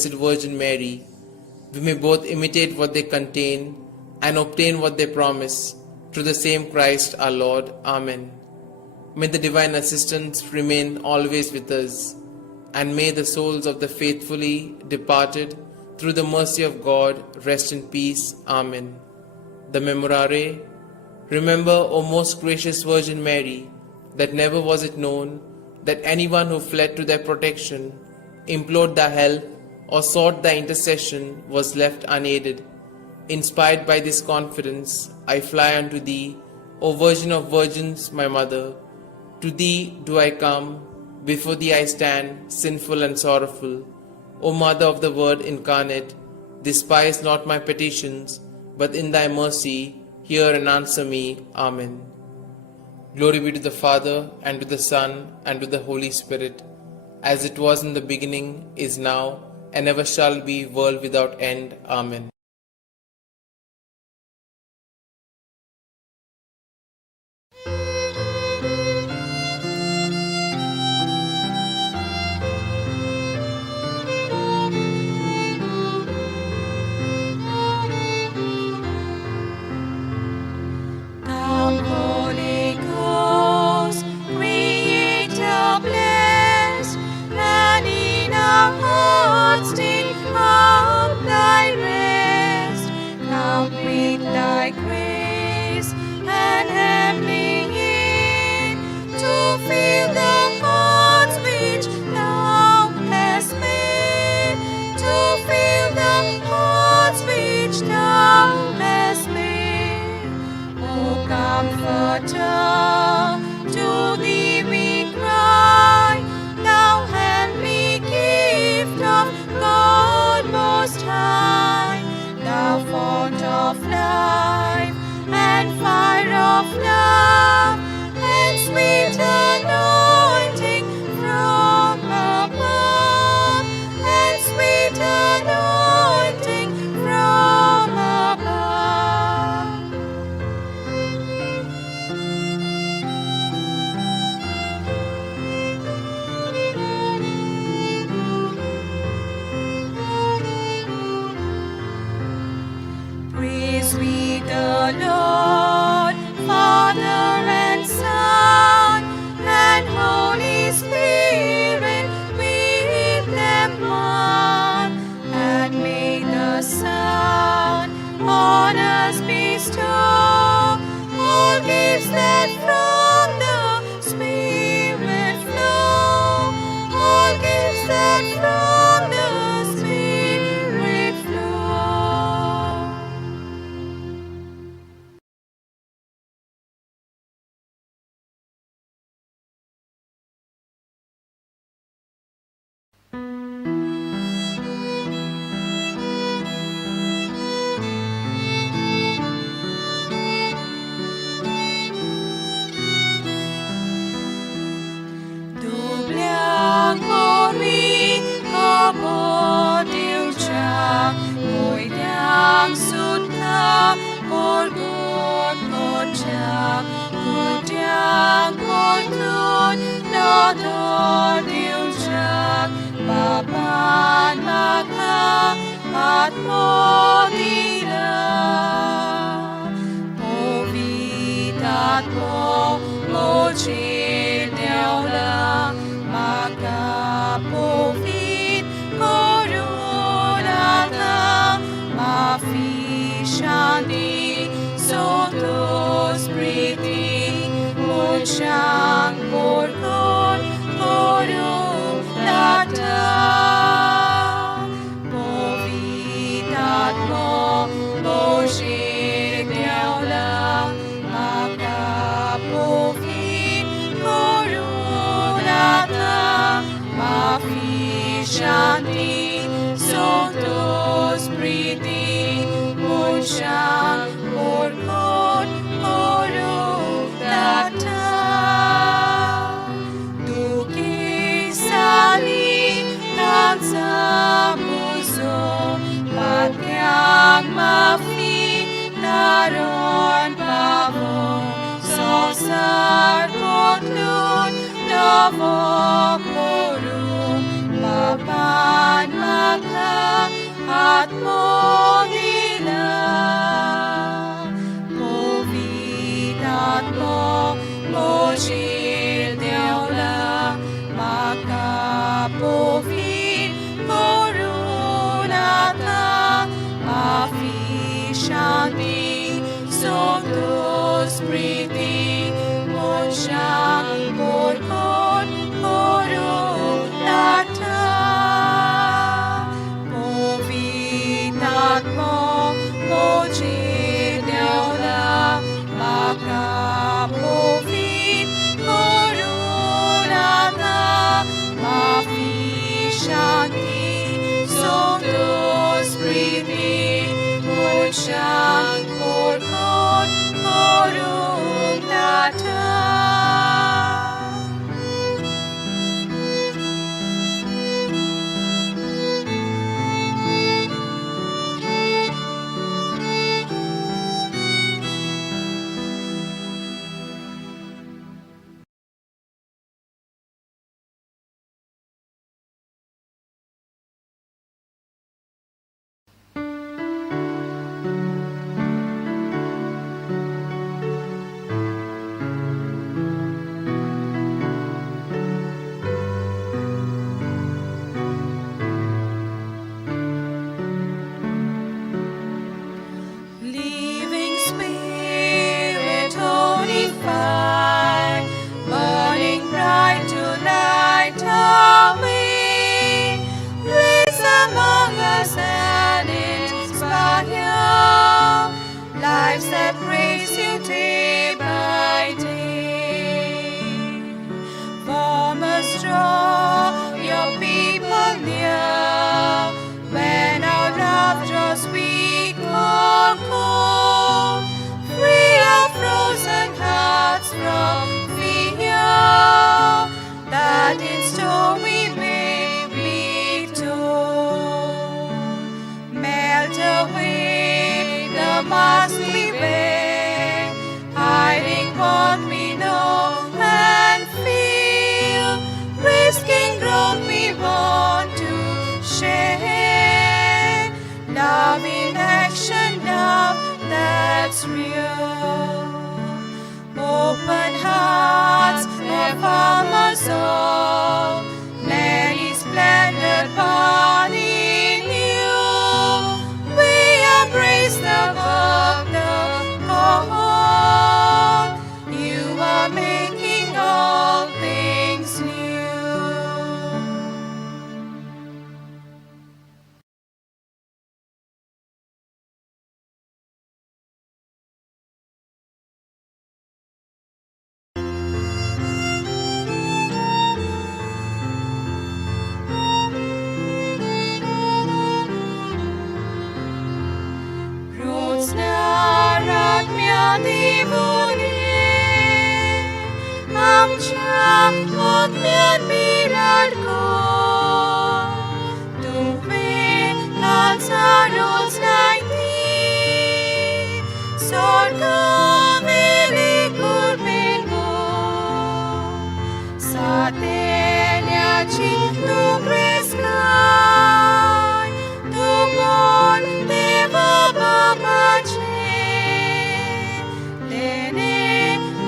Blessed Virgin Mary, we may both imitate what they contain and obtain what they promise, through the same Christ our Lord. Amen. May the divine assistance remain always with us, and may the souls of the faithfully departed, through the mercy of God, rest in peace. Amen. The Memorare. Remember, O most gracious Virgin Mary, that never was it known that anyone who fled to their protection, implored thy help, or sought thy intercession was left unaided. Inspired by this confidence, I fly unto thee, O Virgin of Virgins, my Mother. To thee do I come, before thee I stand, sinful and sorrowful. O Mother of the Word incarnate, despise not my petitions, but in thy mercy hear and answer me. Amen. Glory be to the Father, and to the Son, and to the Holy Spirit, as it was in the beginning, is now, and ever shall be, world without end. Amen. Come, Holy Ghost, Creator blessed, and in our hearts take up thy rest. Come with thy grace and heavenly aid, to fill the hearts which thou hast made, to fill the hearts which thou hast made. O Comforter, to thee we cry, thou heavenly gift of God Most High, thou fount of life and fire of love, and sweet anointing from above, and sweet anointing from above. Praise we the Lord, Father and Son, and Holy Spirit with them one. And may the Son on us bestow all gifts that from the Spirit flow, all gifts that from the Spirit flow. Doblang mori kapot diucap, ngồi đang sút na korgot kocak, kudang kortun na to diucap, papan maka at modila, povitat mo mochil deola, maka povit korunata, mafishani sotos priti, mochang korkon korunata, povitat mo mochil deola, maka povit korunata, mafishani sotos priti, mochang korkon korunata. Duki sali ng sa puso, patyang mafi naron pamo, sosar kotlun navo korum, papan maka at mo nila. Povit at mo shil deola, makapovit korunata, mafi shanti, Sanctus Priti, Monshang Porkon korunata. Povitat mo deola, makapovit korunata, mafi shanti, Sanctus Priti, Monshang Porkon korunata. Living Spirit, holy fire, burning bright to light our way. Place among us and inspire lives that praise you day by day. Form us, draw your people near. When our love draws weak or cold, free our frozen hearts from fear, that in storm we may be told. Melt away the mask we wear, hiding what we know and feel, risking growth we want to share. Love in action, love that's real. Open hearts have us all, many splendid body new. We embrace the work, the call. You are making all things new. Roads narat miadivune, amcha od miad mirad ko. Tuve kalsaros naiti, sorga melikur pengo. Sa tenya cintu preskai, tupon deva babace, lene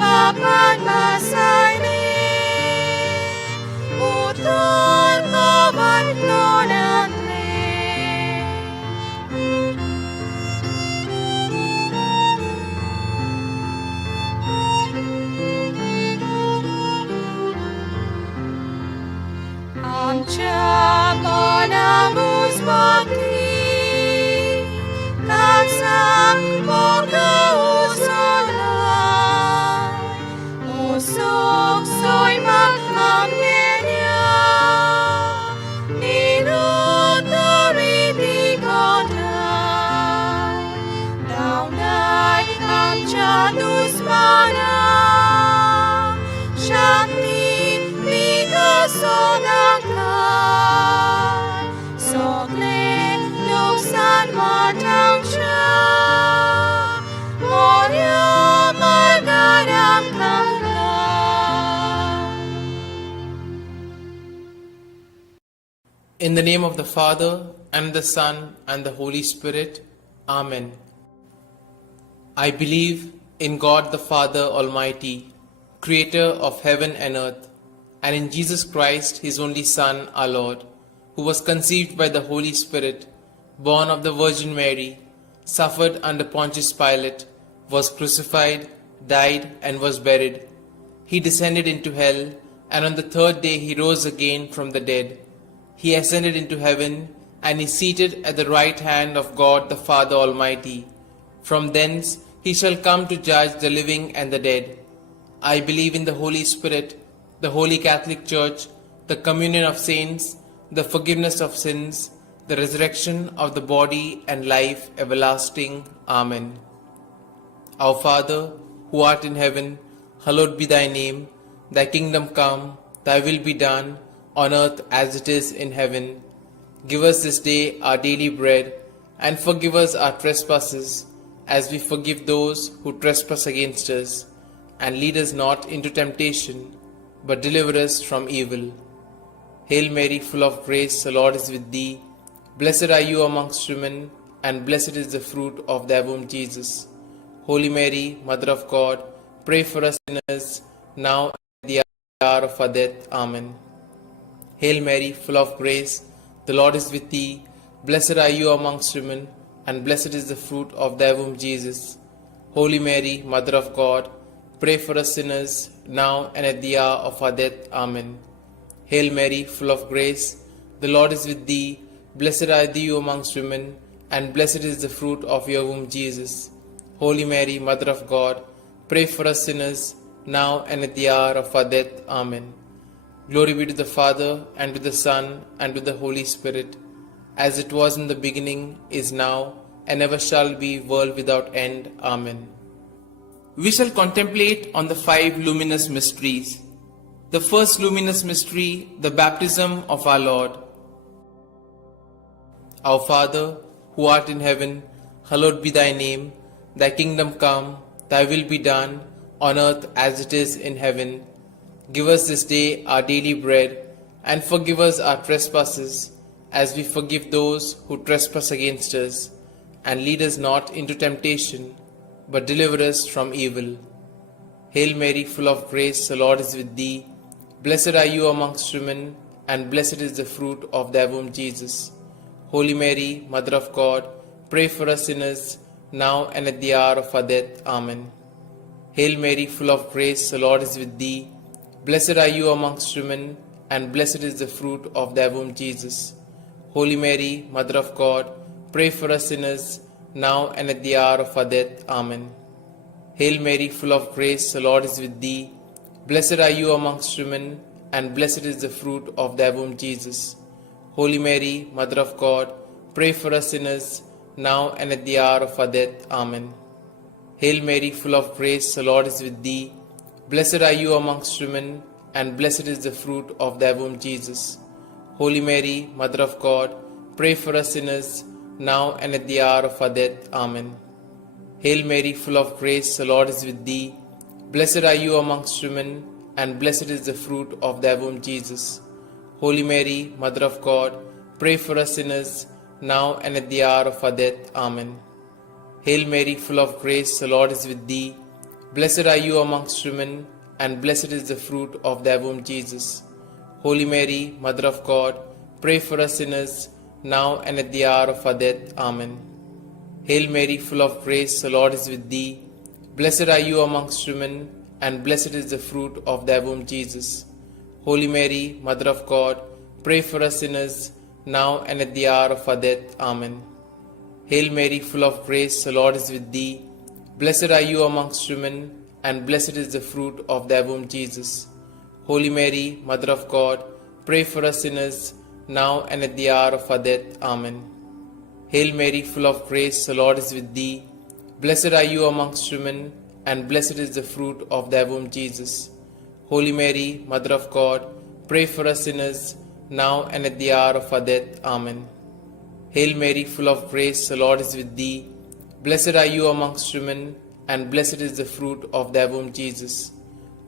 papan masaine, utol kawan klonantle. Amcha monamus bhakti, kansa boga usalan, usok soy mahamgenya, nirutori dikotai, daunai amcha dusmana, shanti vigasodakai, sogle luksan matang cha, moria margaram kaklan. In the name of the Father, and the Son, and the Holy Spirit. Amen. I believe in God the Father Almighty, creator of heaven and earth, and in Jesus Christ, his only Son, our Lord, who was conceived by the Holy Spirit, born of the Virgin Mary, suffered under Pontius Pilate, was crucified, died, and was buried. He descended into hell, and on the third day he rose again from the dead. He ascended into heaven, and is seated at the right hand of God the Father Almighty. From thence he shall come to judge the living and the dead. I believe in the Holy Spirit, the Holy Catholic Church, the communion of saints, the forgiveness of sins, the resurrection of the body, and life everlasting. Amen. Our Father, who art in heaven, hallowed be thy name. Thy kingdom come, thy will be done, on earth as it is in heaven. Give us this day our daily bread, and forgive us our trespasses, as we forgive those who trespass against us. And lead us not into temptation, but deliver us from evil. Hail Mary, full of grace, the Lord is with thee. Blessed are you amongst women, and blessed is the fruit of thy womb, Jesus. Holy Mary, Mother of God, pray for us sinners, now and at the hour of our death. Amen. Hail Mary, full of grace, the Lord is with thee. Blessed are you amongst women, and blessed is the fruit of thy womb, Jesus. Holy Mary, Mother of God, pray for us sinners, now and at the hour of our death. Amen. Hail Mary, full of grace, the Lord is with thee. Blessed are you amongst women, and blessed is the fruit of your womb, Jesus. Holy Mary, Mother of God, pray for us sinners, now and at the hour of our death. Amen. Glory be to the Father, and to the Son, and to the Holy Spirit, as it was in the beginning, is now, and ever shall be, world without end. Amen. We shall contemplate on the 5 luminous mysteries. The first luminous mystery, the baptism of our Lord. Our Father, who art in heaven, hallowed be thy name. Thy kingdom come, thy will be done, on earth as it is in heaven. Give us this day our daily bread, and forgive us our trespasses, as we forgive those who trespass against us. And lead us not into temptation, but deliver us from evil. Hail Mary, full of grace, the Lord is with thee. Blessed are you amongst women, and blessed is the fruit of thy womb, Jesus. Holy Mary, Mother of God, pray for us sinners, now and at the hour of our death. Amen. Hail Mary, full of grace, the Lord is with thee. Blessed are you amongst women, and blessed is the fruit of thy womb, Jesus. Holy Mary, Mother of God, pray for us sinners, now and at the hour of our death. Amen. Hail Mary, full of grace, the Lord is with thee. Blessed are you amongst women, and blessed is the fruit of thy womb, Jesus. Holy Mary, Mother of God, pray for us sinners, now and at the hour of our death. Amen. Hail Mary, full of grace, the Lord is with thee. Blessed are you amongst women, and blessed is the fruit of thy womb, Jesus. Holy Mary, Mother of God, pray for us sinners, now and at the hour of our death. Amen. Hail Mary, full of grace, the Lord is with thee. Blessed are you amongst women, and blessed is the fruit of thy womb, Jesus. Holy Mary, Mother of God, pray for us sinners, now and at the hour of our death. Amen. Hail Mary, full of grace, the Lord is with thee. Blessed are you amongst women, and blessed is the fruit of thy womb, Jesus. Holy Mary, Mother of God, pray for us sinners, now and at the hour of our death. Amen. Hail Mary, full of grace, the Lord is with thee. Blessed are you amongst women, and blessed is the fruit of thy womb, Jesus. Holy Mary, Mother of God, pray for us sinners, now and at the hour of our death. Amen. Hail Mary, full of grace, the Lord is with thee. Blessed are you amongst women, and blessed is the fruit of thy womb, Jesus. Holy Mary, Mother of God, pray for us sinners, now and at the hour of our death. Amen. Hail Mary, full of grace, the Lord is with thee. Blessed are you amongst women, and blessed is the fruit of thy womb, Jesus. Holy Mary, Mother of God, pray for us sinners, now and at the hour of our death. Amen. Hail Mary, full of grace, the Lord is with thee. Blessed are you amongst women, and blessed is the fruit of thy womb, Jesus.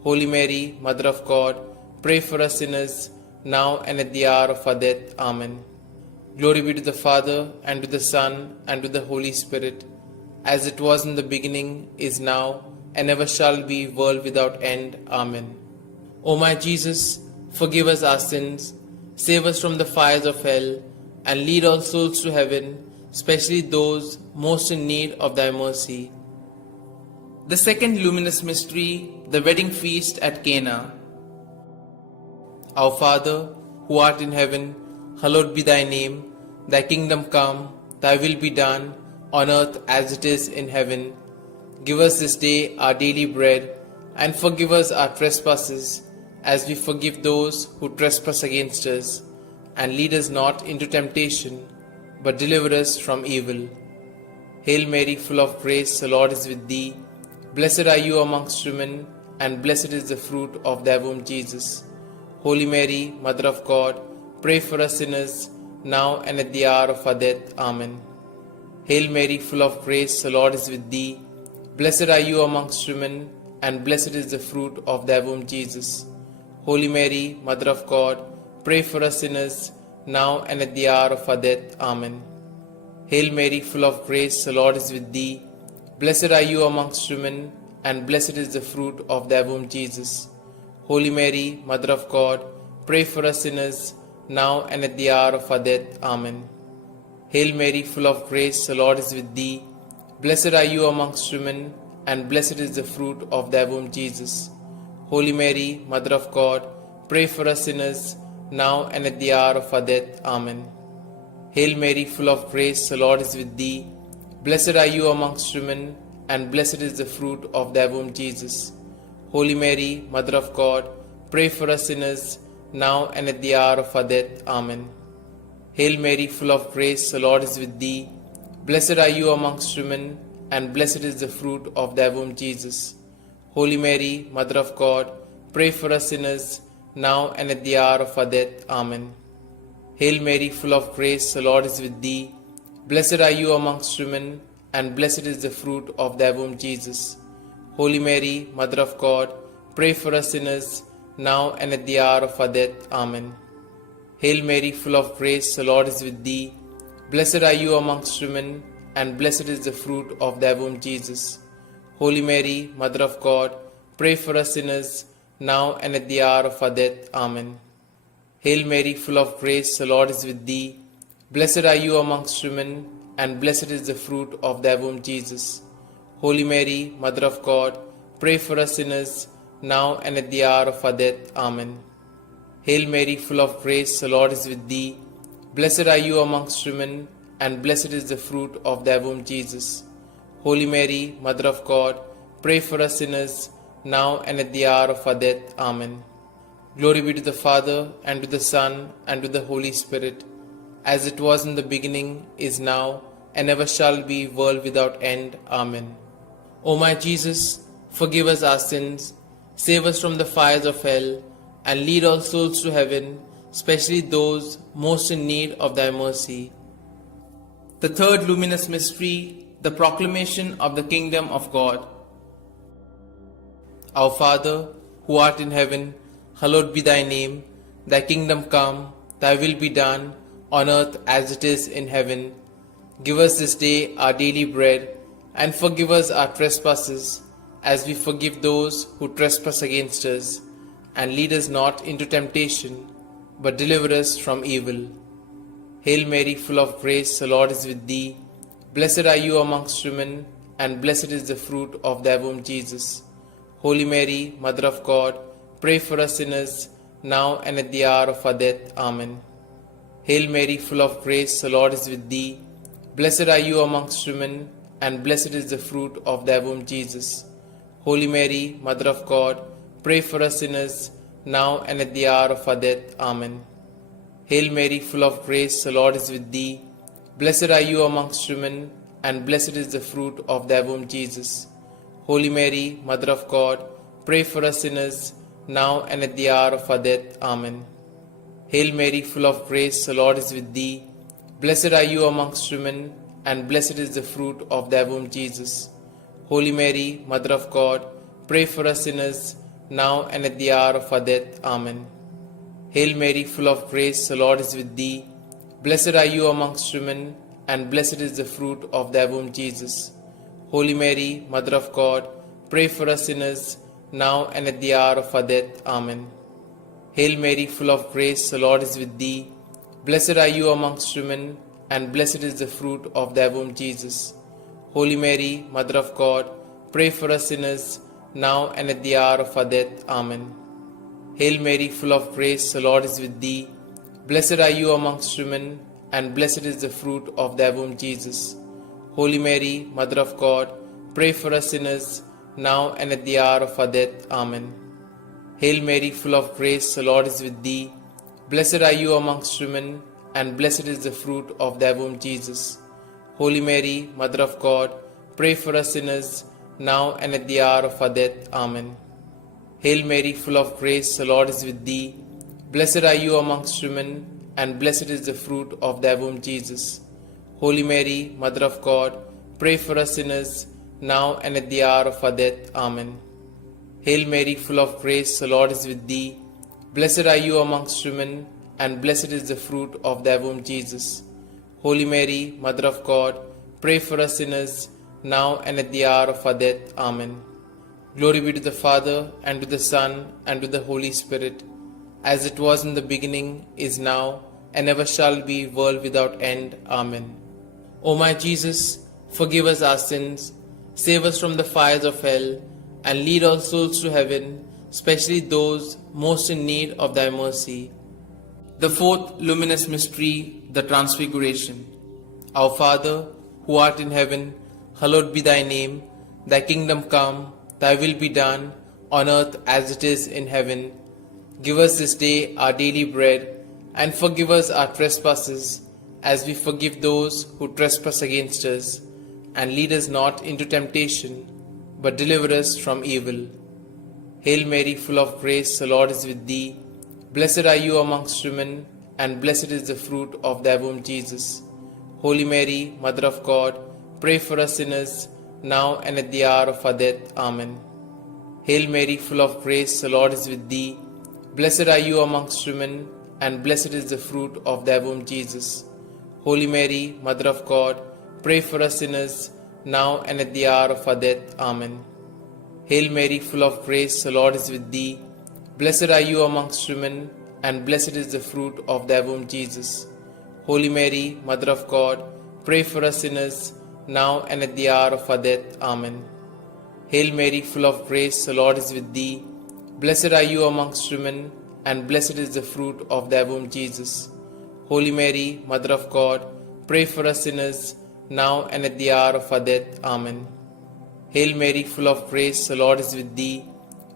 Holy Mary, Mother of God, pray for us sinners, now and at the hour of our death. Amen. Glory be to the Father, and to the Son, and to the Holy Spirit, as it was in the beginning, is now, and ever shall be, world without end. Amen. O my Jesus, forgive us our sins, save us from the fires of hell, and lead all souls to heaven, especially those most in need of thy mercy. The second luminous mystery, the wedding feast at Cana. Our Father, who art in heaven, hallowed be thy name. Thy kingdom come, thy will be done, on earth as it is in heaven. Give us this day our daily bread, and forgive us our trespasses, as we forgive those who trespass against us. And lead us not into temptation, but deliver us from evil. Hail Mary, full of grace, the Lord is with thee. Blessed are you amongst women, and blessed is the fruit of thy womb, Jesus. Holy Mary, Mother of God, pray for us sinners, now and at the hour of our death. Amen. Hail Mary, full of grace, the Lord is with thee. Blessed are you amongst women, and blessed is the fruit of thy womb, Jesus. Holy Mary, Mother of God, pray for us sinners, now and at the hour of our death. Amen. Hail Mary, full of grace, the Lord is with thee. Blessed are you amongst women, and blessed is the fruit of thy womb, Jesus. Holy Mary, Mother of God, pray for us sinners, now and at the hour of our death. Amen. Hail Mary, full of grace, the Lord is with thee. Blessed are you amongst women, and blessed is the fruit of thy womb, Jesus. Holy Mary, Mother of God, pray for us sinners, now and at the hour of our death. Amen. Hail Mary, full of grace, the Lord is with thee. Blessed are you amongst women, and blessed is the fruit of thy womb, Jesus. Holy Mary, Mother of God, pray for us sinners, now and at the hour of our death. Amen. Hail Mary, full of grace, the Lord is with thee. Blessed are you amongst women, and blessed is the fruit of thy womb, Jesus. Holy Mary, Mother of God, pray for us sinners, now and at the hour of our death. Amen. Hail Mary, full of grace, the Lord is with thee. Blessed are you amongst women, and blessed is the fruit of thy womb, Jesus. Holy Mary, Mother of God, pray for us sinners, now and at the hour of our death. Amen. Hail Mary, full of grace, the Lord is with thee. Blessed are you amongst women, and blessed is the fruit of thy womb, Jesus. Holy Mary, Mother of God, pray for us sinners, now and at the hour of our death. Amen. Hail Mary, full of grace, the Lord is with thee. Blessed are you amongst women, and blessed is the fruit of thy womb, Jesus. Holy Mary, Mother of God, pray for us sinners, now and at the hour of our death. Amen. Hail Mary, full of grace, the Lord is with thee. Blessed are you amongst women, and blessed is the fruit of thy womb, Jesus. Holy Mary, Mother of God, pray for us sinners, now and at the hour of our death. Amen. Glory be to the Father, and to the Son, and to the Holy Spirit, as it was in the beginning, is now, and ever shall be, world without end. Amen. O my Jesus, forgive us our sins, save us from the fires of hell, and lead all souls to heaven, especially those most in need of thy mercy. The third luminous mystery, the proclamation of the kingdom of God. Our Father, who art in heaven, hallowed be thy name. Thy kingdom come, thy will be done, on earth as it is in heaven. Give us this day our daily bread, and forgive us our trespasses, as we forgive those who trespass against us. And lead us not into temptation, but deliver us from evil. Hail Mary, full of grace, the Lord is with thee. Blessed are you amongst women, and blessed is the fruit of thy womb, Jesus. Holy Mary, Mother of God, pray for us sinners, now and at the hour of our death. Amen. Hail Mary, full of grace, the Lord is with thee. Blessed are you amongst women, and blessed is the fruit of thy womb, Jesus. Holy Mary, Mother of God, pray for us sinners, now and at the hour of our death. Amen. Hail Mary, full of grace, the Lord is with thee. Blessed are you amongst women, and blessed is the fruit of thy womb, Jesus. Holy Mary, Mother of God, pray for us sinners, now and at the hour of our death. Amen. Hail Mary, full of grace, the Lord is with thee. Blessed are you amongst women, and blessed is the fruit of thy womb, Jesus. Holy Mary, Mother of God, pray for us sinners, now and at the hour of our death. Amen. Hail Mary, full of grace, the Lord is with thee. Blessed are you amongst women, and blessed is the fruit of thy womb, Jesus. Holy Mary, Mother of God, pray for us sinners, now and at the hour of our death. Amen. Hail Mary, full of grace, the Lord is with thee. Blessed are you amongst women, and blessed is the fruit of thy womb, Jesus. Holy Mary, Mother of God, pray for us sinners, now and at the hour of our death. Amen. Hail Mary, full of grace, the Lord is with thee. Blessed are you amongst women, and blessed is the fruit of thy womb, Jesus. Holy Mary, Mother of God, pray for us sinners, now and at the hour of our death. Amen. Hail Mary, full of grace, the Lord is with thee. Blessed are you amongst women, and blessed is the fruit of thy womb, Jesus. Holy Mary, Mother of God, pray for us sinners, now and at the hour of our death. Amen. Hail Mary, full of grace, the Lord is with thee. Blessed are you amongst women, and blessed is the fruit of thy womb, Jesus. Holy Mary, Mother of God, pray for us sinners, now and at the hour of our death. Amen. Hail Mary, full of grace, the Lord is with thee. Blessed are you amongst women, and blessed is the fruit of thy womb, Jesus. Holy Mary, Mother of God, pray for us sinners, now and at the hour of our death. Amen. Glory be to the Father, and to the Son, and to the Holy Spirit, as it was in the beginning, is now, and ever shall be, world without end. Amen. O my Jesus, forgive us our sins, save us from the fires of hell, and lead all souls to heaven, especially those most in need of thy mercy. The fourth luminous mystery, the Transfiguration. Our Father, who art in heaven, hallowed be thy name. Thy kingdom come, thy will be done, on earth as it is in heaven. Give us this day our daily bread, and forgive us our trespasses, as we forgive those who trespass against us. And lead us not into temptation, but deliver us from evil. Hail Mary, full of grace, the Lord is with thee. Blessed are you amongst women, and blessed is the fruit of thy womb, Jesus. Holy Mary, Mother of God, pray for us sinners, now and at the hour of our death. Amen. Hail Mary, full of grace, the Lord is with thee. Blessed are you amongst women, and blessed is the fruit of thy womb, Jesus. Holy Mary, Mother of God, pray for us sinners, now and at the hour of our death. Amen. Hail Mary, full of grace, the Lord is with thee. Blessed are you amongst women, and blessed is the fruit of thy womb, Jesus. Holy Mary, Mother of God, pray for us sinners, now and at the hour of our death. Amen. Hail Mary, full of grace, the Lord is with thee. Blessed are you amongst women, and blessed is the fruit of thy womb, Jesus. Holy Mary, Mother of God, pray for us sinners, now and at the hour of our death. Amen. Hail Mary, full of grace, the Lord is with thee.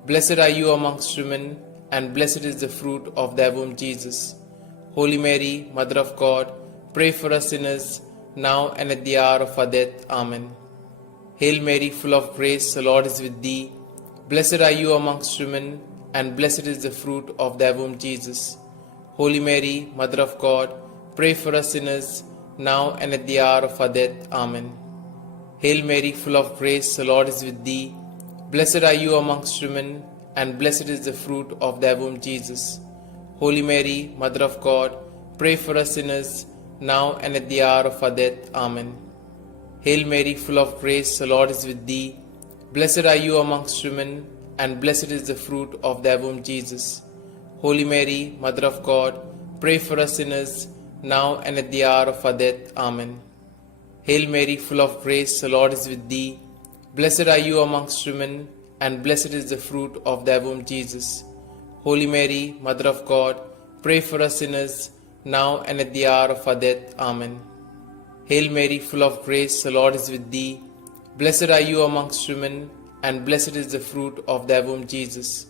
Blessed are you amongst women, and blessed is the fruit of thy womb, Jesus. Holy Mary, Mother of God, pray for us sinners, now and at the hour of our death. Amen. Hail Mary, full of grace, the Lord is with thee. Blessed are you amongst women, and blessed is the fruit of thy womb, Jesus. Holy Mary, Mother of God, pray for us sinners, now and at the hour of our death. Amen. Hail Mary, full of grace, the Lord is with thee. Blessed are you amongst women, and blessed is the fruit of thy womb, Jesus. Holy Mary, Mother of God, pray for us sinners, now and at the hour of our death. Amen. Hail Mary, full of grace, the Lord is with thee. Blessed are you amongst women, and blessed is the fruit of thy womb, Jesus. Holy Mary, Mother of God, pray for us sinners, now and at the hour of our death. Amen. Hail Mary, full of grace, the Lord is with thee. Blessed are you amongst women, and blessed is the fruit of thy womb, Jesus. Holy Mary, Mother of God, pray for us sinners, now and at the hour of our death. Amen. Hail Mary, full of grace, the Lord is with thee. Blessed are you amongst women, and blessed is the fruit of thy womb, Jesus.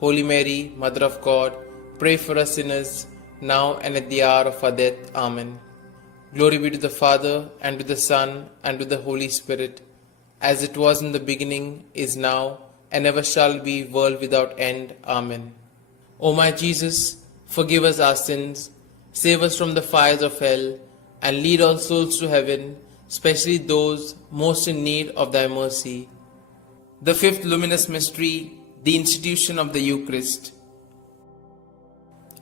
Holy Mary, Mother of God, pray for us sinners, now and at the hour of our death. Amen. Glory be to the Father, and to the Son, and to the Holy Spirit, as it was in the beginning, is now, and ever shall be, world without end. Amen. O my Jesus, forgive us our sins, save us from the fires of hell, and lead all souls to heaven, especially those most in need of thy mercy. The fifth luminous mystery, the institution of the Eucharist.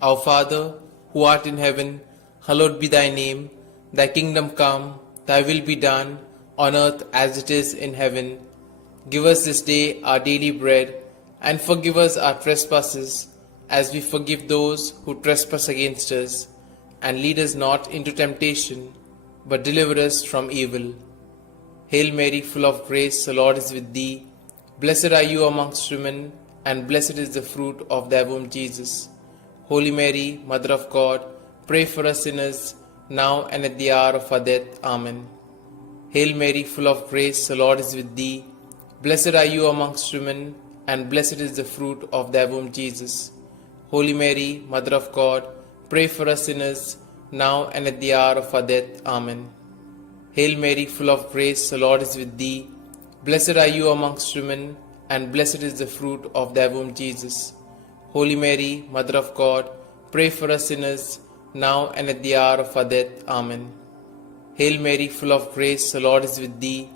Our Father, who art in heaven, Hallowed be thy name, thy kingdom come, thy will be done, on earth as it is in heaven. Give us this day our daily bread, and forgive us our trespasses, as we forgive those who trespass against us. And lead us not into temptation, but deliver us from evil. Hail Mary, full of grace, the Lord is with thee. Blessed are you amongst women, and blessed is the fruit of thy womb, Jesus. Holy Mary, Mother of God, pray for us sinners, now and at the hour of our death. Amen. Hail Mary, full of grace, the Lord is with thee. Blessed are you amongst women, and blessed is the fruit of thy womb, Jesus. Holy Mary, Mother of God, pray for us sinners, now and at the hour of our death. Amen. Hail Mary, full of grace, the Lord is with thee. Blessed are you amongst women, and blessed is the fruit of thy womb, Jesus. Holy Mary, Mother of God, pray for us sinners, now and at the hour of our death. Amen. Hail Mary, full of grace, the Lord is with thee.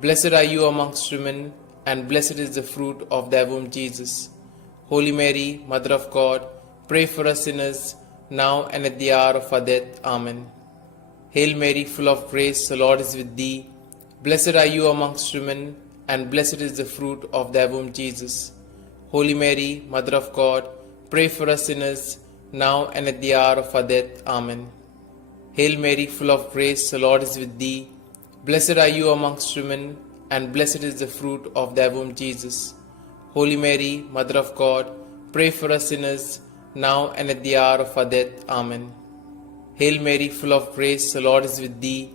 Blessed are you amongst women, and blessed is the fruit of thy womb, Jesus. Holy Mary, Mother of God, pray for us sinners, now and at the hour of our death. Amen. Hail Mary, full of grace, the Lord is with thee. Blessed are you amongst women, and blessed is the fruit of thy womb, Jesus. Holy Mary, Mother of God, pray for us sinners, now and at the hour of our death. Amen. Hail Mary, full of grace, the Lord is with thee. Blessed are you amongst women, and blessed is the fruit of thy womb, Jesus. Holy Mary, Mother of God, pray for us sinners, now and at the hour of our death. Amen. Hail Mary, full of grace, the Lord is with thee.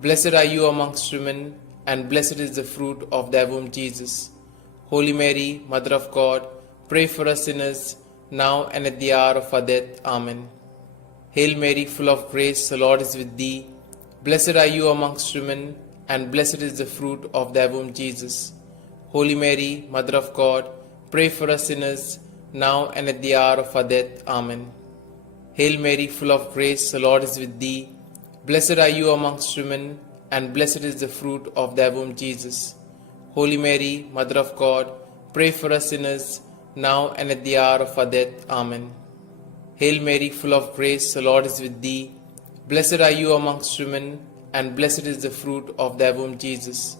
Blessed are you amongst women, and blessed is the fruit of thy womb, Jesus. Holy Mary, Mother of God, pray for us sinners, now and at the hour of our death. Amen. Hail Mary, full of grace, the Lord is with thee. Blessed are you amongst women, and blessed is the fruit of thy womb, Jesus. Holy Mary, Mother of God, pray for us sinners, now and at the hour of our death. Amen. Hail Mary, full of grace, the Lord is with thee. Blessed are you amongst women, and blessed is the fruit of thy womb, Jesus. Holy Mary, Mother of God, pray for us sinners, now and at the hour of our death. Amen. Hail Mary, full of grace, the Lord is with thee. Blessed are you amongst women, and blessed is the fruit of thy womb, Jesus.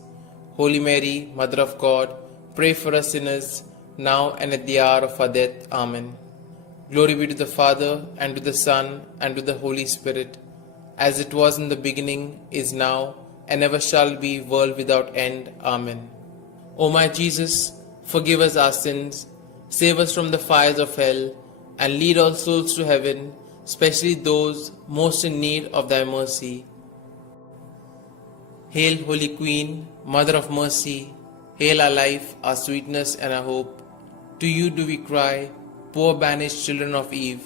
Holy Mary, Mother of God, pray for us sinners, now and at the hour of our death. Amen. Glory be to the Father, and to the Son, and to the Holy Spirit, as it was in the beginning, is now, and ever shall be, world without end. Amen. O my Jesus, forgive us our sins, save us from the fires of hell, and lead all souls to heaven, especially those most in need of thy mercy. Hail, Holy Queen, Mother of Mercy, hail our life, our sweetness, and our hope. To you do we cry, poor banished children of Eve.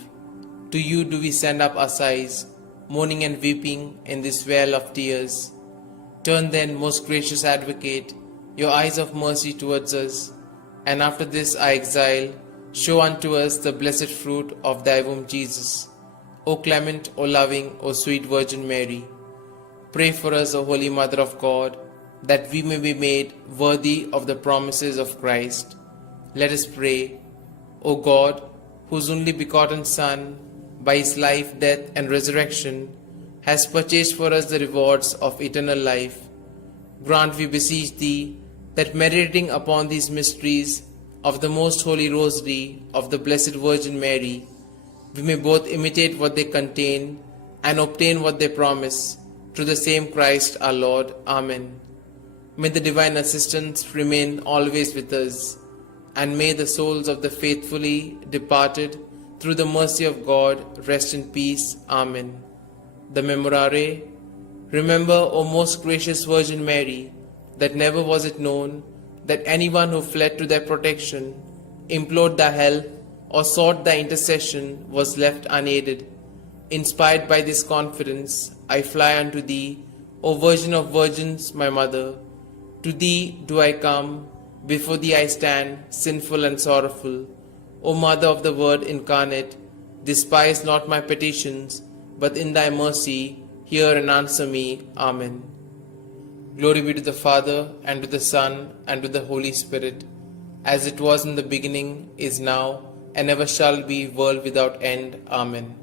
To you do we send up our sighs, mourning and weeping in this vale of tears. Turn then, most gracious Advocate, your eyes of mercy towards us, and after this our exile, show unto us the blessed fruit of thy womb, Jesus. O clement, O loving, O sweet Virgin Mary, pray for us, O Holy Mother of God, that we may be made worthy of the promises of Christ. Let us pray. O God, whose only begotten Son, by his life, death, and resurrection, has purchased for us the rewards of eternal life, grant, we beseech thee, that meditating upon these mysteries of the most holy rosary of the Blessed Virgin Mary, we may both imitate what they contain and obtain what they promise, through the same Christ our Lord. Amen. May the divine assistance remain always with us, and may the souls of the faithfully departed, through the mercy of God, rest in peace. Amen. The Memorare. Remember, O most gracious Virgin Mary, that never was it known that anyone who fled to thy protection, implored thy help, or sought thy intercession was left unaided. Inspired by this confidence, I fly unto thee, O Virgin of Virgins, my Mother. To thee do I come, before thee I stand, sinful and sorrowful. O Mother of the Word incarnate, despise not my petitions, but in thy mercy hear and answer me. Amen. Glory be to the Father, and to the Son, and to the Holy Spirit, as it was in the beginning, is now, and ever shall be, world without end. Amen.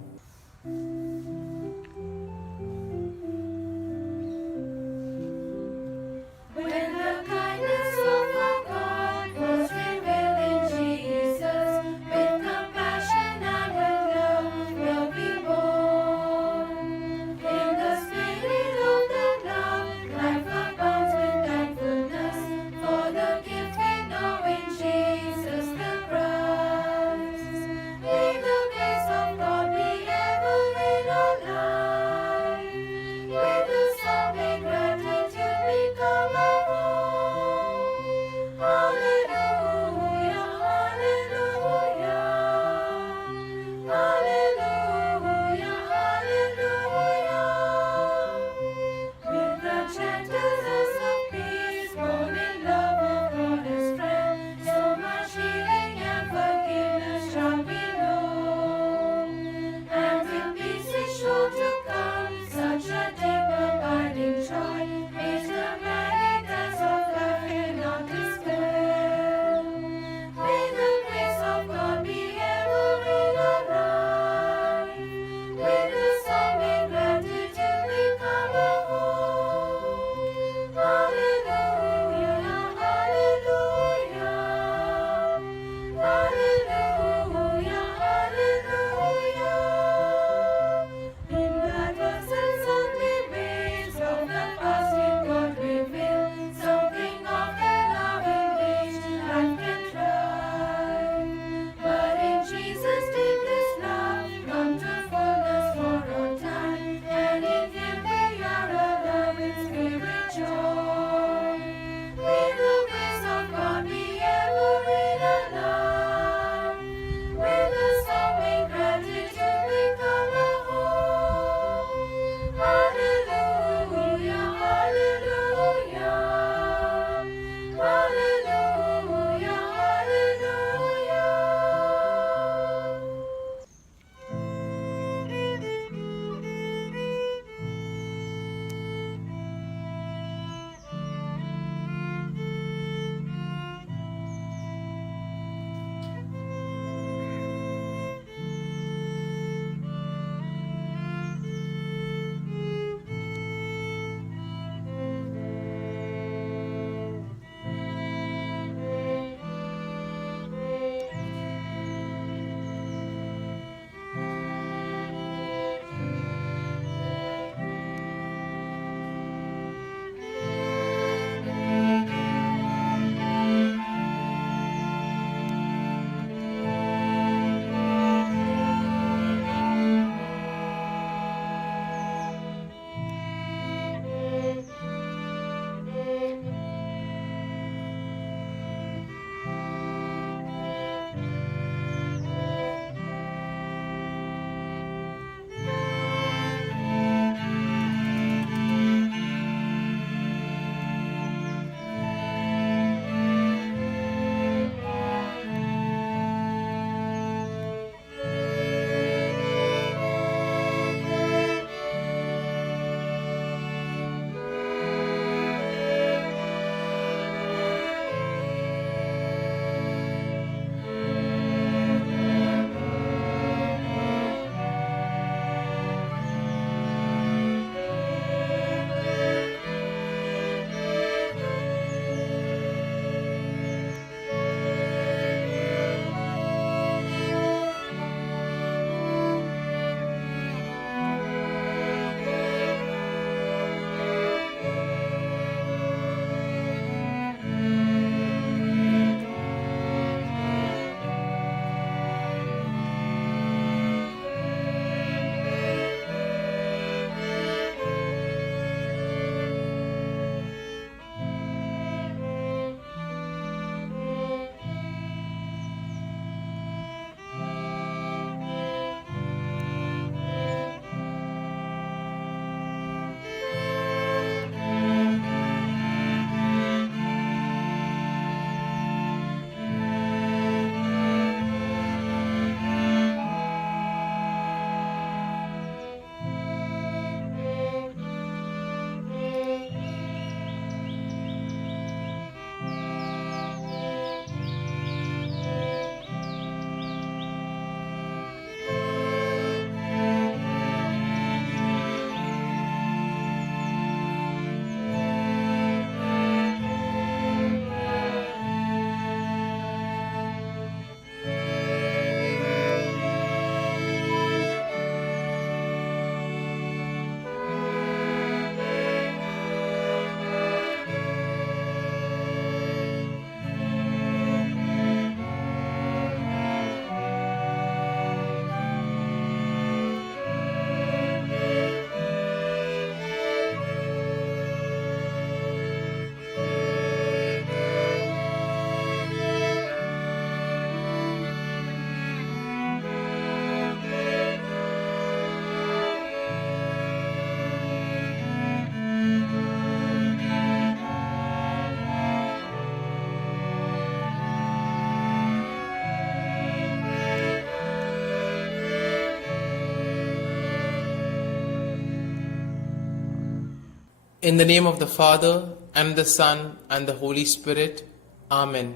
In the name of the Father, and the Son, and the Holy Spirit. Amen.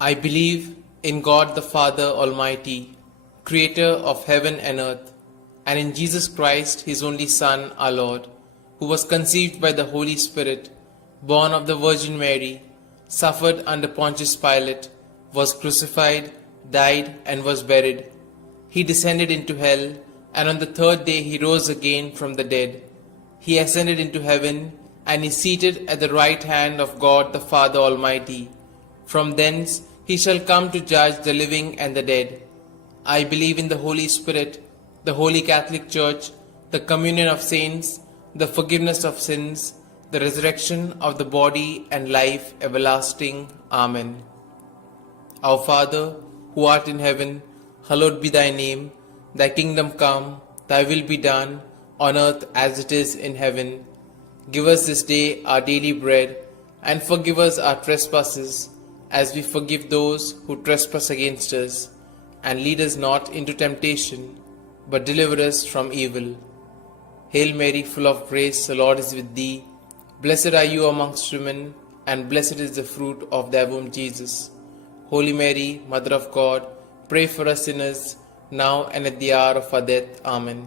I believe in God the Father Almighty, creator of heaven and earth, and in Jesus Christ, his only Son, our Lord, who was conceived by the Holy Spirit, born of the Virgin Mary, suffered under Pontius Pilate, was crucified, died, and was buried. He descended into hell, and on the third day he rose again from the dead. He ascended into heaven, and is seated at the right hand of God the Father Almighty. From thence he shall come to judge the living and the dead. I believe in the Holy Spirit, the Holy Catholic Church, the communion of saints, the forgiveness of sins, the resurrection of the body, and life everlasting. Amen. Our Father, who art in heaven, hallowed be thy name. Thy kingdom come, thy will be done, on earth as it is in heaven. Give us this day our daily bread, and forgive us our trespasses, as we forgive those who trespass against us. And lead us not into temptation, but deliver us from evil. Hail Mary, full of grace, the Lord is with thee. Blessed are you amongst women, and blessed is the fruit of thy womb, Jesus. Holy Mary, Mother of God, pray for us sinners, now and at the hour of our death. Amen.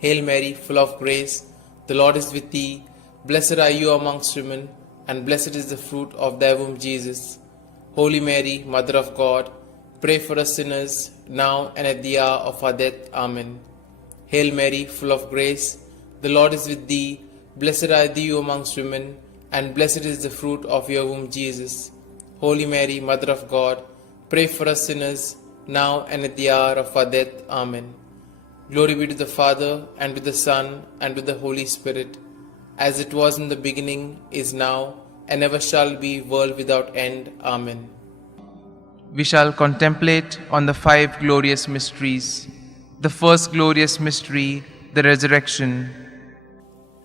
Hail Mary, full of grace, the Lord is with thee. Blessed are you amongst women, and blessed is the fruit of thy womb, Jesus. Holy Mary, Mother of God, pray for us sinners, now and at the hour of our death. Amen. Hail Mary, full of grace, the Lord is with thee. Blessed are you amongst women, and blessed is the fruit of your womb, Jesus. Holy Mary, Mother of God, pray for us sinners, now and at the hour of our death. Amen. Glory be to the Father, and to the Son, and to the Holy Spirit, as it was in the beginning, is now, and ever shall be, world without end. Amen. We shall contemplate on the 5 glorious mysteries. The first glorious mystery, the resurrection.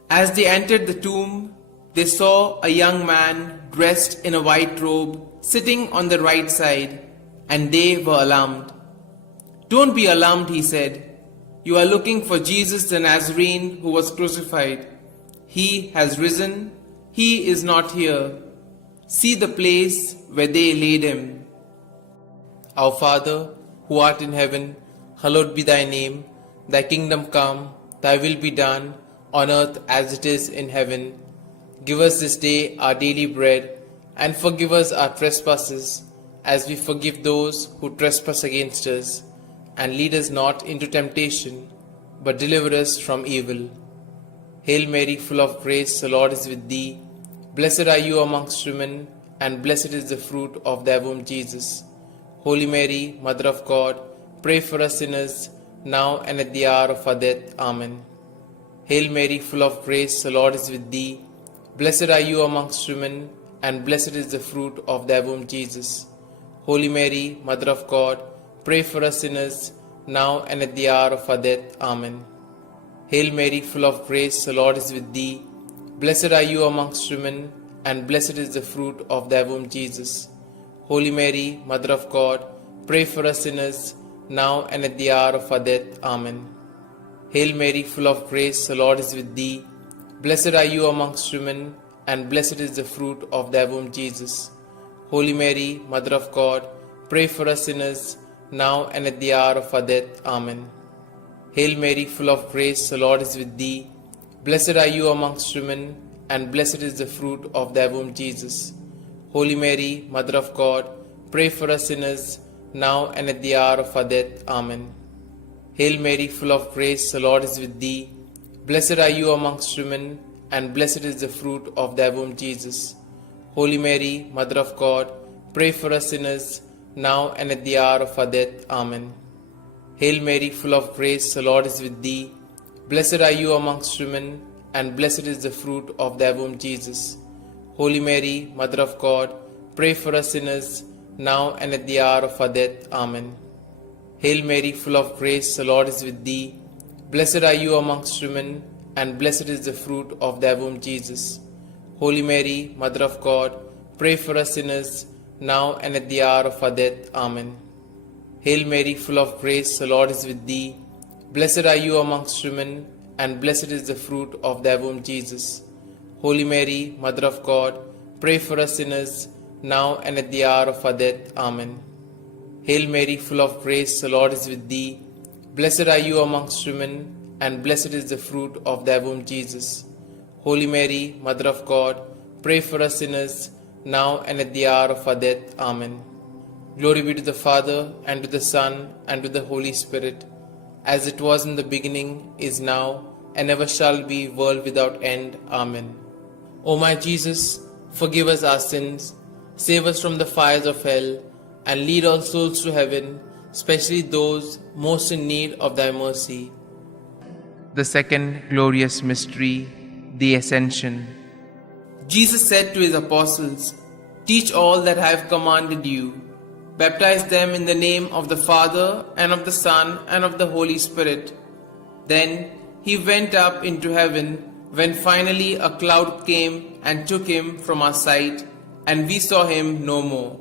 As they entered the tomb, they saw a young man dressed in a white robe sitting on the right side, and they were alarmed. "Don't be alarmed," he said. "You are looking for Jesus the Nazarene who was crucified. He has risen. He is not here. See the place where they laid him. Our Father, who art in heaven, hallowed be thy name. Thy kingdom come, thy will be done, on earth as it is in heaven. Give us this day our daily bread, and forgive us our trespasses, as we forgive those who trespass against us. And lead us not into temptation, but deliver us from evil. Hail Mary, full of grace, the Lord is with thee. Blessed are you amongst women, and blessed is the fruit of thy womb, Jesus. Holy Mary, Mother of God, pray for us sinners, now and at the hour of our death. Amen. Hail Mary, full of grace, the Lord is with thee. Blessed are you amongst women, and blessed is the fruit of thy womb, Jesus. Holy Mary, Mother of God, pray for us sinners, now and at the hour of our death. Amen. Hail Mary, full of grace, the Lord is with thee. Blessed are you amongst women, and blessed is the fruit of thy womb, Jesus. Holy Mary, Mother of God, pray for us sinners, now and at the hour of our death. Amen. Hail Mary, full of grace, the Lord is with thee. Blessed are you amongst women, and blessed is the fruit of thy womb, Jesus. Holy Mary, Mother of God, pray for us sinners, now and at the hour of our death. Amen. Hail Mary, full of grace, the Lord is with thee. Blessed are you amongst women, and blessed is the fruit of thy womb, Jesus. Holy Mary, Mother of God, pray for us sinners, now and at the hour of our death. Amen. Hail Mary, full of grace, the Lord is with thee. Blessed are you amongst women, and blessed is the fruit of thy womb, Jesus. Holy Mary, Mother of God, pray for us sinners, now and at the hour of our death. Amen. Hail Mary, full of grace, the Lord is with thee. Blessed are you amongst women, and blessed is the fruit of thy womb, Jesus. Holy Mary, Mother of God, pray for us sinners, now and at the hour of our death. Amen. Hail Mary, full of grace, the Lord is with thee. Blessed are you amongst women, and blessed is the fruit of thy womb, Jesus. Holy Mary, Mother of God, pray for us sinners, now and at the hour of our death. Amen. Hail Mary, full of grace, the Lord is with thee. Blessed are you amongst women, and blessed is the fruit of thy womb, Jesus. Holy Mary, Mother of God, pray for us sinners, now and at the hour of our death. Amen. Hail Mary, full of grace, the Lord is with thee. Blessed are you amongst women, and blessed is the fruit of thy womb, Jesus. Holy Mary, Mother of God, pray for us sinners, now and at the hour of our death. Amen. Glory be to the Father, and to the Son, and to the Holy Spirit, as it was in the beginning, is now, and ever shall be, world without end. Amen. O my Jesus, forgive us our sins, save us from the fires of hell, and lead all souls to heaven, especially those most in need of thy mercy. The second glorious mystery, the Ascension. Jesus said to his apostles, "Teach all that I have commanded you. Baptize them in the name of the Father, and of the Son, and of the Holy Spirit." Then he went up into heaven, when finally a cloud came and took him from our sight, and we saw him no more.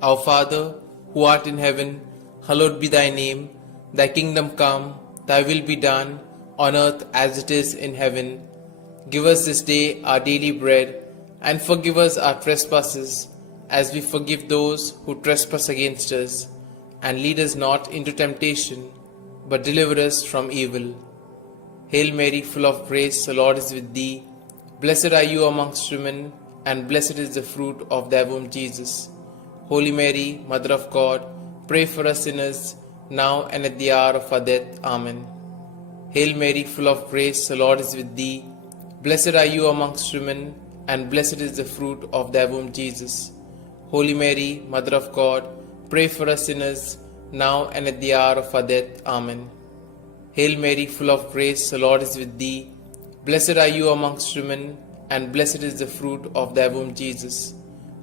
Our Father, who art in heaven, hallowed be thy name. Thy kingdom come, thy will be done, on earth as it is in heaven. Give us this day our daily bread, and forgive us our trespasses, as we forgive those who trespass against us. And lead us not into temptation, but deliver us from evil. Hail Mary, full of grace, the Lord is with thee. Blessed are you amongst women, and blessed is the fruit of thy womb, Jesus. Holy Mary, Mother of God, pray for us sinners, now and at the hour of our death. Amen. Hail Mary, full of grace, the Lord is with thee. Blessed are you amongst women, and blessed is the fruit of thy womb, Jesus. Holy Mary, Mother of God, pray for us sinners, now and at the hour of our death. Amen. Hail Mary, full of grace, the Lord is with thee. Blessed are you amongst women, and blessed is the fruit of thy womb, Jesus.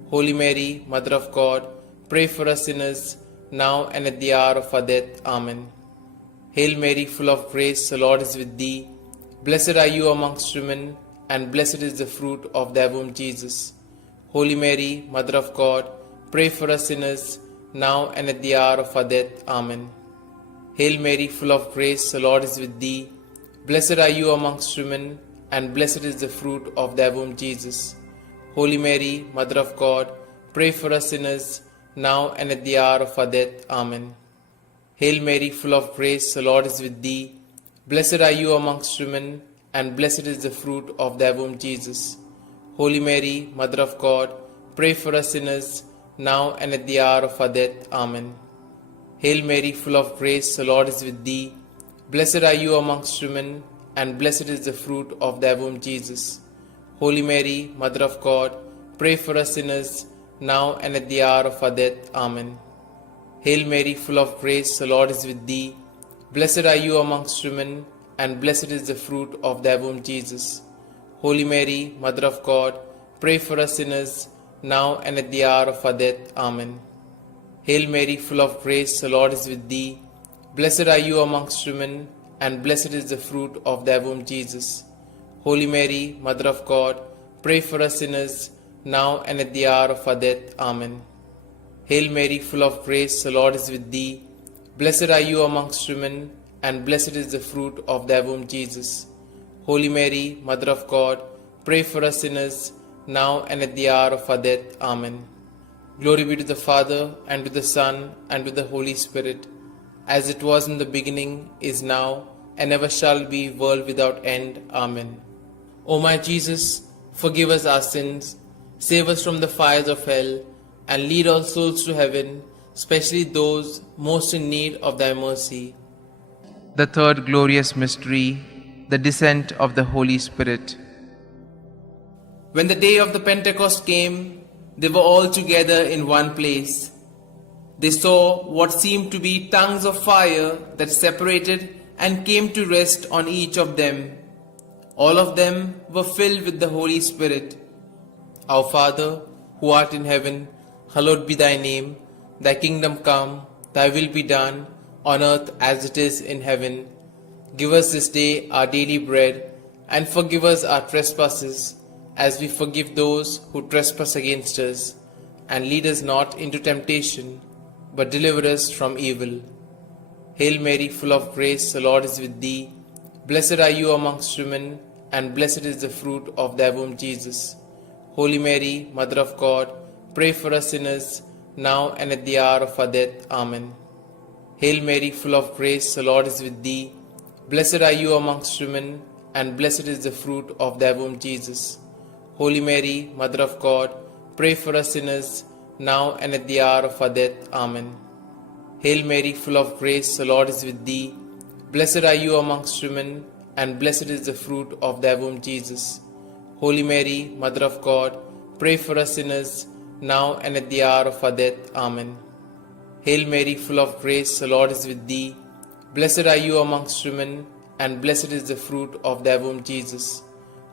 Holy Mary, Mother of God, pray for us sinners, now and at the hour of our death. Amen. Hail Mary, full of grace, the Lord is with thee. Blessed are you amongst women, and blessed is the fruit of thy womb, Jesus. Holy Mary, Mother of God, pray for us sinners, now and at the hour of our death. Amen. Hail Mary, full of grace, the Lord is with thee. Blessed are you amongst women, and blessed is the fruit of thy womb, Jesus. Holy Mary, Mother of God, pray for us sinners, now and at the hour of our death. Amen. Hail Mary, full of grace, the Lord is with thee. Blessed are you amongst women, and blessed is the fruit of thy womb, Jesus. Holy Mary, Mother of God, pray for us sinners, now and at the hour of our death. Amen. Hail Mary, full of grace, the Lord is with thee. Blessed are you amongst women, and blessed is the fruit of thy womb, Jesus. Holy Mary, Mother of God, pray for us sinners, now and at the hour of our death. Amen. Hail Mary, full of grace, the Lord is with thee. Blessed are you amongst women, and blessed is the fruit of thy womb, Jesus. Holy Mary, Mother of God, pray for us sinners, now and at the hour of our death. Amen. Hail Mary, full of grace, the Lord is with thee. Blessed are you amongst women, and blessed is the fruit of thy womb, Jesus. Holy Mary, Mother of God, pray for us sinners, now and at the hour of our death. Amen. Hail Mary, full of grace, the Lord is with thee. Blessed are you amongst women, and blessed is the fruit of thy womb, Jesus. Holy Mary, Mother of God, pray for us sinners, now and at the hour of our death. Amen. Glory be to the Father, and to the Son, and to the Holy Spirit, as it was in the beginning, is now, and ever shall be, world without end. Amen. O my Jesus, forgive us our sins, save us from the fires of hell, and lead all souls to heaven, especially those most in need of thy mercy. The third glorious mystery, the descent of the Holy Spirit. When the day of the Pentecost came, they were all together in one place. They saw what seemed to be tongues of fire that separated and came to rest on each of them. All of them were filled with the Holy Spirit. Our Father, who art in heaven, hallowed be thy name. Thy kingdom come, thy will be done, on earth as it is in heaven. Give us this day our daily bread, and forgive us our trespasses, as we forgive those who trespass against us. And lead us not into temptation, but deliver us from evil. Hail Mary, full of grace, the Lord is with thee. Blessed are you amongst women, and blessed is the fruit of thy womb, Jesus. Holy Mary, Mother of God, pray for us sinners, now and at the hour of our death. Amen. Hail Mary, full of grace, the Lord is with thee. Blessed are you amongst women, and blessed is the fruit of thy womb, Jesus. Holy Mary, Mother of God, pray for us sinners, now and at the hour of our death. Amen. Hail Mary, full of grace, the Lord is with thee. Blessed are you amongst women, and blessed is the fruit of thy womb, Jesus. Holy Mary, Mother of God, pray for us sinners, now and at the hour of our death. Amen. Hail Mary, full of grace, the Lord is with thee. Blessed are you amongst women, and blessed is the fruit of thy womb, Jesus.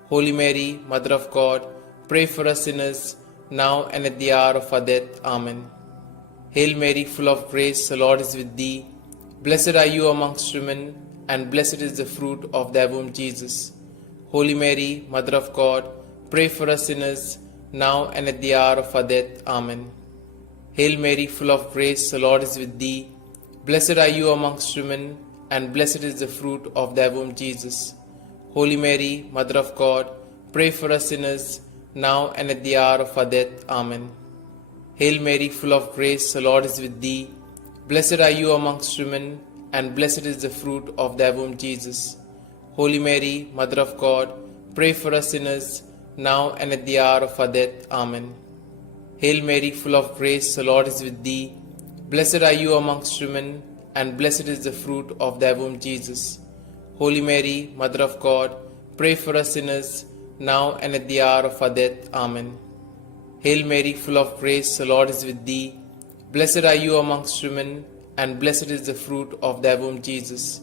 Holy Mary, Mother of God, pray for us sinners, now and at the hour of our death. Amen. Hail Mary, full of grace, the Lord is with thee. Blessed are you amongst women, and blessed is the fruit of thy womb, Jesus. Holy Mary, Mother of God, pray for us sinners, now and at the hour of our death. Amen. Hail Mary, full of grace, the Lord is with thee. Blessed are you amongst women, and blessed is the fruit of thy womb, Jesus. Holy Mary, Mother of God, pray for us sinners, now and at the hour of our death. Amen. Hail Mary, full of grace, the Lord is with thee. Blessed are you amongst women, and blessed is the fruit of thy womb, Jesus. Holy Mary, Mother of God, pray for us sinners, now and at the hour of our death. Amen. Hail Mary, full of grace, the Lord is with thee. Blessed are you amongst women, and blessed is the fruit of thy womb, Jesus. Holy Mary, Mother of God, pray for us sinners, now and at the hour of our death. Amen. Hail Mary, full of grace, the Lord is with thee. Blessed are you amongst women, and blessed is the fruit of thy womb, Jesus.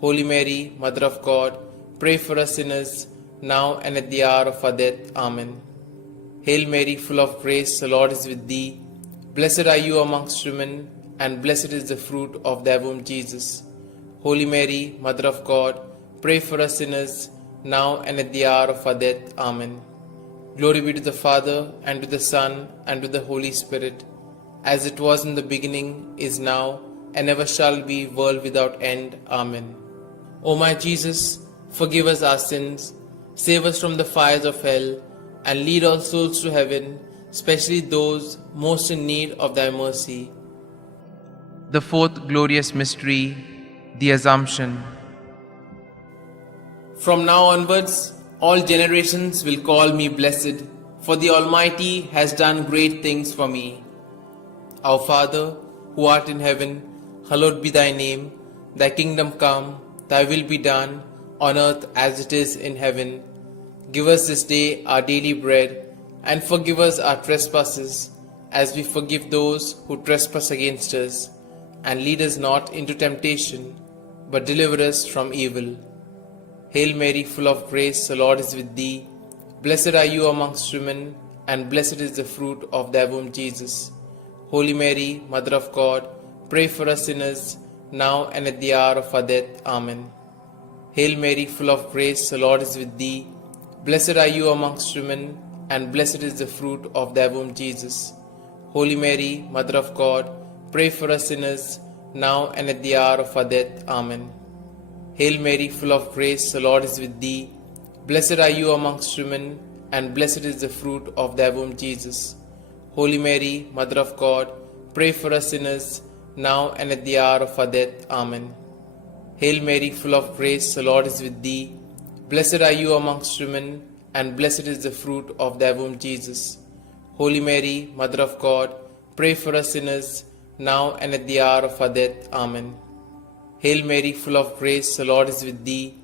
Holy Mary, Mother of God, pray for us sinners, now and at the hour of our death. Amen. Hail Mary, full of grace, the Lord is with thee. Blessed are you amongst women, and blessed is the fruit of thy womb, Jesus. Holy Mary, Mother of God, pray for us sinners, now and at the hour of our death. Amen. Glory be to the Father, and to the Son, and to the Holy Spirit, as it was in the beginning, is now, and ever shall be, world without end. Amen. O my Jesus, forgive us our sins, save us from the fires of hell, and lead all souls to heaven, especially those most in need of thy mercy. The fourth glorious mystery, the Assumption. From now onwards, all generations will call me blessed, for the Almighty has done great things for me. Our Father, who art in heaven, hallowed be thy name. Thy kingdom come, thy will be done, on earth as it is in heaven. Give us this day our daily bread, and forgive us our trespasses, as we forgive those who trespass against us. And lead us not into temptation, but deliver us from evil. Hail Mary, full of grace, the Lord is with thee. Blessed are you amongst women, and blessed is the fruit of thy womb, Jesus. Holy Mary, Mother of God, pray for us sinners, now and at the hour of our death. Amen. Hail Mary, full of grace, the Lord is with thee. Blessed are you amongst women, and blessed is the fruit of thy womb, Jesus. Holy Mary, Mother of God, pray for us sinners, now and at the hour of our death. Amen. Hail Mary, full of grace, the Lord is with thee. Blessed are you amongst women, and blessed is the fruit of thy womb, Jesus. Holy Mary, Mother of God, pray for us sinners, now and at the hour of our death. Amen. Hail Mary, full of grace, the Lord is with thee. Blessed are you amongst women, and blessed is the fruit of thy womb, Jesus. Holy Mary, Mother of God, pray for us sinners, now and at the hour of our death. Amen. Hail Mary, full of grace, the Lord is with thee.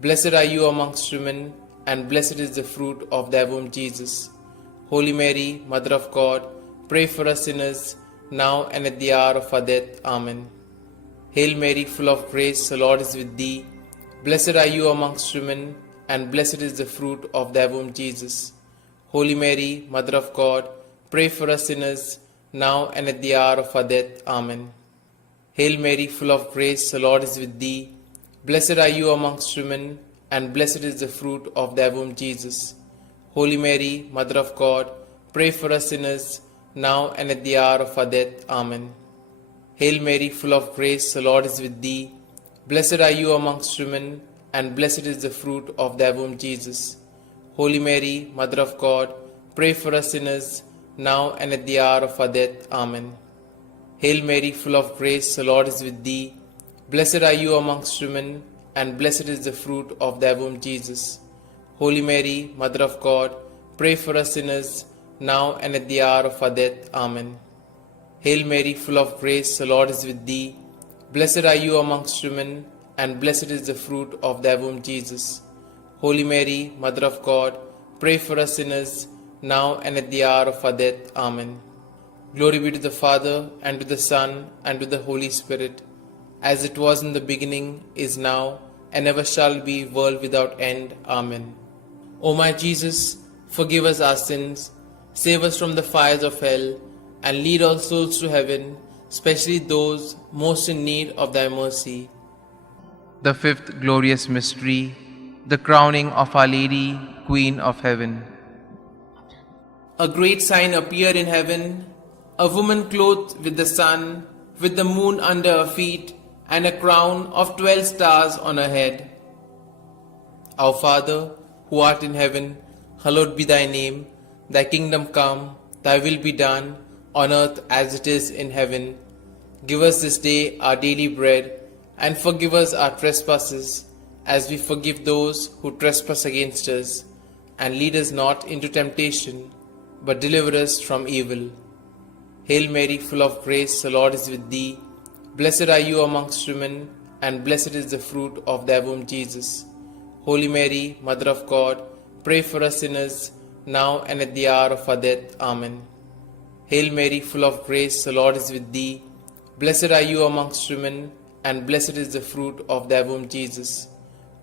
Blessed are you amongst women, and blessed is the fruit of thy womb, Jesus. Holy Mary, Mother of God, pray for us sinners, now and at the hour of our death. Amen. Hail Mary, full of grace, the Lord is with thee. Blessed are you amongst women, and blessed is the fruit of thy womb, Jesus. Holy Mary, Mother of God, pray for us sinners, now and at the hour of our death. Amen. Hail Mary, full of grace, the Lord is with thee. Blessed are you amongst women, and blessed is the fruit of thy womb, Jesus. Holy Mary, Mother of God, pray for us sinners, now and at the hour of our death. Amen. Hail Mary, full of grace, the Lord is with thee. Blessed are you amongst women, and blessed is the fruit of thy womb, Jesus. Holy Mary, Mother of God, pray for us sinners, now and at the hour of our death. Amen. Hail Mary, full of grace, the Lord is with thee. Blessed are you amongst women, and blessed is the fruit of thy womb, Jesus. Holy Mary, Mother of God, pray for us sinners, now and at the hour of our death. Amen. Hail Mary, full of grace, the Lord is with thee. Blessed are you amongst women, and blessed is the fruit of thy womb, Jesus. Holy Mary, Mother of God, pray for us sinners, now and at the hour of our death. Amen. Glory be to the Father, and to the Son, and to the Holy Spirit, as it was in the beginning, is now, and ever shall be, world without end. Amen. O my Jesus, forgive us our sins, save us from the fires of hell, and lead all souls to heaven, especially those most in need of thy mercy. The fifth glorious mystery, the crowning of Our Lady, Queen of Heaven. A great sign appeared in heaven, a woman clothed with the sun, with the moon under her feet, and a crown of 12 stars on her head. Our Father, who art in heaven, hallowed be thy name. Thy kingdom come, thy will be done, on earth as it is in heaven. Give us this day our daily bread, and forgive us our trespasses, as we forgive those who trespass against us. And lead us not into temptation, but deliver us from evil. Hail Mary, full of grace, the Lord is with thee. Blessed are you amongst women, and blessed is the fruit of thy womb, Jesus. Holy Mary, Mother of God, pray for us sinners, now and at the hour of our death. Amen. Hail Mary, full of grace, the Lord is with thee. Blessed are you amongst women, and blessed is the fruit of thy womb, Jesus.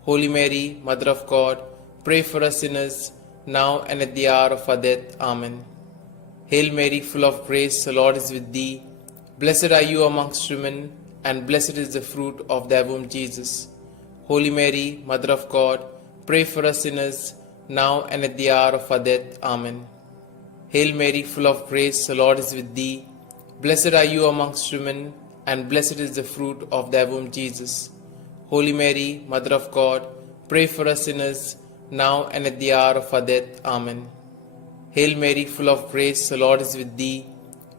Holy Mary, Mother of God, pray for us sinners, now and at the hour of our death. Amen. Hail Mary, full of grace, the Lord is with thee. Blessed are you amongst women, and blessed is the fruit of thy womb, Jesus. Holy Mary, Mother of God, pray for us sinners, now and at the hour of our death. Amen. Hail Mary, full of grace, the Lord is with thee. Blessed are you amongst women, and blessed is the fruit of thy womb, Jesus. Holy Mary, Mother of God, pray for us sinners, now and at the hour of our death. Amen. Hail Mary, full of grace, the Lord is with thee.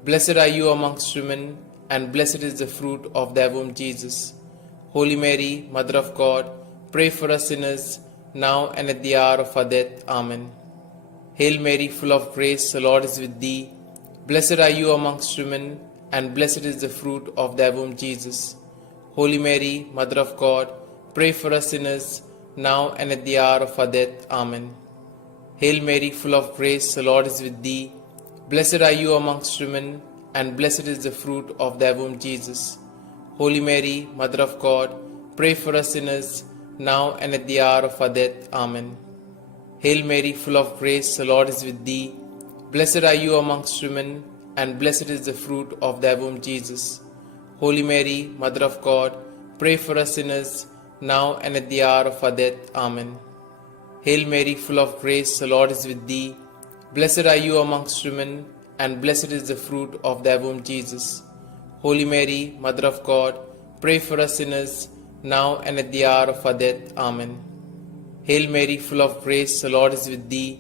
Blessed are you amongst women, and blessed is the fruit of thy womb, Jesus. Holy Mary, Mother of God, pray for us sinners, now and at the hour of our death. Amen. Hail Mary, full of grace, the Lord is with thee. Blessed are you amongst women, and blessed is the fruit of thy womb, Jesus. Holy Mary, Mother of God, pray for us sinners, now and at the hour of our death. Amen. Hail Mary, full of grace, the Lord is with thee. Blessed are you amongst women, and blessed is the fruit of thy womb, Jesus. Holy Mary, Mother of God, pray for us sinners, now and at the hour of our death. Amen. Hail Mary, full of grace, the Lord is with thee. Blessed are you amongst women, and blessed is the fruit of thy womb, Jesus. Holy Mary, Mother of God, pray for us sinners, now and at the hour of our death. Amen. Hail Mary, full of grace, the Lord is with thee. Blessed are you amongst women, and blessed is the fruit of thy womb, Jesus. Holy Mary, Mother of God, pray for us sinners, now and at the hour of our death. Amen. Hail Mary, full of grace, the Lord is with thee.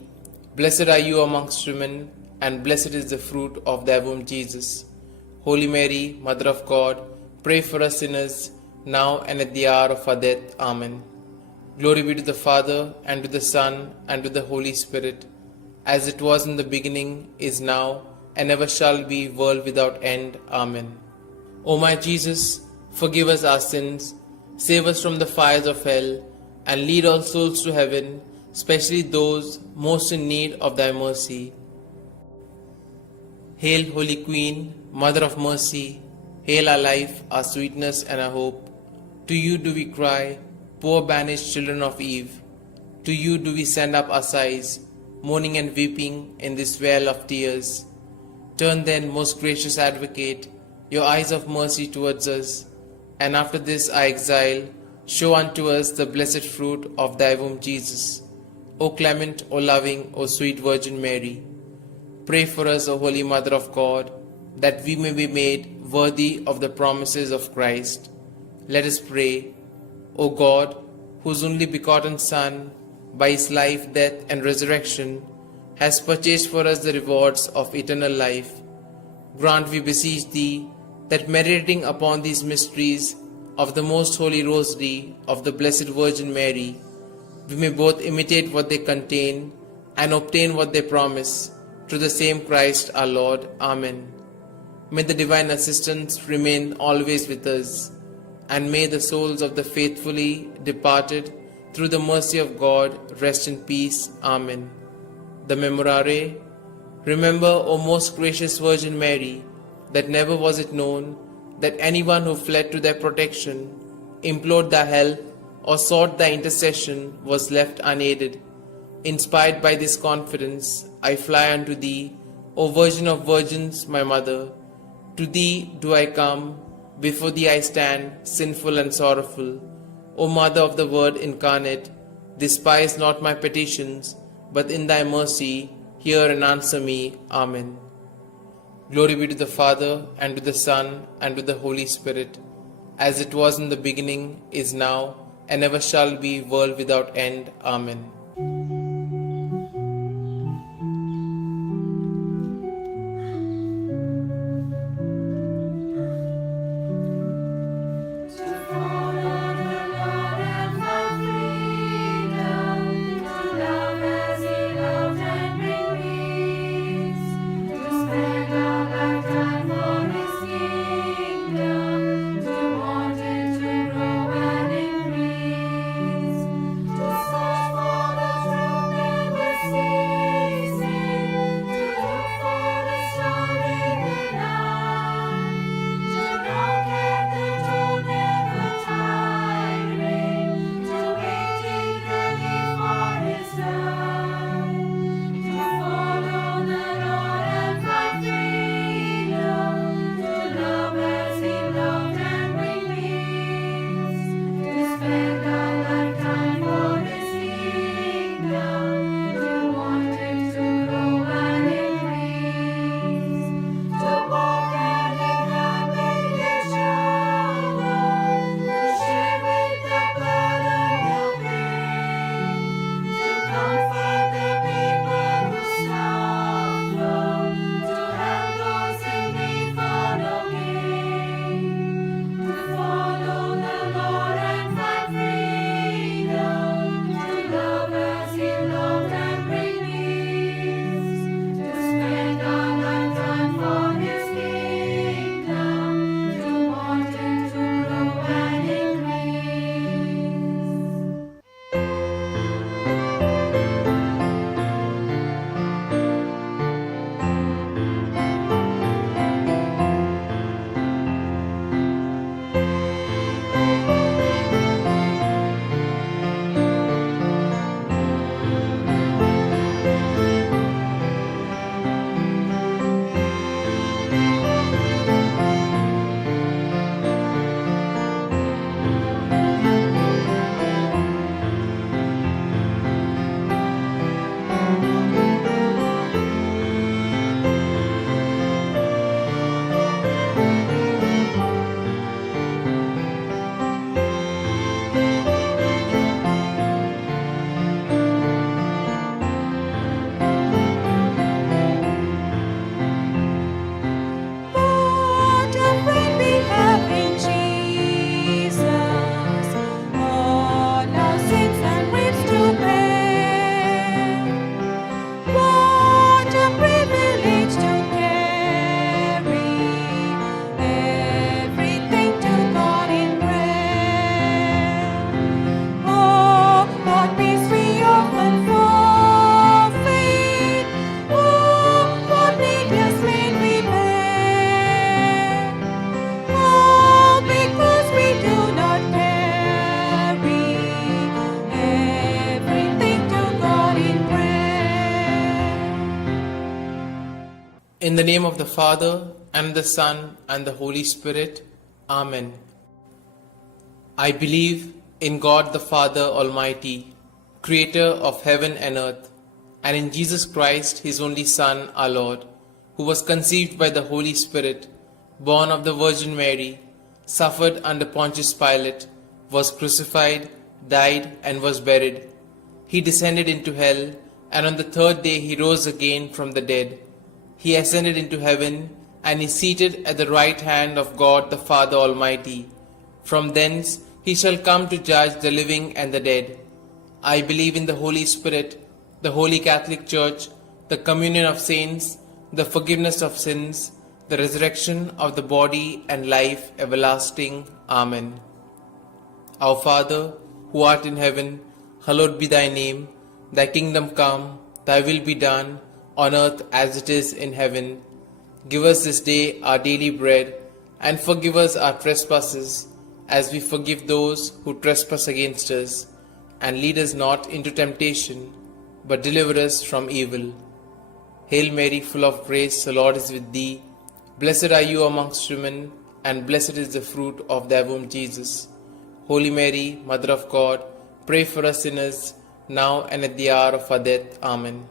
Blessed are you amongst women, and blessed is the fruit of thy womb, Jesus. Holy Mary, Mother of God, pray for us sinners, now and at the hour of our death. Amen. Glory be to the Father, and to the Son, and to the Holy Spirit, as it was in the beginning, is now, and ever shall be, world without end. Amen. O my Jesus, forgive us our sins, save us from the fires of hell, and lead all souls to heaven, especially those most in need of thy mercy. Hail, Holy Queen, Mother of Mercy, hail our life, our sweetness, and our hope. To you do we cry, poor banished children of Eve. To you do we send up our sighs, mourning and weeping in this vale of tears. Turn then, most gracious Advocate, your eyes of mercy towards us, and after this our exile, show unto us the blessed fruit of thy womb, Jesus. O clement, O loving, O sweet Virgin Mary, pray for us, O Holy Mother of God, that we may be made worthy of the promises of Christ. Let us pray. O God, whose only begotten Son, by his life, death, and resurrection, has purchased for us the rewards of eternal life, grant, we beseech thee, that meditating upon these mysteries of the most holy rosary of the Blessed Virgin Mary, we may both imitate what they contain and obtain what they promise, through the same Christ our Lord. Amen. May the divine assistance remain always with us, and may the souls of the faithfully departed, through the mercy of God, rest in peace. Amen. The Memorare. Remember, O most gracious Virgin Mary, that never was it known that anyone who fled to thy protection, implored thy help, or sought thy intercession was left unaided. Inspired by this confidence, I fly unto thee, O Virgin of Virgins, my Mother. To thee do I come, before thee I stand, sinful and sorrowful. O Mother of the Word incarnate, despise not my petitions, but in thy mercy hear and answer me. Amen. Glory be to the Father, and to the Son, and to the Holy Spirit, as it was in the beginning, is now, and ever shall be, world without end. Amen. In the name of the Father, and the Son, and the Holy Spirit. Amen. I believe in God the Father Almighty, Creator of heaven and earth, and in Jesus Christ, His only Son, our Lord, who was conceived by the Holy Spirit, born of the Virgin Mary, suffered under Pontius Pilate, was crucified, died, and was buried. He descended into hell, and on the third day he rose again from the dead. He ascended into heaven, and is seated at the right hand of God the Father Almighty. From thence he shall come to judge the living and the dead. I believe in the Holy Spirit, the Holy Catholic Church, the communion of saints, the forgiveness of sins, the resurrection of the body, and life everlasting. Amen. Our Father, who art in heaven, hallowed be thy name. Thy kingdom come, thy will be done, on earth as it is in heaven. Give us this day our daily bread, and forgive us our trespasses, as we forgive those who trespass against us. And lead us not into temptation, but deliver us from evil. Hail Mary, full of grace, the Lord is with thee. Blessed are you amongst women, and blessed is the fruit of thy womb, Jesus. Holy Mary, Mother of God, pray for us sinners, now and at the hour of our death. Amen.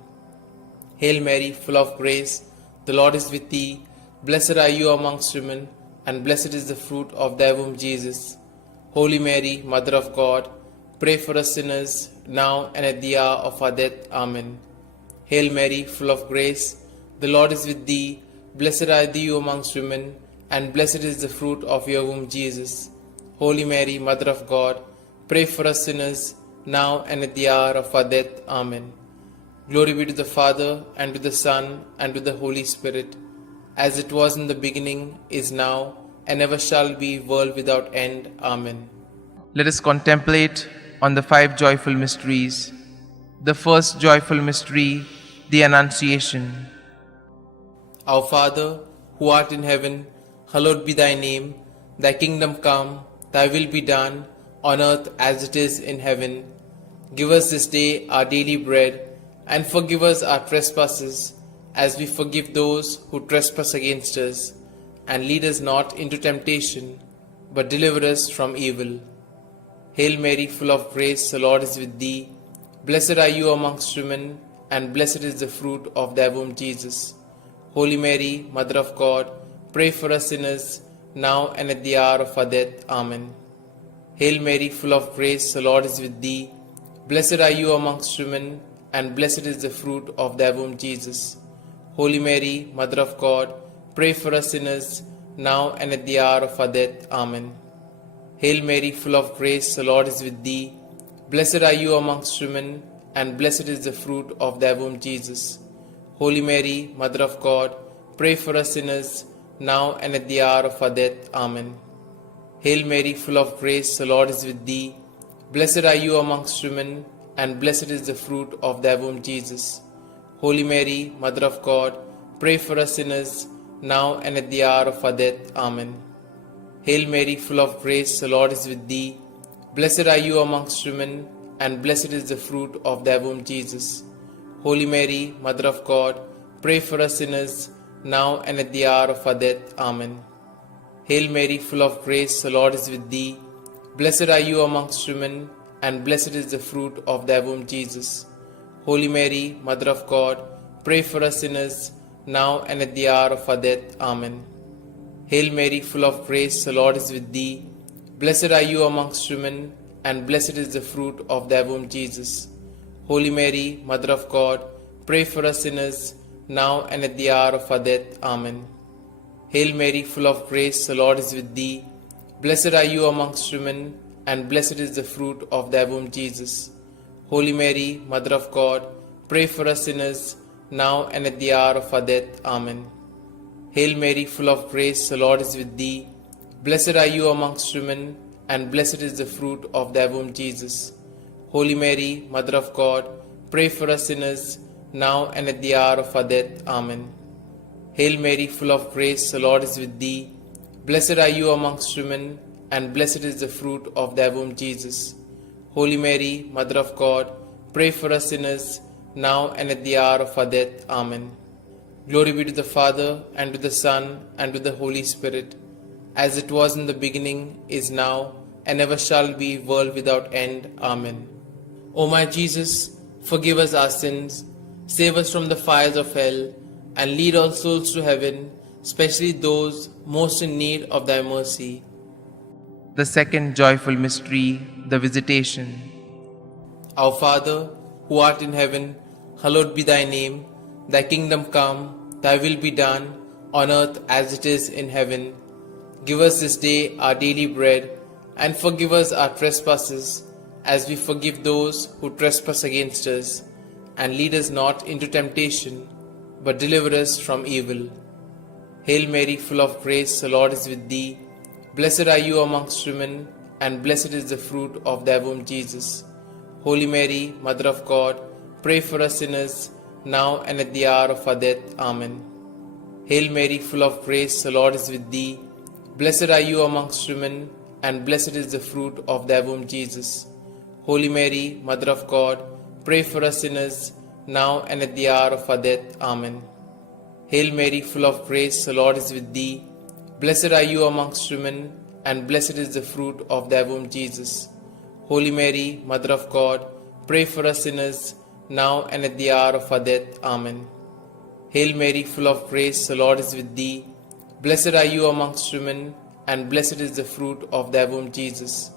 Hail Mary, full of grace, the Lord is with thee. Blessed are you amongst women, and blessed is the fruit of thy womb, Jesus. Holy Mary, Mother of God, pray for us sinners, now and at the hour of our death. Amen. Hail Mary, full of grace, the Lord is with thee. Blessed are you amongst women, and blessed is the fruit of your womb, Jesus. Holy Mary, Mother of God, pray for us sinners, now and at the hour of our death. Amen. Glory be to the Father, and to the Son, and to the Holy Spirit, as it was in the beginning, is now, and ever shall be, world without end. Amen. Let us contemplate on the 5 joyful mysteries. The first joyful mystery, the Annunciation. Our Father, who art in heaven, hallowed be thy name. Thy kingdom come, thy will be done, on earth as it is in heaven. Give us this day our daily bread, and forgive us our trespasses, as we forgive those who trespass against us. And lead us not into temptation, but deliver us from evil. Hail Mary, full of grace, the Lord is with thee. Blessed are you amongst women, and blessed is the fruit of thy womb, Jesus. Holy Mary, Mother of God, pray for us sinners, now and at the hour of our death. Amen. Hail Mary, full of grace, the Lord is with thee. Blessed are you amongst women, and blessed is the fruit of thy womb, Jesus. Holy Mary, Mother of God, pray for us sinners, now and at the hour of our death. Amen. Hail Mary, full of grace, the Lord is with thee. Blessed are you amongst women, and blessed is the fruit of thy womb, Jesus. Holy Mary, Mother of God, pray for us sinners, now and at the hour of our death. Amen. Hail Mary, full of grace, the Lord is with thee. Blessed are you amongst women, and blessed is the fruit of thy womb, Jesus. Holy Mary, Mother of God, pray for us sinners, now and at the hour of our death. Amen. Hail Mary, full of grace, the Lord is with thee. Blessed are you amongst women, and blessed is the fruit of thy womb, Jesus. Holy Mary, Mother of God, pray for us sinners, now and at the hour of our death. Amen. Hail Mary, full of grace, the Lord is with thee. Blessed are you amongst women, and blessed is the fruit of thy womb, Jesus. Holy Mary, Mother of God, pray for us sinners, now and at the hour of our death. Amen. Hail Mary, full of grace, the Lord is with thee. Blessed are you amongst women, and blessed is the fruit of thy womb, Jesus. Holy Mary, Mother of God, pray for us sinners, now and at the hour of our death. Amen. Hail Mary, full of grace, the Lord is with thee. Blessed are you amongst women, and blessed is the fruit of thy womb, Jesus. Holy Mary, Mother of God, pray for us sinners, now and at the hour of our death. Amen. Hail Mary, full of grace, the Lord is with thee. Blessed are you amongst women, and blessed is the fruit of thy womb, Jesus. Holy Mary, Mother of God, pray for us sinners, now and at the hour of our death. Amen. Hail Mary, full of grace, the Lord is with thee. Blessed are you amongst women, and blessed is the fruit of thy womb, Jesus. Holy Mary, Mother of God, pray for us sinners, now and at the hour of our death. Amen. Glory be to the Father, and to the Son, and to the Holy Spirit, as it was in the beginning, is now, and ever shall be, world without end. Amen. O my Jesus, forgive us our sins, save us from the fires of hell, and lead all souls to heaven, especially those most in need of thy mercy. The second joyful mystery, the Visitation. Our Father, who art in heaven, hallowed be thy name. Thy kingdom come, thy will be done, on earth as it is in heaven. Give us this day our daily bread, and forgive us our trespasses, as we forgive those who trespass against us. And lead us not into temptation, but deliver us from evil. Hail Mary, full of grace, the Lord is with thee. Blessed are you amongst women, and blessed is the fruit of thy womb, Jesus. Holy Mary, Mother of God, pray for us sinners, now and at the hour of our death. Amen. Hail Mary, full of grace, the Lord is with thee. Blessed are you amongst women, and blessed is the fruit of thy womb, Jesus. Holy Mary, Mother of God, pray for us sinners, now and at the hour of our death. Amen. Hail Mary, full of grace, the Lord is with thee. Blessed are you amongst women, and blessed is the fruit of thy womb, Jesus. Holy Mary, Mother of God, pray for us sinners, now and at the hour of our death. Amen. Hail Mary, full of grace, the Lord is with thee. Blessed are you amongst women, and blessed is the fruit of thy womb, Jesus.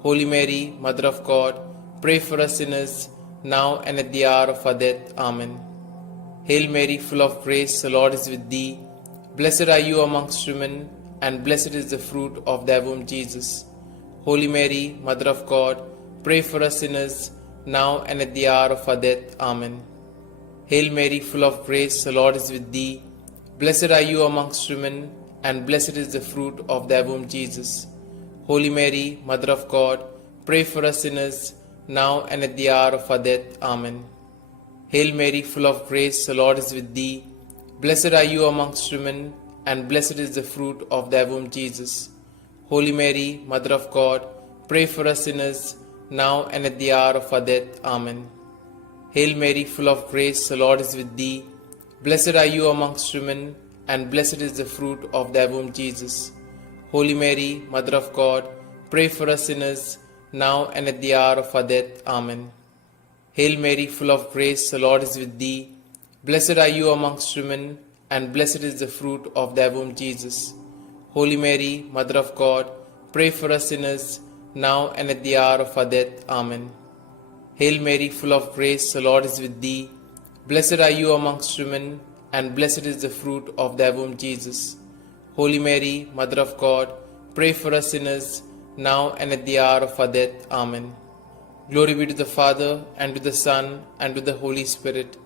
Holy Mary, Mother of God, pray for us sinners, now and at the hour of our death. Amen. Hail Mary, full of grace, the Lord is with thee. Blessed are you amongst women, and blessed is the fruit of thy womb, Jesus. Holy Mary, Mother of God, pray for us sinners, now and at the hour of our death. Amen. Hail Mary, full of grace, the Lord is with thee. Blessed are you amongst women, and blessed is the fruit of thy womb, Jesus. Holy Mary, Mother of God, pray for us sinners, now and at the hour of our death. Amen. Hail Mary, full of grace, the Lord is with thee. Blessed are you amongst women, and blessed is the fruit of thy womb, Jesus. Holy Mary, Mother of God, pray for us sinners, now and at the hour of our death. Amen. Hail Mary, full of grace, the Lord is with thee. Blessed are you amongst women, and blessed is the fruit of thy womb, Jesus. Holy Mary, Mother of God, pray for us sinners, now and at the hour of our death. Amen. Hail Mary, full of grace, the Lord is with thee. Blessed are you amongst women, and blessed is the fruit of thy womb, Jesus. Holy Mary, Mother of God, pray for us sinners, now and at the hour of our death. Amen. Hail Mary, full of grace, the Lord is with thee. Blessed are you amongst women, and blessed is the fruit of thy womb, Jesus. Holy Mary, Mother of God, pray for us sinners, now and at the hour of our death. Amen. Glory be to the Father, and to the Son, and to the Holy Spirit,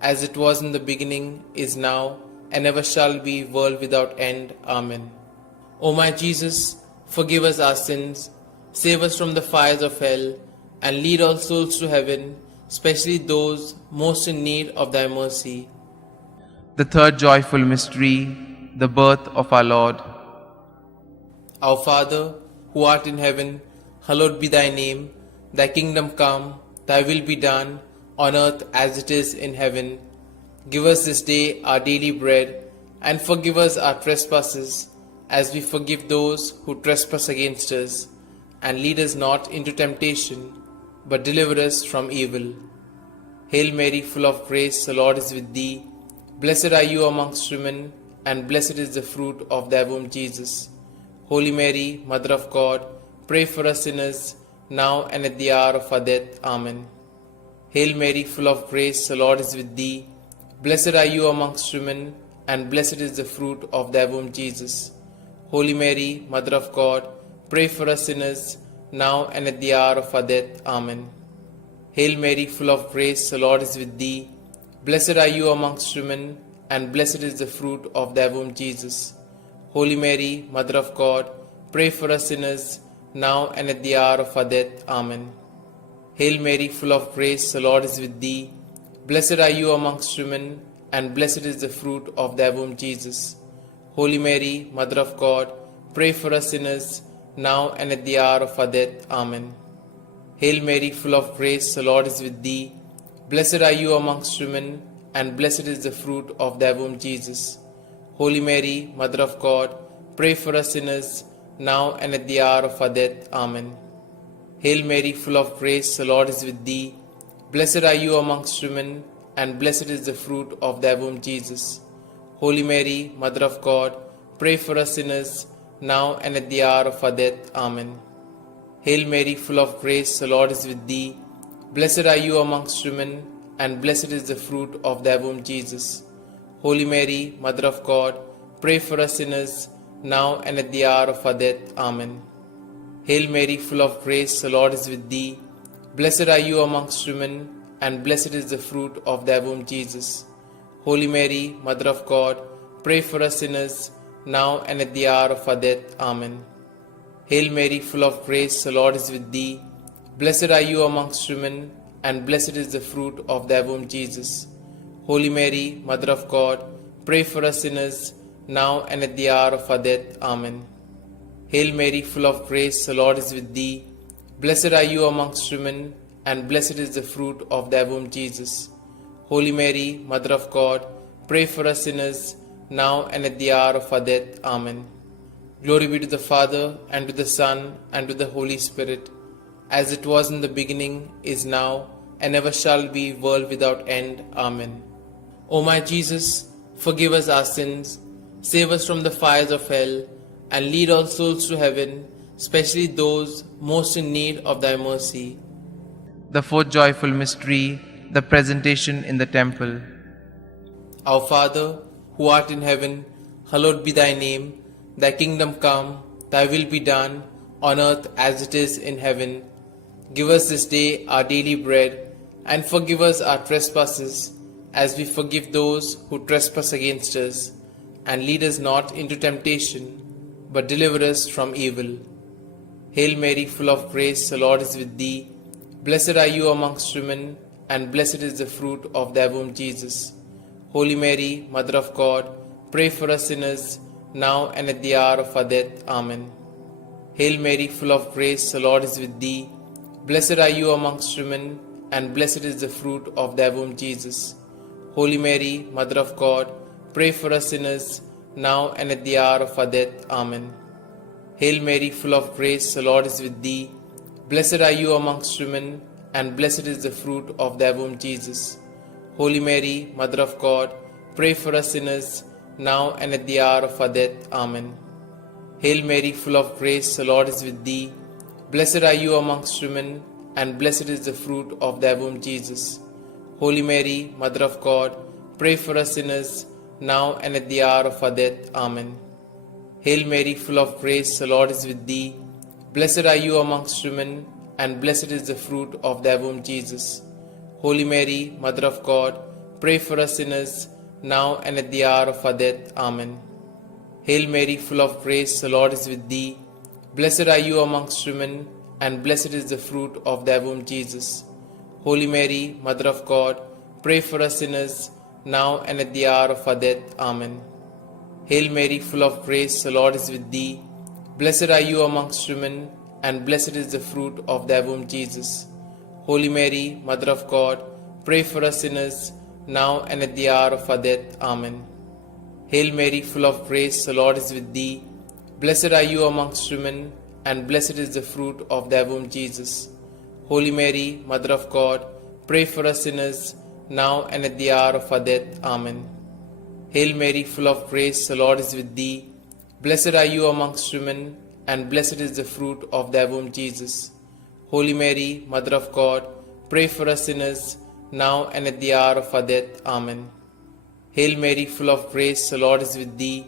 as it was in the beginning, is now, and ever shall be, world without end. Amen. O my Jesus, forgive us our sins, save us from the fires of hell, and lead all souls to heaven, especially those most in need of thy mercy. The third joyful mystery, the birth of our Lord. Our Father, who art in heaven, hallowed be thy name. Thy kingdom come, thy will be done, on earth as it is in heaven. Give us this day our daily bread, and forgive us our trespasses, as we forgive those who trespass against us. And lead us not into temptation, but deliver us from evil. Hail Mary, full of grace, the Lord is with thee. Blessed are you amongst women, and blessed is the fruit of thy womb, Jesus. Holy Mary, Mother of God, pray for us sinners, now and at the hour of our death. Amen. Hail Mary, full of grace, the Lord is with thee. Blessed are you amongst women, and blessed is the fruit of thy womb, Jesus. Holy Mary, Mother of God, pray for us sinners, now and at the hour of our death. Amen. Hail Mary, full of grace, the Lord is with thee. Blessed are you amongst women, and blessed is the fruit of thy womb, Jesus. Holy Mary, Mother of God, pray for us sinners, now and at the hour of our death. Amen. Hail Mary, full of grace, the Lord is with thee. Blessed are you amongst women, and blessed is the fruit of thy womb, Jesus. Holy Mary, Mother of God, pray for us sinners, now and at the hour of our death. Amen. Hail Mary, full of grace, the Lord is with thee. Blessed are you amongst women, and blessed is the fruit of thy womb, Jesus. Holy Mary, Mother of God, pray for us sinners, now and at the hour of our death. Amen. Hail Mary, full of grace, the Lord is with thee. Blessed are you amongst women, and blessed is the fruit of thy womb, Jesus. Holy Mary, Mother of God, pray for us sinners, now and at the hour of our death. Amen. Hail Mary, full of grace, the Lord is with thee. Blessed are you amongst women, and blessed is the fruit of thy womb, Jesus. Holy Mary, Mother of God, pray for us sinners, now and at the hour of our death. Amen. Hail Mary, full of grace, the Lord is with thee. Blessed are you amongst women, and blessed is the fruit of thy womb, Jesus. Holy Mary, Mother of God, pray for us sinners, now and at the hour of our death. Amen. Hail Mary, full of grace, the Lord is with thee. Blessed are you amongst women, and blessed is the fruit of thy womb, Jesus. Holy Mary, Mother of God, pray for us sinners, now and at the hour of our death. Amen. Hail Mary, full of grace, the Lord is with thee. Blessed are you amongst women, and blessed is the fruit of thy womb, Jesus. Holy Mary, Mother of God, pray for us sinners, now and at the hour of our death. Amen. Glory be to the Father, and to the Son, and to the Holy Spirit, as it was in the beginning, is now, and ever shall be, world without end. Amen. O my Jesus, forgive us our sins, save us from the fires of hell, and lead all souls to heaven, especially those most in need of thy mercy. The fourth joyful mystery, the presentation in the temple. Our Father, who art in heaven, hallowed be thy name. Thy kingdom come, thy will be done, on earth as it is in heaven. Give us this day our daily bread, and forgive us our trespasses, as we forgive those who trespass against us. And lead us not into temptation, but deliver us from evil. Hail Mary, full of grace, the Lord is with thee. Blessed are you amongst women, and blessed is the fruit of thy womb, Jesus. Holy Mary, Mother of God, pray for us sinners, now and at the hour of our death. Amen. Hail Mary, full of grace, the Lord is with thee. Blessed are you amongst women, and blessed is the fruit of thy womb, Jesus. Holy Mary, Mother of God, pray for us sinners, now and at the hour of our death. Amen. Hail Mary, full of grace, the Lord is with thee. Blessed are you amongst women, and blessed is the fruit of thy womb, Jesus. Holy Mary, Mother of God, pray for us sinners, now and at the hour of our death. Amen. Hail Mary, full of grace, the Lord is with thee. Blessed are you amongst women, and blessed is the fruit of thy womb, Jesus. Holy Mary, Mother of God, pray for us sinners, now and at the hour of our death. Amen. Hail Mary, full of grace, the Lord is with thee. Blessed are you amongst women, and blessed is the fruit of thy womb, Jesus. Holy Mary, Mother of God, pray for us sinners, now and at the hour of our death. Amen. Hail Mary, full of grace, the Lord is with thee. Blessed are you amongst women, and blessed is the fruit of thy womb, Jesus. Holy Mary, Mother of God, pray for us sinners, now and at the hour of our death. Amen. Hail Mary, full of grace, the Lord is with thee. Blessed are you amongst women, and blessed is the fruit of thy womb, Jesus. Holy Mary, Mother of God, pray for us sinners, now and at the hour of our death. Amen. Hail Mary, full of grace, the Lord is with thee. Blessed are you amongst women, and blessed is the fruit of thy womb, Jesus. Holy Mary, Mother of God, pray for us sinners, now and at the hour of our death. Amen. Hail Mary, full of grace, the Lord is with thee. Blessed are you amongst women, and blessed is the fruit of thy womb, Jesus. Holy Mary, Mother of God, pray for us sinners, now and at the hour of our death. Amen. Hail Mary, full of grace, the Lord is with thee.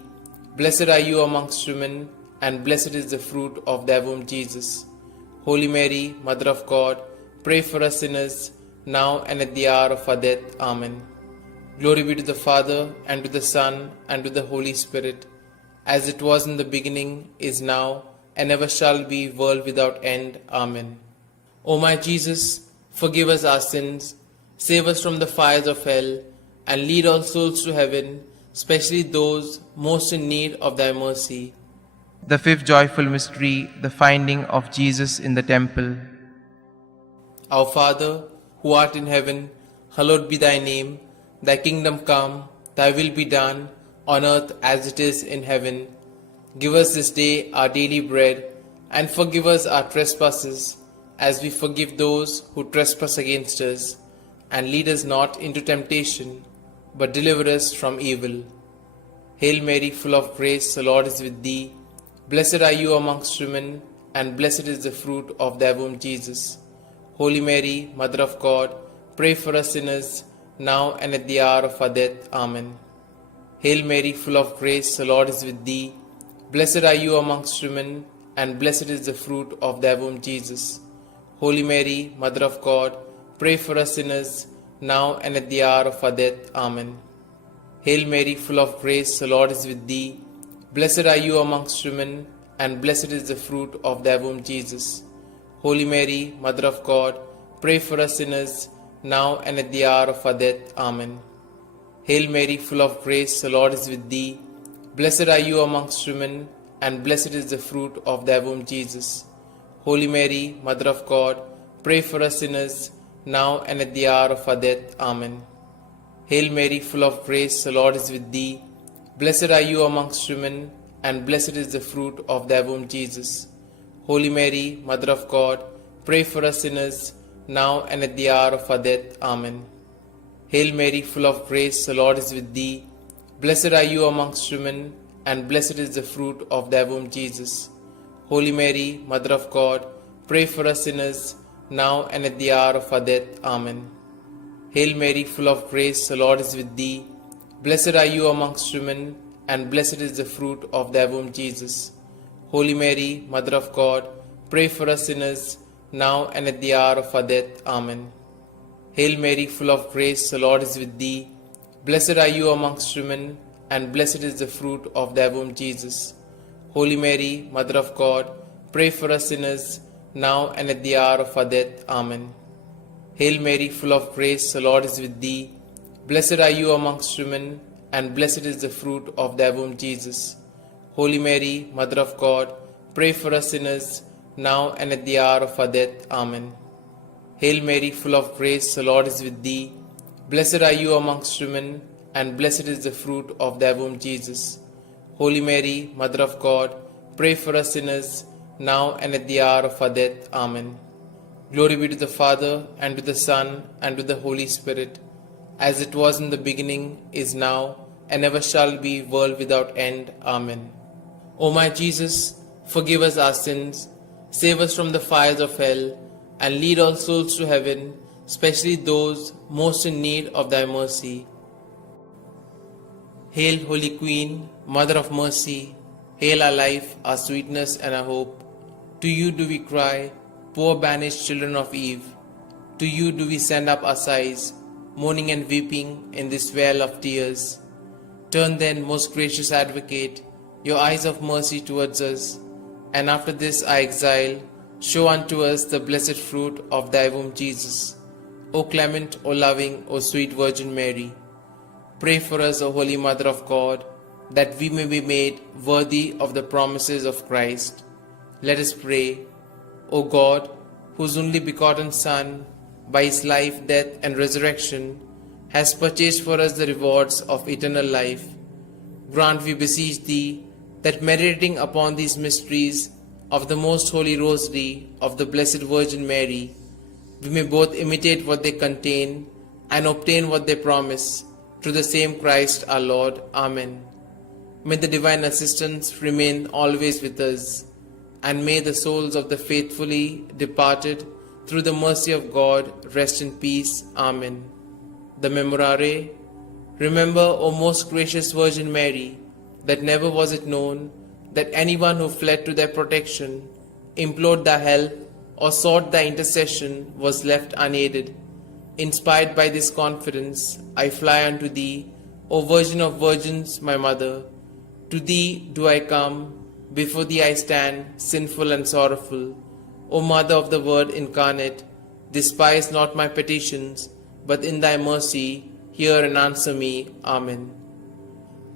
Blessed are you amongst women, and blessed is the fruit of thy womb, Jesus. Holy Mary, Mother of God, pray for us sinners, now and at the hour of our death. Amen. Glory be to the Father, and to the Son, and to the Holy Spirit, as it was in the beginning, is now, and ever shall be, world without end. Amen. O my Jesus, forgive us our sins, save us from the fires of hell, and lead all souls to heaven, especially those most in need of thy mercy. The fifth joyful mystery, the finding of Jesus in the temple. Our Father, who art in heaven, hallowed be thy name. Thy kingdom come, thy will be done, on earth as it is in heaven. Give us this day our daily bread, and forgive us our trespasses, as we forgive those who trespass against us. And lead us not into temptation, but deliver us from evil. Hail Mary, full of grace, the Lord is with thee. Blessed are you amongst women, and blessed is the fruit of thy womb, Jesus. Holy Mary, Mother of God, pray for us sinners, now and at the hour of our death. Amen. Hail Mary, full of grace, the Lord is with thee. Blessed are you amongst women, and blessed is the fruit of thy womb, Jesus. Holy Mary, Mother of God, pray for us sinners, now and at the hour of our death. Amen. Hail Mary, full of grace, the Lord is with thee. Blessed are you amongst women, and blessed is the fruit of thy womb, Jesus. Holy Mary, Mother of God, pray for us sinners, now and at the hour of our death. Amen. Hail Mary, full of grace, the Lord is with thee. Blessed are you amongst women, and blessed is the fruit of thy womb, Jesus. Holy Mary, Mother of God, pray for us sinners, now and at the hour of our death. Amen. Hail Mary, full of grace, the Lord is with thee. Blessed are you amongst women, and blessed is the fruit of thy womb, Jesus. Holy Mary, Mother of God, pray for us sinners, now and at the hour of our death. Amen. Hail Mary, full of grace, the Lord is with thee. Blessed are you amongst women, and blessed is the fruit of thy womb, Jesus. Holy Mary, Mother of God, pray for us sinners, now and at the hour of our death. Amen. Hail Mary, full of grace, the Lord is with thee. Blessed are you amongst women, and blessed is the fruit of thy womb, Jesus. Holy Mary, Mother of God, pray for us sinners, now and at the hour of our death. Amen. Hail Mary, full of grace, the Lord is with thee. Blessed are you amongst women, and blessed is the fruit of thy womb, Jesus. Holy Mary, Mother of God, pray for us sinners, now and at the hour of our death. Amen. Hail Mary, full of grace, the Lord is with thee. Blessed are you amongst women, and blessed is the fruit of thy womb, Jesus. Holy Mary, Mother of God, pray for us sinners, now and at the hour of our death. Amen. Hail Mary, full of grace, the Lord is with thee. Blessed are you amongst women, and blessed is the fruit of thy womb, Jesus. Holy Mary, Mother of God, pray for us sinners, now and at the hour of our death. Amen. Glory be to the Father, and to the Son, and to the Holy Spirit, as it was in the beginning, is now, and ever shall be, world without end. Amen. O my Jesus, forgive us our sins, save us from the fires of hell, and lead all souls to heaven, especially those most in need of thy mercy. Hail, Holy Queen, Mother of Mercy, hail our life, our sweetness, and our hope. To you do we cry, poor banished children of Eve. To you do we send up our sighs, mourning and weeping in this vale of tears. Turn then, most gracious Advocate, your eyes of mercy towards us, and after this our exile, show unto us the blessed fruit of thy womb, Jesus. O clement, O loving, O sweet Virgin Mary, pray for us, O Holy Mother of God, that we may be made worthy of the promises of Christ. Let us pray. O God, whose only begotten Son, by his life, death, and resurrection, has purchased for us the rewards of eternal life, grant, we beseech thee, that meditating upon these mysteries of the most holy rosary of the Blessed Virgin Mary, we may both imitate what they contain and obtain what they promise, through the same Christ our Lord. Amen. May the divine assistance remain always with us, and may the souls of the faithfully departed, through the mercy of God, rest in peace. Amen. The Memorare. Remember, O most gracious Virgin Mary, that never was it known that anyone who fled to thy protection, implored thy help, or sought thy intercession was left unaided. Inspired by this confidence, I fly unto thee, O Virgin of Virgins, my Mother. To thee do I come, before thee I stand, sinful and sorrowful. O Mother of the Word incarnate, despise not my petitions, but in thy mercy hear and answer me. Amen.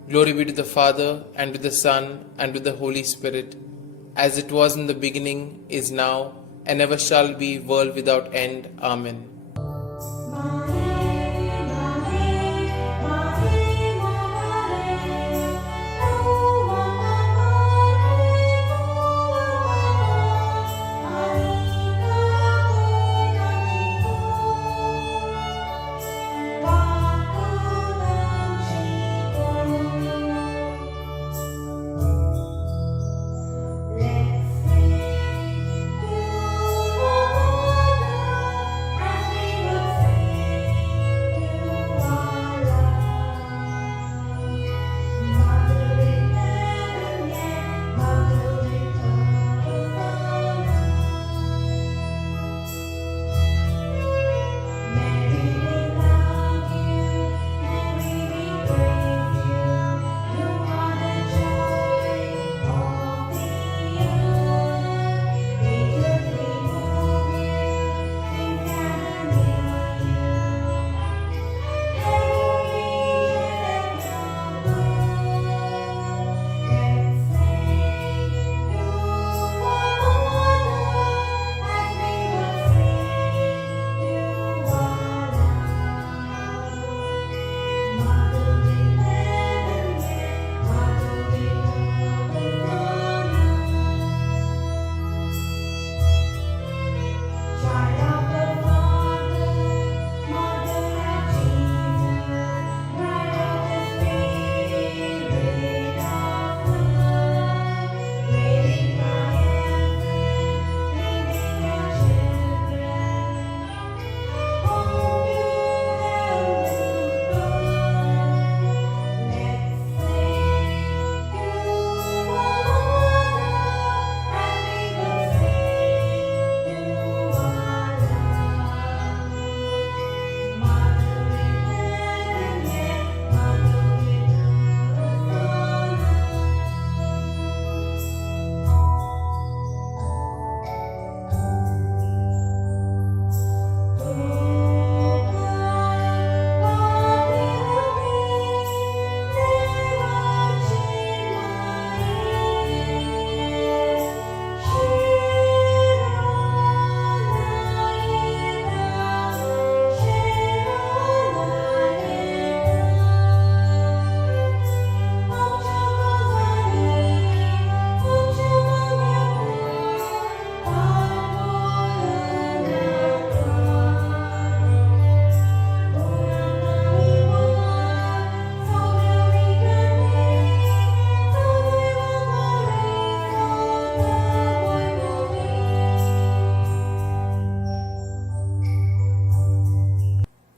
Glory be to the Father, and to the Son, and to the Holy Spirit, as it was in the beginning, is now, and ever shall be, world without end. Amen.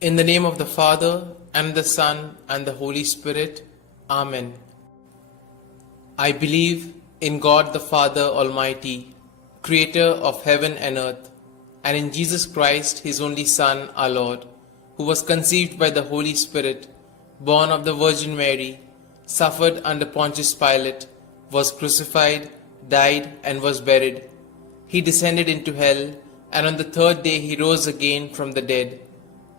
In the name of the Father, and the Son, and the Holy Spirit. Amen. I believe in God the Father Almighty, creator of heaven and earth, and in Jesus Christ, his only Son, our Lord, who was conceived by the Holy Spirit, born of the Virgin Mary, suffered under Pontius Pilate, was crucified, died, and was buried. He descended into hell, and on the third day he rose again from the dead.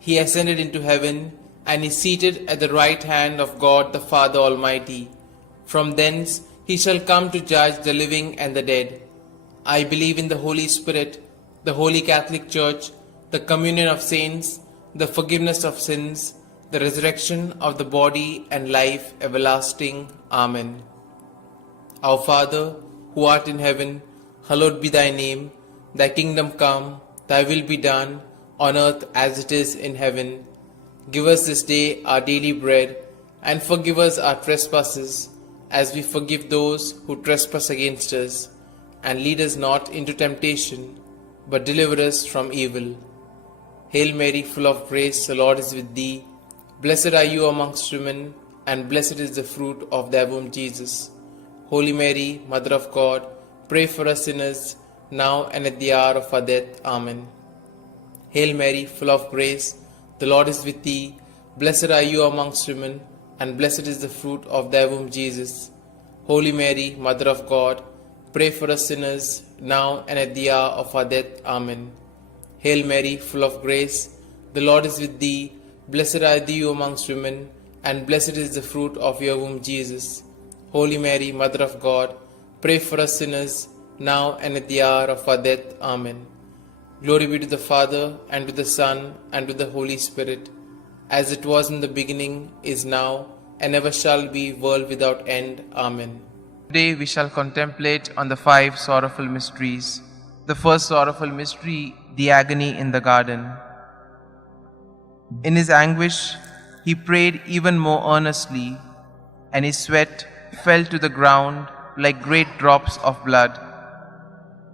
He ascended into heaven, and is seated at the right hand of God the Father Almighty. From thence he shall come to judge the living and the dead. I believe in the Holy Spirit, the Holy Catholic Church, the communion of saints, the forgiveness of sins, the resurrection of the body, and life everlasting. Amen. Our Father, who art in heaven, hallowed be thy name. Thy kingdom come, thy will be done, on earth as it is in heaven. Give us this day our daily bread, and forgive us our trespasses, as we forgive those who trespass against us. And lead us not into temptation, but deliver us from evil. Hail Mary, full of grace, the Lord is with thee. Blessed are you amongst women, and blessed is the fruit of thy womb, Jesus. Holy Mary, Mother of God, pray for us sinners, now and at the hour of our death. Amen. Hail Mary, full of grace, the Lord is with thee. Blessed are you amongst women, and blessed is the fruit of thy womb, Jesus. Holy Mary, Mother of God, pray for us sinners, now and at the hour of our death. Amen. Hail Mary, full of grace, the Lord is with thee. Blessed are you amongst women, and blessed is the fruit of your womb, Jesus. Holy Mary, Mother of God, pray for us sinners, now and at the hour of our death. Amen. Glory be to the Father, and to the Son, and to the Holy Spirit, as it was in the beginning, is now, and ever shall be, world without end. Amen. Today we shall contemplate on the 5 sorrowful mysteries. The first sorrowful mystery, the agony in the garden. In his anguish, he prayed even more earnestly, and his sweat fell to the ground like great drops of blood.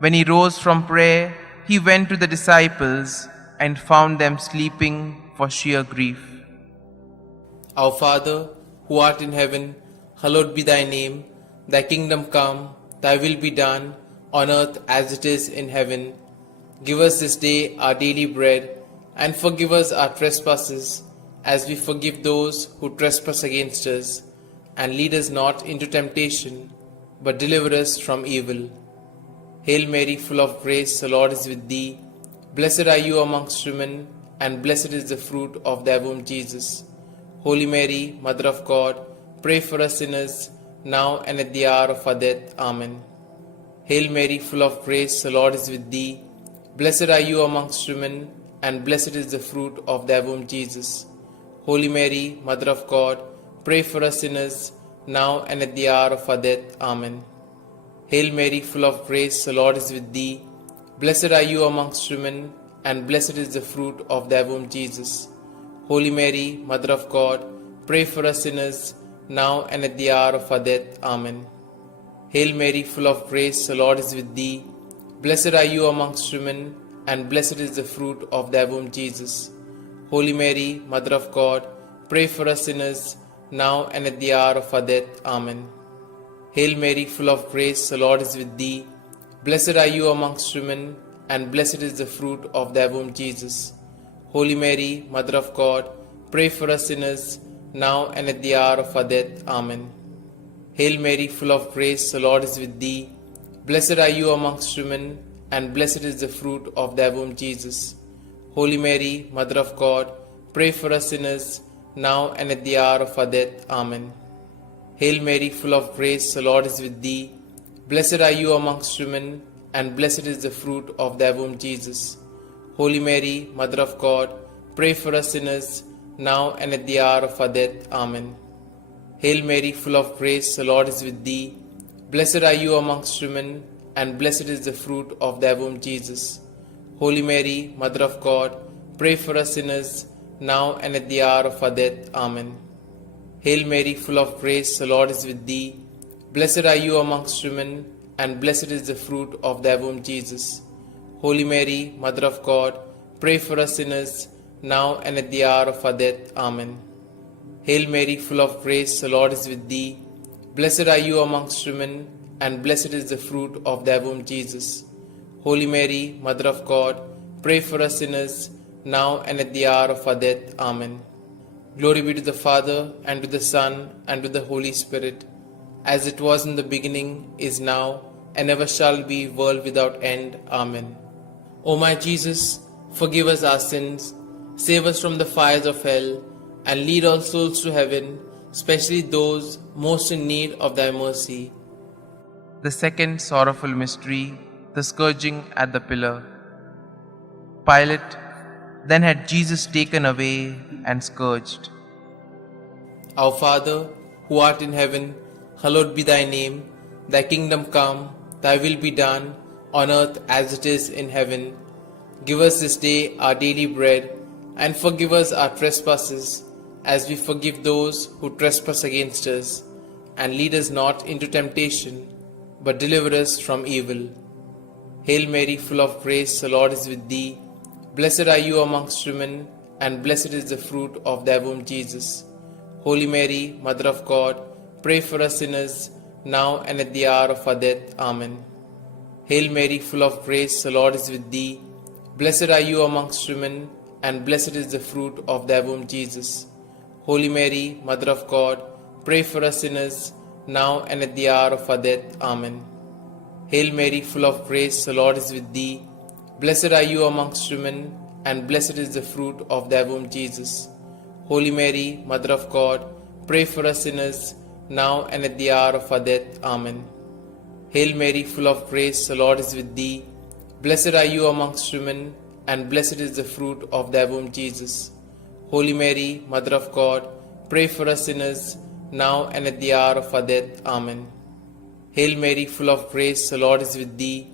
When he rose from prayer, he went to the disciples and found them sleeping for sheer grief. Our Father, who art in heaven, hallowed be thy name. Thy kingdom come, thy will be done, on earth as it is in heaven. Give us this day our daily bread, and forgive us our trespasses, as we forgive those who trespass against us. And lead us not into temptation, but deliver us from evil. Hail Mary, full of grace, the Lord is with thee. Blessed are you amongst women, and blessed is the fruit of thy womb, Jesus. Holy Mary, Mother of God, pray for us sinners, now and at the hour of our death. Amen. Hail Mary, full of grace, the Lord is with thee. Blessed are you amongst women, and blessed is the fruit of thy womb, Jesus. Holy Mary, Mother of God, pray for us sinners, now and at the hour of our death. Amen. Hail Mary, full of grace, the Lord is with thee. Blessed are you amongst women, and blessed is the fruit of thy womb, Jesus. Holy Mary, Mother of God, pray for us sinners, now and at the hour of our death. Amen. Hail Mary, full of grace, the Lord is with thee. Blessed are you amongst women, and blessed is the fruit of thy womb, Jesus. Holy Mary, Mother of God, pray for us sinners, now and at the hour of our death. Amen. Hail Mary, full of grace, the Lord is with thee. Blessed are you amongst women, and blessed is the fruit of thy womb, Jesus. Holy Mary, Mother of God, pray for us sinners, now and at the hour of our death. Amen. Hail Mary, full of grace, the Lord is with thee. Blessed are you amongst women, and blessed is the fruit of thy womb, Jesus. Holy Mary, Mother of God, pray for us sinners, now and at the hour of our death. Amen. Hail Mary, full of grace, the Lord is with thee. Blessed are you amongst women, and blessed is the fruit of thy womb, Jesus. Holy Mary, Mother of God, pray for us sinners, now and at the hour of our death. Amen. Hail Mary, full of grace, the Lord is with thee. Blessed are you amongst women, and blessed is the fruit of thy womb, Jesus. Holy Mary, Mother of God, pray for us sinners, now and at the hour of our death. Amen. Hail Mary, full of grace, the Lord is with thee. Blessed are you amongst women, and blessed is the fruit of thy womb, Jesus. Holy Mary, Mother of God, pray for us sinners, now and at the hour of our death. Amen. Hail Mary, full of grace, the Lord is with thee. Blessed are you amongst women, and blessed is the fruit of thy womb, Jesus. Holy Mary, Mother of God, pray for us sinners, now and at the hour of our death. Amen. Glory be to the Father, and to the Son, and to the Holy Spirit, as it was in the beginning, is now, and ever shall be, world without end. Amen. O my Jesus, forgive us our sins, save us from the fires of hell, and lead all souls to heaven, especially those most in need of thy mercy. The second sorrowful mystery, the scourging at the pillar. Pilate then had Jesus taken away and scourged. Our Father, who art in heaven, hallowed be thy name. Thy kingdom come, thy will be done, on earth as it is in heaven. Give us this day our daily bread, and forgive us our trespasses, as we forgive those who trespass against us. And lead us not into temptation, but deliver us from evil. Hail Mary, full of grace, the Lord is with thee. Blessed are you amongst women, and blessed is the fruit of thy womb, Jesus. Holy Mary, Mother of God, pray for us sinners, now and at the hour of our death. Amen. Hail Mary, full of grace, the Lord is with thee. Blessed are you amongst women, and blessed is the fruit of thy womb, Jesus. Holy Mary, Mother of God, pray for us sinners, now and at the hour of our death. Amen. Hail Mary, full of grace, the Lord is with thee. Blessed are you amongst women, and blessed is the fruit of thy womb, Jesus. Holy Mary, Mother of God, pray for us sinners, now and at the hour of our death. Amen. Hail Mary, full of grace, the Lord is with thee. Blessed are you amongst women, and blessed is the fruit of thy womb, Jesus. Holy Mary, Mother of God, pray for us sinners, now and at the hour of our death. Amen. Hail Mary, full of grace, the Lord is with thee.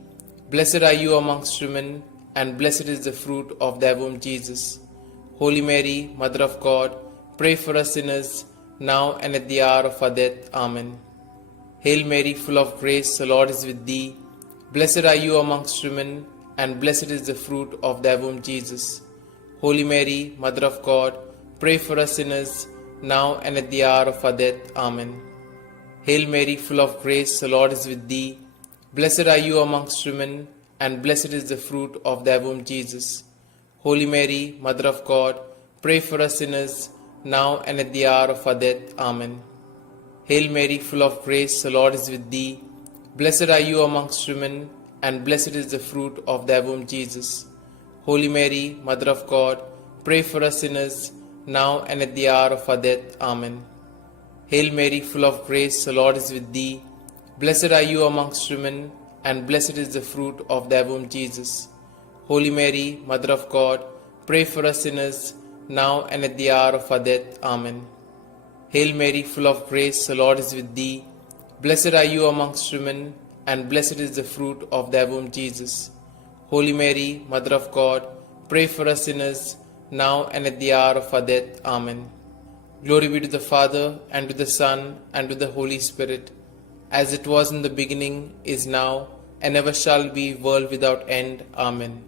Blessed are you amongst women, and blessed is the fruit of thy womb, Jesus. Holy Mary, Mother of God, pray for us sinners, now and at the hour of our death. Amen. Hail Mary, full of grace, the Lord is with thee. Blessed are you amongst women, and blessed is the fruit of thy womb, Jesus. Holy Mary, Mother of God, pray for us sinners, now and at the hour of our death. Amen. Hail Mary, full of grace, the Lord is with thee. Blessed are you amongst women, and blessed is the fruit of thy womb, Jesus. Holy Mary, Mother of God, pray for us sinners, now and at the hour of our death. Amen. Hail Mary, full of grace, the Lord is with thee. Blessed are you amongst women, and blessed is the fruit of thy womb, Jesus. Holy Mary, Mother of God, pray for us sinners, now and at the hour of our death. Amen. Hail Mary, full of grace, the Lord is with thee. Blessed are you amongst women, and blessed is the fruit of thy womb, Jesus. Holy Mary, Mother of God, pray for us sinners, now and at the hour of our death. Amen. Hail Mary, full of grace, the Lord is with thee. Blessed are you amongst women, and blessed is the fruit of thy womb, Jesus. Holy Mary, Mother of God, pray for us sinners, now and at the hour of our death. Amen. Glory be to the Father, and to the Son, and to the Holy Spirit, as it was in the beginning, is now, and ever shall be, world without end. Amen.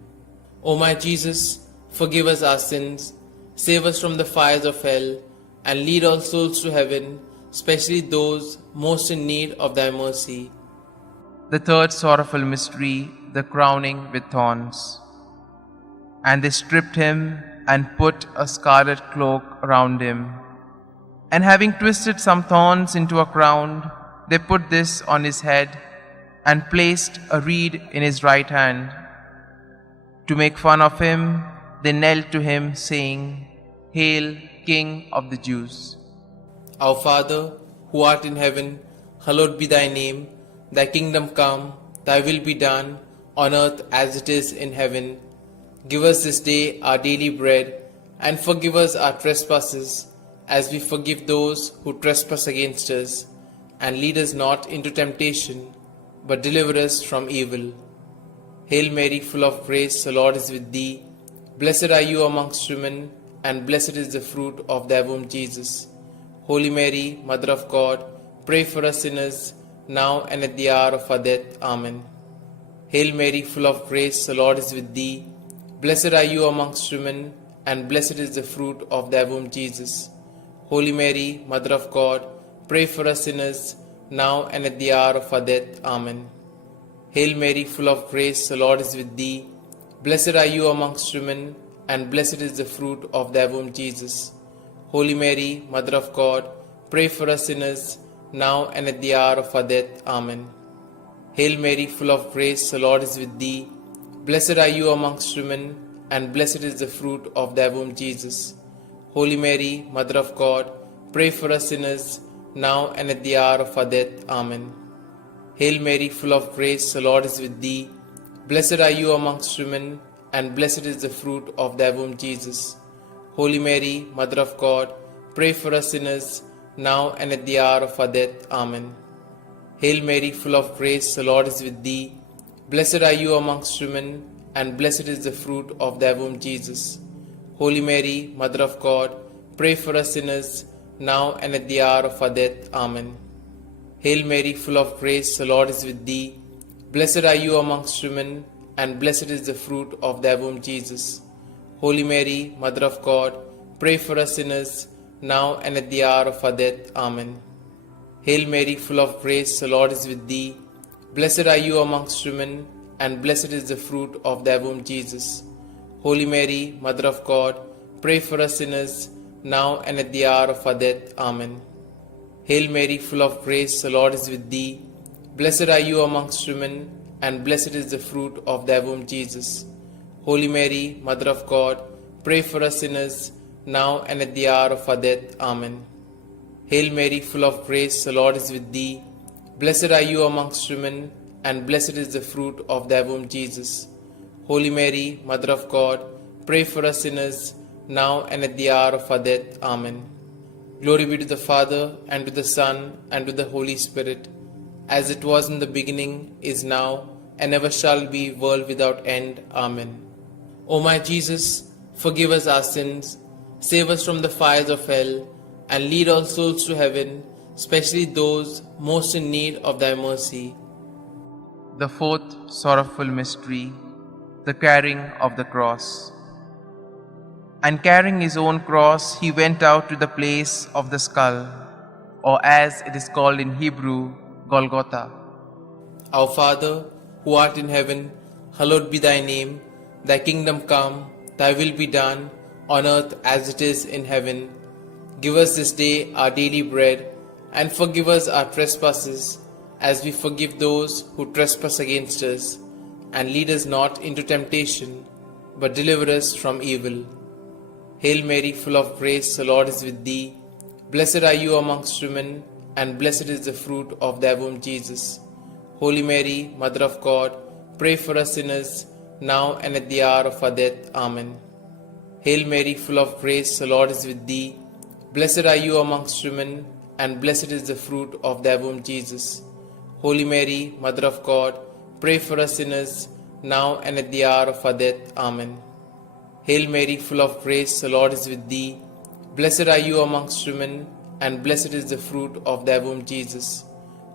O my Jesus, forgive us our sins, save us from the fires of hell, and lead all souls to heaven, especially those most in need of thy mercy. The third sorrowful mystery, the crowning with thorns. And they stripped him and put a scarlet cloak around him. And having twisted some thorns into a crown, they put this on his head and placed a reed in his right hand. To make fun of him, they knelt to him, saying, Hail, King of the Jews. Our Father, who art in heaven, hallowed be thy name. Thy kingdom come, thy will be done, on earth as it is in heaven. Give us this day our daily bread, and forgive us our trespasses, as we forgive those who trespass against us. And lead us not into temptation, but deliver us from evil. Hail Mary, full of grace, the Lord is with thee. Blessed are you amongst women, and blessed is the fruit of thy womb, Jesus. Holy Mary, Mother of God, pray for us sinners, now and at the hour of our death. Amen. Hail Mary, full of grace, the Lord is with thee. Blessed are you amongst women, and blessed is the fruit of thy womb, Jesus. Holy Mary, Mother of God, pray for us sinners, now and at the hour of our death. Amen. Hail Mary, full of grace, the Lord is with thee. Blessed are you amongst women, and blessed is the fruit of thy womb, Jesus. Holy Mary, Mother of God, pray for us sinners, now and at the hour of our death. Amen. Hail Mary, full of grace, the Lord is with thee. Blessed are you amongst women, and blessed is the fruit of thy womb, Jesus. Holy Mary, Mother of God, pray for us sinners, now and at the hour of our death. Amen. Hail Mary, full of grace, the Lord is with thee. Blessed are you amongst women, and blessed is the fruit of thy womb, Jesus. Holy Mary, Mother of God, pray for us sinners, now and at the hour of our death. Amen. Hail Mary, full of grace, the Lord is with thee. Blessed are you amongst women, and blessed is the fruit of thy womb, Jesus. Holy Mary, Mother of God, pray for us sinners, now and at the hour of our death. Amen. Hail Mary, full of grace, the Lord is with thee. Blessed are you amongst women, and blessed is the fruit of thy womb, Jesus. Holy Mary, Mother of God, pray for us sinners, now and at the hour of our death. Amen. Hail Mary, full of grace, the Lord is with thee. Blessed are you amongst women, and blessed is the fruit of thy womb, Jesus. Holy Mary, Mother of God, pray for us sinners, now and at the hour of our death. Amen. Hail Mary, full of grace, the Lord is with thee. Blessed are you amongst women, and blessed is the fruit of thy womb, Jesus. Holy Mary, Mother of God, pray for us sinners, now and at the hour of our death. Amen. Hail Mary, full of grace, the Lord is with thee. Blessed are you amongst women, and blessed is the fruit of thy womb, Jesus. Holy Mary, Mother of God, pray for us sinners, now and at the hour of our death. Amen. Glory be to the Father, and to the Son, and to the Holy Spirit, as it was in the beginning, is now, and ever shall be, world without end. Amen. O my Jesus, forgive us our sins, save us from the fires of hell, and lead all souls to heaven, especially those most in need of thy mercy. The fourth sorrowful mystery, the carrying of the cross. And carrying his own cross, he went out to the place of the skull, or as it is called in Hebrew, Golgotha. Our Father, who art in heaven, hallowed be thy name. Thy kingdom come, thy will be done, on earth as it is in heaven. Give us this day our daily bread, and forgive us our trespasses, as we forgive those who trespass against us. And lead us not into temptation, but deliver us from evil. Hail Mary, full of grace, the Lord is with thee. Blessed are you amongst women, and blessed is the fruit of thy womb, Jesus. Holy Mary, Mother of God, pray for us sinners, now and at the hour of our death. Amen. Hail Mary, full of grace, the Lord is with thee. Blessed are you amongst women, and blessed is the fruit of thy womb, Jesus. Holy Mary, Mother of God, pray for us sinners, now and at the hour of our death. Amen. Hail Mary, full of grace, the Lord is with thee. Blessed are you amongst women, and blessed is the fruit of thy womb, Jesus.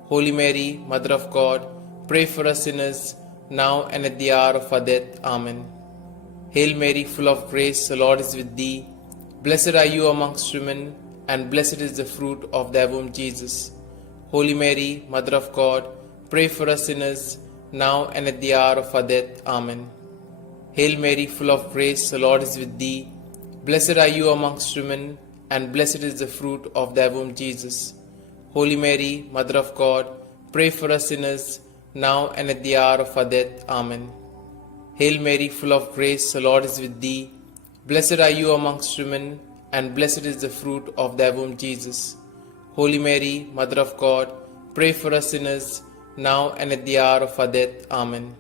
Holy Mary, Mother of God, pray for us sinners, now and at the hour of our death. Amen. Hail Mary, full of grace, the Lord is with thee. Blessed are you amongst women, and blessed is the fruit of thy womb, Jesus. Holy Mary, Mother of God, pray for us sinners, now and at the hour of our death. Amen. Hail Mary, full of grace, the Lord is with thee. Blessed are you amongst women, and blessed is the fruit of thy womb, Jesus. Holy Mary, Mother of God, pray for us sinners, now and at the hour of our death. Amen. Hail Mary, full of grace, the Lord is with thee. Blessed are you amongst women, and blessed is the fruit of thy womb, Jesus. Holy Mary, Mother of God, pray for us sinners, now and at the hour of our death. Amen.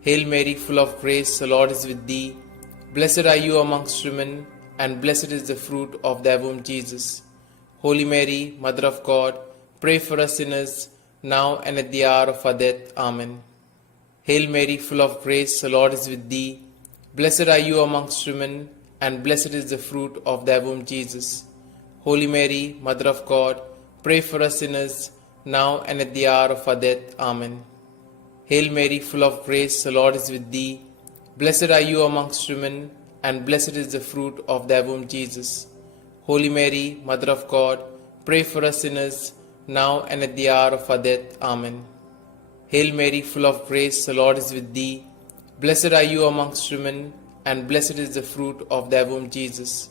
Hail Mary, full of grace, the Lord is with thee. Blessed are you amongst women, and blessed is the fruit of thy womb, Jesus. Holy Mary, Mother of God, pray for us sinners, now and at the hour of our death. Amen. Hail Mary, full of grace, the Lord is with thee. Blessed are you amongst women, and blessed is the fruit of thy womb, Jesus. Holy Mary, Mother of God, pray for us sinners, now and at the hour of our death. Amen. Hail Mary, full of grace, the Lord is with thee. Blessed are you amongst women, and blessed is the fruit of thy womb, Jesus. Holy Mary, Mother of God, pray for us sinners, now and at the hour of our death. Amen. Hail Mary, full of grace, the Lord is with thee. Blessed are you amongst women, and blessed is the fruit of thy womb, Jesus.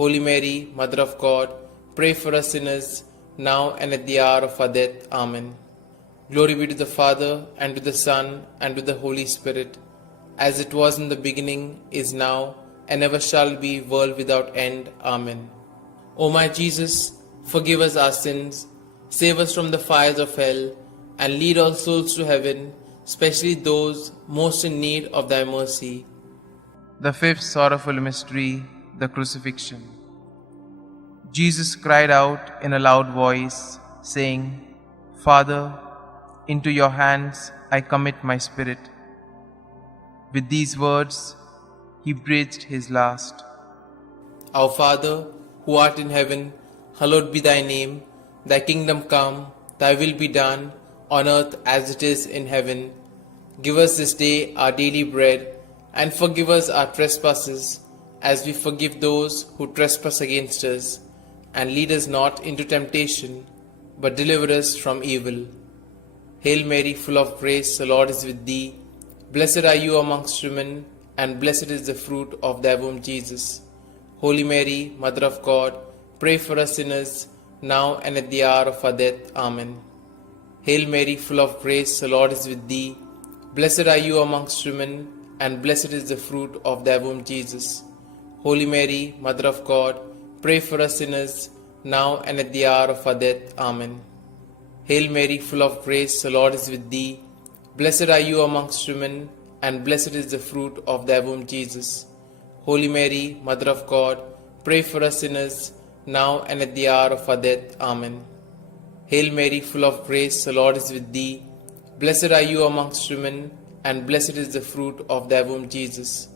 Holy Mary, Mother of God, pray for us sinners, now and at the hour of our death. Amen. Glory be to the Father, and to the Son, and to the Holy Spirit, as it was in the beginning, is now, and ever shall be, world without end. Amen. O my Jesus, forgive us our sins, save us from the fires of hell, and lead all souls to heaven, especially those most in need of thy mercy. The fifth sorrowful mystery, the crucifixion. Jesus cried out in a loud voice, saying, Father, into your hands I commit my spirit. With these words, he breathed his last. Our Father, who art in heaven, hallowed be thy name. Thy kingdom come, thy will be done, on earth as it is in heaven. Give us this day our daily bread, and forgive us our trespasses, as we forgive those who trespass against us. And lead us not into temptation, but deliver us from evil. Hail Mary, full of grace, the Lord is with thee. Blessed are you amongst women, and blessed is the fruit of thy womb, Jesus. Holy Mary, Mother of God, pray for us sinners, now and at the hour of our death. Amen. Hail Mary, full of grace, the Lord is with thee. Blessed are you amongst women, and blessed is the fruit of thy womb, Jesus. Holy Mary, Mother of God, pray for us sinners, now and at the hour of our death. Amen. Hail Mary, full of grace, the Lord is with thee. Blessed are you amongst women, and blessed is the fruit of thy womb, Jesus. Holy Mary, Mother of God, pray for us sinners, now and at the hour of our death. Amen. Hail Mary, full of grace, the Lord is with thee. Blessed are you amongst women, and blessed is the fruit of thy womb, Jesus.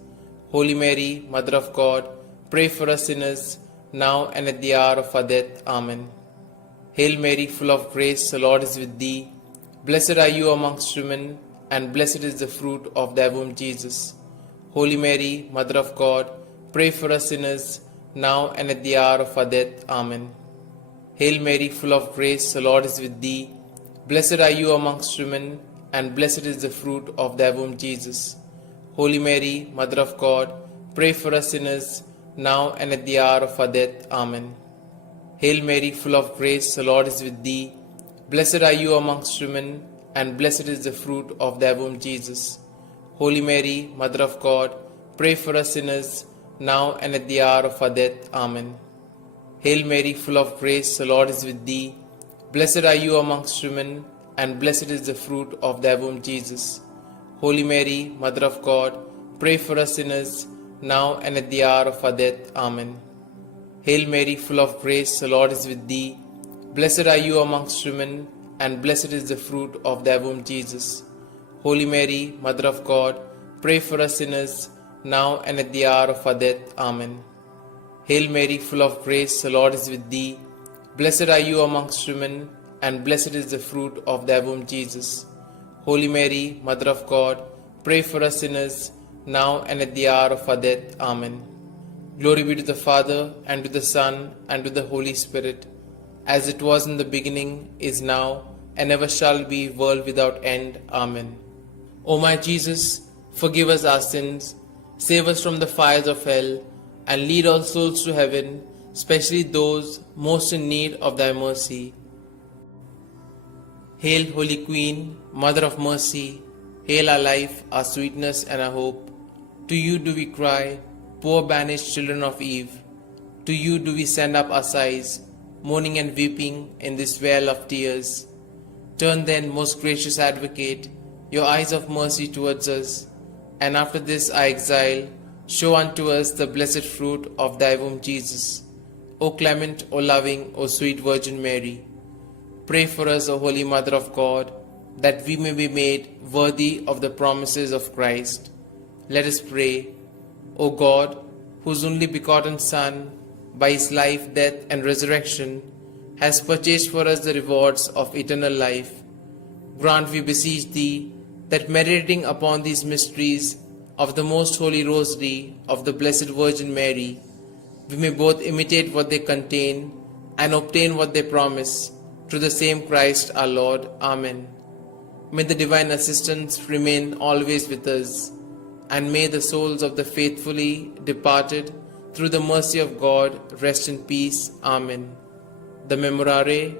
Holy Mary, Mother of God, pray for us sinners, now and at the hour of our death. Amen. Hail Mary, full of grace, the Lord is with thee. Blessed are you amongst women, and blessed is the fruit of thy womb, Jesus. Holy Mary, Mother of God, pray for us sinners, now and at the hour of our death. Amen. Hail Mary, full of grace, the Lord is with thee. Blessed are you amongst women, and blessed is the fruit of thy womb, Jesus. Holy Mary, Mother of God, pray for us sinners, now and at the hour of our death. Amen. Hail Mary, full of grace, the Lord is with thee. Blessed are you amongst women, and blessed is the fruit of thy womb, Jesus. Holy Mary, Mother of God, pray for us sinners, now and at the hour of our death. Amen. Hail Mary, full of grace, the Lord is with thee. Blessed are you amongst women, and blessed is the fruit of thy womb, Jesus. Holy Mary, Mother of God, pray for us sinners, now and at the hour of our death. Amen. Hail Mary, full of grace, the Lord is with thee. Blessed are you amongst women, and blessed is the fruit of thy womb, Jesus. Holy Mary, Mother of God, pray for us sinners, now and at the hour of our death. Amen. Hail Mary, full of grace, the Lord is with thee. Blessed are you amongst women, and blessed is the fruit of thy womb, Jesus. Holy Mary, Mother of God, pray for us sinners, now and at the hour of our death. Amen. Glory be to the Father, and to the Son, and to the Holy Spirit, as it was in the beginning, is now, and ever shall be, world without end. Amen. O my Jesus, forgive us our sins, save us from the fires of hell, and lead all souls to heaven, especially those most in need of thy mercy. Hail, Holy Queen, Mother of Mercy, hail our life, our sweetness, and our hope. To you do we cry, poor banished children of Eve. To you do we send up our sighs, mourning and weeping in this vale of tears. Turn then, most gracious Advocate, your eyes of mercy towards us, and after this our exile, show unto us the blessed fruit of thy womb, Jesus. O clement, O loving, O sweet Virgin Mary, pray for us, O Holy Mother of God, that we may be made worthy of the promises of Christ. Let us pray. O God, whose only begotten Son, by his life, death, and resurrection, has purchased for us the rewards of eternal life, grant, we beseech thee, that meditating upon these mysteries of the Most Holy Rosary of the Blessed Virgin Mary, we may both imitate what they contain and obtain what they promise, through the same Christ our Lord. Amen. May the divine assistance remain always with us, and may the souls of the faithfully departed, through the mercy of God, rest in peace. Amen. The Memorare.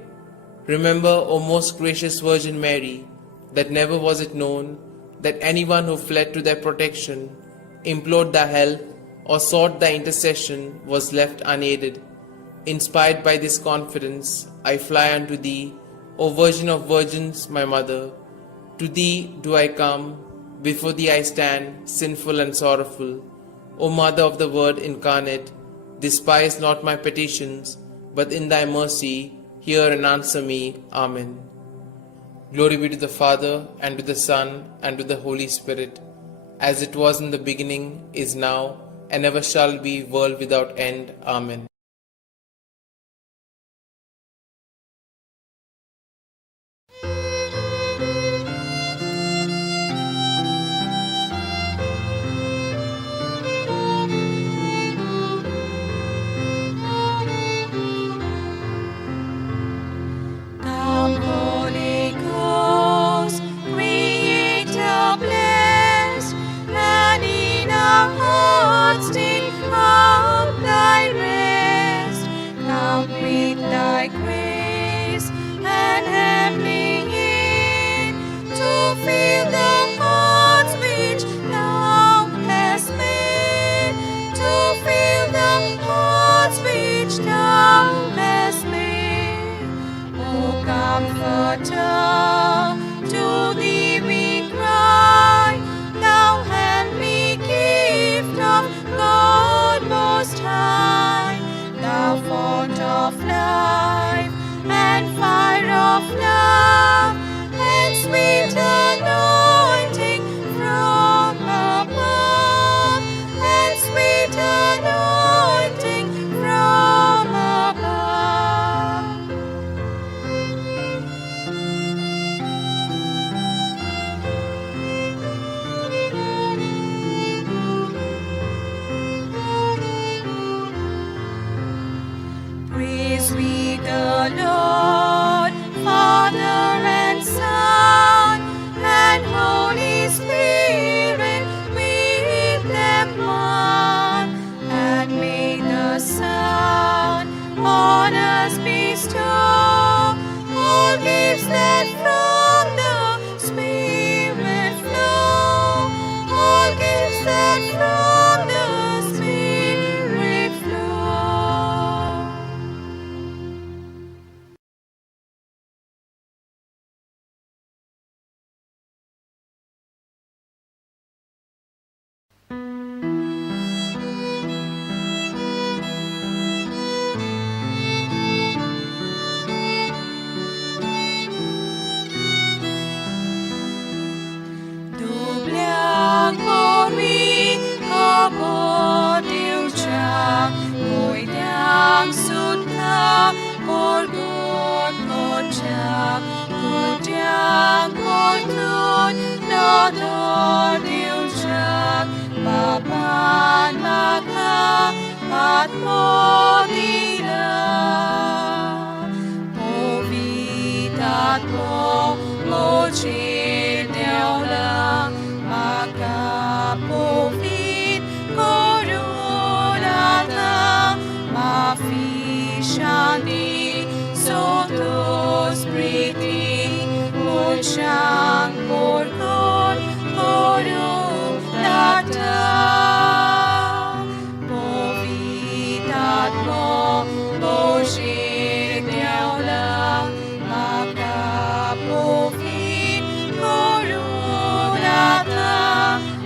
Remember, O most gracious Virgin Mary, that never was it known that anyone who fled to thy protection, implored thy help, or sought thy intercession was left unaided. Inspired by this confidence, I fly unto thee, O Virgin of Virgins, my Mother. To thee do I come, before thee I stand, sinful and sorrowful. O Mother of the Word incarnate, despise not my petitions, but in thy mercy hear and answer me. Amen. Glory be to the Father, and to the Son, and to the Holy Spirit, as it was in the beginning, is now, and ever shall be, world without end. Amen. Come, Holy Ghost, Creator blessed, and in our hearts take up thy rest. Come with thy grace and heavenly aid to fill the hearts which thou hast made, to fill the hearts which thou hast made. O Comforter, to thee we cry, thou heavenly gift of God Most High, thou fount of life and fire of love, and sweet anointing from above, and sweet anointing from above. Praise we the Lord, Father and Son, and Holy Spirit, with them one. And may the Son on us bestow all gifts that from the Spirit flow, all gifts that from the Spirit flow. Doblang pori kapot diucap, ngồi đang sút tha, korgot kocap, kudang kortut, nato diucap, papan maka, at modila. Povitat mo, mochi đeo lang, makapovit korunata, mafishani sotos priti, mochang porkon korunata. Povitat mo, mochi đeo lang, makapovit korunata,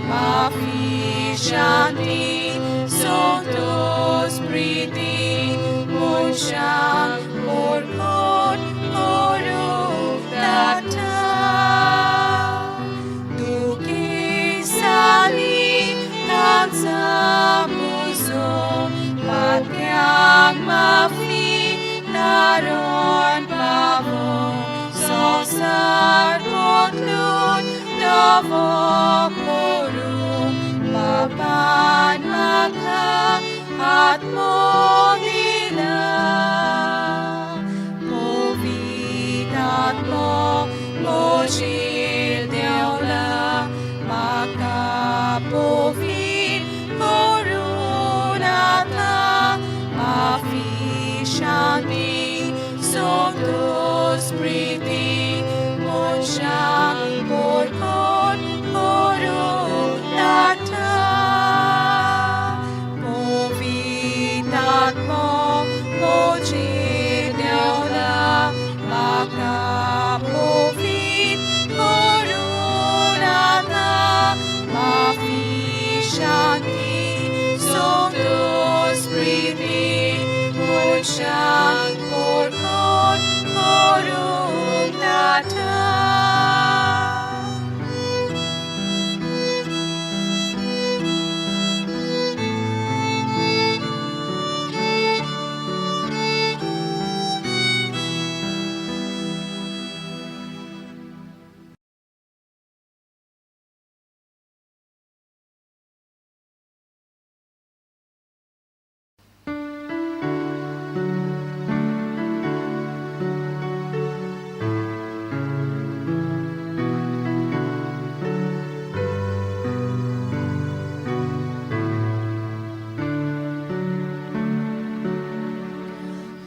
mafishani sotos priti, mochang porkon korunata. Duki sali tansa muso, patyang mafi naron pavo, sosar kotlun davo korum, man maghahat mo nila. Povitat mo, Moshildeola, makapovit korunata, mafishanti, Sanctus Priti, Monshang Porkon, korunata. Povitat mo, Moshildeola, makapovit korunata, mafishanti, Sanctus Priti, Monshang Porkon, korunata.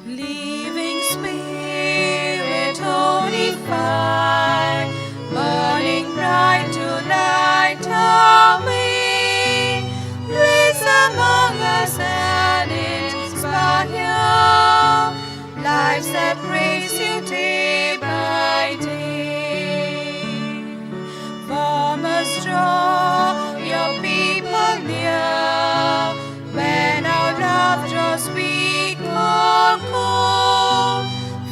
Living Spirit, holy fire, burning bright to light our way. Place among us and inspire lives that praise you day by day. Farmers, draw your people near. When our love draws weak or cold,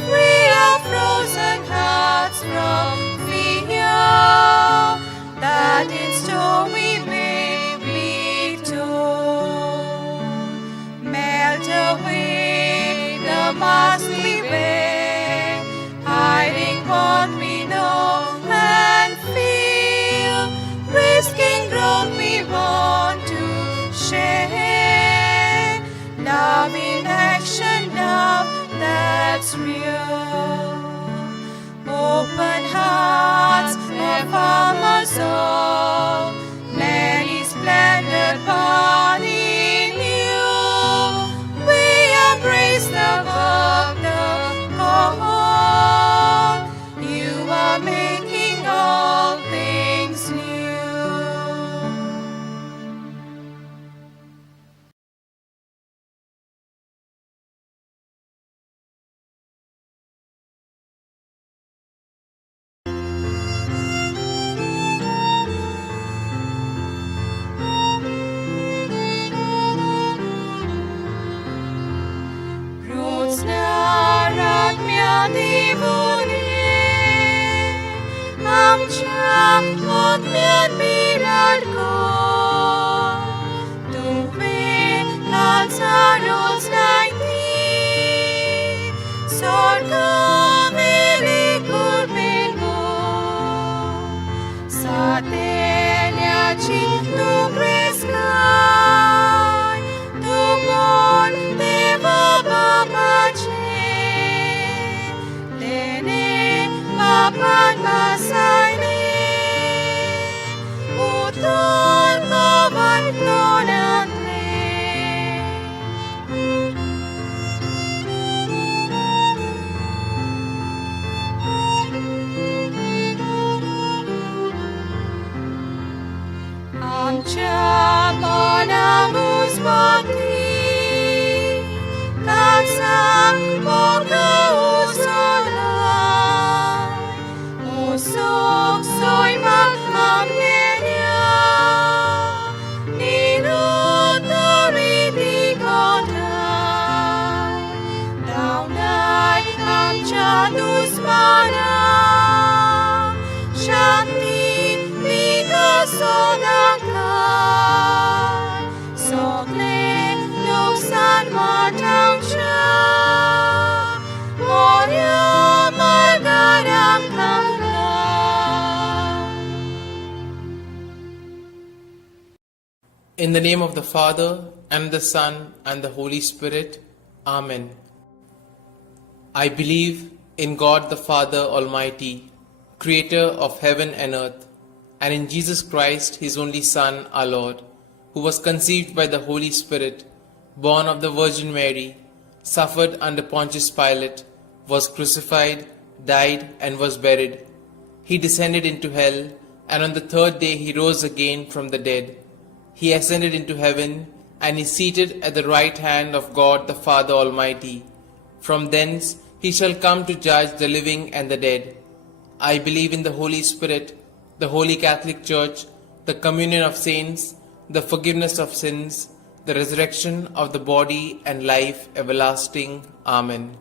free our frozen hearts from fear, that in stormy may be told. Melt away the mask we wear, hiding what we know and feel, risking growth we want to share. Love in action, love that's real. Open hearts of our soul, many splendid body new. We embrace the work, the call. You are making all things new. In the name of the Father, and the Son, and the Holy Spirit. Amen. I believe in God the Father Almighty, Creator of heaven and earth, and in Jesus Christ, His only Son, our Lord, who was conceived by the Holy Spirit, born of the Virgin Mary, suffered under Pontius Pilate, was crucified, died, and was buried. He descended into hell, and on the third day He rose again from the dead. He ascended into heaven, and is seated at the right hand of God the Father Almighty. From thence He shall come to judge the living and the dead. I believe in the Holy Spirit, the Holy Catholic Church, the communion of saints, the forgiveness of sins, the resurrection of the body, and life everlasting. Amen.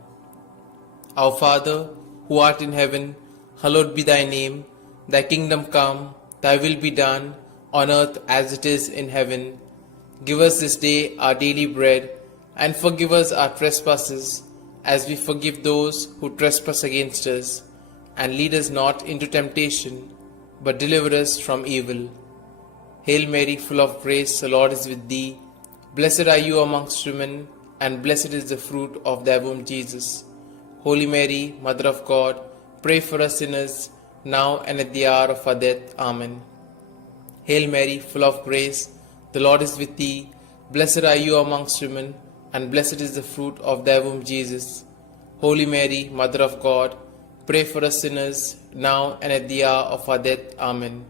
Our Father, who art in heaven, hallowed be thy name. Thy kingdom come, thy will be done, on earth as it is in heaven. Give us this day our daily bread, and forgive us our trespasses, as we forgive those who trespass against us. And lead us not into temptation, but deliver us from evil. Hail Mary, full of grace, the Lord is with thee. Blessed are you amongst women, and blessed is the fruit of thy womb, Jesus. Holy Mary, Mother of God, pray for us sinners, now and at the hour of our death. Amen. Hail Mary, full of grace, the Lord is with thee. Blessed are you amongst women, and blessed is the fruit of thy womb, Jesus. Holy Mary, Mother of God, pray for us sinners, now and at the hour of our death. Amen.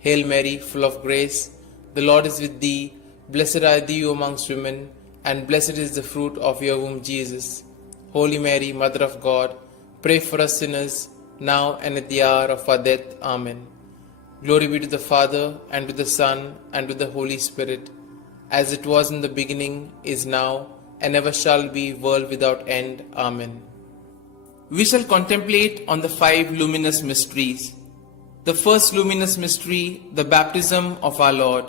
Hail Mary, full of grace, the Lord is with thee. Blessed are you amongst women, and blessed is the fruit of your womb, Jesus. Holy Mary, Mother of God, pray for us sinners, now and at the hour of our death. Amen. Glory be to the Father, and to the Son, and to the Holy Spirit, as it was in the beginning, is now, and ever shall be, world without end. Amen. We shall contemplate on the 5 luminous mysteries. The first luminous mystery, the baptism of our Lord.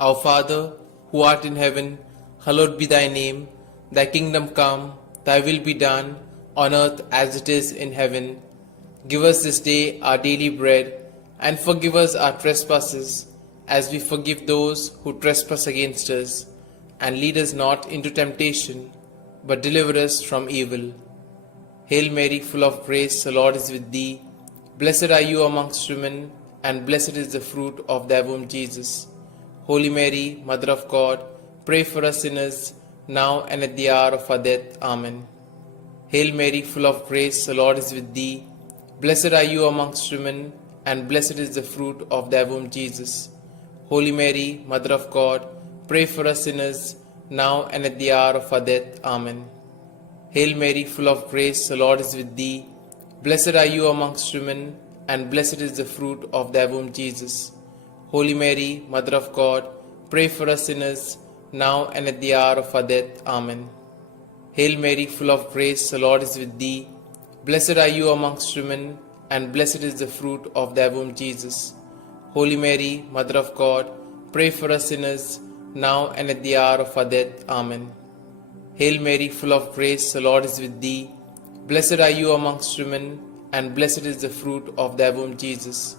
Our Father, who art in heaven, hallowed be thy name. Thy kingdom come, thy will be done, on earth as it is in heaven. Give us this day our daily bread, and forgive us our trespasses, as we forgive those who trespass against us. And lead us not into temptation, but deliver us from evil. Hail Mary, full of grace, the Lord is with thee. Blessed are you amongst women, and blessed is the fruit of thy womb, Jesus. Holy Mary, Mother of God, pray for us sinners, now and at the hour of our death. Amen. Hail Mary, full of grace, the Lord is with thee. Blessed are you amongst women, and blessed is the fruit of thy womb, Jesus. Holy Mary, Mother of God, pray for us sinners, now and at the hour of our death. Amen. Hail Mary, full of grace, the Lord is with thee. Blessed are you amongst women, and blessed is the fruit of thy womb, Jesus. Holy Mary, Mother of God, pray for us sinners, now and at the hour of our death. Amen. Hail Mary, full of grace, the Lord is with thee. Blessed are you amongst women, and blessed is the fruit of thy womb, Jesus. Holy Mary, Mother of God, pray for us sinners, now and at the hour of our death. Amen. Hail Mary, full of grace, the Lord is with thee. Blessed are you amongst women, and blessed is the fruit of thy womb, Jesus.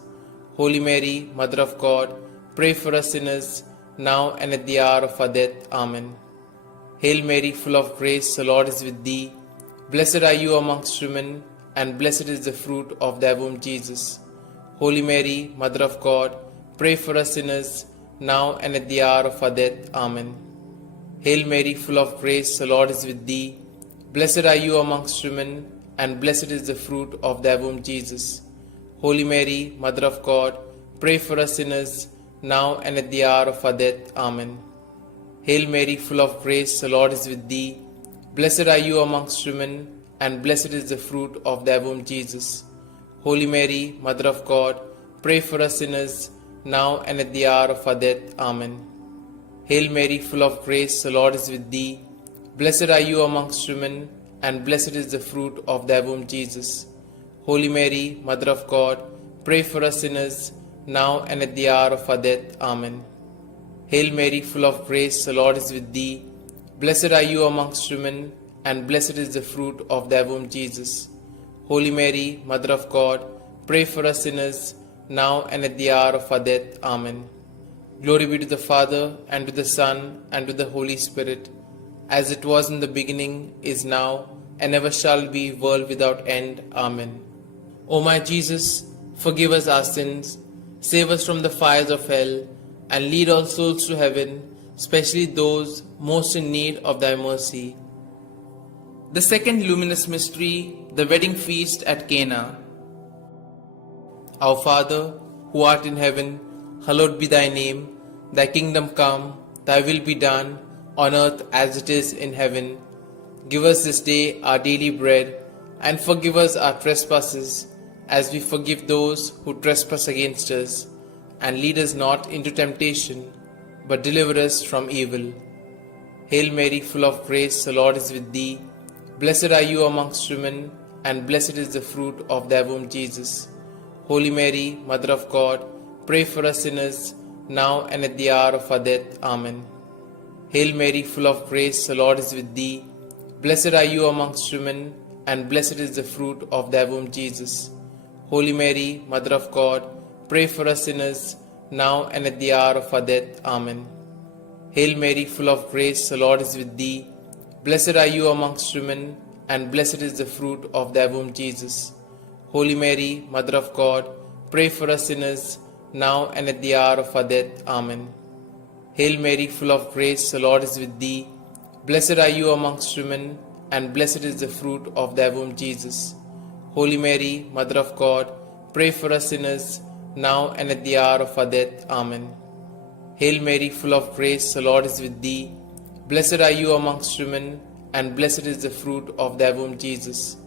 Holy Mary, Mother of God, pray for us sinners, now and at the hour of our death. Amen. Hail Mary, full of grace, the Lord is with thee. Blessed are you amongst women, and blessed is the fruit of thy womb, Jesus. Holy Mary, Mother of God, pray for us sinners, now and at the hour of our death. Amen. Hail Mary, full of grace, the Lord is with thee. Blessed are you amongst women, and blessed is the fruit of thy womb, Jesus. Holy Mary, Mother of God, pray for us sinners, now and at the hour of our death. Amen. Hail Mary, full of grace, the Lord is with thee. Blessed are you amongst women, and blessed is the fruit of thy womb, Jesus. Holy Mary, Mother of God, pray for us sinners, now and at the hour of our death. Amen. Hail Mary, full of grace, the Lord is with thee. Blessed are you amongst women, and blessed is the fruit of thy womb, Jesus. Holy Mary, Mother of God, pray for us sinners, now and at the hour of our death. Amen. Hail Mary, full of grace, the Lord is with thee. Blessed are you amongst women, and blessed is the fruit of thy womb, Jesus. Holy Mary, Mother of God, pray for us sinners, now and at the hour of our death. Amen. Glory be to the Father, and to the Son, and to the Holy Spirit, as it was in the beginning, is now, and ever shall be, world without end. Amen. O my Jesus, forgive us our sins, save us from the fires of hell, and lead all souls to heaven, especially those most in need of thy mercy. The second luminous mystery, the wedding feast at Cana. Our Father, who art in heaven, hallowed be thy name. Thy kingdom come, thy will be done, on earth as it is in heaven. Give us this day our daily bread, and forgive us our trespasses, as we forgive those who trespass against us. And lead us not into temptation, but deliver us from evil. Hail Mary, full of grace, the Lord is with thee. Blessed are you amongst women, and blessed is the fruit of thy womb, Jesus. Holy Mary, Mother of God, pray for us sinners, now and at the hour of our death. Amen. Hail Mary, full of grace, the Lord is with thee. Blessed are you amongst women, and blessed is the fruit of thy womb, Jesus. Holy Mary, Mother of God, pray for us sinners, now and at the hour of our death. Amen. Hail Mary, full of grace, the Lord is with thee. Blessed are you amongst women, and blessed is the fruit of thy womb, Jesus. Holy Mary, Mother of God, pray for us sinners, now and at the hour of our death. Amen. Hail Mary, full of grace, the Lord is with thee. Blessed are you amongst women, and blessed is the fruit of thy womb, Jesus. Holy Mary, Mother of God, pray for us sinners, now and at the hour of our death. Amen. Hail Mary, full of grace, the Lord is with thee. Blessed are you amongst women, and blessed is the fruit of thy womb, Jesus.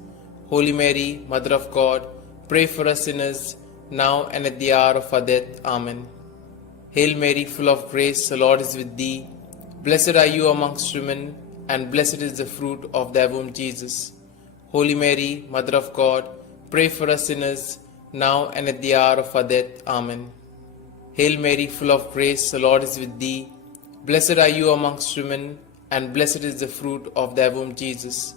Holy Mary, Mother of God, pray for us sinners, now and at the hour of our death. Amen. Hail Mary, full of grace, the Lord is with thee. Blessed are you amongst women, and blessed is the fruit of thy womb, Jesus. Holy Mary, Mother of God, pray for us sinners, now and at the hour of our death. Amen. Hail Mary, full of grace, the Lord is with thee. Blessed are you amongst women, and blessed is the fruit of thy womb, Jesus.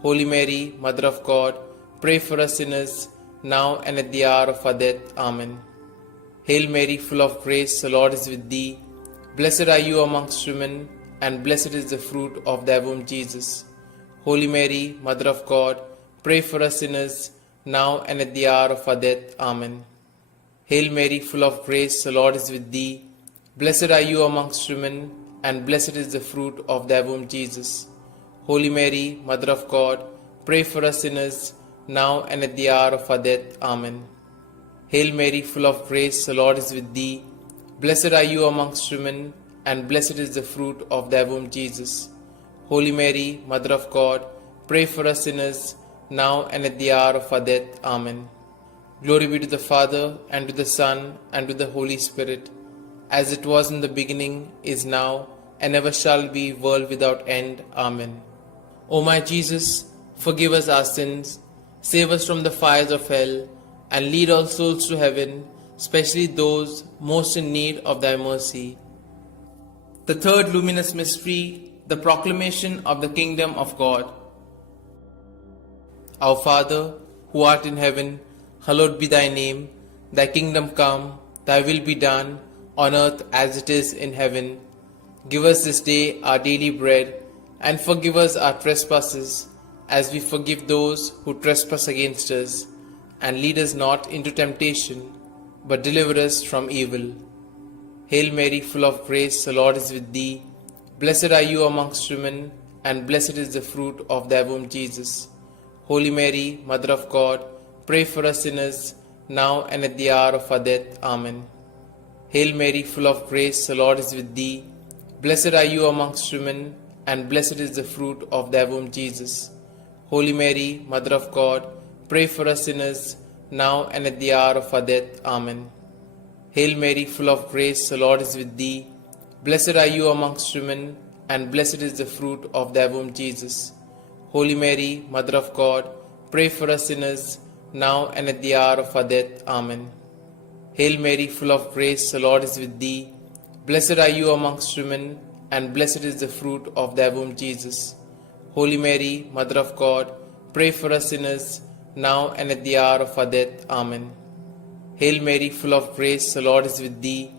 Holy Mary, Mother of God, pray for us sinners, now and at the hour of our death. Amen. Hail Mary, full of grace, the Lord is with thee. Blessed are you amongst women, and blessed is the fruit of thy womb, Jesus. Holy Mary, Mother of God, pray for us sinners, now and at the hour of our death. Amen. Hail Mary, full of grace, the Lord is with thee. Blessed are you amongst women, and blessed is the fruit of thy womb, Jesus. Holy Mary, Mother of God, pray for us sinners, now and at the hour of our death. Amen. Hail Mary, full of grace, the Lord is with thee. Blessed are you amongst women, and blessed is the fruit of thy womb, Jesus. Holy Mary, Mother of God, pray for us sinners, now and at the hour of our death. Amen. Glory be to the Father, and to the Son, and to the Holy Spirit, as it was in the beginning, is now, and ever shall be, world without end. Amen. O my Jesus, forgive us our sins, save us from the fires of hell, and lead all souls to heaven, especially those most in need of thy mercy. The third luminous mystery, the proclamation of the kingdom of God. Our Father, who art in heaven, hallowed be thy name. Thy kingdom come, thy will be done, on earth as it is in heaven. Give us this day our daily bread, and forgive us our trespasses, as we forgive those who trespass against us. And lead us not into temptation, but deliver us from evil. Hail Mary, full of grace, the Lord is with thee. Blessed are you amongst women, and blessed is the fruit of thy womb, Jesus. Holy Mary, Mother of God, pray for us sinners, now and at the hour of our death. Amen. Hail Mary, full of grace, the Lord is with thee. Blessed are you amongst women, and blessed is the fruit of thy womb, Jesus. Holy Mary, Mother of God, pray for us sinners, now and at the hour of our death. Amen. Hail Mary, full of grace, the Lord is with thee. Blessed are you amongst women, and blessed is the fruit of thy womb, Jesus. Holy Mary, Mother of God, pray for us sinners, now and at the hour of our death. Amen. Hail Mary, full of grace, the Lord is with thee. Blessed are you amongst women, and blessed is the fruit of thy womb, Jesus. Holy Mary, Mother of God, pray for us sinners, now and at the hour of our death. Amen. Hail Mary, full of grace, the Lord is with thee.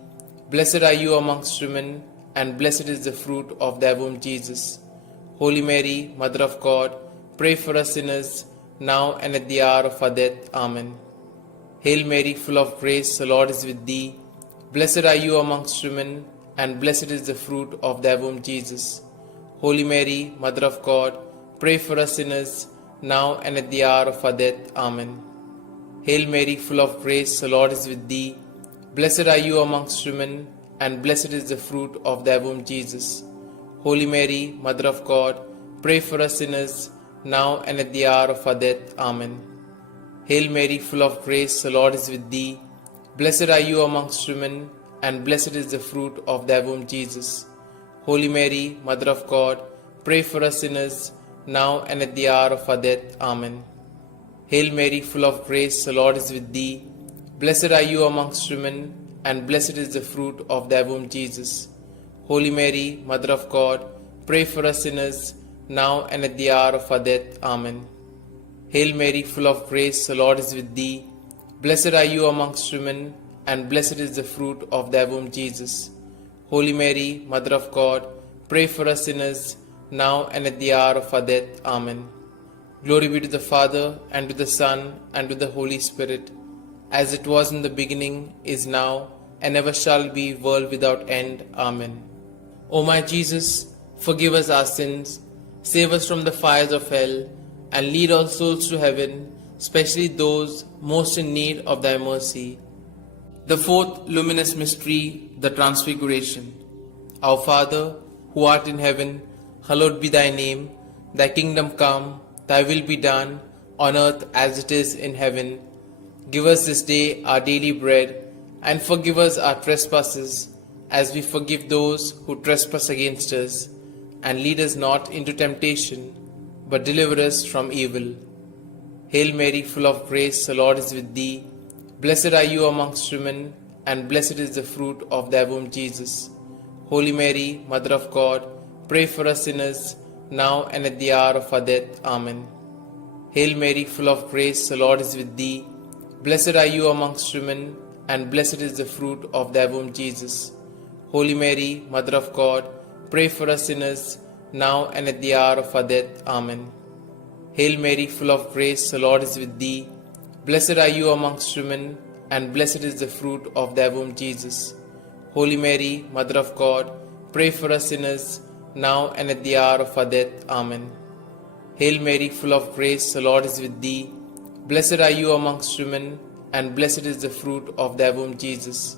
Blessed are you amongst women, and blessed is the fruit of thy womb, Jesus. Holy Mary, Mother of God, pray for us sinners, now and at the hour of our death. Amen. Hail Mary, full of grace, the Lord is with thee. Blessed are you amongst women, and blessed is the fruit of thy womb, Jesus. Holy Mary, Mother of God, pray for us sinners, now and at the hour of our death. Amen. Hail Mary, full of grace, the Lord is with thee. Blessed are you amongst women, and blessed is the fruit of thy womb, Jesus. Holy Mary, Mother of God, pray for us sinners, now and at the hour of our death. Amen. Hail Mary, full of grace, the Lord is with thee. Blessed are you amongst women, and blessed is the fruit of thy womb, Jesus. Holy Mary, Mother of God, pray for us sinners, now and at the hour of our death. Amen. Hail Mary, full of grace, the Lord is with thee. Blessed are you amongst women, and blessed is the fruit of thy womb, Jesus. Holy Mary, Mother of God, pray for us sinners, now and at the hour of our death. Amen. Hail Mary, full of grace, the Lord is with thee. Blessed are you amongst women, and blessed is the fruit of thy womb, Jesus. Holy Mary, Mother of God, pray for us sinners, now and at the hour of our death. Amen. Glory be to the Father, and to the Son, and to the Holy Spirit, as it was in the beginning, is now, and ever shall be, world without end. Amen. O my Jesus, forgive us our sins, save us from the fires of hell, and lead all souls to heaven, especially those most in need of thy mercy. The fourth luminous mystery, the Transfiguration. Our Father, who art in heaven, hallowed be thy name. Thy kingdom come, thy will be done, on earth as it is in heaven. Give us this day our daily bread, and forgive us our trespasses, as we forgive those who trespass against us. And lead us not into temptation, but deliver us from evil. Hail Mary, full of grace, the Lord is with thee. Blessed are you amongst women, and blessed is the fruit of thy womb, Jesus. Holy Mary, Mother of God, pray for us sinners, now and at the hour of our death. Amen. Hail Mary, full of grace, the Lord is with thee. Blessed are you amongst women, and blessed is the fruit of thy womb, Jesus. Holy Mary, Mother of God, pray for us sinners, now and at the hour of our death. Amen. Hail Mary, full of grace, the Lord is with thee. Blessed are you amongst women, and blessed is the fruit of thy womb, Jesus. Holy Mary, Mother of God, pray for us sinners, now and at the hour of our death. Amen. Hail Mary, full of grace, the Lord is with thee. Blessed are you amongst women, and blessed is the fruit of thy womb, Jesus.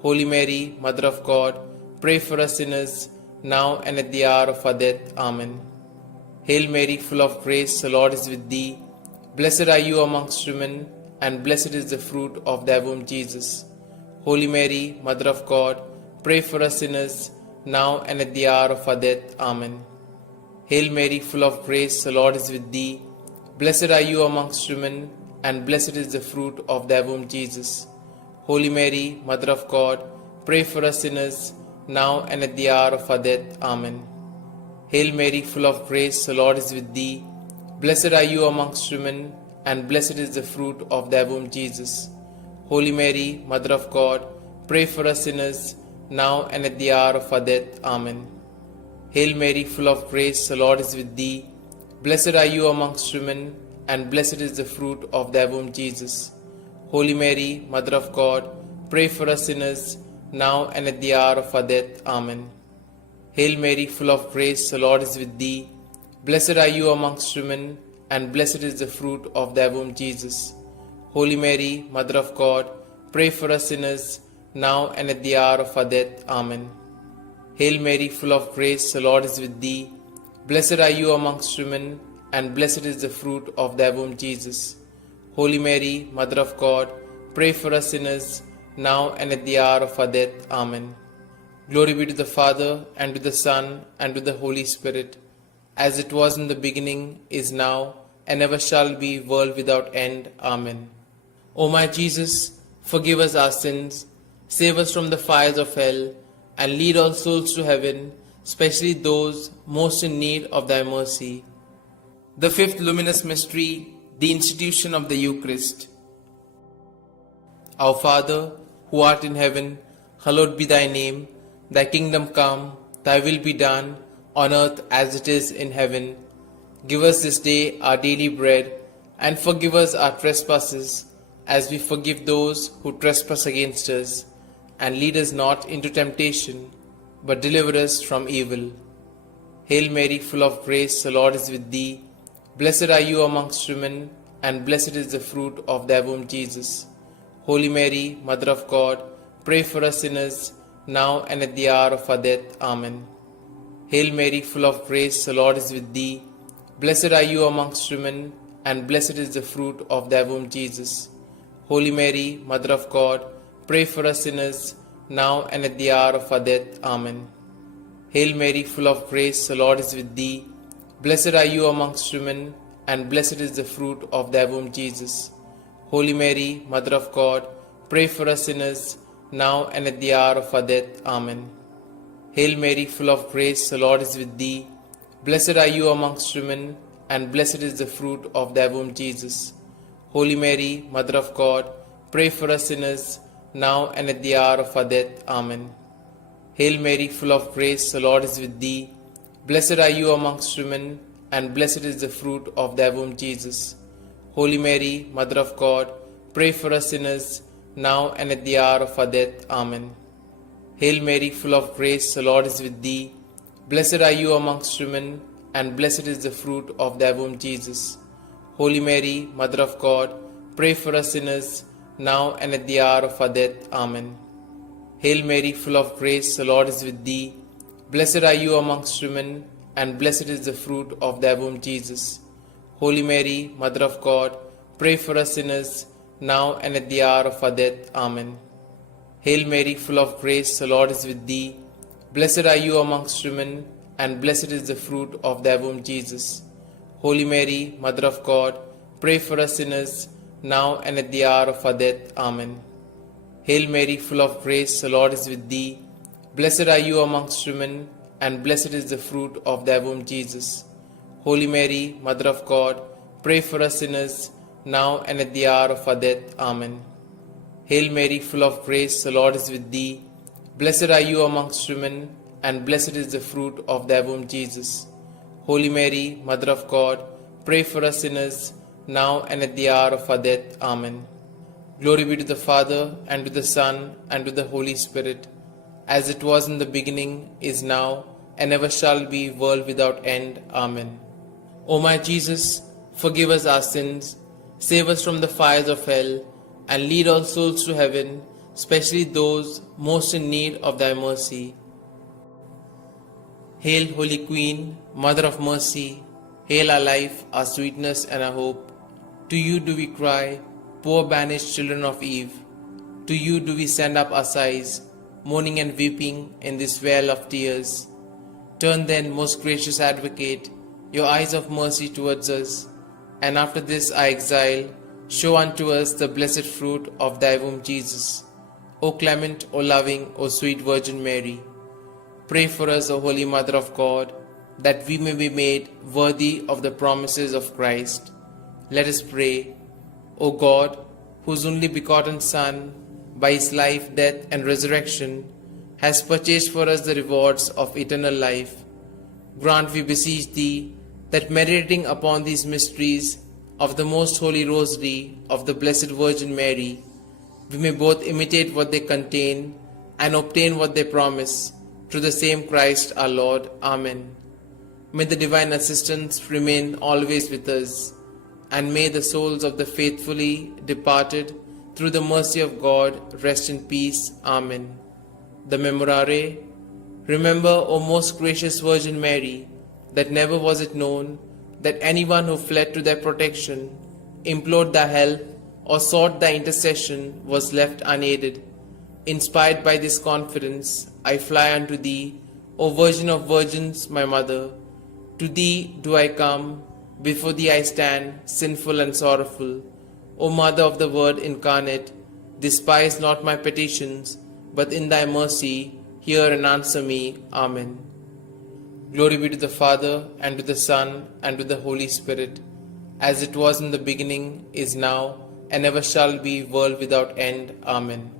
Holy Mary, Mother of God, pray for us sinners, now and at the hour of our death. Amen. Hail Mary, full of grace, the Lord is with thee. Blessed are you amongst women, and blessed is the fruit of thy womb, Jesus. Holy Mary, Mother of God, pray for us sinners, now and at the hour of our death. Amen. Hail Mary, full of grace, the Lord is with thee. Blessed are you amongst women, and blessed is the fruit of thy womb, Jesus. Holy Mary, Mother of God, pray for us sinners, now and at the hour of our death. Amen. Hail Mary, full of grace, the Lord is with thee. Blessed are you amongst women, and blessed is the fruit of thy womb, Jesus. Holy Mary, Mother of God, pray for us sinners, now and at the hour of our death. Amen. Hail Mary, full of grace, the Lord is with thee. Blessed are you amongst women, and blessed is the fruit of thy womb, Jesus. Holy Mary, Mother of God, pray for us sinners, now and at the hour of our death. Amen. Hail Mary, full of grace, the Lord is with thee. Blessed are you amongst women, and blessed is the fruit of thy womb, Jesus. Holy Mary, Mother of God, pray for us sinners, now and at the hour of our death. Amen. Hail Mary, full of grace, the Lord is with thee. Blessed are you amongst women, and blessed is the fruit of thy womb, Jesus. Holy Mary, Mother of God, pray for us sinners, now and at the hour of our death. Amen. Glory be to the Father, and to the Son, and to the Holy Spirit, as it was in the beginning, is now, and ever shall be, world without end. Amen. O my Jesus, forgive us our sins, save us from the fires of hell, and lead all souls to heaven, especially those most in need of thy mercy. The fifth luminous mystery, the institution of the Eucharist. Our Father, who art in heaven, Hallowed be thy name, thy kingdom come, thy will be done, on earth as it is in heaven. Give us this day our daily bread, and forgive us our trespasses, as we forgive those who trespass against us. And lead us not into temptation, but deliver us from evil. Hail Mary, full of grace, the Lord is with thee. Blessed are you amongst women, and blessed is the fruit of thy womb, Jesus. Holy Mary, Mother of God, pray for us sinners, now and at the hour of our death. Amen. Hail Mary, full of grace, the Lord is with thee. Blessed are you amongst women, and blessed is the fruit of thy womb, Jesus. Holy Mary, Mother of God, pray for us sinners, now and at the hour of our death. Amen. Hail Mary, full of grace, the Lord is with thee. Blessed are you amongst women, and blessed is the fruit of thy womb, Jesus. Holy Mary, Mother of God, pray for us sinners, now and at the hour of our death. Amen. Hail Mary, full of grace, the Lord is with thee. Blessed are you amongst women, and blessed is the fruit of thy womb, Jesus. Holy Mary, Mother of God, pray for us sinners, now and at the hour of our death. Amen. Hail Mary, full of grace, the Lord is with thee. Blessed are you amongst women, and blessed is the fruit of thy womb, Jesus. Holy Mary, Mother of God, pray for us sinners, now and at the hour of our death. Amen. Hail Mary, full of grace, the Lord is with thee. Blessed are you amongst women, and blessed is the fruit of thy womb, Jesus. Holy Mary, Mother of God, pray for us sinners, now and at the hour of our death. Amen. Hail Mary, full of grace, the Lord is with thee. Blessed are you amongst women, and blessed is the fruit of thy womb, Jesus. Holy Mary, Mother of God, pray for us sinners, now and at the hour of our death. Amen. Hail Mary, full of grace, the Lord is with thee. Blessed are you amongst women, and blessed is the fruit of thy womb, Jesus. Holy Mary, Mother of God, pray for us sinners, now and at the hour of our death. Amen. Hail Mary, full of grace, the Lord is with thee. Blessed are you amongst women, and blessed is the fruit of thy womb, Jesus. Holy Mary, Mother of God, pray for us sinners, now and at the hour of our death. Amen. Hail Mary, full of grace, the Lord is with thee. Blessed are you amongst women, and blessed is the fruit of thy womb, Jesus. Holy Mary, Mother of God, pray for us sinners, now and at the hour of our death. Amen. Glory be to the Father, and to the Son, and to the Holy Spirit, as it was in the beginning, is now, and ever shall be, world without end. Amen. O my Jesus, forgive us our sins, save us from the fires of hell, and lead all souls to heaven, especially those most in need of thy mercy. Hail, Holy Queen, Mother of Mercy, hail our life, our sweetness, and our hope. To you do we cry, poor banished children of Eve. To you do we send up our sighs, mourning and weeping in this vale of tears. Turn then, most gracious Advocate, your eyes of mercy towards us, and after this our exile, show unto us the blessed fruit of thy womb, Jesus. O clement, O loving, O sweet Virgin Mary, pray for us, O Holy Mother of God, that we may be made worthy of the promises of Christ. Let us pray. O God, whose only begotten Son, by his life, death, and resurrection, has purchased for us the rewards of eternal life, grant, we beseech thee, that meditating upon these mysteries of the most holy rosary of the Blessed Virgin Mary, we may both imitate what they contain and obtain what they promise, through the same Christ our Lord. Amen. May the divine assistance remain always with us, and may the souls of the faithfully departed, through the mercy of God, rest in peace. Amen. The Memorare. Remember, O most gracious Virgin Mary, that never was it known that anyone who fled to thy protection, implored thy help, or sought thy intercession was left unaided. Inspired by this confidence, I fly unto thee, O Virgin of Virgins, my Mother. To thee do I come, before thee I stand, sinful and sorrowful. O Mother of the Word incarnate, despise not my petitions, but in thy mercy hear and answer me. Amen. Glory be to the Father, and to the Son, and to the Holy Spirit, as it was in the beginning, is now, and ever shall be, world without end. Amen.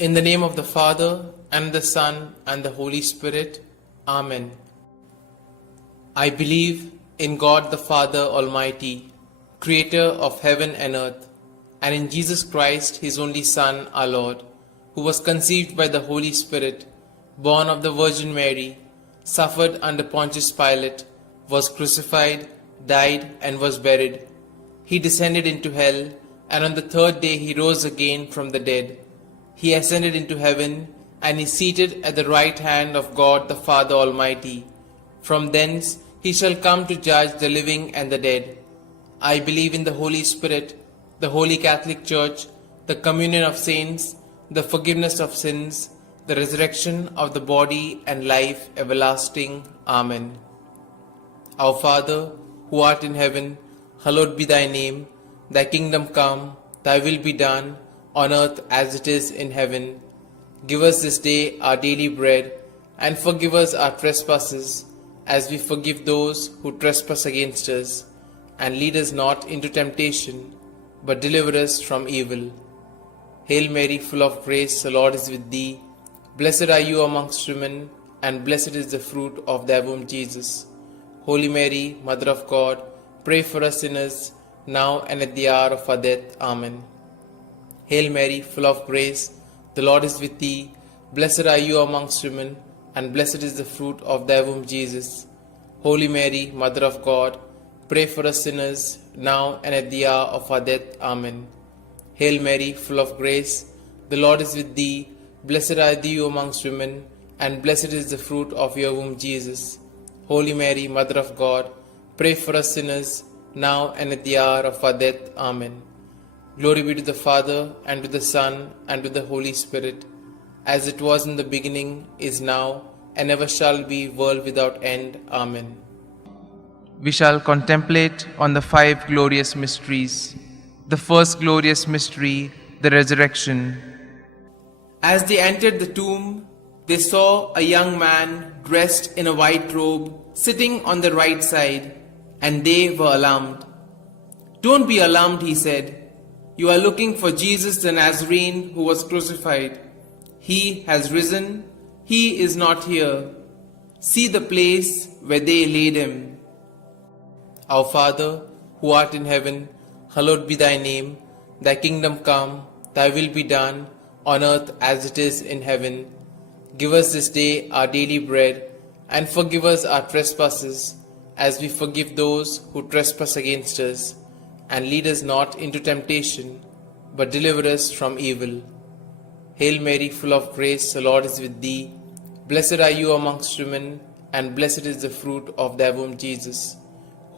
In the name of the Father, and the Son, and the Holy Spirit. Amen. I believe in God the Father Almighty, creator of heaven and earth, and in Jesus Christ, his only Son, our Lord, who was conceived by the Holy Spirit, born of the Virgin Mary, suffered under Pontius Pilate, was crucified, died, and was buried. He descended into hell, and on the third day he rose again from the dead. He ascended into heaven, and is seated at the right hand of God the Father Almighty. From thence he shall come to judge the living and the dead. I believe in the Holy Spirit, the Holy Catholic Church, the communion of saints, the forgiveness of sins, the resurrection of the body, and life everlasting. Amen. Our Father, who art in heaven, hallowed be thy name. Thy kingdom come, thy will be done, on earth as it is in heaven. Give us this day our daily bread, and forgive us our trespasses, as we forgive those who trespass against us. And lead us not into temptation, but deliver us from evil. Hail Mary, full of grace, the Lord is with thee. Blessed are you amongst women, and blessed is the fruit of thy womb, Jesus. Holy Mary, Mother of God, pray for us sinners, now and at the hour of our death. Amen. Hail Mary, full of grace, the Lord is with thee. Blessed are you amongst women, and blessed is the fruit of thy womb, Jesus. Holy Mary, Mother of God, pray for us sinners, now and at the hour of our death. Amen. Hail Mary, full of grace, the Lord is with thee. Blessed are you amongst women, and blessed is the fruit of your womb, Jesus. Holy Mary, Mother of God, pray for us sinners, now and at the hour of our death. Amen. Glory be to the Father, and to the Son, and to the Holy Spirit, as it was in the beginning, is now, and ever shall be, world without end. Amen. We shall contemplate on the 5 glorious mysteries. The first glorious mystery, the resurrection. As they entered the tomb, they saw a young man dressed in a white robe sitting on the right side, and they were alarmed. "Don't be alarmed," he said. "You are looking for Jesus the Nazarene who was crucified. He has risen. He is not here. See the place where they laid him. Our Father, who art in heaven, hallowed be thy name. Thy kingdom come, thy will be done, on earth as it is in heaven. Give us this day our daily bread, and forgive us our trespasses, as we forgive those who trespass against us. And lead us not into temptation, but deliver us from evil. Hail Mary, full of grace, the Lord is with thee. Blessed are you amongst women, and blessed is the fruit of thy womb, Jesus.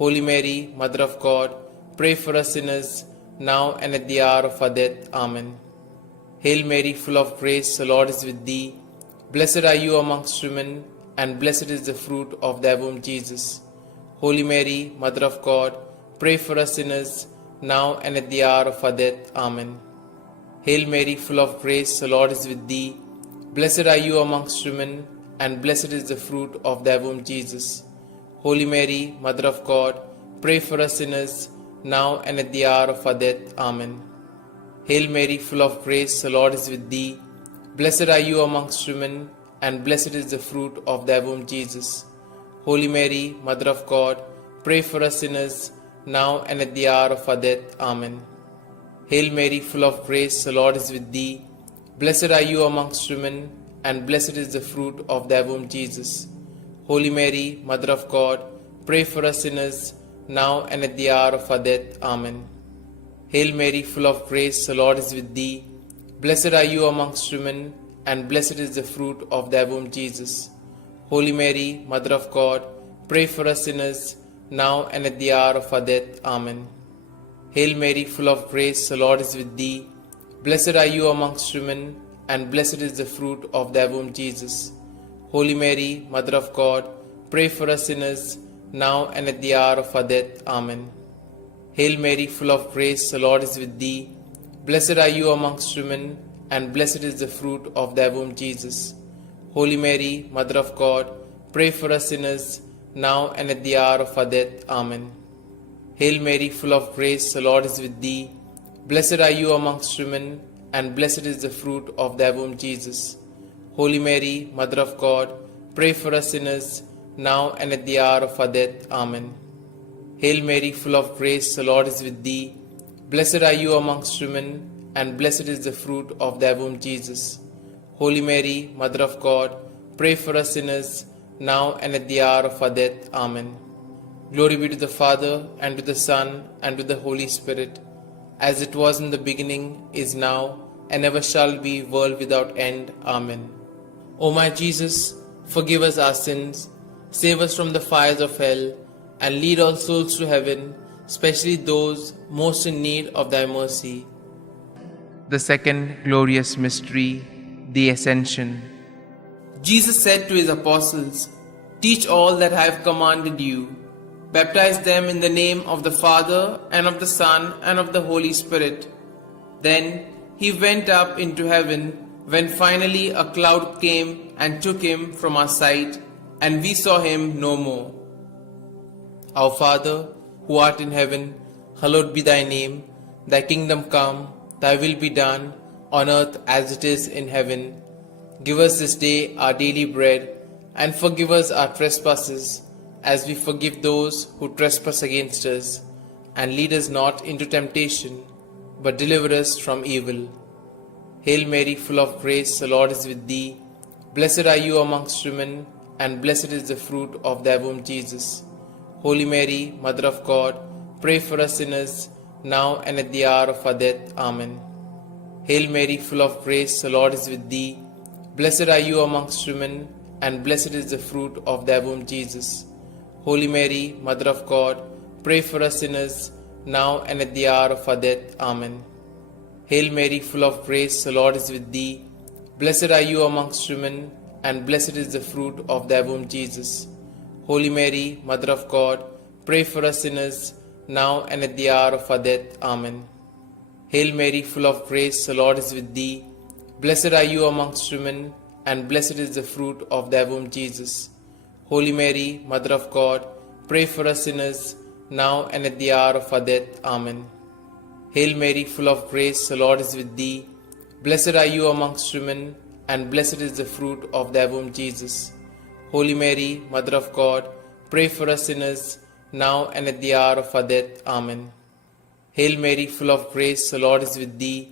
Holy Mary, Mother of God, pray for us sinners, now and at the hour of our death. Amen. Hail Mary, full of grace, the Lord is with thee. Blessed are you amongst women, and blessed is the fruit of thy womb, Jesus. Holy Mary, Mother of God, pray for us sinners, now and at the hour of our death. Amen. Hail Mary, full of grace, the Lord is with thee. Blessed are you amongst women, and blessed is the fruit of thy womb, Jesus. Holy Mary, Mother of God, pray for us sinners, now and at the hour of our death. Amen. Hail Mary, full of grace, the Lord is with thee. Blessed are you amongst women, and blessed is the fruit of thy womb, Jesus. Holy Mary, Mother of God, pray for us sinners, now and at the hour of our death. Amen. Hail Mary, full of grace, the Lord is with thee. Blessed are you amongst women, and blessed is the fruit of thy womb, Jesus. Holy Mary, Mother of God, pray for us sinners, now and at the hour of our death. Amen. Hail Mary, full of grace, the Lord is with thee. Blessed are you amongst women, and blessed is the fruit of thy womb, Jesus. Holy Mary, Mother of God, pray for us sinners, now and at the hour of our death. Amen. Hail Mary, full of grace, the Lord is with thee. Blessed are you amongst women, and blessed is the fruit of thy womb, Jesus. Holy Mary, Mother of God, pray for us sinners, now and at the hour of our death. Amen. Hail Mary, full of grace, the Lord is with thee. Blessed are you amongst women, and blessed is the fruit of thy womb, Jesus. Holy Mary, Mother of God, pray for us sinners, now and at the hour of our death. Amen. Hail Mary, full of grace, the Lord is with thee. Blessed are you amongst women, and blessed is the fruit of thy womb, Jesus. Holy Mary, Mother of God, pray for us sinners, now and at the hour of our death. Amen. Hail Mary, full of grace, the Lord is with thee. Blessed are you amongst women, and blessed is the fruit of thy womb, Jesus. Holy Mary, Mother of God, pray for us sinners, now and at the hour of our death. Amen. Glory be to the Father, and to the Son, and to the Holy Spirit, as it was in the beginning, is now, and ever shall be, world without end. Amen. O my Jesus, forgive us our sins, save us from the fires of hell, and lead all souls to heaven, especially those most in need of thy mercy. The second glorious mystery, the Ascension. Jesus said to his apostles, "Teach all that I have commanded you. Baptize them in the name of the Father, and of the Son, and of the Holy Spirit." Then he went up into heaven, when finally a cloud came and took him from our sight, and we saw him no more. Our Father, who art in heaven, hallowed be thy name. Thy kingdom come, thy will be done, on earth as it is in heaven. Give us this day our daily bread, and forgive us our trespasses, as we forgive those who trespass against us. And lead us not into temptation, but deliver us from evil. Hail Mary, full of grace, the Lord is with thee. Blessed are you amongst women, and blessed is the fruit of thy womb, Jesus. Holy Mary, Mother of God, pray for us sinners, now and at the hour of our death. Amen. Hail Mary, full of grace, the Lord is with thee. Blessed are you amongst women, and blessed is the fruit of thy womb, Jesus. Holy Mary, Mother of God, pray for us sinners, now and at the hour of our death. Amen. Hail Mary, full of grace, the Lord is with thee. Blessed are you amongst women, and blessed is the fruit of thy womb, Jesus. Holy Mary, Mother of God, pray for us sinners, now and at the hour of our death. Amen. Hail Mary, full of grace, the Lord is with thee. Blessed are you amongst women, and blessed is the fruit of thy womb, Jesus. Holy Mary, Mother of God, pray for us sinners, now and at the hour of our death. Amen. Hail Mary, full of grace, the Lord is with thee. Blessed are you amongst women, and blessed is the fruit of thy womb, Jesus. Holy Mary, Mother of God, pray for us sinners, now and at the hour of our death. Amen. Hail Mary, full of grace, the Lord is with thee.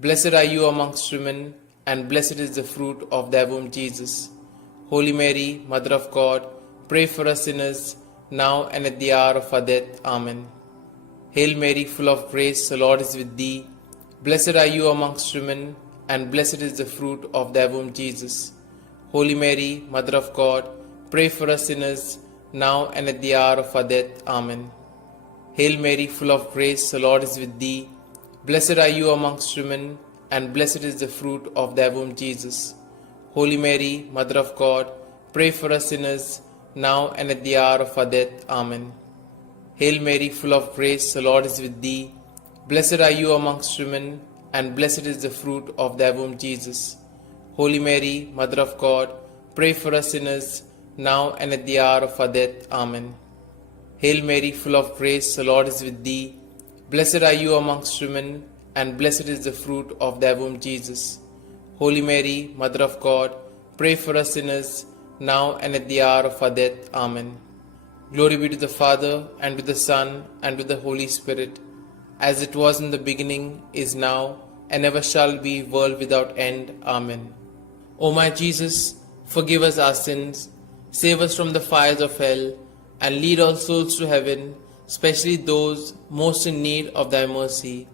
Blessed are you amongst women, and blessed is the fruit of thy womb, Jesus. Holy Mary, Mother of God, pray for us sinners, now and at the hour of our death. Amen. Hail Mary, full of grace, the Lord is with thee. Blessed are you amongst women, and blessed is the fruit of thy womb, Jesus. Holy Mary, Mother of God, pray for us sinners, now and at the hour of our death. Amen. Hail Mary, full of grace, the Lord is with thee. Blessed are you amongst women, and blessed is the fruit of thy womb, Jesus. Holy Mary, Mother of God, pray for us sinners, now and at the hour of our death. Amen. Hail Mary, full of grace, the Lord is with thee. Blessed are you amongst women, and blessed is the fruit of thy womb, Jesus. Holy Mary, Mother of God, pray for us sinners, now and at the hour of our death. Amen. Hail Mary, full of grace, the Lord is with thee. Blessed are you amongst women, and blessed is the fruit of thy womb, Jesus. Holy Mary, Mother of God, pray for us sinners, now and at the hour of our death. Amen. Glory be to the Father, and to the Son, and to the Holy Spirit, as it was in the beginning, is now, and ever shall be, world without end. Amen. O my Jesus, forgive us our sins, save us from the fires of hell, and lead all souls to heaven, especially those most in need of thy mercy.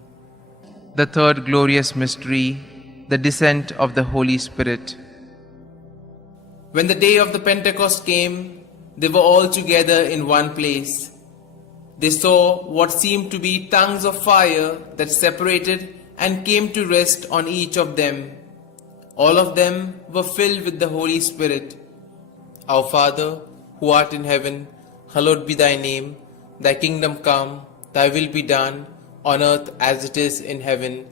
The third glorious mystery, the descent of the Holy Spirit. When the day of the Pentecost came, they were all together in one place. They saw what seemed to be tongues of fire that separated and came to rest on each of them. All of them were filled with the Holy Spirit. Our Father, who art in heaven, hallowed be thy name. Thy kingdom come, thy will be done, on earth as it is in heaven.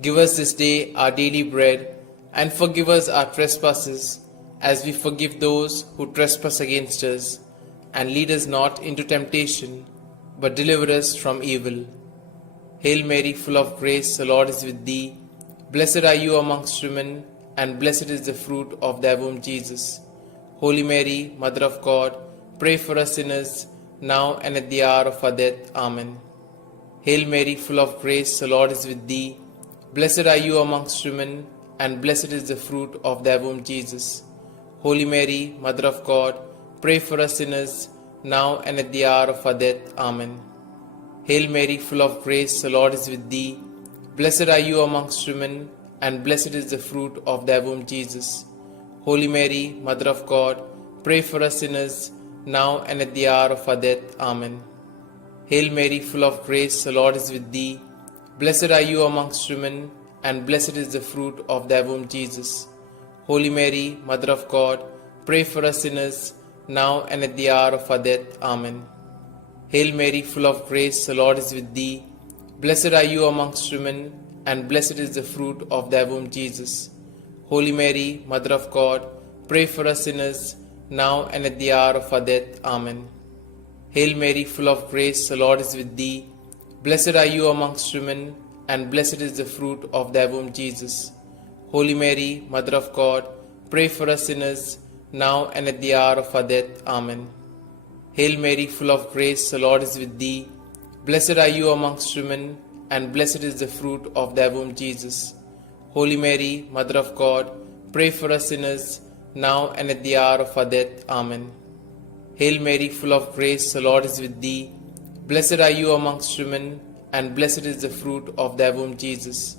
Give us this day our daily bread, and forgive us our trespasses, as we forgive those who trespass against us. And lead us not into temptation, but deliver us from evil. Hail Mary, full of grace, the Lord is with thee. Blessed are you amongst women, and blessed is the fruit of thy womb, Jesus. Holy Mary, Mother of God, pray for us sinners, now and at the hour of our death. Amen. Hail Mary, full of grace, the Lord is with thee. Blessed are you amongst women, and blessed is the fruit of thy womb, Jesus. Holy Mary, Mother of God, pray for us sinners, now and at the hour of our death. Amen. Hail Mary, full of grace, the Lord is with thee. Blessed are you amongst women, and blessed is the fruit of thy womb, Jesus. Holy Mary, Mother of God, pray for us sinners, now and at the hour of our death. Amen. Hail Mary, full of grace, the Lord is with thee. Blessed are you amongst women, and blessed is the fruit of thy womb, Jesus. Holy Mary, Mother of God, pray for us sinners, now and at the hour of our death. Amen. Hail Mary, full of grace, the Lord is with thee. Blessed are you amongst women, and blessed is the fruit of thy womb, Jesus. Holy Mary, Mother of God, pray for us sinners, now and at the hour of our death. Amen. Hail Mary, full of grace, the Lord is with thee. Blessed are you amongst women, and blessed is the fruit of thy womb, Jesus. Holy Mary, Mother of God, pray for us sinners, now and at the hour of our death. Amen. Hail Mary, full of grace, the Lord is with thee. Blessed are you amongst women, and blessed is the fruit of thy womb, Jesus. Holy Mary, Mother of God, pray for us sinners, now and at the hour of our death. Amen. Hail Mary, full of grace, the Lord is with thee. Blessed are you amongst women, and blessed is the fruit of thy womb, Jesus.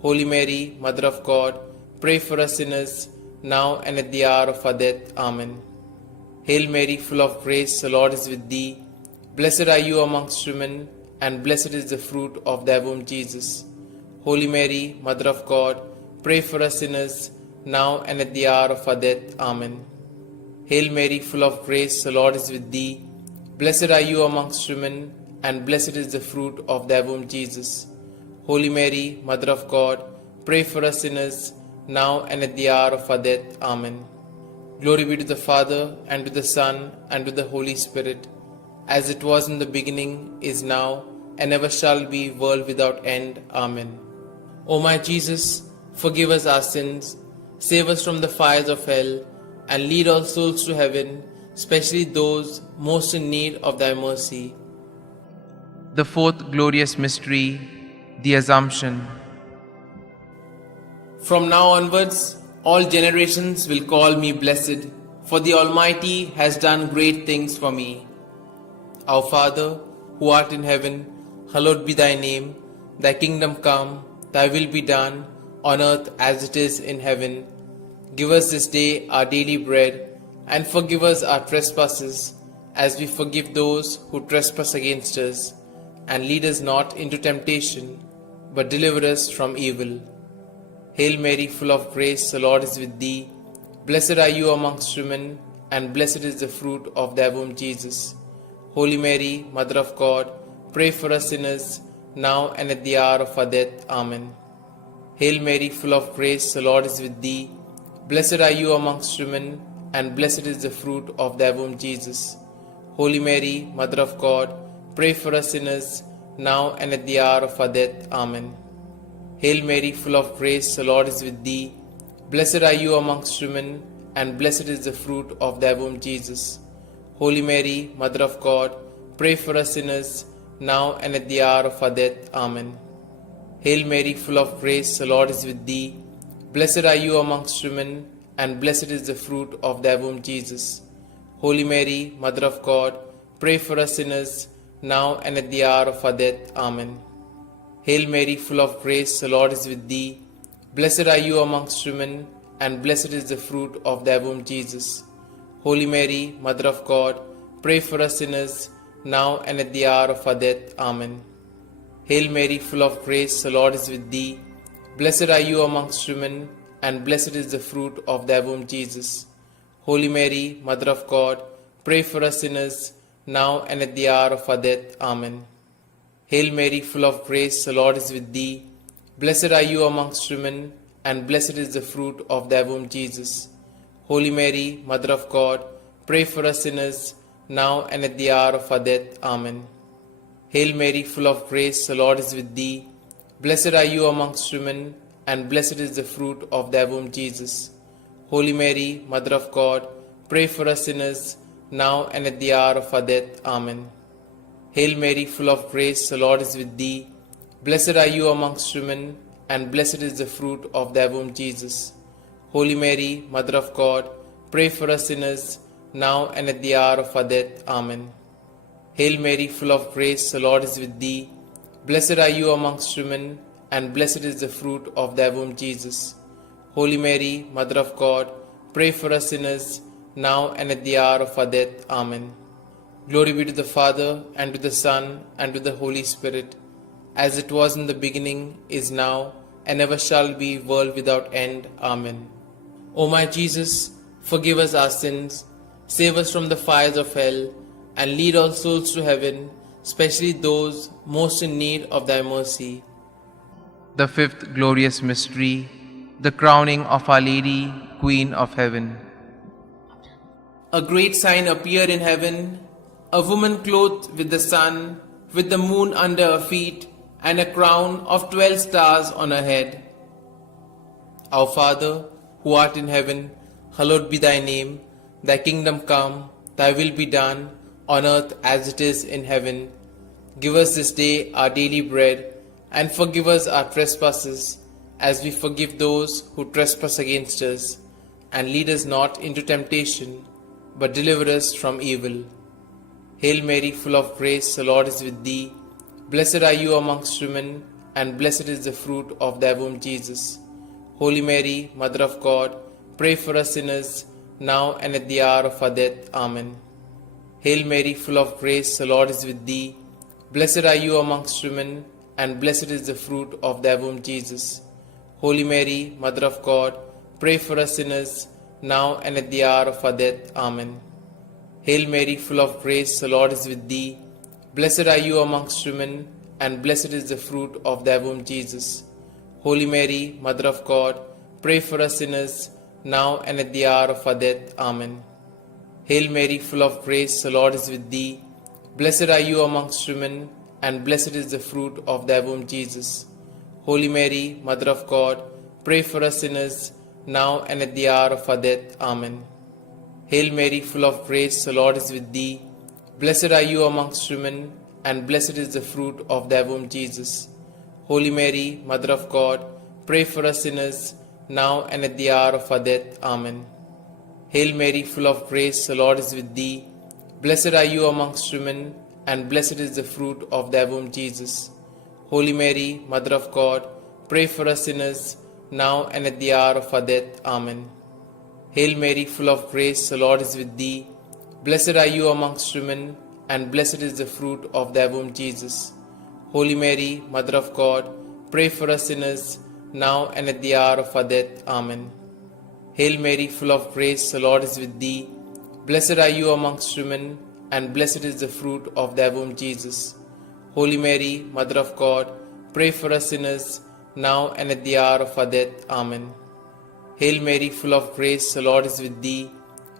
Holy Mary, Mother of God, pray for us sinners, now and at the hour of our death. Amen. Hail Mary, full of grace, the Lord is with thee. Blessed are you amongst women, and blessed is the fruit of thy womb, Jesus. Holy Mary, Mother of God, pray for us sinners, now and at the hour of our death. Amen. Hail Mary, full of grace, the Lord is with thee. Blessed are you amongst women, and blessed is the fruit of thy womb, Jesus. Holy Mary, Mother of God, pray for us sinners, now and at the hour of our death. Amen. Glory be to the Father, and to the Son, and to the Holy Spirit, as it was in the beginning, is now, and ever shall be, world without end. Amen. O my Jesus, forgive us our sins, save us from the fires of hell, and lead all souls to heaven, especially those most in need of thy mercy. The fourth glorious mystery, the Assumption. From now onwards, all generations will call me blessed, for the Almighty has done great things for me. Our Father, who art in heaven, hallowed be thy name. Thy kingdom come, thy will be done, on earth as it is in heaven. Give us this day our daily bread, and forgive us our trespasses, as we forgive those who trespass against us. And lead us not into temptation, but deliver us from evil. Hail Mary, full of grace, the Lord is with thee. Blessed are you amongst women, and blessed is the fruit of thy womb, Jesus. Holy Mary, Mother of God, pray for us sinners, now and at the hour of our death. Amen. Hail Mary, full of grace, the Lord is with thee. Blessed are you amongst women, and blessed is the fruit of thy womb, Jesus. Holy Mary, Mother of God, pray for us sinners, now and at the hour of our death. Amen. Hail Mary, full of grace, the Lord is with thee. Blessed are you amongst women, and blessed is the fruit of thy womb, Jesus. Holy Mary, Mother of God, pray for us sinners, now and at the hour of our death. Amen. Hail Mary, full of grace, the Lord is with thee. Blessed are you amongst women, and blessed is the fruit of thy womb, Jesus. Holy Mary, Mother of God, pray for us sinners, now and at the hour of our death. Amen. Hail Mary, full of grace, the Lord is with thee. Blessed are you amongst women, and blessed is the fruit of thy womb, Jesus. Holy Mary, Mother of God, pray for us sinners, now and at the hour of our death. Amen. Hail Mary, full of grace, the Lord is with thee. Blessed are you amongst women, and blessed is the fruit of thy womb, Jesus. Holy Mary, Mother of God, pray for us sinners, now and at the hour of our death. Amen. Hail Mary, full of grace, the Lord is with thee. Blessed are you amongst women, and blessed is the fruit of thy womb, Jesus. Holy Mary, Mother of God, pray for us sinners, now and at the hour of our death. Amen. Hail Mary, full of grace, the Lord is with thee. Blessed are you amongst women, and blessed is the fruit of thy womb, Jesus. Holy Mary, Mother of God, pray for us sinners, now and at the hour of our death. Amen. Hail Mary, full of grace, the Lord is with thee. Blessed are you amongst women, and blessed is the fruit of thy womb, Jesus. Holy Mary, Mother of God, pray for us sinners, now and at the hour of our death. Amen. Hail Mary, full of grace, the Lord is with thee. Blessed are you amongst women, and blessed is the fruit of thy womb, Jesus. Holy Mary, Mother of God, pray for us sinners, now and at the hour of our death. Amen. Glory be to the Father, and to the Son, and to the Holy Spirit, as it was in the beginning, is now, and ever shall be, world without end. Amen. O my Jesus, forgive us our sins, save us from the fires of hell, and lead all souls to heaven, especially those most in need of thy mercy. The fifth glorious mystery, the crowning of Our Lady, Queen of Heaven. A great sign appeared in heaven, a woman clothed with the sun, with the moon under her feet, and a crown of 12 stars on her head. Our Father, who art in heaven, hallowed be thy name. Thy kingdom come, thy will be done, on earth as it is in heaven. Give us this day our daily bread, and forgive us our trespasses, as we forgive those who trespass against us. And lead us not into temptation, but deliver us from evil. Hail Mary, full of grace, the Lord is with thee. Blessed are you amongst women, and blessed is the fruit of thy womb, Jesus. Holy Mary, Mother of God, pray for us sinners, now and at the hour of our death. Amen. Hail Mary, full of grace, the Lord is with thee. Blessed are you amongst women, and blessed is the fruit of thy womb, Jesus. Holy Mary, Mother of God, pray for us sinners, now and at the hour of our death. Amen. Hail Mary, full of grace, the Lord is with thee. Blessed are you amongst women, and blessed is the fruit of thy womb, Jesus. Holy Mary, Mother of God, pray for us sinners, now and at the hour of our death. Amen. Hail Mary, full of grace, the Lord is with thee. Blessed are you amongst women, and blessed is the fruit of thy womb, Jesus. Holy Mary, Mother of God, pray for us sinners, now and at the hour of our death. Amen. Hail Mary, full of grace, the Lord is with thee. Blessed are you amongst women, and blessed is the fruit of thy womb, Jesus. Holy Mary, Mother of God, pray for us sinners, now and at the hour of our death. Amen. Hail Mary, full of grace, the Lord is with thee. Blessed are you amongst women, and blessed is the fruit of thy womb, Jesus. Holy Mary, Mother of God, pray for us sinners, now and at the hour of our death. Amen. Hail Mary, full of grace, the Lord is with thee. Blessed are you amongst women, and blessed is the fruit of thy womb, Jesus. Holy Mary, Mother of God, pray for us sinners, now and at the hour of our death. Amen. Hail Mary, full of grace, the Lord is with thee. Blessed are you amongst women, and blessed is the fruit of thy womb, Jesus. Holy Mary, Mother of God, pray for us sinners, now and at the hour of our death. Amen. Hail Mary, full of grace, the Lord is with thee.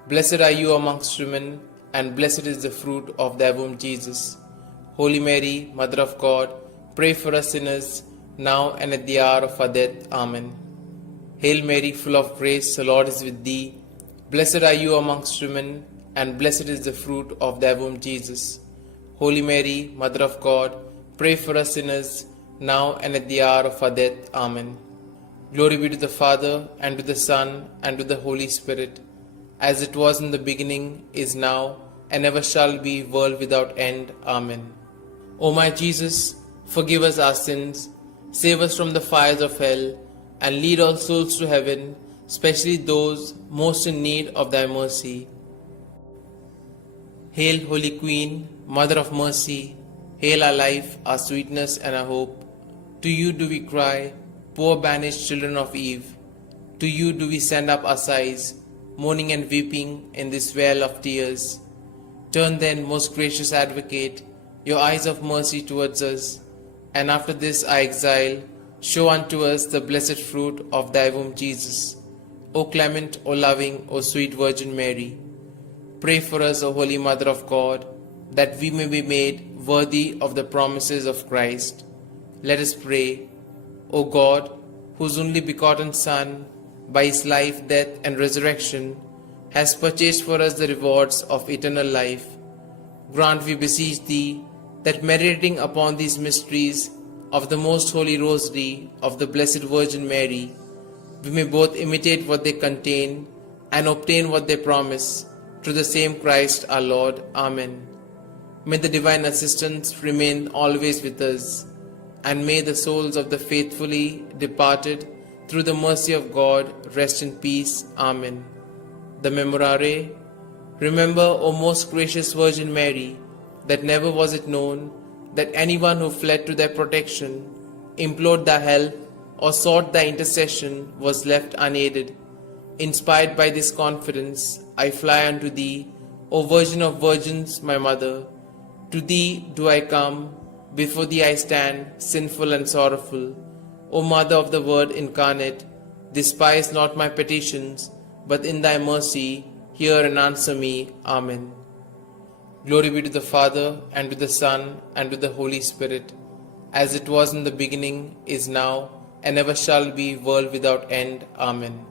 Blessed are you amongst women, and blessed is the fruit of thy womb, Jesus. Holy Mary, Mother of God, pray for us sinners, now and at the hour of our death. Amen. Hail Mary, full of grace, the Lord is with thee. Blessed are you amongst women, and blessed is the fruit of thy womb, Jesus. Holy Mary, Mother of God, pray for us sinners, now and at the hour of our death. Amen. Glory be to the Father, and to the Son, and to the Holy Spirit, as it was in the beginning, is now, and ever shall be, world without end. Amen. O my Jesus, forgive us our sins, save us from the fires of hell, and lead all souls to heaven, especially those most in need of thy mercy. Hail, Holy Queen, Mother of Mercy, hail our life, our sweetness, and our hope. To you do we cry, poor banished children of Eve. To you do we send up our sighs, mourning and weeping in this vale of tears. Turn then, most gracious Advocate, your eyes of mercy towards us, and after this our exile, show unto us the blessed fruit of thy womb, Jesus. O clement, O loving, O sweet Virgin Mary, pray for us, O Holy Mother of God, that we may be made worthy of the promises of Christ. Let us pray. O God, whose only begotten Son, by his life, death, and resurrection, has purchased for us the rewards of eternal life, grant, we beseech thee, that meditating upon these mysteries of the most holy rosary of the Blessed Virgin Mary, we may both imitate what they contain and obtain what they promise, through the same Christ our Lord. Amen. May the divine assistance remain always with us, and may the souls of the faithfully departed, through the mercy of God, rest in peace. Amen. The Memorare. Remember, O most gracious Virgin Mary, that never was it known that anyone who fled to thy protection, implored thy help, or sought thy intercession was left unaided. Inspired by this confidence, I fly unto thee, O Virgin of Virgins, my Mother. To thee do I come, before thee I stand, sinful and sorrowful. O Mother of the Word incarnate, despise not my petitions, but in thy mercy hear and answer me. Amen. Glory be to the Father, and to the Son, and to the Holy Spirit, as it was in the beginning, is now, and ever shall be, world without end. Amen.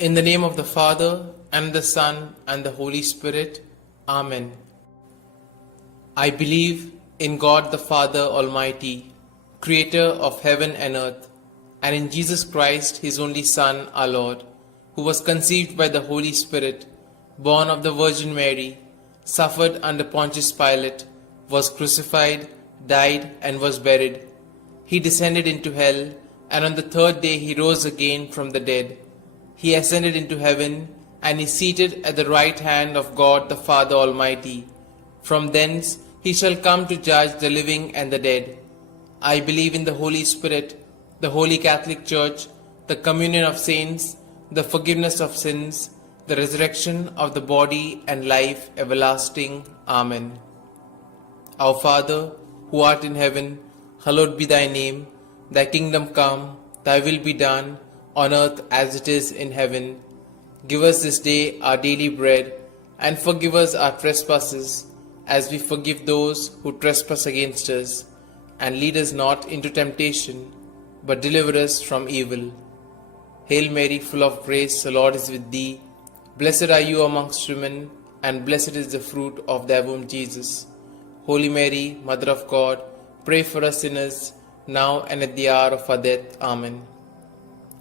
In the name of the Father, and the Son, and the Holy Spirit. Amen. I believe in God the Father Almighty, Creator of heaven and earth, and in Jesus Christ, His only Son, our Lord, who was conceived by the Holy Spirit, born of the Virgin Mary, suffered under Pontius Pilate, was crucified, died, and was buried. He descended into hell, and on the third day he rose again from the dead. He ascended into heaven, and is seated at the right hand of God the Father Almighty. From thence he shall come to judge the living and the dead. I believe in the Holy Spirit, the Holy Catholic Church, the communion of saints, the forgiveness of sins, the resurrection of the body, and life everlasting. Amen. Our Father, who art in heaven, hallowed be thy name. Thy kingdom come, thy will be done, on earth as it is in heaven. Give us this day our daily bread, and forgive us our trespasses, as we forgive those who trespass against us. And lead us not into temptation, but deliver us from evil. Hail Mary, full of grace, the Lord is with thee. Blessed are you amongst women, and blessed is the fruit of thy womb, Jesus. Holy Mary, Mother of God, pray for us sinners, now and at the hour of our death. Amen.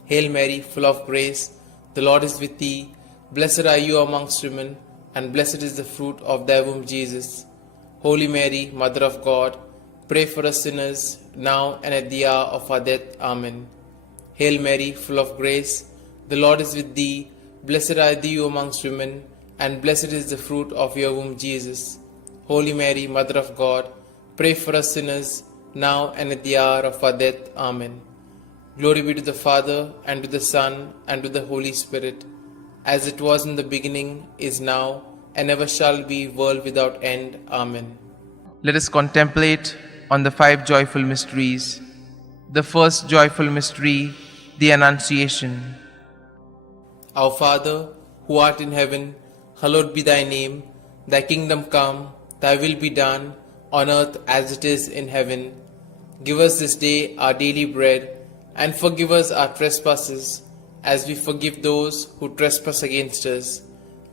Hail Mary, full of grace, the Lord is with thee. Blessed are you amongst women, and blessed is the fruit of thy womb, Jesus. Holy Mary, Mother of God, pray for us sinners, now and at the hour of our death. Amen. Hail Mary, full of grace, the Lord is with thee. Blessed are you amongst women, and blessed is the fruit of your womb, Jesus. Holy Mary, Mother of God, pray for us sinners, now and at the hour of our death. Amen. Glory be to the Father, and to the Son, and to the Holy Spirit, as it was in the beginning, is now, and ever shall be, world without end. Amen. Let us contemplate on the 5 joyful mysteries. The first joyful mystery, the Annunciation. Our Father, who art in heaven, hallowed be thy name. Thy kingdom come, thy will be done, on earth as it is in heaven. Give us this day our daily bread, and forgive us our trespasses, as we forgive those who trespass against us.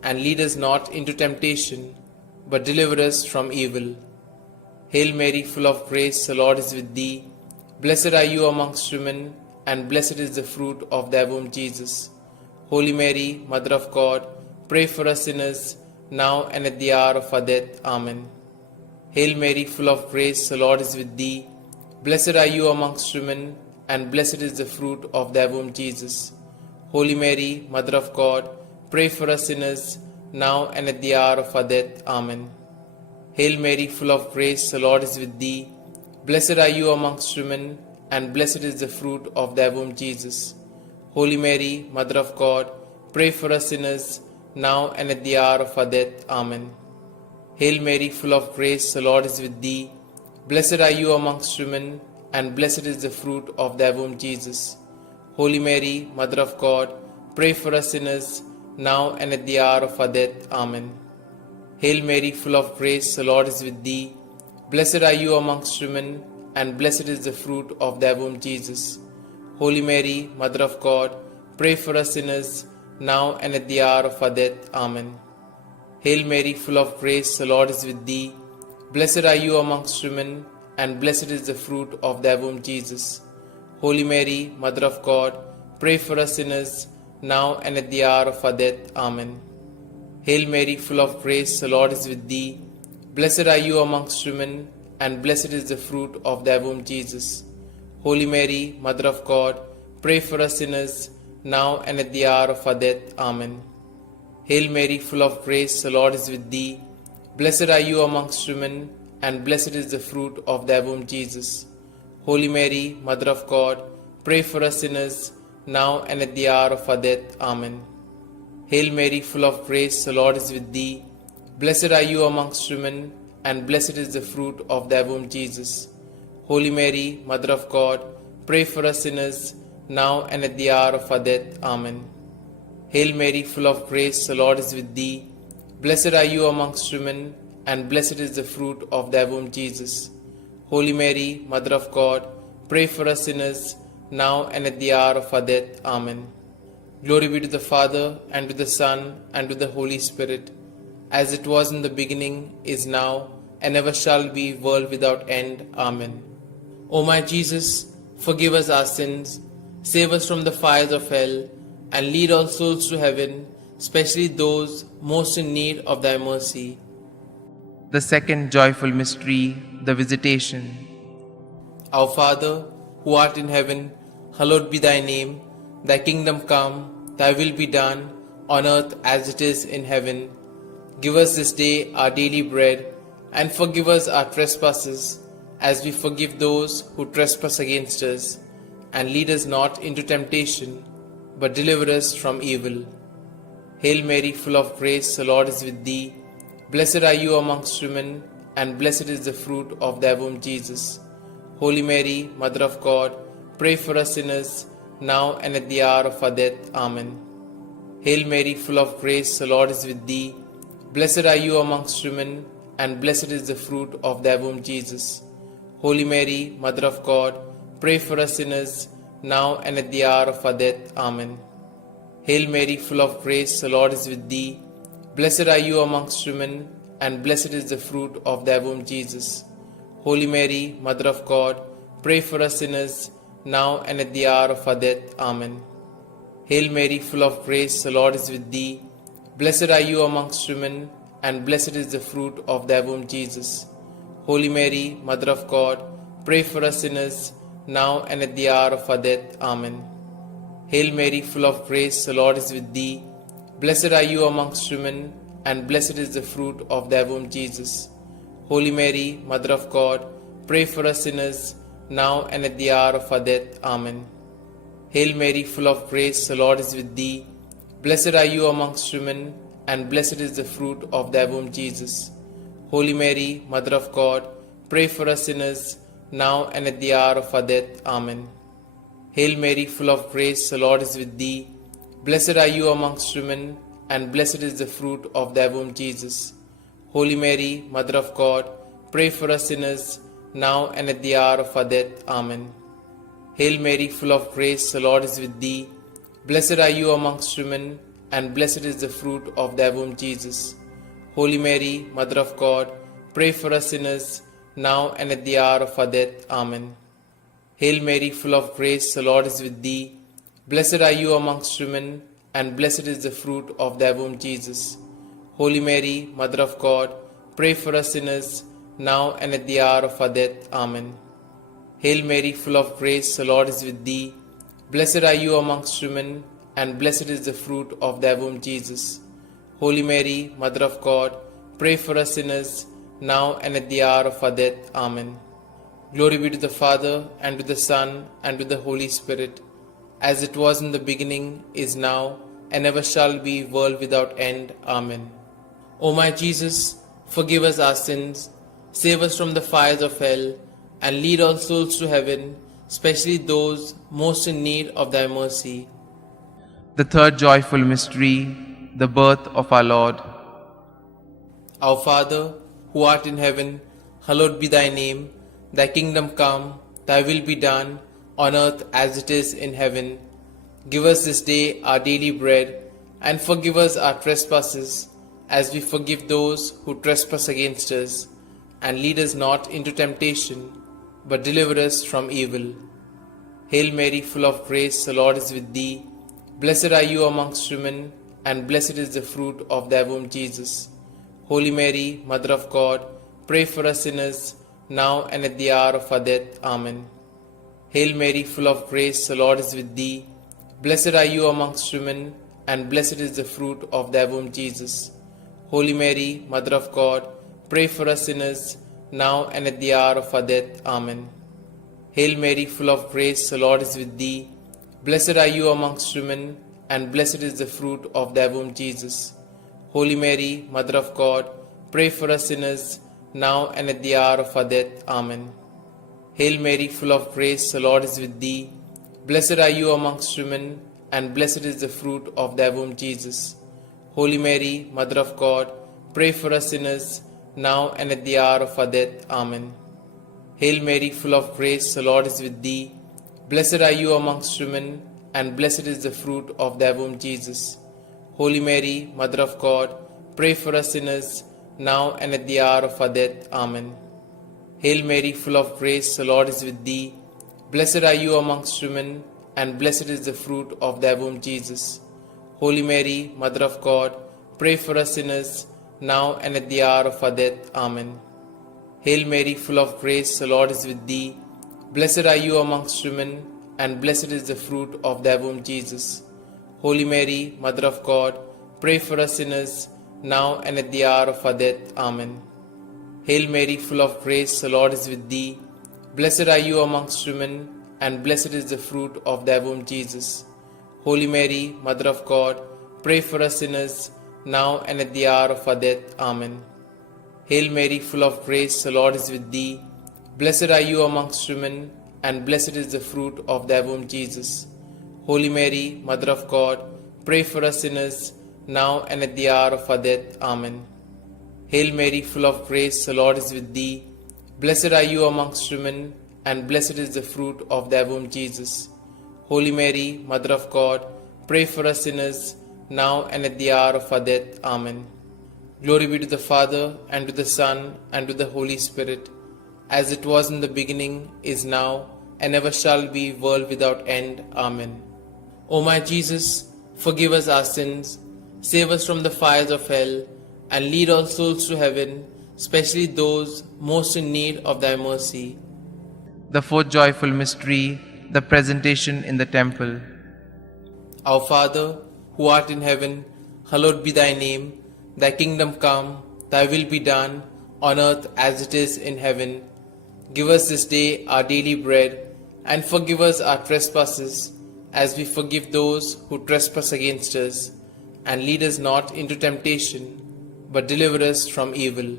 And lead us not into temptation, but deliver us from evil. Hail Mary, full of grace, the Lord is with thee. Blessed are you amongst women, and blessed is the fruit of thy womb, Jesus. Holy Mary, Mother of God, pray for us sinners, now and at the hour of our death. Amen. Hail Mary, full of grace, the Lord is with thee. Blessed are you amongst women, and blessed is the fruit of thy womb, Jesus. Holy Mary, Mother of God, pray for us sinners, now and at the hour of our death. Amen. Hail Mary, full of grace, the Lord is with thee. Blessed are you amongst women, and blessed is the fruit of thy womb, Jesus. Holy Mary, Mother of God, pray for us sinners, now and at the hour of our death. Amen. Hail Mary, full of grace, the Lord is with thee. Blessed are you amongst women, and blessed is the fruit of thy womb, Jesus. Holy Mary, Mother of God, pray for us sinners, now and at the hour of our death. Amen. Hail Mary, full of grace, the Lord is with thee. Blessed are you amongst women, and blessed is the fruit of thy womb, Jesus. Holy Mary, Mother of God, pray for us sinners, now and at the hour of our death. Amen. Hail Mary, full of grace, the Lord is with thee. Blessed are you amongst women, and blessed is the fruit of thy womb, Jesus. Holy Mary, Mother of God, pray for us sinners, now and at the hour of our death. Amen. Hail Mary, full of grace, the Lord is with thee. Blessed are you amongst women, and blessed is the fruit of thy womb, Jesus. Holy Mary, Mother of God, pray for us sinners, now and at the hour of our death. Amen. Hail Mary, full of grace, the Lord is with thee. Blessed are you amongst women, and blessed is the fruit of thy womb, Jesus. Holy Mary, Mother of God, pray for us sinners, now and at the hour of our death. Amen. Hail Mary, full of grace, the Lord is with thee. Blessed are you amongst women, and blessed is the fruit of thy womb, Jesus. Holy Mary, Mother of God, pray for us sinners, now and at the hour of our death. Amen. Hail Mary, full of grace, the Lord is with thee. Blessed are you amongst women, and blessed is the fruit of thy womb, Jesus. Holy Mary, Mother of God, pray for us sinners, now and at the hour of our death. Amen. Glory be to the Father, and to the Son, and to the Holy Spirit, as it was in the beginning, is now, and ever shall be, world without end. Amen. O my Jesus, forgive us our sins, save us from the fires of hell, and lead all souls to heaven, especially those most in need of thy mercy. The second joyful mystery, the Visitation. Our Father, who art in heaven, hallowed be thy name. Thy kingdom come, thy will be done, on earth as it is in heaven. Give us this day our daily bread, and forgive us our trespasses, as we forgive those who trespass against us. And lead us not into temptation, but deliver us from evil. Hail Mary, full of grace, the Lord is with thee. Blessed are you amongst women, and blessed is the fruit of thy womb, Jesus. Holy Mary, Mother of God, pray for us sinners, now and at the hour of our death. Amen. Hail Mary, full of grace, the Lord is with thee. Blessed are you amongst women, and blessed is the fruit of thy womb, Jesus. Holy Mary, Mother of God, pray for us sinners, now and at the hour of our death. Amen. Hail Mary, full of grace, the Lord is with thee. Blessed are you amongst women, and blessed is the fruit of thy womb, Jesus. Holy Mary, Mother of God, pray for us sinners, now and at the hour of our death. Amen. Hail Mary, full of grace, the Lord is with thee. Blessed are you amongst women, and blessed is the fruit of thy womb, Jesus. Holy Mary, Mother of God, pray for us sinners, now and at the hour of our death. Amen. Hail Mary, full of grace, the Lord is with thee. Blessed are you amongst women, and blessed is the fruit of thy womb, Jesus. Holy Mary, Mother of God, pray for us sinners, now and at the hour of our death. Amen. Hail Mary, full of grace, the Lord is with thee. Blessed are you amongst women, and blessed is the fruit of thy womb, Jesus. Holy Mary, Mother of God, pray for us sinners, now and at the hour of our death. Amen. Hail Mary, full of grace, the Lord is with thee. Blessed are you amongst women, and blessed is the fruit of thy womb, Jesus. Holy Mary, Mother of God, pray for us sinners, now and at the hour of our death. Amen. Hail Mary, full of grace, the Lord is with thee. Blessed are you amongst women, and blessed is the fruit of thy womb, Jesus. Holy Mary, Mother of God, pray for us sinners, now and at the hour of our death. Amen. Hail Mary, full of grace, the Lord is with thee. Blessed are you amongst women, and blessed is the fruit of thy womb, Jesus. Holy Mary, Mother of God, pray for us sinners, now and at the hour of our death. Amen. Hail Mary, full of grace, the Lord is with thee. Blessed are you amongst women, and blessed is the fruit of thy womb, Jesus. Holy Mary, Mother of God, pray for us sinners, now and at the hour of our death. Amen. Glory be to the Father, and to the Son, and to the Holy Spirit, as it was in the beginning, is now, and ever shall be, world without end. Amen. O my Jesus, forgive us our sins, save us from the fires of hell, and lead all souls to heaven, especially those most in need of thy mercy. The third joyful mystery, the birth of our Lord. Our Father, who art in heaven, hallowed be thy name. Thy kingdom come, thy will be done, on earth as it is in heaven. Give us this day our daily bread, and forgive us our trespasses, as we forgive those who trespass against us. And lead us not into temptation, but deliver us from evil. Hail Mary, full of grace, the Lord is with thee. Blessed are you amongst women, and blessed is the fruit of thy womb, Jesus. Holy Mary, Mother of God, pray for us sinners, now and at the hour of our death. Amen. Hail Mary, full of grace, the Lord is with thee. Blessed are you amongst women, and blessed is the fruit of thy womb, Jesus. Holy Mary, Mother of God, pray for us sinners, now and at the hour of our death. Amen. Hail Mary, full of grace, the Lord is with thee. Blessed are you amongst women, and blessed is the fruit of thy womb, Jesus. Holy Mary, Mother of God, pray for us sinners, now and at the hour of our death. Amen. Hail Mary, full of grace, the Lord is with thee. Blessed are you amongst women, and blessed is the fruit of thy womb, Jesus. Holy Mary, Mother of God, pray for us sinners, now and at the hour of our death. Amen. Hail Mary, full of grace, the Lord is with thee. Blessed are you amongst women, and blessed is the fruit of thy womb, Jesus. Holy Mary, Mother of God, pray for us sinners, now and at the hour of our death. Amen. Hail Mary, full of grace, the Lord is with thee. Blessed are you amongst women, and blessed is the fruit of thy womb, Jesus. Holy Mary, Mother of God, pray for us sinners, now and at the hour of our death. Amen. Hail Mary, full of grace, the Lord is with thee. Blessed are you amongst women, and blessed is the fruit of thy womb, Jesus. Holy Mary, Mother of God, pray for us sinners, now and at the hour of our death. Amen. Hail Mary, full of grace, the Lord is with thee. Blessed are you amongst women, and blessed is the fruit of thy womb, Jesus. Holy Mary, Mother of God, pray for us sinners, now and at the hour of our death. Amen. Hail Mary, full of grace, the Lord is with thee. Blessed are you amongst women, and blessed is the fruit of thy womb, Jesus. Holy Mary, Mother of God, pray for us sinners, now and at the hour of our death. Amen. Hail Mary, full of grace, the Lord is with thee. Blessed are you amongst women, and blessed is the fruit of thy womb, Jesus. Holy Mary, Mother of God, pray for us sinners, now and at the hour of our death. Amen. Glory be to the Father, and to the Son, and to the Holy Spirit, as it was in the beginning, is now, and ever shall be, world without end. Amen. O my Jesus, forgive us our sins, save us from the fires of hell, and lead all souls to heaven, especially those most in need of thy mercy. The fourth joyful mystery, the presentation in the temple. Our Father, who art in heaven, hallowed be thy name. Thy kingdom come, thy will be done, on earth as it is in heaven. Give us this day our daily bread, and forgive us our trespasses, as we forgive those who trespass against us. And lead us not into temptation, but deliver us from evil.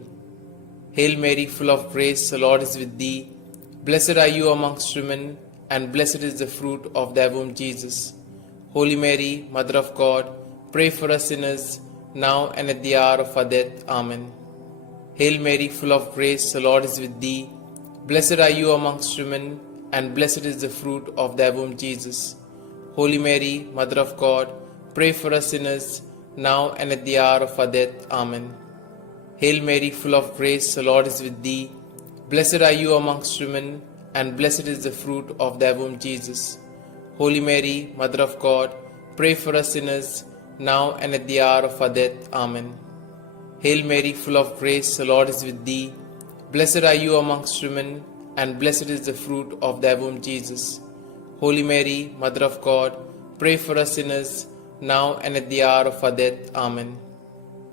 Hail Mary, full of grace, the Lord is with thee. Blessed are you amongst women, and blessed is the fruit of thy womb, Jesus. Holy Mary, Mother of God, pray for us sinners, now and at the hour of our death. Amen. Hail Mary, full of grace, the Lord is with thee. Blessed are you amongst women, and blessed is the fruit of thy womb, Jesus. Holy Mary, Mother of God, pray for us sinners, now and at the hour of our death. Amen. Hail Mary, full of grace, the Lord is with thee. Blessed are you amongst women, and blessed is the fruit of thy womb, Jesus. Holy Mary, Mother of God, pray for us sinners, now and at the hour of our death. Amen. Hail Mary, full of grace, the Lord is with thee. Blessed are you amongst women, and blessed is the fruit of thy womb, Jesus. Holy Mary, Mother of God, pray for us sinners, now and at the hour of our death. Amen.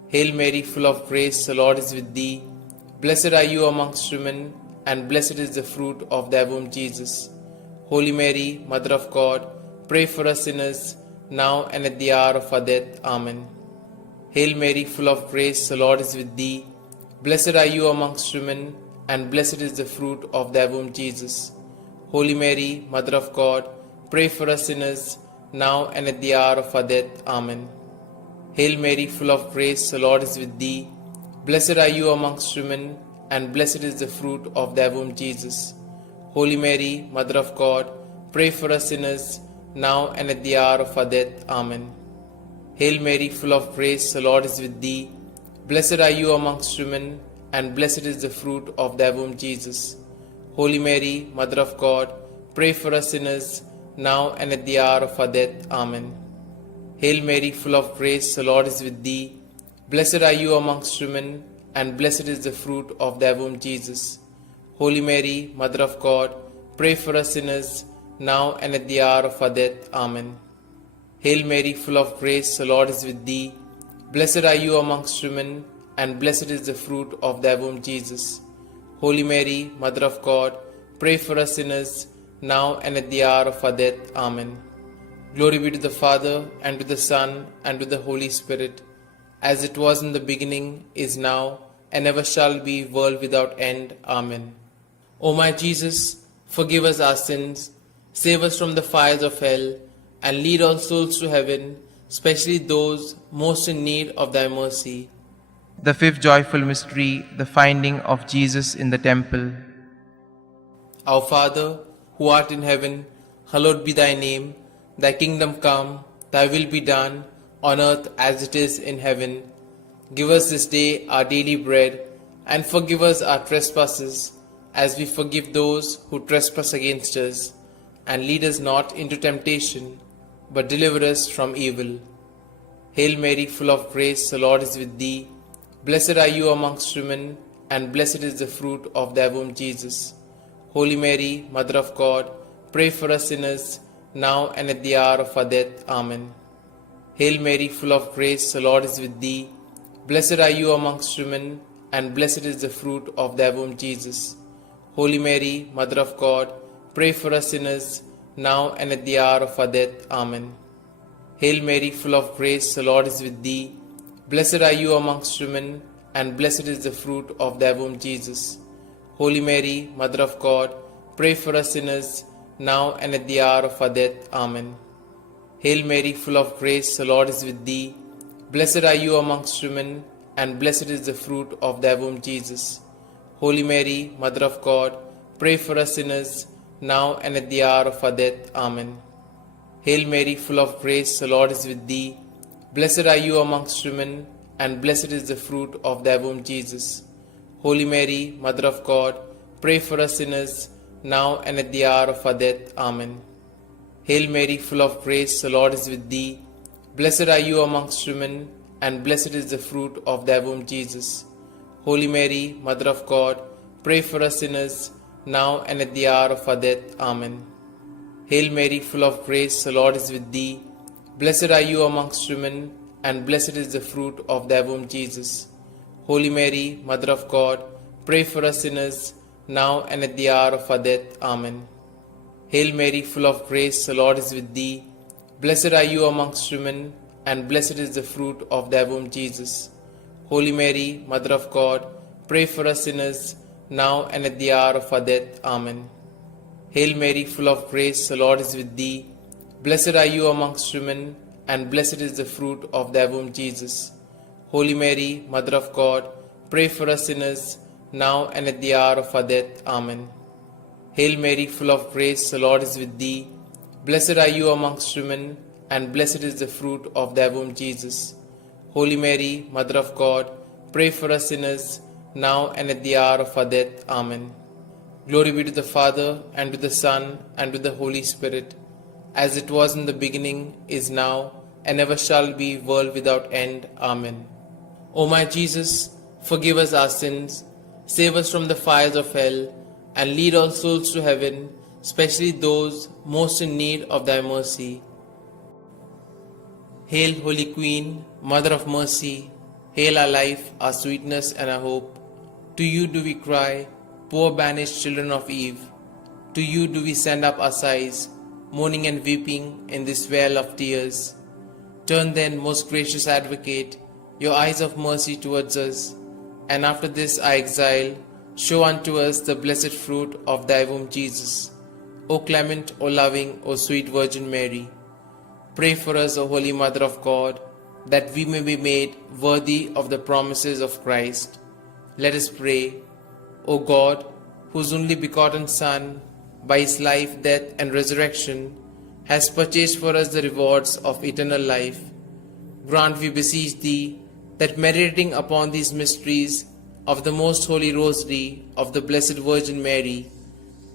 Hail Mary, full of grace, the Lord is with thee. Blessed are you amongst women, and blessed is the fruit of thy womb, Jesus. Holy Mary, Mother of God, pray for us sinners, now and at the hour of our death. Amen. Hail Mary, full of grace, the Lord is with thee. Blessed are you amongst women, and blessed is the fruit of thy womb, Jesus. Holy Mary, Mother of God, pray for us sinners, now and at the hour of our death. Amen. Hail Mary, full of grace, the Lord is with thee. Blessed are you amongst women, and blessed is the fruit of thy womb, Jesus. Holy Mary, Mother of God, pray for us sinners, now and at the hour of our death. Amen. Hail Mary, full of grace, the Lord is with thee. Blessed are you amongst women, and blessed is the fruit of thy womb, Jesus. Holy Mary, Mother of God, pray for us sinners, now and at the hour of our death. Amen. Hail Mary, full of grace, the Lord is with thee. Blessed are you amongst women, and blessed is the fruit of thy womb, Jesus. Holy Mary, Mother of God, pray for us sinners, now and at the hour of our death. Amen. Hail Mary, full of grace, the Lord is with thee. Blessed are you amongst women, and blessed is the fruit of thy womb, Jesus. Holy Mary, Mother of God, pray for us sinners, now and at the hour of our death. Amen. Glory be to the Father, and to the Son, and to the Holy Spirit, as it was in the beginning, is now, and ever shall be, world without end. Amen. O my Jesus, forgive us our sins, save us from the fires of hell, and lead all souls to heaven, especially those most in need of thy mercy. The fifth joyful mystery, the finding of Jesus in the temple. Our Father, who art in heaven, hallowed be thy name. Thy kingdom come, thy will be done, on earth as it is in heaven. Give us this day our daily bread, and forgive us our trespasses, as we forgive those who trespass against us. And lead us not into temptation, but deliver us from evil. Hail Mary, full of grace, the Lord is with thee. Blessed are you amongst women, and blessed is the fruit of thy womb, Jesus. Holy Mary, Mother of God, pray for us sinners, now and at the hour of our death. Amen. Hail Mary, full of grace, the Lord is with thee. Blessed are you amongst women, and blessed is the fruit of thy womb, Jesus. Holy Mary, Mother of God, pray for us sinners, now and at the hour of our death. Amen. Hail Mary, full of grace, the Lord is with thee. Blessed are you amongst women, and blessed is the fruit of thy womb, Jesus. Holy Mary, Mother of God, pray for us sinners, now and at the hour of our death. Amen. Hail Mary, full of grace, the Lord is with thee. Blessed are you amongst women, and blessed is the fruit of thy womb, Jesus. Holy Mary, Mother of God, pray for us sinners, now and at the hour of our death. Amen. Hail Mary, full of grace, the Lord is with thee. Blessed are you amongst women, and blessed is the fruit of thy womb, Jesus. Holy Mary, Mother of God, pray for us sinners, now and at the hour of our death. Amen. Hail Mary, full of grace, the Lord is with thee. Blessed are you amongst women, and blessed is the fruit of thy womb, Jesus. Holy Mary, Mother of God, pray for us sinners, now and at the hour of our death. Amen. Hail Mary, full of grace, the Lord is with thee. Blessed are you amongst women, and blessed is the fruit of thy womb, Jesus. Holy Mary, Mother of God, pray for us sinners, now and at the hour of our death. Amen. Hail Mary, full of grace, the Lord is with thee. Blessed are you amongst women, and blessed is the fruit of thy womb, Jesus. Holy Mary, Mother of God, pray for us sinners, now and at the hour of our death. Amen. Hail Mary, full of grace, the Lord is with thee. Blessed are you amongst women, and blessed is the fruit of thy womb, Jesus. Holy Mary, Mother of God, pray for us sinners, now and at the hour of our death. Amen. Hail Mary, full of grace, the Lord is with thee. Blessed are you amongst women, and blessed is the fruit of thy womb, Jesus. Holy Mary, Mother of God, pray for us sinners, now and at the hour of our death. Amen. Glory be to the Father, and to the Son, and to the Holy Spirit, as it was in the beginning, is now, and ever shall be, world without end. Amen. O my Jesus, forgive us our sins, save us from the fires of hell, and lead all souls to heaven, especially those most in need of thy mercy. Hail, Holy Queen, Mother of Mercy, hail our life, our sweetness, and our hope. To you do we cry, poor banished children of Eve. To you do we send up our sighs, mourning and weeping in this vale of tears. Turn then, most gracious Advocate, your eyes of mercy towards us, and after this our exile, show unto us the blessed fruit of thy womb, Jesus. O clement, O loving, O sweet Virgin Mary, pray for us, O Holy Mother of God, that we may be made worthy of the promises of Christ. Let us pray. O God, whose only begotten Son, by his life, death, and resurrection, has purchased for us the rewards of eternal life, grant, we beseech thee, that meditating upon these mysteries of the most holy rosary of the Blessed Virgin Mary,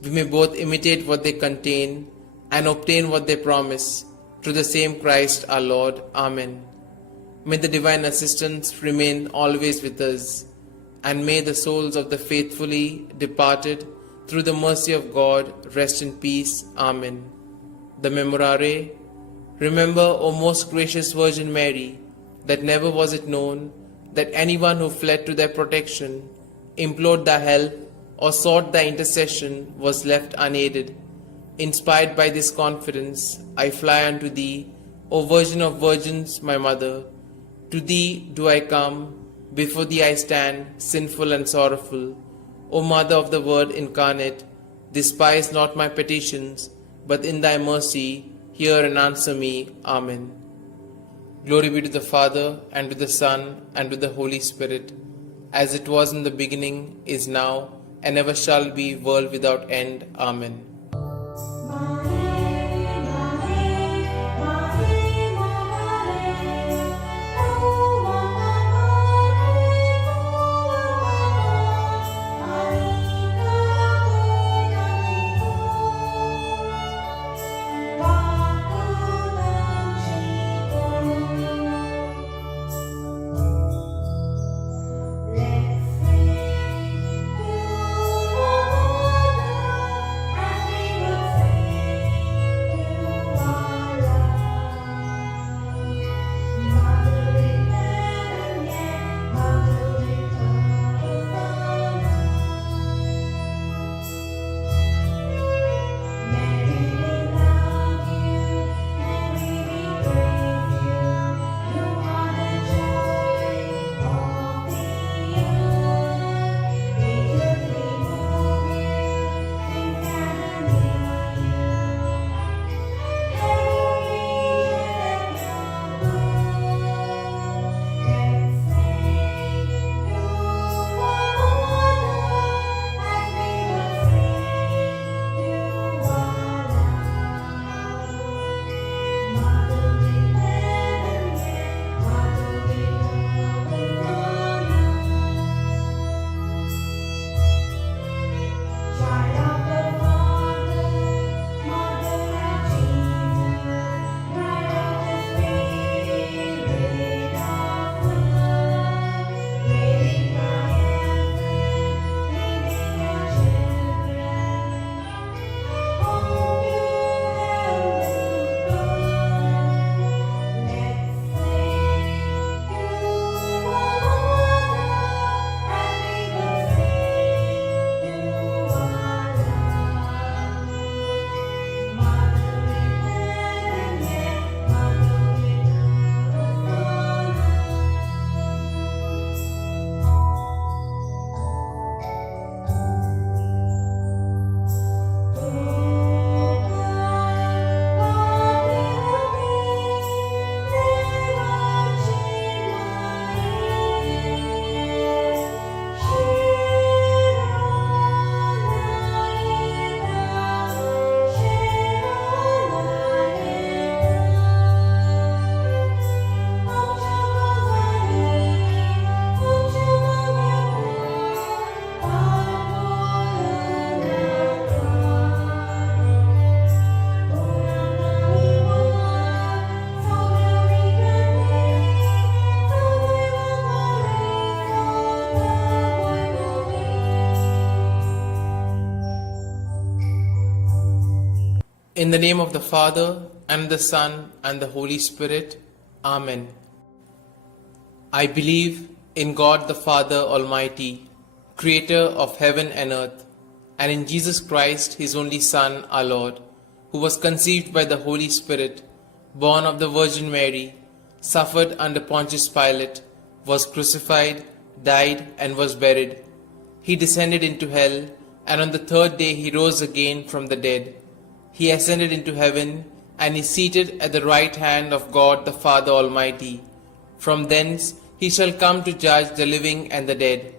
we may both imitate what they contain and obtain what they promise, through the same Christ our Lord. Amen. May the divine assistance remain always with us, and may the souls of the faithfully departed, through the mercy of God, rest in peace. Amen. The Memorare. Remember, O most gracious Virgin Mary, that never was it known that anyone who fled to thy protection, implored thy help, or sought thy intercession was left unaided. Inspired by this confidence, I fly unto thee, O Virgin of Virgins, my Mother. To thee do I come, before thee I stand, sinful and sorrowful. O Mother of the Word incarnate, despise not my petitions, but in thy mercy hear and answer me. Amen. Glory be to the Father, and to the Son, and to the Holy Spirit, as it was in the beginning, is now, and ever shall be, world without end. Amen. In the name of the Father, and the Son, and the Holy Spirit. Amen. I believe in God the Father Almighty, creator of heaven and earth, and in Jesus Christ, his only Son, our Lord, who was conceived by the Holy Spirit, born of the Virgin Mary, suffered under Pontius Pilate, was crucified, died, and was buried. He descended into hell, and on the third day he rose again from the dead. He ascended into heaven, and is seated at the right hand of God the Father Almighty. From thence he shall come to judge the living and the dead.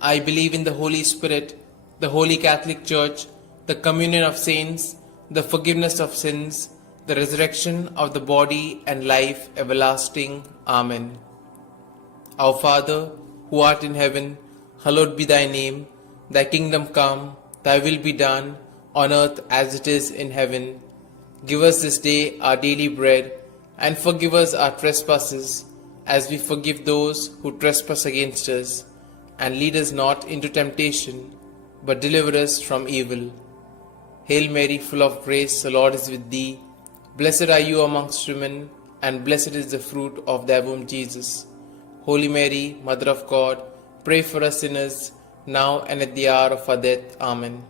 I believe in the Holy Spirit, the Holy Catholic Church, the communion of saints, the forgiveness of sins, the resurrection of the body, and life everlasting. Amen. Our Father, who art in heaven, hallowed be thy name. Thy kingdom come, thy will be done, on earth as it is in heaven. Give us this day our daily bread, and forgive us our trespasses, as we forgive those who trespass against us. And lead us not into temptation, but deliver us from evil. Hail Mary, full of grace, the Lord is with thee. Blessed are you amongst women, and blessed is the fruit of thy womb, Jesus. Holy Mary, Mother of God, pray for us sinners, now and at the hour of our death. Amen.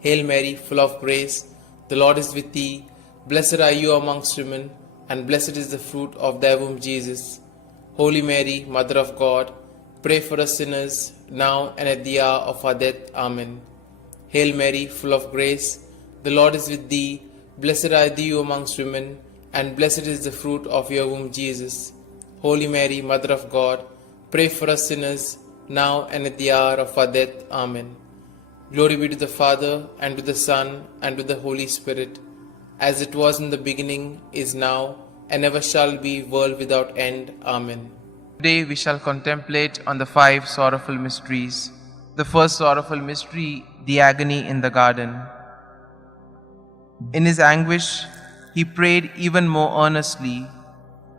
Hail Mary, full of grace, the Lord is with thee. Blessed are you amongst women, and blessed is the fruit of thy womb, Jesus. Holy Mary, Mother of God, pray for us sinners, now and at the hour of our death. Amen. Hail Mary, full of grace, the Lord is with thee. Blessed are you amongst women, and blessed is the fruit of your womb, Jesus. Holy Mary, Mother of God, pray for us sinners, now and at the hour of our death. Amen. Glory be to the Father, and to the Son, and to the Holy Spirit, as it was in the beginning, is now, and ever shall be, world without end. Amen. Today we shall contemplate on the 5 sorrowful mysteries. The first sorrowful mystery, the agony in the garden. In his anguish, he prayed even more earnestly,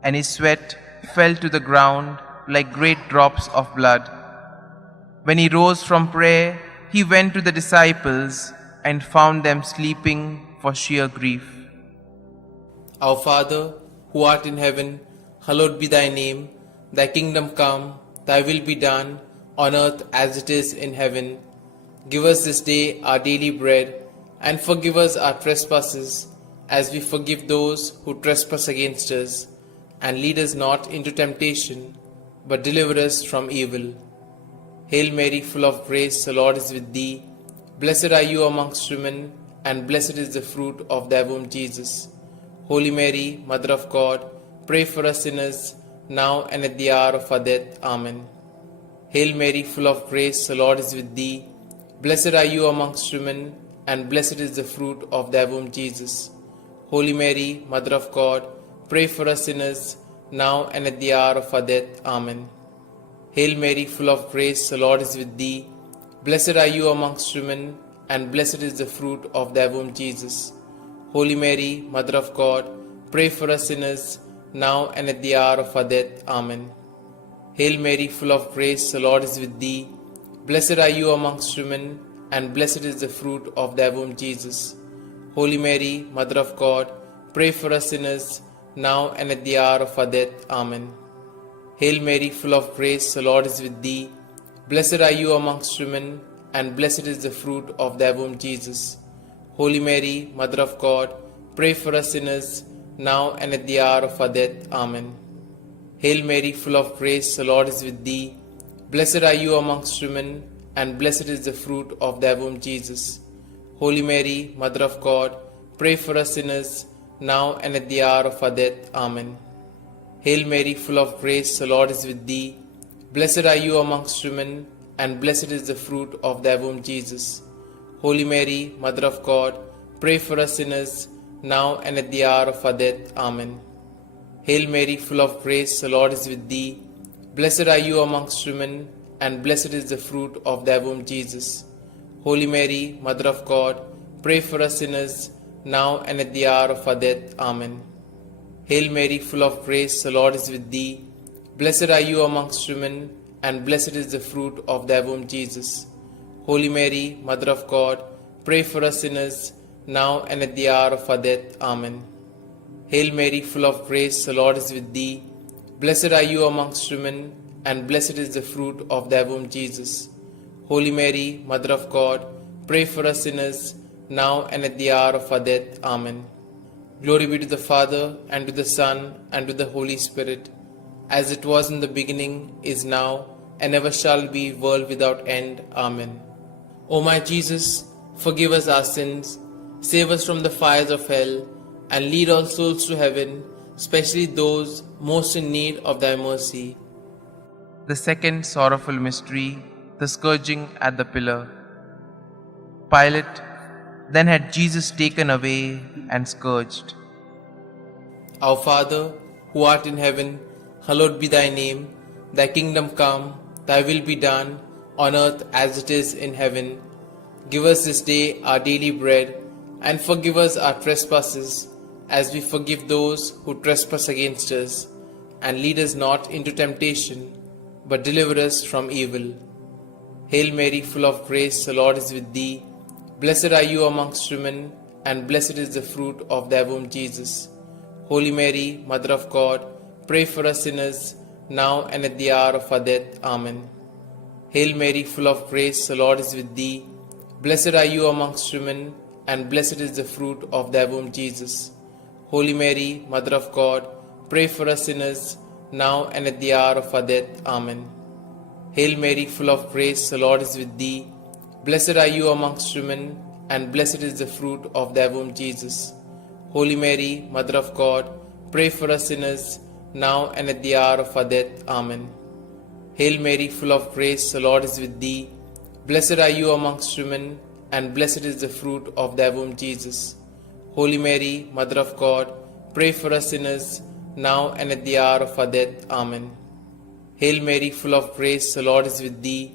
and his sweat fell to the ground like great drops of blood. When he rose from prayer, he went to the disciples and found them sleeping for sheer grief. Our Father, who art in heaven, hallowed be thy name. Thy kingdom come, thy will be done, on earth as it is in heaven. Give us this day our daily bread, and forgive us our trespasses, as we forgive those who trespass against us. And lead us not into temptation, but deliver us from evil. Hail Mary, full of grace, the Lord is with thee. Blessed are you amongst women, and blessed is the fruit of thy womb, Jesus. Holy Mary, Mother of God, pray for us sinners, now and at the hour of our death. Amen. Hail Mary, full of grace, the Lord is with thee. Blessed are you amongst women, and blessed is the fruit of thy womb, Jesus. Holy Mary, Mother of God, pray for us sinners, now and at the hour of our death. Amen. Hail Mary, full of grace, the Lord is with thee. Blessed are you amongst women, and blessed is the fruit of thy womb, Jesus. Holy Mary, Mother of God, pray for us sinners, now and at the hour of our death. Amen. Hail Mary, full of grace, the Lord is with thee. Blessed are you amongst women, and blessed is the fruit of thy womb, Jesus. Holy Mary, Mother of God, pray for us sinners, now and at the hour of our death. Amen. Hail Mary, full of grace, the Lord is with thee. Blessed are you amongst women, and blessed is the fruit of thy womb, Jesus. Holy Mary, Mother of God, pray for us sinners, now and at the hour of our death. Amen. Hail Mary, full of grace, the Lord is with thee. Blessed are you amongst women, and blessed is the fruit of thy womb, Jesus. Holy Mary, Mother of God, pray for us sinners, now and at the hour of our death. Amen. Hail Mary, full of grace, the Lord is with thee. Blessed are you amongst women, and blessed is the fruit of thy womb, Jesus. Holy Mary, Mother of God, pray for us sinners, now and at the hour of our death. Amen. Hail Mary, full of grace, the Lord is with thee. Blessed are you amongst women, and blessed is the fruit of thy womb, Jesus. Holy Mary, Mother of God, pray for us sinners, now and at the hour of our death. Amen. Hail Mary, full of grace, the Lord is with thee. Blessed are you amongst women, and blessed is the fruit of thy womb, Jesus. Holy Mary, Mother of God, pray for us sinners, now and at the hour of our death. Amen. Hail Mary, full of grace, the Lord is with thee. Blessed are you amongst women, and blessed is the fruit of thy womb, Jesus. Holy Mary, Mother of God, pray for us sinners, now and at the hour of our death. Amen. Glory be to the Father, and to the Son, and to the Holy Spirit, as it was in the beginning, is now, and ever shall be, world without end. Amen. O my Jesus, forgive us our sins, save us from the fires of hell, and lead all souls to heaven, especially those most in need of thy mercy. The second sorrowful mystery, the scourging at the pillar. Pilate then had Jesus taken away and scourged. Our Father, who art in heaven, hallowed be thy name. Thy kingdom come, thy will be done, on earth as it is in heaven. Give us this day our daily bread, and forgive us our trespasses, as we forgive those who trespass against us. And lead us not into temptation, but deliver us from evil. Hail Mary, full of grace, the Lord is with thee. Blessed are you amongst women, and blessed is the fruit of thy womb, Jesus. Holy Mary, Mother of God, pray for us sinners, now and at the hour of our death. Amen. Hail Mary, full of grace, the Lord is with thee. Blessed are you amongst women, and blessed is the fruit of thy womb, Jesus. Holy Mary, Mother of God, pray for us sinners, now and at the hour of our death. Amen. Hail Mary, full of grace, the Lord is with thee. Blessed are you amongst women, and blessed is the fruit of thy womb, Jesus. Holy Mary, Mother of God, pray for us sinners, now and at the hour of our death. Amen. Hail Mary, full of grace, the Lord is with thee. Blessed are you amongst women, and blessed is the fruit of thy womb, Jesus. Holy Mary, Mother of God, pray for us sinners, now and at the hour of our death. Amen. Hail Mary, full of grace, the Lord is with thee.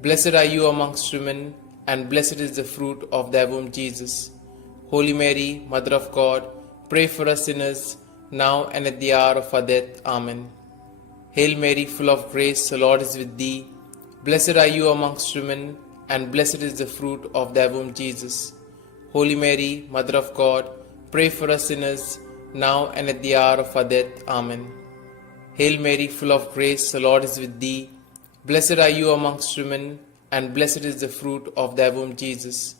Blessed are you amongst women, and blessed is the fruit of thy womb, Jesus. Holy Mary, Mother of God, pray for us sinners, now and at the hour of our death. Amen. Hail Mary, full of grace, the Lord is with thee. Blessed are you amongst women, and blessed is the fruit of thy womb, Jesus. Holy Mary, Mother of God, pray for us sinners, now and at the hour of our death. Amen. Hail Mary, full of grace, the Lord is with thee. Blessed are you amongst women, and blessed is the fruit of thy womb, Jesus.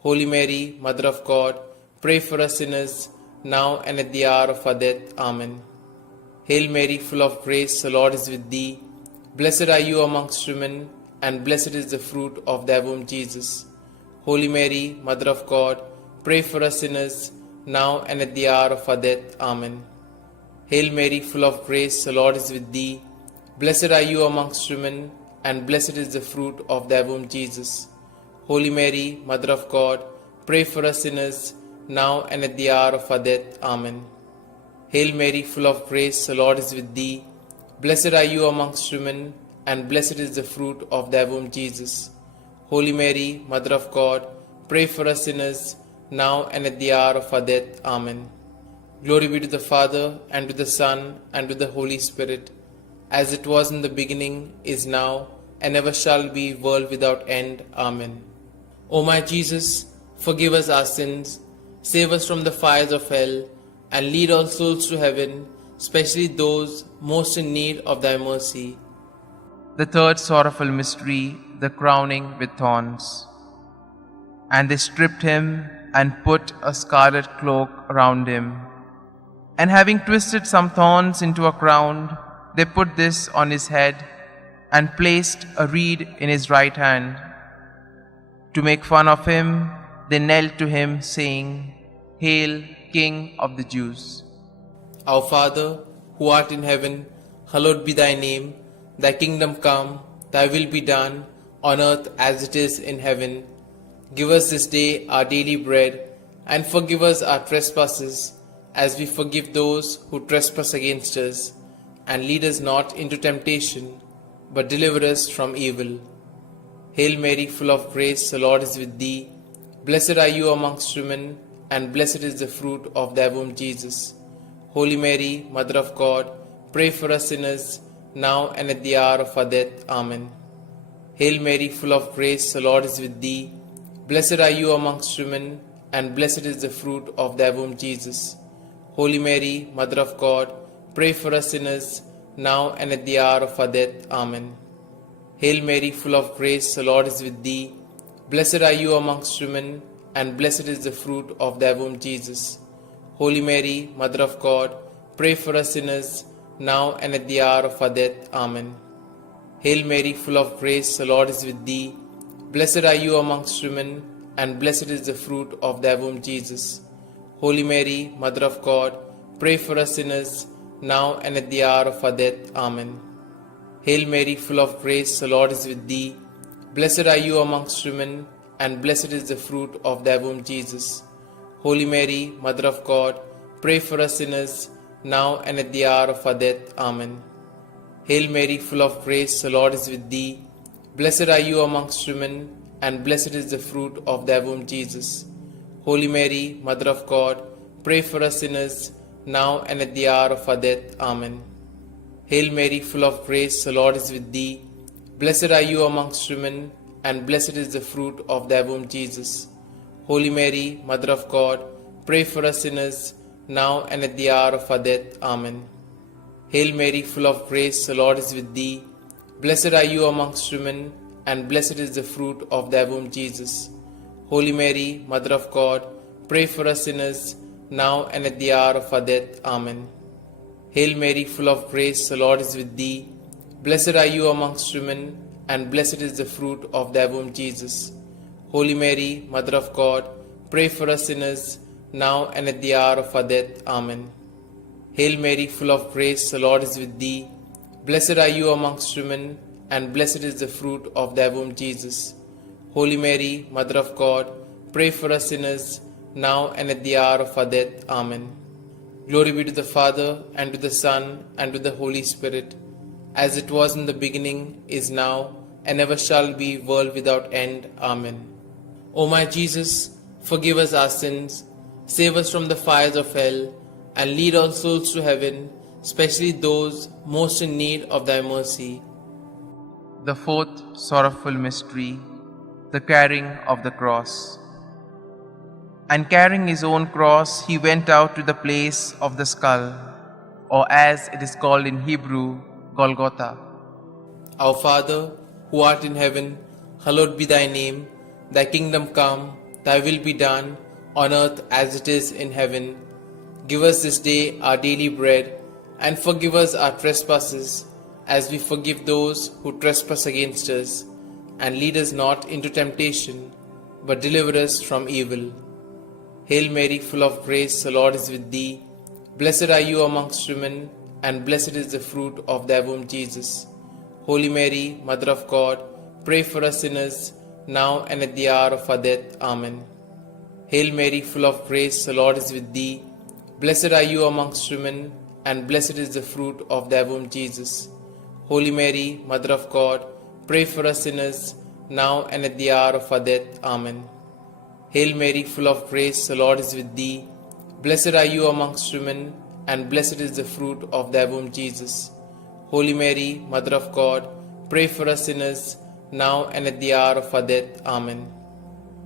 Holy Mary, Mother of God, pray for us sinners, now and at the hour of our death. Amen. Hail Mary, full of grace, the Lord is with thee. Blessed are you amongst women, and blessed is the fruit of thy womb, Jesus. Holy Mary, Mother of God, pray for us sinners, now and at the hour of our death. Amen. Hail Mary, full of grace, the Lord is with thee. Blessed are you amongst women, and blessed is the fruit of thy womb, Jesus. Holy Mary, Mother of God, pray for us sinners, now and at the hour of our death. Amen. Hail Mary, full of grace, the Lord is with thee. Blessed are you amongst women, and blessed is the fruit of thy womb, Jesus. Holy Mary, Mother of God, pray for us sinners, now and at the hour of our death. Amen. Glory be to the Father, and to the Son, and to the Holy Spirit, as it was in the beginning, is now, and ever shall be, world without end. Amen. O my Jesus, forgive us our sins, save us from the fires of hell, and lead all souls to heaven, especially those most in need of thy mercy. The third sorrowful mystery, the crowning with thorns. And they stripped him and put a scarlet cloak around him. And having twisted some thorns into a crown, they put this on his head and placed a reed in his right hand. To make fun of him, they knelt to him, saying, Hail, King of the Jews. Our Father, who art in heaven, hallowed be thy name. Thy kingdom come, thy will be done, on earth as it is in heaven. Give us this day our daily bread, and forgive us our trespasses, as we forgive those who trespass against us. And lead us not into temptation, but deliver us from evil. Hail Mary, full of grace, the Lord is with thee. Blessed are you amongst women, and blessed is the fruit of thy womb, Jesus. Holy Mary, Mother of God, pray for us sinners, now and at the hour of our death. Amen. Hail Mary, full of grace, the Lord is with thee. Blessed are you amongst women, and blessed is the fruit of thy womb, Jesus. Holy Mary, Mother of God, pray for us sinners, now and at the hour of our death. Amen. Hail Mary, full of grace, the Lord is with thee. Blessed are you amongst women, and blessed is the fruit of thy womb, Jesus. Holy Mary, Mother of God, pray for us sinners, now and at the hour of our death. Amen. Hail Mary, full of grace, the Lord is with thee. Blessed are you amongst women, and blessed is the fruit of thy womb, Jesus. Holy Mary, Mother of God, pray for us sinners, now and at the hour of our death. Amen. Hail Mary, full of grace, the Lord is with thee. Blessed are you amongst women, and blessed is the fruit of thy womb, Jesus. Holy Mary, Mother of God, pray for us sinners, now and at the hour of our death. Amen. Hail Mary, full of grace, the Lord is with thee. Blessed are you amongst women, and blessed is the fruit of thy womb, Jesus. Holy Mary, Mother of God, pray for us sinners, now and at the hour of our death. Amen. Hail Mary, full of grace, the Lord is with thee. Blessed are you amongst women, and blessed is the fruit of thy womb, Jesus. Holy Mary, Mother of God, pray for us sinners, now and at the hour of our death. Amen. Hail Mary, full of grace, the Lord is with thee. Blessed are you amongst women, and blessed is the fruit of thy womb, Jesus. Holy Mary, Mother of God, pray for us sinners, now and at the hour of our death. Amen. Hail Mary, full of grace, the Lord is with thee. Blessed are you amongst women, and blessed is the fruit of thy womb, Jesus. Holy Mary, Mother of God, pray for us sinners, now and at the hour of our death. Amen. Hail Mary, full of grace, the Lord is with thee. Blessed are you amongst women, and blessed is the fruit of thy womb, Jesus. Holy Mary, Mother of God, pray for us sinners, now and at the hour of our death. Amen. Glory be to the Father, and to the Son, and to the Holy Spirit, as it was in the beginning, is now, and ever shall be, world without end. Amen. O my Jesus, forgive us our sins, save us from the fires of hell, and lead all souls to heaven, especially those most in need of thy mercy. The fourth sorrowful mystery, the carrying of the cross. And carrying his own cross, he went out to the place of the skull, or as it is called in Hebrew, Golgotha. Our Father, who art in heaven, hallowed be thy name. Thy kingdom come, thy will be done, on earth as it is in heaven. Give us this day our daily bread, and forgive us our trespasses, as we forgive those who trespass against us. And lead us not into temptation, but deliver us from evil. Hail Mary, full of grace, the Lord is with thee. Blessed are you amongst women, and blessed is the fruit of thy womb, Jesus. Holy Mary, Mother of God, pray for us sinners, now and at the hour of our death. Amen. Hail Mary, full of grace, the Lord is with thee. Blessed are you amongst women, and blessed is the fruit of thy womb, Jesus. Holy Mary, Mother of God, pray for us sinners, now and at the hour of our death. Amen. Hail Mary, full of grace, the Lord is with thee. Blessed are you amongst women, and blessed is the fruit of thy womb, Jesus. Holy Mary, Mother of God, pray for us sinners, now and at the hour of our death. Amen.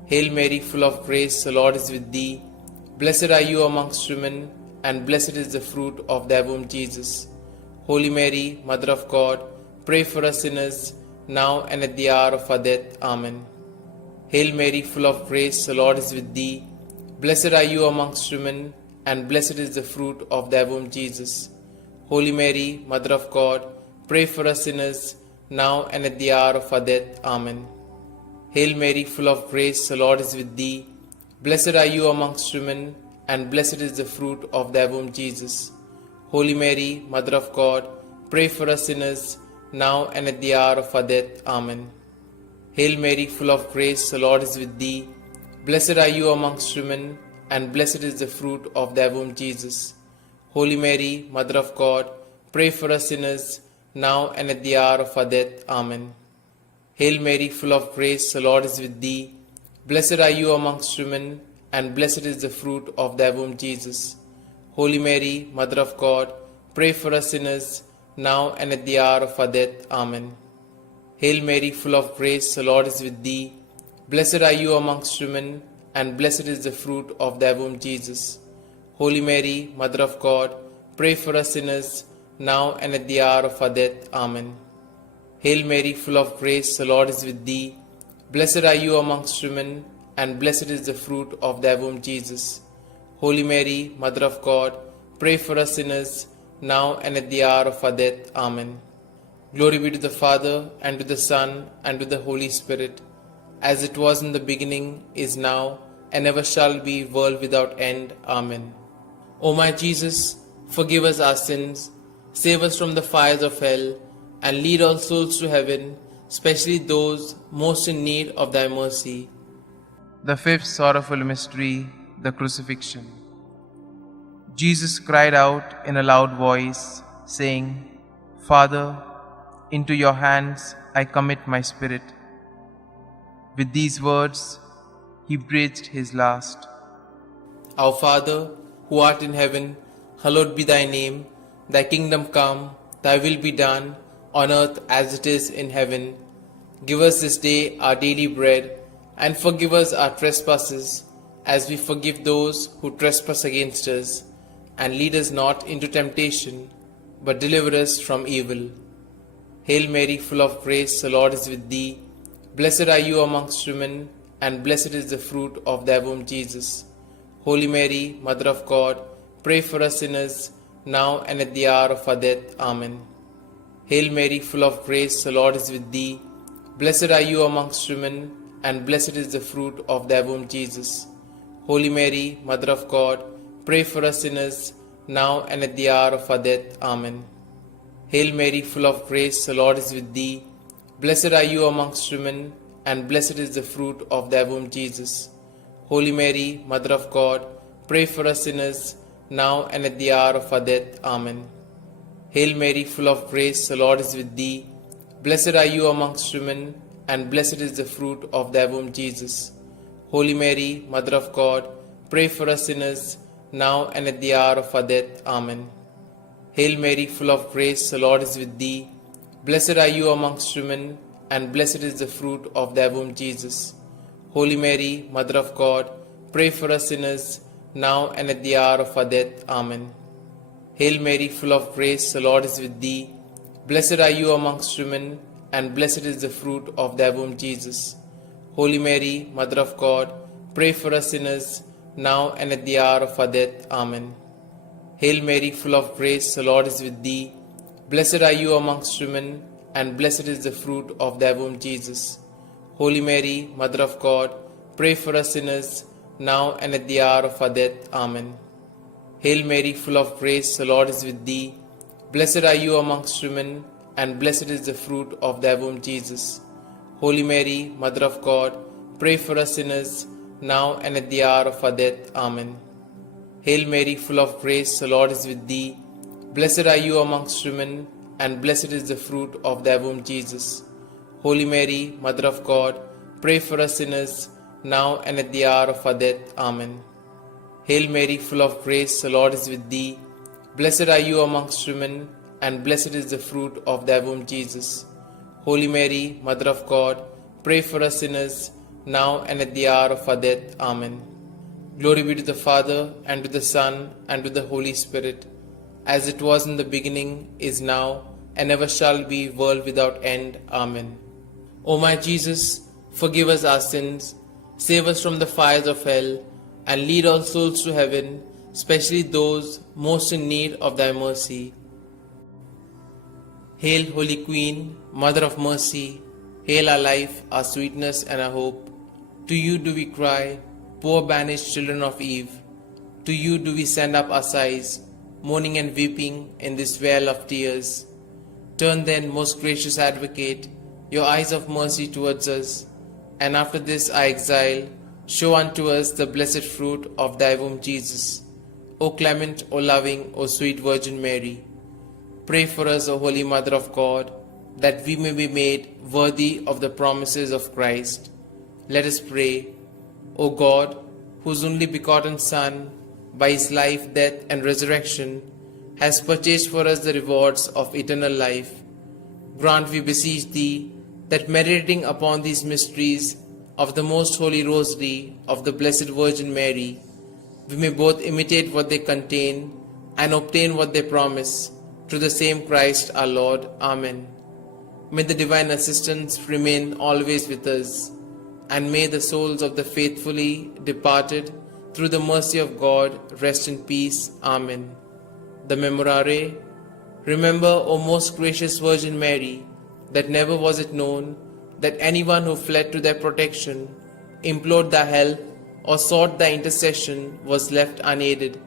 Hail Mary, full of grace, the Lord is with thee. Blessed are you amongst women, and blessed is the fruit of thy womb, Jesus. Holy Mary, Mother of God, pray for us sinners, now and at the hour of our death. Amen. Hail Mary, full of grace, the Lord is with thee. Blessed are you amongst women, and blessed is the fruit of thy womb, Jesus. Holy Mary, Mother of God, pray for us sinners, now and at the hour of our death. Amen. Hail Mary, full of grace, the Lord is with thee. Blessed are you amongst women, and blessed is the fruit of thy womb, Jesus. Holy Mary, Mother of God, pray for us sinners, now and at the hour of our death. Amen. Hail Mary, full of grace, the Lord is with thee. Blessed are you amongst women, and blessed is the fruit of thy womb, Jesus. Holy Mary, Mother of God, pray for us sinners, now and at the hour of our death. Amen. Hail Mary, full of grace, the Lord is with thee. Blessed are you amongst women, and blessed is the fruit of thy womb, Jesus. Holy Mary, Mother of God, pray for us sinners, now and at the hour of our death. Amen. Hail Mary, full of grace, the Lord is with thee. Blessed are you amongst women, and blessed is the fruit of thy womb, Jesus. Holy Mary, Mother of God, pray for us sinners, now and at the hour of our death. Amen. Hail Mary, full of grace, the Lord is with thee. Blessed are you amongst women, and blessed is the fruit of thy womb, Jesus. Holy Mary, Mother of God, pray for us sinners, now and at the hour of our death. Amen. Glory be to the Father, and to the Son, and to the Holy Spirit, as it was in the beginning, is now, and ever shall be, world without end. Amen. O my Jesus, forgive us our sins, save us from the fires of hell, and lead all souls to heaven, especially those most in need of thy mercy. The fifth sorrowful mystery, the crucifixion. Jesus cried out in a loud voice, saying, Father, into your hands I commit my spirit. With these words, he breathed his last. Our Father, who art in heaven, hallowed be thy name. Thy kingdom come, thy will be done, on earth as it is in heaven. Give us this day our daily bread, and forgive us our trespasses, as we forgive those who trespass against us. And lead us not into temptation, but deliver us from evil. Hail Mary, full of grace, the Lord is with thee. Blessed are you amongst women, and blessed is the fruit of thy womb, Jesus. Holy Mary, Mother of God, pray for us sinners, now and at the hour of our death. Amen. Hail Mary, full of grace, the Lord is with thee. Blessed are you amongst women, and blessed is the fruit of thy womb, Jesus. Holy Mary, Mother of God, pray for us sinners, now and at the hour of our death. Amen. Hail Mary, full of grace, the Lord is with thee. Blessed are you amongst women, and blessed is the fruit of thy womb, Jesus. Holy Mary, Mother of God, pray for us sinners, now and at the hour of our death. Amen. Hail Mary, full of grace, the Lord is with thee. Blessed are you amongst women, and blessed is the fruit of thy womb, Jesus. Holy Mary, Mother of God, pray for us sinners, now and at the hour of our death. Amen. Hail Mary, full of grace, the Lord is with thee. Blessed are you amongst women, and blessed is the fruit of thy womb, Jesus. Holy Mary, Mother of God, pray for us sinners, now and at the hour of our death. Amen. Hail Mary, full of grace, the Lord is with thee. Blessed are you amongst women, and blessed is the fruit of thy womb, Jesus. Holy Mary, Mother of God, pray for us sinners, now and at the hour of our death. Amen. Hail Mary, full of grace, the Lord is with thee. Blessed are you amongst women, and blessed is the fruit of thy womb, Jesus. Holy Mary, Mother of God, pray for us sinners, now and at the hour of our death. Amen. Hail Mary, full of grace, the Lord is with thee. Blessed are you amongst women, and blessed is the fruit of thy womb, Jesus. Holy Mary, Mother of God, pray for us sinners, now and at the hour of our death. Amen. Hail Mary, full of grace, the Lord is with thee. Blessed are you amongst women, and blessed is the fruit of thy womb, Jesus. Holy Mary, Mother of God, pray for us sinners, now and at the hour of our death. Amen. Hail Mary, full of grace, the Lord is with thee. Blessed are you amongst women, and blessed is the fruit of thy womb, Jesus. Holy Mary, Mother of God, pray for us sinners, now and at the hour of our death. Amen. Glory be to the Father, and to the Son, and to the Holy Spirit, as it was in the beginning, is now, and ever shall be, world without end. Amen. O my Jesus, forgive us our sins, save us from the fires of hell, and lead all souls to heaven, especially those most in need of thy mercy. Hail, Holy Queen, Mother of Mercy, hail our life, our sweetness, and our hope. To you do we cry, poor banished children of Eve. To you do we send up our sighs, mourning and weeping in this vale of tears. Turn then, most gracious Advocate, your eyes of mercy towards us, and after this our exile, show unto us the blessed fruit of thy womb, Jesus. O clement, O loving, O sweet Virgin Mary, pray for us, O Holy Mother of God, that we may be made worthy of the promises of Christ. Let us pray. O God, whose only begotten Son, by his life, death, and resurrection, has purchased for us the rewards of eternal life, grant, we beseech thee, that meditating upon these mysteries of the Most Holy Rosary of the Blessed Virgin Mary, we may both imitate what they contain and obtain what they promise, through the same Christ our Lord. Amen. May the divine assistance remain always with us, and may the souls of the faithfully departed, through the mercy of God, rest in peace. Amen. The Memorare. Remember, O most gracious Virgin Mary, that never was it known that anyone who fled to thy protection, implored thy help, or sought thy intercession was left unaided.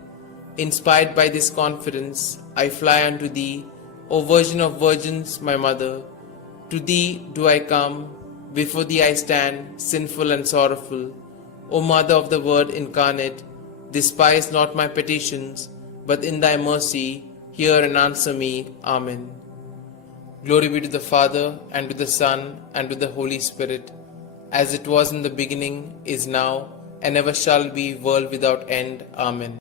Inspired by this confidence, I fly unto thee, O Virgin of Virgins, my Mother. To thee do I come, before thee I stand, sinful and sorrowful. O Mother of the Word incarnate, despise not my petitions, but in thy mercy hear and answer me. Amen. Glory be to the Father, and to the Son, and to the Holy Spirit, as it was in the beginning, is now, and ever shall be, world without end. Amen.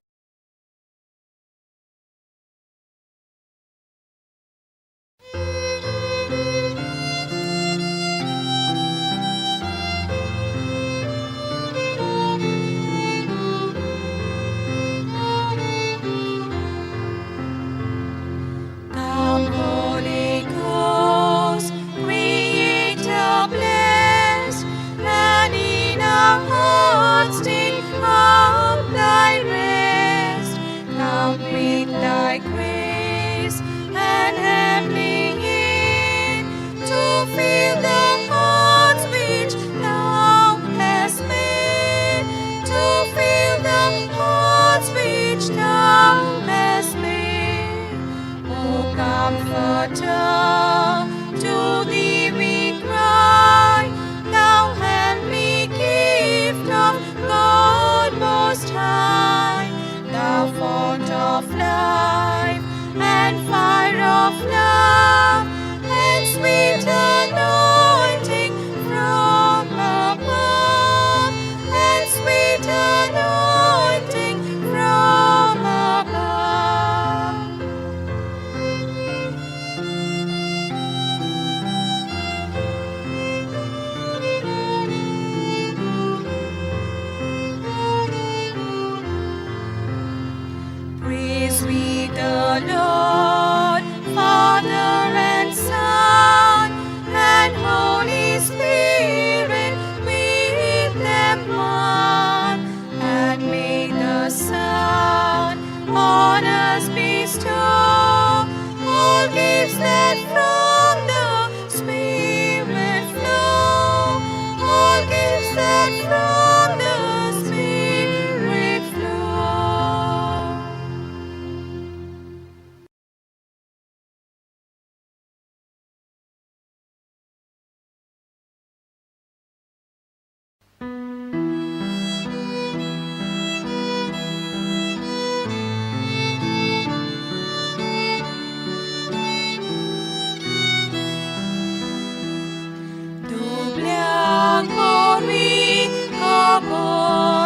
Come, Holy Ghost, Creator blessed, and in our hearts take up thy rest. Come with thy grace and heavenly aid to fill the hearts which thou hast made, to fill the hearts which thou hast made. O Comforter, to thee we cry, thou heavenly gift of God Most High, thou fount of life and fire of love, and sweet anointing from above, and sweet anointing from above. Praise we the Lord, Father and Son, and Holy Spirit with them one. And may the Son on us bestow all gifts that from the Spirit flow, all gifts that from the Spirit flow. Dobbiamo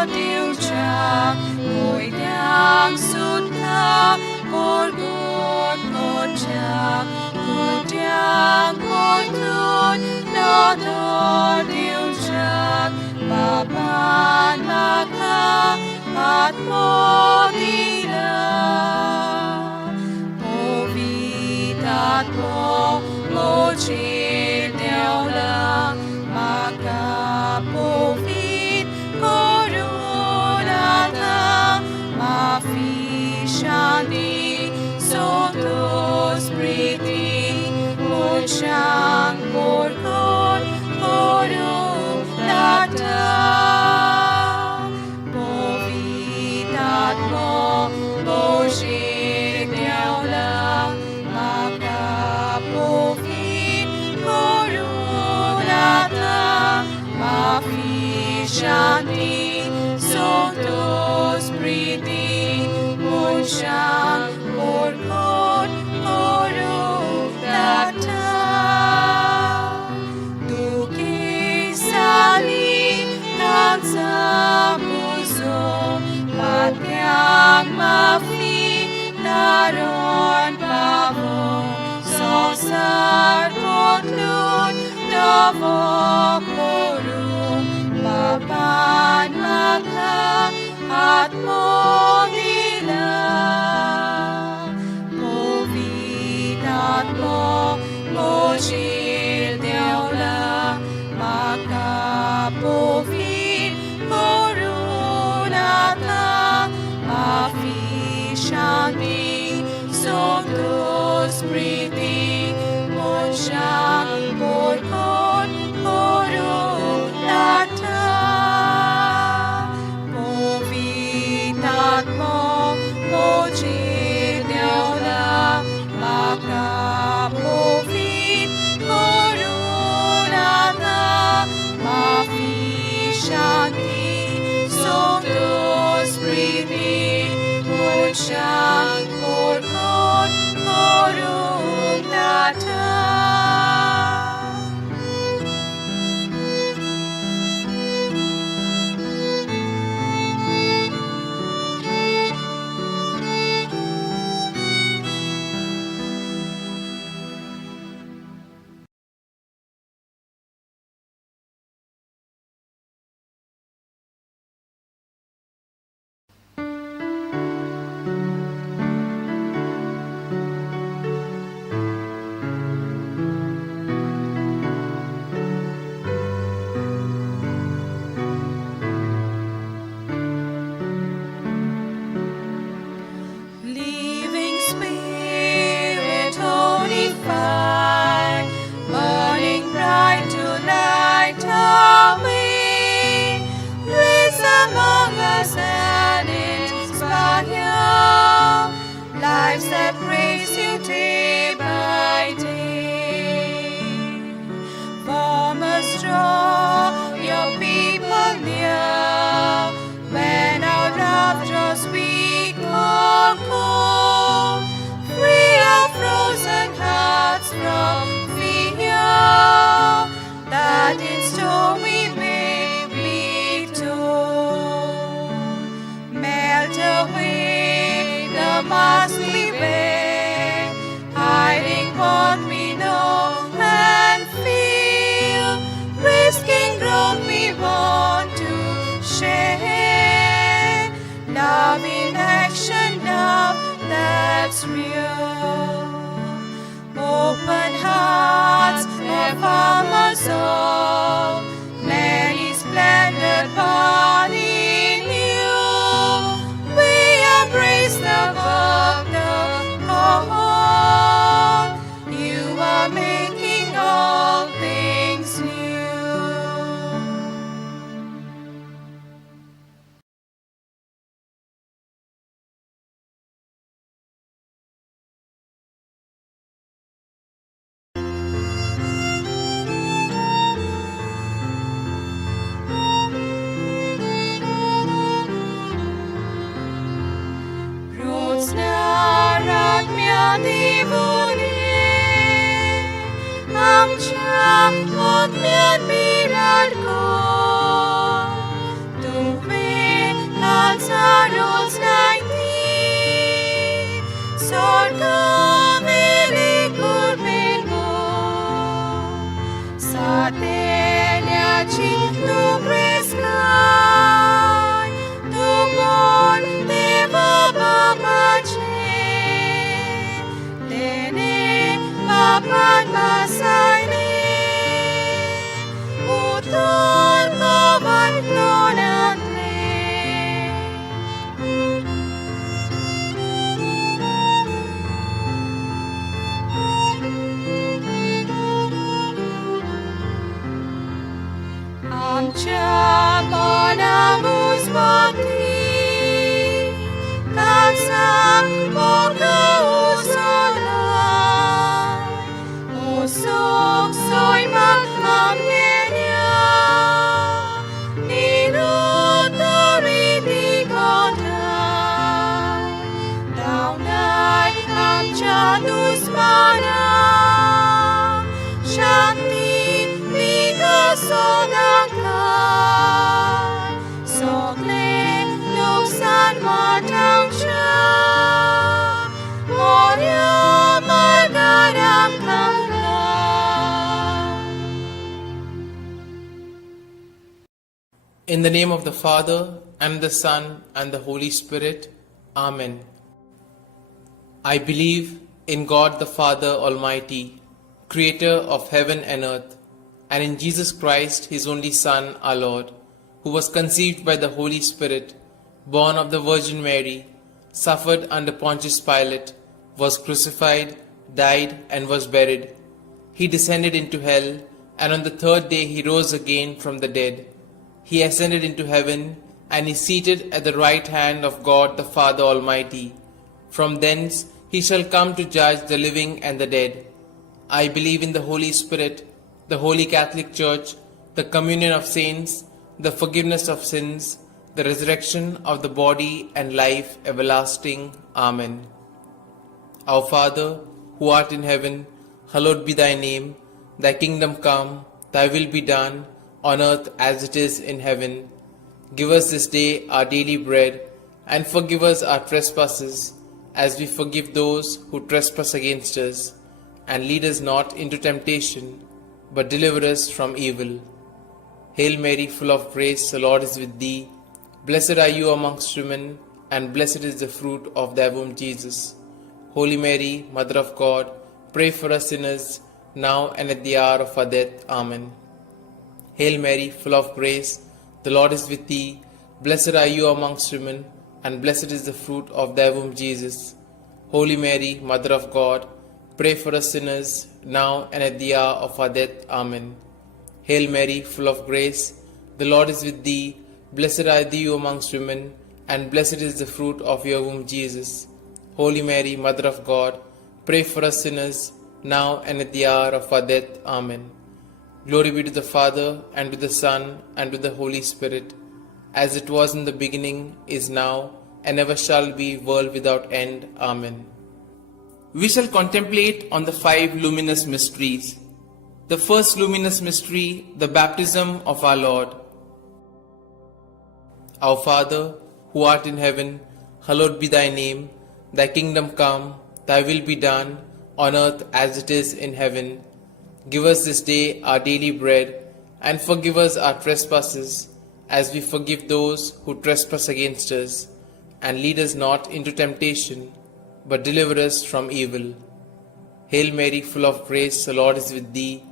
diuccia, noi diam sutta, cor god coccia, cor diam cor tut, nodor diuccia, baban maka, at modila. Movitat mo, mocil deaula, maka povit coronata, ma fisciandi sotto spriti, mociang porcor coronata. Movitat mo, mocil deaula, maka povit coronata, ma fisciandi sotto spriti, mociang porcor coronata. Duci sali danza muso, patiang mafi naron pavo, sosar potlun novo corum, at mo nila. Povinat mo, mojir deola, makapovin korunata, mafi shanti, sondos priti, monshang korkon korunata. Povinat mo, mojir deola, makapovin korunata, mafi shanti, sondos priti, monshang korkon korunata. Living Spirit, holy fire, burning bright to light our way. Place among us and inspire lives that praise you day by day. Farmers, draw your people near. When our love draws weak or cold, free our frozen hearts from fear, that in storm we may be told. Melt away the mask we wear, hiding what we know and feel, risking growth we want to share. Love in action, love that's real. Open hearts for farmers all, many splendid part in you. We embrace the work, the call. You are making all things new. Rotsnarat divone, amcha od mian mirad ko. Tuve kalsaros naiti, sorga vele kurben mo. Satelia cintu preskai, tu bon deva babace. Tene papan masaine, utol kawan klonatre. Amcha bonamus bhakti, kalsa boga usalai, usok soy makamgenya, ninutariti kotai, daunai amcha dusmana, shanti vikasodangkai, sokle luksan matangcha, moria margaram kangkai. In the name of the Father, and the Son, and the Holy Spirit. Amen. I believe in God the Father Almighty, creator of heaven and earth, and in Jesus Christ, his only Son, our Lord, who was conceived by the Holy Spirit, born of the Virgin Mary, suffered under Pontius Pilate, was crucified, died, and was buried. He descended into hell, and on the third day he rose again from the dead. He ascended into heaven, and is seated at the right hand of God the Father Almighty. From thence he shall come to judge the living and the dead. I believe in the Holy Spirit, the Holy Catholic Church, the communion of saints, the forgiveness of sins, the resurrection of the body, and life everlasting. Amen. Our Father, who art in heaven, hallowed be thy name. Thy kingdom come, thy will be done, on earth as it is in heaven. Give us this day our daily bread, and forgive us our trespasses, as we forgive those who trespass against us. And lead us not into temptation, but deliver us from evil. Hail Mary, full of grace, the Lord is with thee. Blessed are you amongst women, and blessed is the fruit of thy womb, Jesus. Holy Mary, Mother of God, pray for us sinners, now and at the hour of our death. Amen. Hail Mary, full of grace, the Lord is with thee. Blessed are you amongst women, and blessed is the fruit of thy womb, Jesus. Holy Mary, Mother of God, pray for us sinners, now and at the hour of our death. Amen. Hail Mary, full of grace, the Lord is with thee. Blessed are thou amongst women, and blessed is the fruit of your womb, Jesus. Holy Mary, Mother of God, pray for us sinners, now and at the hour of our death. Amen. Glory be to the Father, and to the Son, and to the Holy Spirit, as it was in the beginning, is now, and ever shall be, world without end. Amen. We shall contemplate on the 5 luminous mysteries. The first luminous mystery, the baptism of our Lord. Our Father, who art in heaven, hallowed be thy name. Thy kingdom come, thy will be done, on earth as it is in heaven. Give us this day our daily bread, and forgive us our trespasses, as we forgive those who trespass against us. And lead us not into temptation, but deliver us from evil. Hail Mary, full of grace, the Lord is with thee.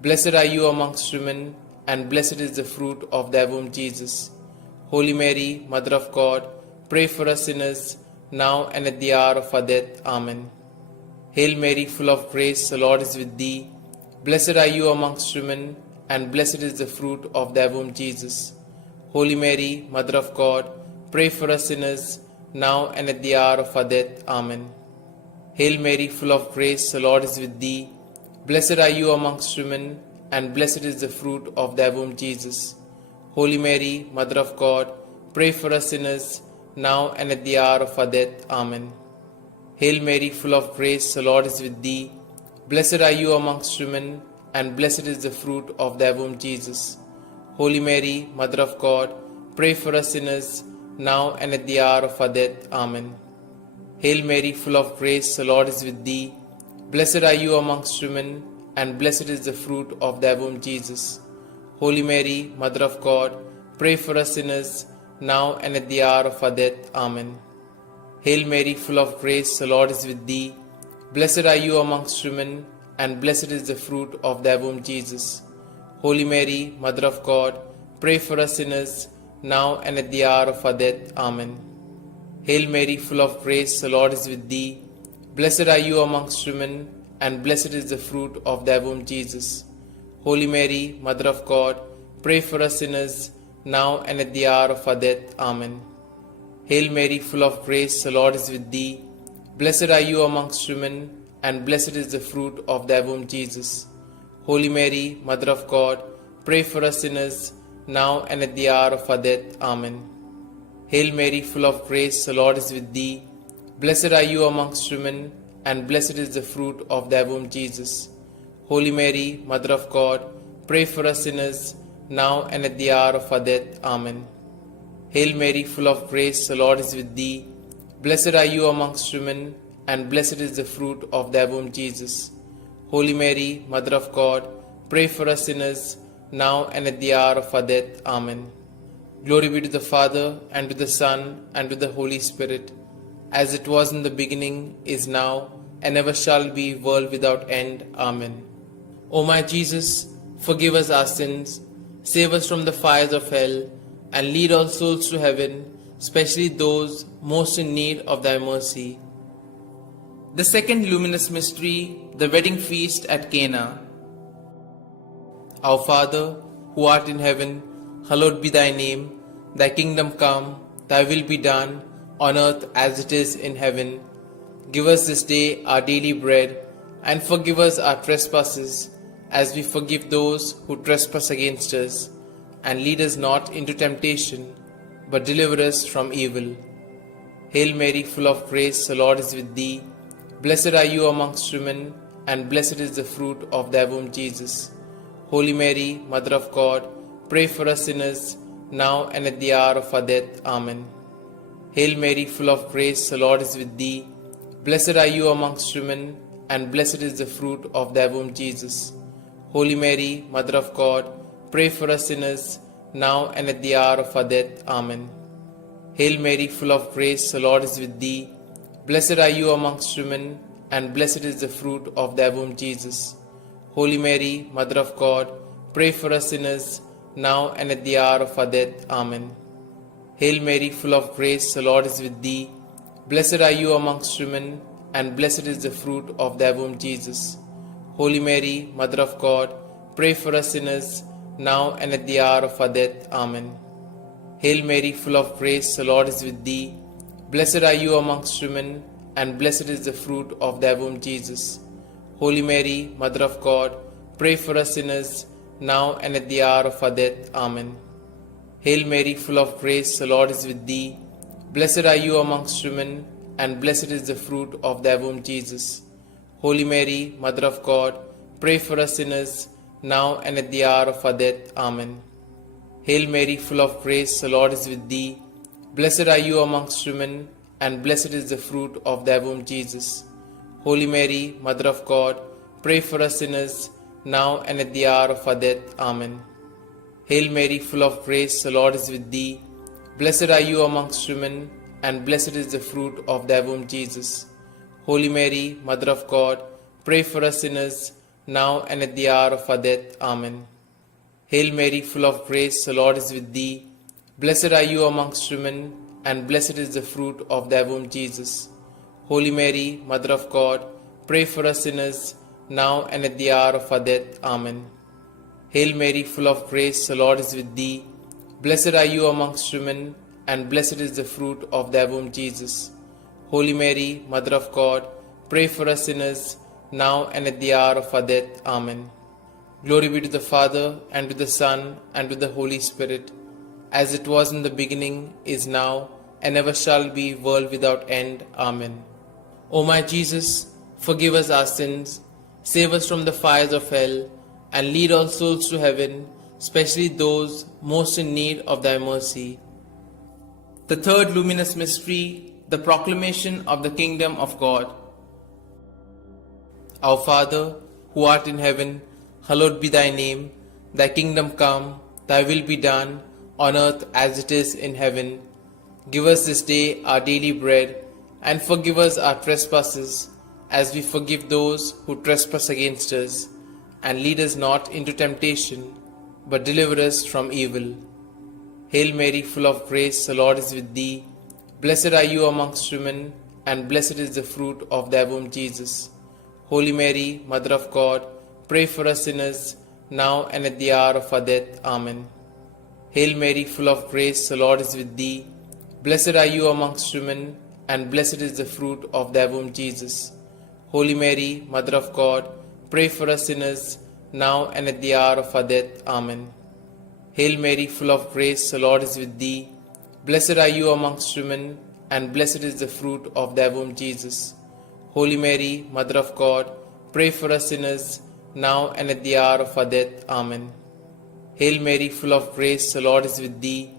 Blessed are you amongst women, and blessed is the fruit of thy womb, Jesus. Holy Mary, Mother of God, pray for us sinners, now and at the hour of our death. Amen. Hail Mary, full of grace, the Lord is with thee. Blessed are you amongst women, and blessed is the fruit of thy womb, Jesus. Holy Mary, Mother of God, pray for us sinners, now and at the hour of our death. Amen. Hail Mary, full of grace, the Lord is with thee. Blessed are you amongst women, and blessed is the fruit of thy womb, Jesus. Holy Mary, Mother of God, pray for us sinners, now and at the hour of our death. Amen. Hail Mary, full of grace, the Lord is with thee. Blessed are you amongst women, and blessed is the fruit of thy womb, Jesus. Holy Mary, Mother of God, pray for us sinners, now and at the hour of our death. Amen. Hail Mary, full of grace, the Lord is with thee. Blessed are you amongst women, and blessed is the fruit of thy womb, Jesus. Holy Mary, Mother of God, pray for us sinners, now and at the hour of our death. Amen. Hail Mary, full of grace, the Lord is with thee. Blessed are you amongst women, and blessed is the fruit of thy womb, Jesus. Holy Mary, Mother of God, pray for us sinners, now and at the hour of our death. Amen. Hail Mary, full of grace, the Lord is with thee. Blessed are you amongst women, and blessed is the fruit of thy womb, Jesus. Holy Mary, Mother of God, pray for us sinners, now and at the hour of our death. Amen. Hail Mary, full of grace, the Lord is with thee. Blessed are you amongst women, and blessed is the fruit of thy womb, Jesus. Holy Mary, Mother of God, pray for us sinners, now and at the hour of our death. Amen. Hail Mary, full of grace, the Lord is with thee. Blessed are you amongst women, and blessed is the fruit of thy womb, Jesus. Holy Mary, Mother of God, pray for us sinners, now and at the hour of our death. Amen. Hail Mary, full of grace, the Lord is with thee. Blessed are you amongst women, and blessed is the fruit of thy womb, Jesus. Holy Mary, Mother of God, pray for us sinners, now and at the hour of our death. Amen. Glory be to the Father, and to the Son, and to the Holy Spirit, as it was in the beginning, is now, and ever shall be, world without end. Amen. O my Jesus, forgive us our sins, save us from the fires of hell, and lead all souls to heaven, especially those most in need of thy mercy. The second luminous mystery, the wedding feast at Cana. Our Father, who art in heaven, hallowed be thy name. Thy kingdom come, thy will be done, on earth as it is in heaven. Give us this day our daily bread, and forgive us our trespasses, as we forgive those who trespass against us. And lead us not into temptation, but deliver us from evil. Hail Mary, full of grace, the Lord is with thee. Blessed are you amongst women, and blessed is the fruit of thy womb, Jesus. Holy Mary, Mother of God, pray for us sinners, now and at the hour of our death. Amen. Hail Mary, full of grace, the Lord is with thee. Blessed are you amongst women, and blessed is the fruit of thy womb, Jesus. Holy Mary, Mother of God, pray for us sinners, now and at the hour of our death. Amen. Hail Mary, full of grace, the Lord is with thee. Blessed are you amongst women, and blessed is the fruit of thy womb, Jesus. Holy Mary, Mother of God, pray for us sinners, now and at the hour of our death. Amen. Hail Mary, full of grace, the Lord is with thee. Blessed are you amongst women, and blessed is the fruit of thy womb, Jesus. Holy Mary, Mother of God, pray for us sinners, now and at the hour of our death. Amen. Hail Mary, full of grace, the Lord is with thee. Blessed are you amongst women, and blessed is the fruit of thy womb, Jesus. Holy Mary, Mother of God, pray for us sinners, now and at the hour of our death. Amen. Hail Mary, full of grace, the Lord is with thee. Blessed are you amongst women, and blessed is the fruit of thy womb, Jesus. Holy Mary, Mother of God, pray for us sinners, now and at the hour of our death. Amen. Hail Mary, full of grace, the Lord is with thee. Blessed are you amongst women, and blessed is the fruit of thy womb, Jesus. Holy Mary, Mother of God, pray for us sinners, now and at the hour of our death. Amen. Hail Mary, full of grace, the Lord is with thee. Blessed are you amongst women, and blessed is the fruit of thy womb, Jesus. Holy Mary, Mother of God, pray for us sinners, now and at the hour of our death. Amen. Hail Mary, full of grace, the Lord is with thee. Blessed are you amongst women, and blessed is the fruit of thy womb, Jesus. Holy Mary, Mother of God, pray for us sinners, now and at the hour of our death. Amen. Hail Mary, full of grace, the Lord is with thee. Blessed are you amongst women, and blessed is the fruit of thy womb, Jesus. Holy Mary, Mother of God, pray for us sinners, now and at the hour of our death. Amen. Glory be to the Father, and to the Son, and to the Holy Spirit, as it was in the beginning, is now, and ever shall be, world without end. Amen. O my Jesus, forgive us our sins, save us from the fires of hell, and lead all souls to heaven, especially those most in need of thy mercy. The third luminous mystery, the proclamation of the kingdom of God. Our Father, who art in heaven, hallowed be thy name. Thy kingdom come, thy will be done, on earth as it is in heaven. Give us this day our daily bread, and forgive us our trespasses, as we forgive those who trespass against us. And lead us not into temptation, but deliver us from evil. Hail Mary, full of grace, the Lord is with thee. Blessed are you amongst women, and blessed is the fruit of thy womb, Jesus. Holy Mary, Mother of God, pray for us sinners, now and at the hour of our death. Amen. Hail Mary, full of grace, the Lord is with thee. Blessed are you amongst women, and blessed is the fruit of thy womb, Jesus. Holy Mary, Mother of God, pray for us sinners, now and at the hour of our death. Amen. Hail Mary, full of grace, the Lord is with thee. Blessed are you amongst women, and blessed is the fruit of thy womb, Jesus. Holy Mary, Mother of God, pray for us sinners, now and at the hour of our death. Amen. Hail Mary, full of grace, the Lord is with thee.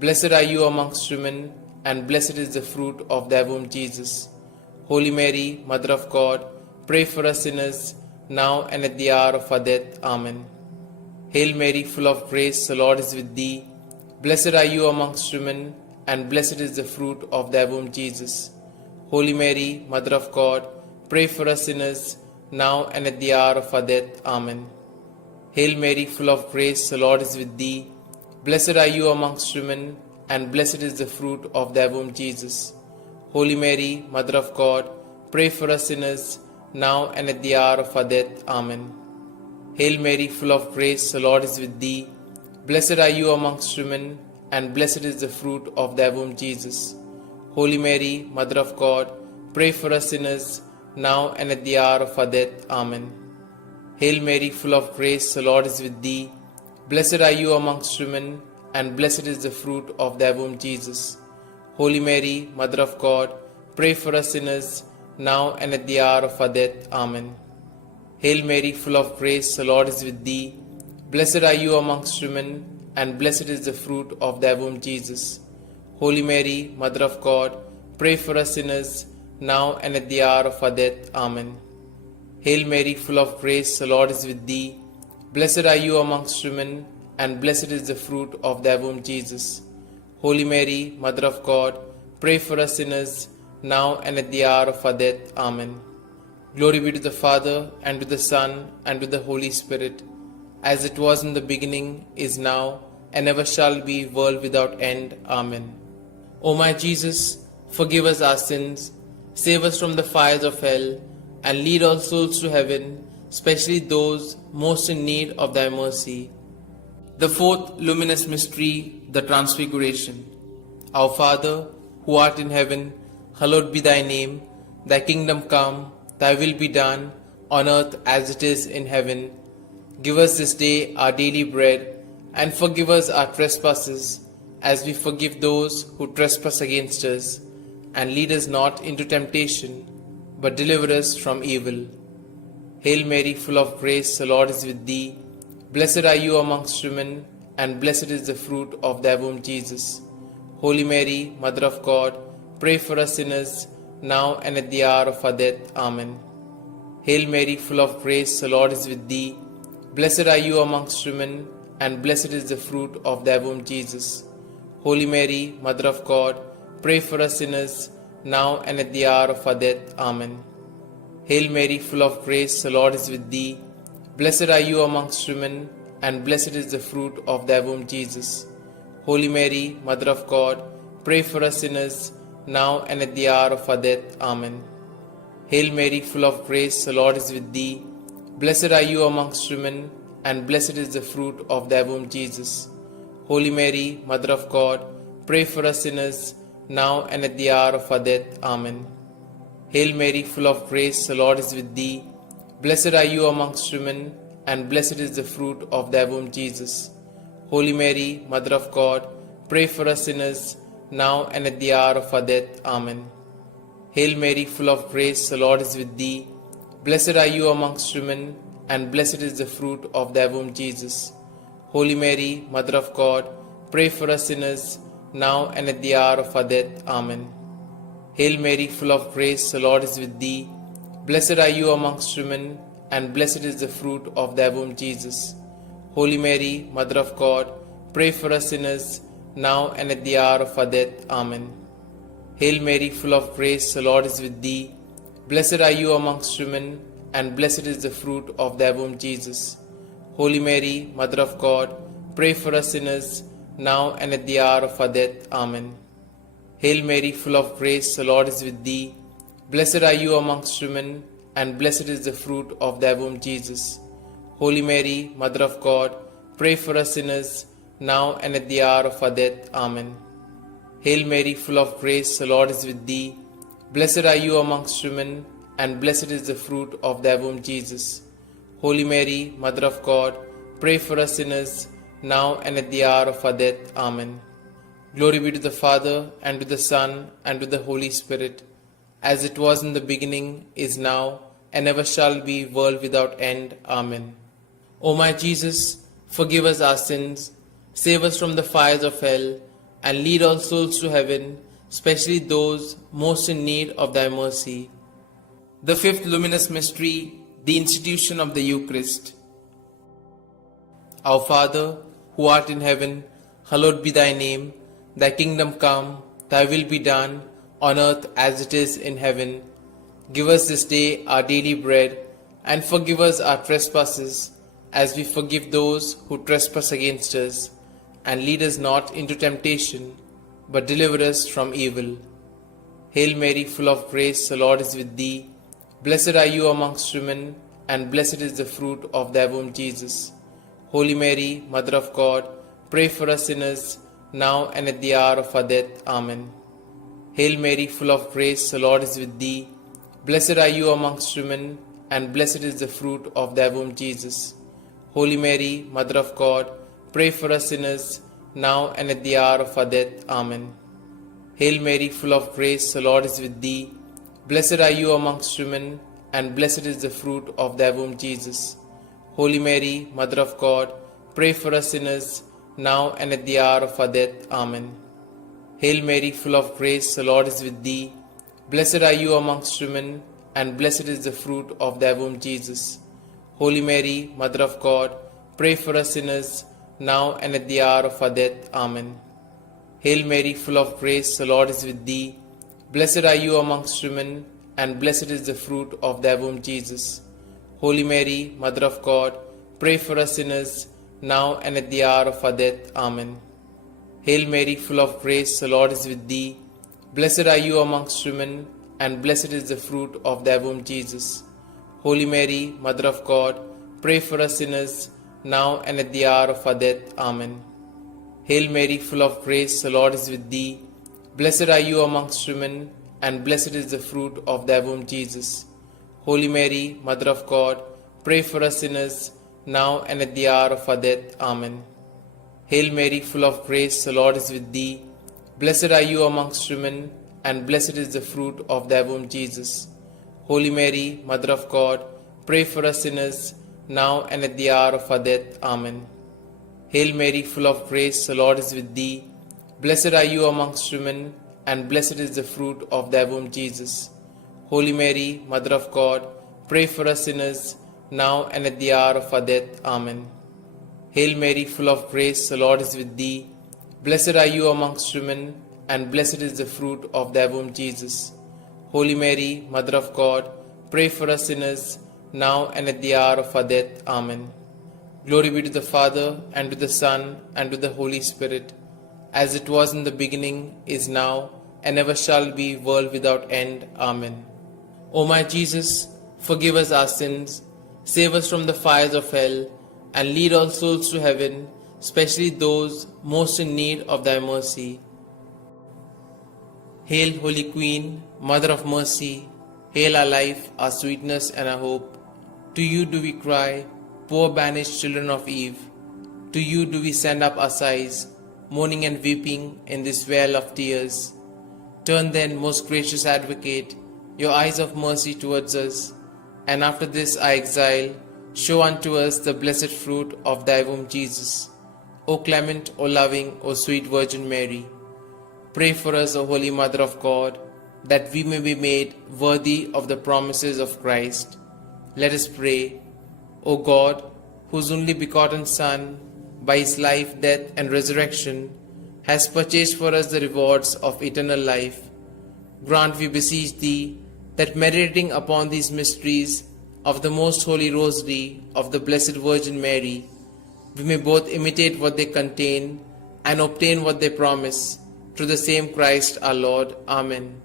Blessed are you amongst women, and blessed is the fruit of thy womb, Jesus. Holy Mary, Mother of God, pray for us sinners, now and at the hour of our death. Amen. Hail Mary, full of grace, the Lord is with thee. Blessed are you amongst women, and blessed is the fruit of thy womb, Jesus. Holy Mary, Mother of God, pray for us sinners, now and at the hour of our death. Amen. Hail Mary, full of grace, the Lord is with thee. Blessed are you amongst women, and blessed is the fruit of thy womb, Jesus. Holy Mary, Mother of God, pray for us sinners, now and at the hour of our death. Amen. Hail Mary, full of grace, the Lord is with thee. Blessed are you amongst women, and blessed is the fruit of thy womb, Jesus. Holy Mary, Mother of God, pray for us sinners, now and at the hour of our death. Amen. Hail Mary, full of grace, the Lord is with thee. Blessed are you amongst women, and blessed is the fruit of thy womb, Jesus. Holy Mary, Mother of God, pray for us sinners, now and at the hour of our death. Amen. Hail Mary, full of grace, the Lord is with thee. Blessed are you amongst women, and blessed is the fruit of thy womb, Jesus. Holy Mary, Mother of God, pray for us sinners, now and at the hour of our death. Amen. Hail Mary, full of grace, the Lord is with thee. Blessed are you amongst women, and blessed is the fruit of thy womb, Jesus. Holy Mary, Mother of God, pray for us sinners, now and at the hour of our death. Amen. Glory be to the Father, and to the Son, and to the Holy Spirit, as it was in the beginning, is now, and ever shall be, world without end. Amen. O my Jesus, forgive us our sins, save us from the fires of hell, and lead all souls to heaven, especially those most in need of thy mercy. The fourth luminous mystery, the Transfiguration. Our Father, who art in heaven, hallowed be thy name. Thy kingdom come, thy will be done, on earth as it is in heaven. Give us this day our daily bread, and forgive us our trespasses, as we forgive those who trespass against us. And lead us not into temptation, but deliver us from evil. Hail Mary, full of grace, the Lord is with thee. Blessed are you amongst women, and blessed is the fruit of thy womb, Jesus. Holy Mary, Mother of God, pray for us sinners, now and at the hour of our death. Amen. Hail Mary, full of grace, the Lord is with thee. Blessed are you amongst women, and blessed is the fruit of thy womb, Jesus. Holy Mary, Mother of God, pray for us sinners, now and at the hour of our death. Amen. Hail Mary, full of grace, the Lord is with thee. Blessed are you amongst women, and blessed is the fruit of thy womb, Jesus. Holy Mary, Mother of God, pray for us sinners, now and at the hour of our death. Amen. Hail Mary, full of grace, the Lord is with thee. Blessed are you amongst women, and blessed is the fruit of thy womb, Jesus. Holy Mary, Mother of God, pray for us sinners, now and at the hour of our death. Amen. Hail Mary, full of grace, the Lord is with thee. Blessed are you amongst women, and blessed is the fruit of thy womb, Jesus. Holy Mary, Mother of God, pray for us sinners, now and at the hour of our death. Amen. Hail Mary, full of grace, the Lord is with thee. Blessed are you amongst women, and blessed is the fruit of thy womb, Jesus. Holy Mary, Mother of God, pray for us sinners, now and at the hour of our death. Amen. Hail Mary, full of grace, the Lord is with thee. Blessed are you amongst women, and blessed is the fruit of thy womb, Jesus. Holy Mary, Mother of God, pray for us sinners, now and at the hour of our death. Amen. Hail Mary, full of grace, the Lord is with thee. Blessed are you amongst women, and blessed is the fruit of thy womb, Jesus. Holy Mary, Mother of God, pray for us sinners, now and at the hour of our death. Amen. Hail Mary, full of grace, the Lord is with thee. Blessed are you amongst women, and blessed is the fruit of thy womb, Jesus. Holy Mary, Mother of God, pray for us sinners, now and at the hour of our death. Amen. Hail Mary, full of grace, the Lord is with thee. Blessed are you amongst women, and blessed is the fruit of thy womb, Jesus. Holy Mary, Mother of God, pray for us sinners, now and at the hour of our death. Amen. Glory be to the Father, and to the Son, and to the Holy Spirit, as it was in the beginning, is now, and ever shall be, world without end. Amen. O my Jesus, forgive us our sins, save us from the fires of hell, and lead all souls to heaven, especially those most in need of thy mercy. The fifth luminous mystery, the institution of the Eucharist. Our Father, who art in heaven, hallowed be thy name, thy kingdom come, thy will be done, on earth as it is in heaven. Give us this day our daily bread, and forgive us our trespasses, as we forgive those who trespass against us. And lead us not into temptation, but deliver us from evil. Hail Mary, full of grace, the Lord is with thee. Blessed are you amongst women, and blessed is the fruit of thy womb, Jesus. Holy Mary, Mother of God, pray for us sinners, now and at the hour of our death. Amen. Hail Mary, full of grace, the Lord is with thee. Blessed are you amongst women, and blessed is the fruit of thy womb, Jesus. Holy Mary, Mother of God, pray for us sinners, now and at the hour of our death. Amen. Hail Mary, full of grace, the Lord is with thee. Blessed are you amongst women, and blessed is the fruit of thy womb, Jesus. Holy Mary, Mother of God, pray for us sinners, now and at the hour of our death. Amen. Hail Mary, full of grace, the Lord is with thee. Blessed are you amongst women, and blessed is the fruit of thy womb, Jesus. Holy Mary, Mother of God, pray for us sinners, now and at the hour of our death. Amen. Hail Mary, full of grace, the Lord is with thee. Blessed are you amongst women, and blessed is the fruit of thy womb, Jesus. Holy Mary, Mother of God, pray for us sinners, now and at the hour of our death. Amen. Hail Mary, full of grace, the Lord is with thee. Blessed are you amongst women, and blessed is the fruit of thy womb, Jesus. Holy Mary, Mother of God, pray for us sinners, now and at the hour of our death. Amen. Hail Mary, full of grace, the Lord is with thee. Blessed are you amongst women, and blessed is the fruit of thy womb, Jesus. Holy Mary, Mother of God, pray for us sinners, now and at the hour of our death. Amen. Hail Mary, full of grace, the Lord is with thee. Blessed are you amongst women, and blessed is the fruit of thy womb, Jesus. Holy Mary, Mother of God, pray for us sinners, now and at the hour of our death. Amen. Hail Mary, full of grace, the Lord is with thee. Blessed are you amongst women, and blessed is the fruit of thy womb, Jesus. Holy Mary, Mother of God, pray for us sinners, now and at the hour of our death. Amen. Hail Mary, full of grace, the Lord is with thee. Blessed are you amongst women, and blessed is the fruit of thy womb, Jesus. Holy Mary, Mother of God, pray for us sinners, now and at the hour of our death. Amen. Glory be to the Father, and to the Son, and to the Holy Spirit, as it was in the beginning, is now, and ever shall be, world without end. Amen. O my Jesus, forgive us our sins, save us from the fires of hell, and lead all souls to heaven, especially those most in need of thy mercy. Hail, Holy Queen, Mother of Mercy, hail our life, our sweetness, and our hope. To you do we cry, poor banished children of Eve. To you do we send up our sighs, mourning and weeping in this vale of tears. Turn then, most gracious Advocate, your eyes of mercy towards us, and after this our exile, show unto us the blessed fruit of thy womb, Jesus. O clement, O loving, O sweet Virgin Mary, pray for us, O Holy Mother of God, that we may be made worthy of the promises of Christ. Let us pray. O God, whose only begotten Son, by his life, death, and resurrection, has purchased for us the rewards of eternal life, grant, we beseech thee, that meditating upon these mysteries of the most holy rosary of the Blessed Virgin Mary, we may both imitate what they contain and obtain what they promise, through the same Christ our Lord. Amen.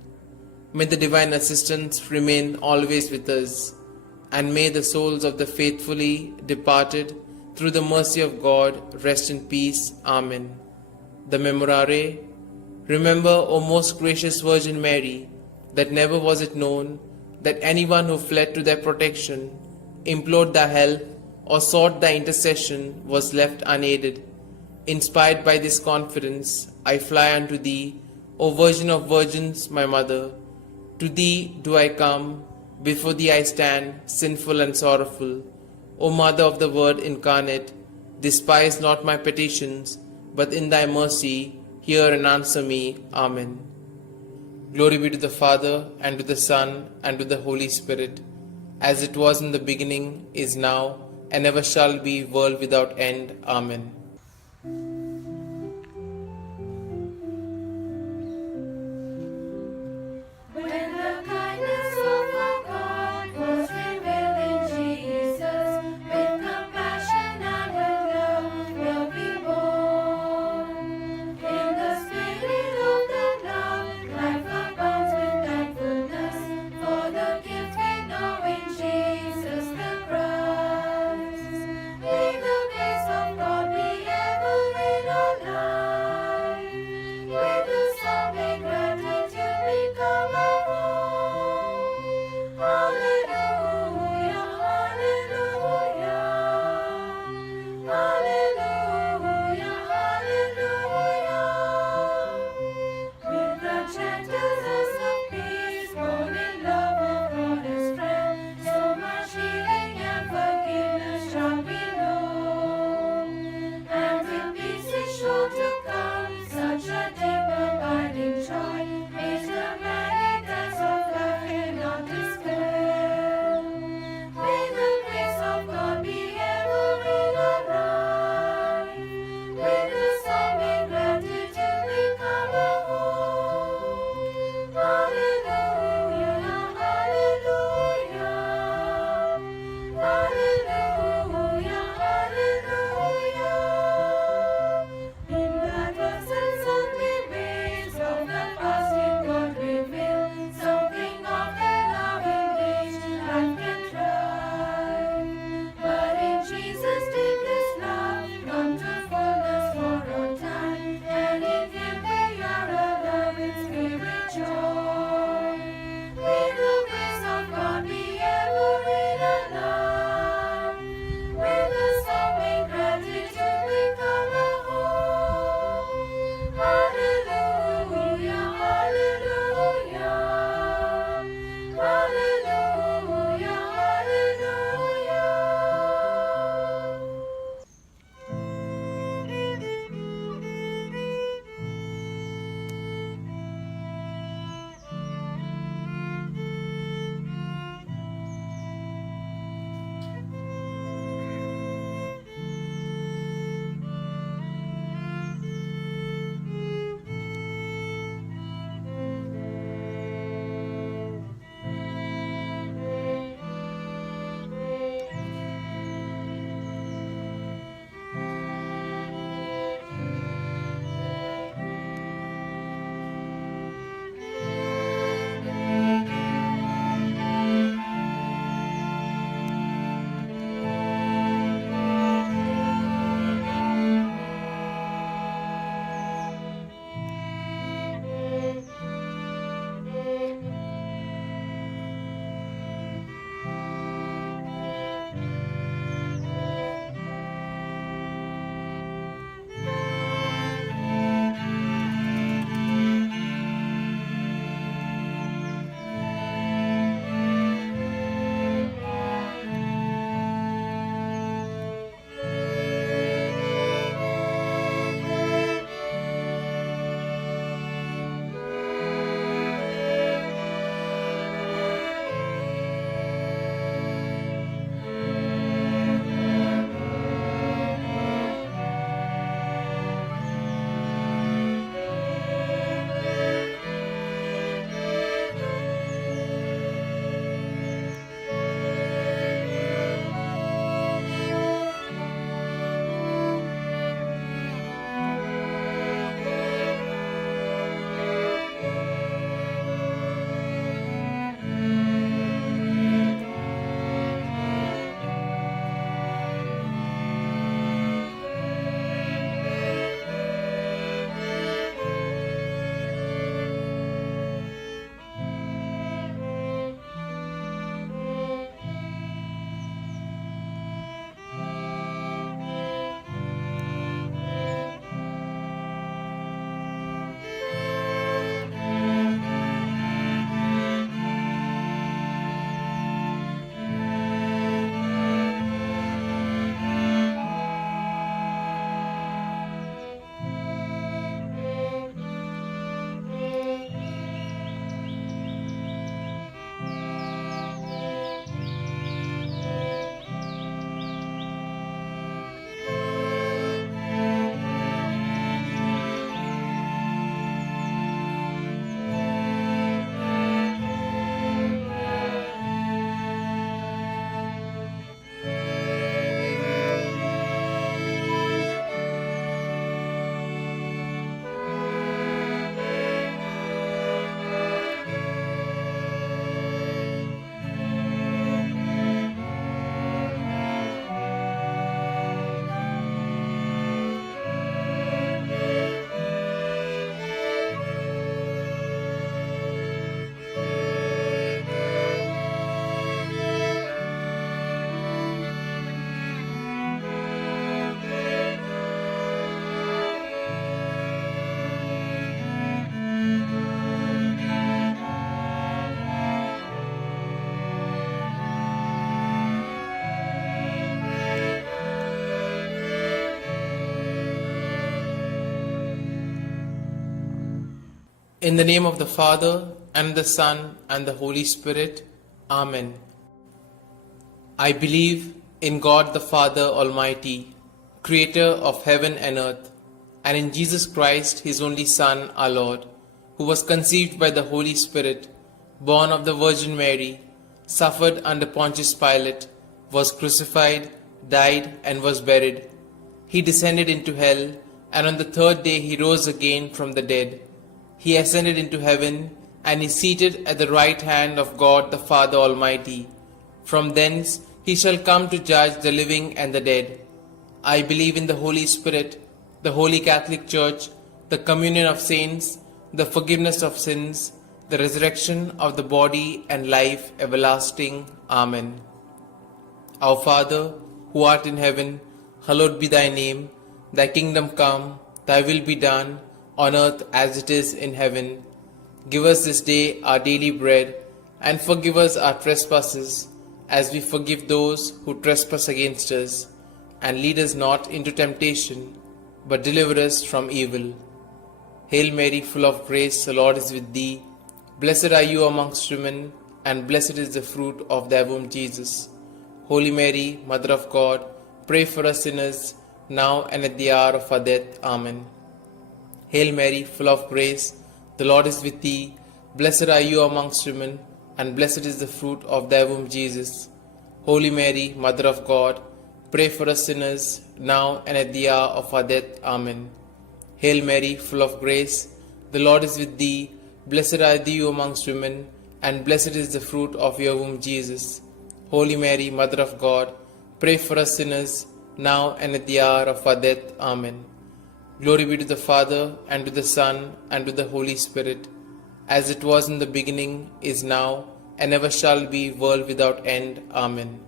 May the divine assistance remain always with us, and may the souls of the faithfully departed, through the mercy of God, rest in peace. Amen. The Memorare. Remember, O most gracious Virgin Mary, that never was it known that anyone who fled to thy protection, implored thy help, or sought thy intercession was left unaided. Inspired by this confidence, I fly unto thee, O Virgin of Virgins, my Mother. To thee do I come, before thee I stand, sinful and sorrowful. O Mother of the Word incarnate, despise not my petitions, but in thy mercy hear and answer me. Amen. Glory be to the Father, and to the Son, and to the Holy Spirit, as it was in the beginning, is now, and ever shall be, world without end. Amen. In the name of the Father, and the Son, and the Holy Spirit. Amen. I believe in God the Father Almighty, creator of heaven and earth, and in Jesus Christ, his only Son, our Lord, who was conceived by the Holy Spirit, born of the Virgin Mary, suffered under Pontius Pilate, was crucified, died, and was buried. He descended into hell, and on the third day he rose again from the dead. He ascended into heaven, and is seated at the right hand of God the Father Almighty. From thence he shall come to judge the living and the dead. I believe in the Holy Spirit, the Holy Catholic Church, the communion of saints, the forgiveness of sins, the resurrection of the body, and life everlasting. Amen. Our Father, who art in heaven, hallowed be thy name. Thy kingdom come, thy will be done, on earth as it is in heaven. Give us this day our daily bread, and forgive us our trespasses, as we forgive those who trespass against us. And lead us not into temptation, but deliver us from evil. Hail Mary, full of grace, the Lord is with thee. Blessed are you amongst women, and blessed is the fruit of thy womb, Jesus. Holy Mary, Mother of God, pray for us sinners, now and at the hour of our death. Amen. Hail Mary, full of grace, the Lord is with thee. Blessed are you amongst women, and blessed is the fruit of thy womb, Jesus. Holy Mary, Mother of God, pray for us sinners, now and at the hour of our death. Amen. Hail Mary, full of grace, the Lord is with thee. Blessed are thou amongst women, and blessed is the fruit of your womb, Jesus. Holy Mary, Mother of God, pray for us sinners, now and at the hour of our death. Amen. Glory be to the Father, and to the Son, and to the Holy Spirit, as it was in the beginning, is now, and ever shall be, world without end. Amen.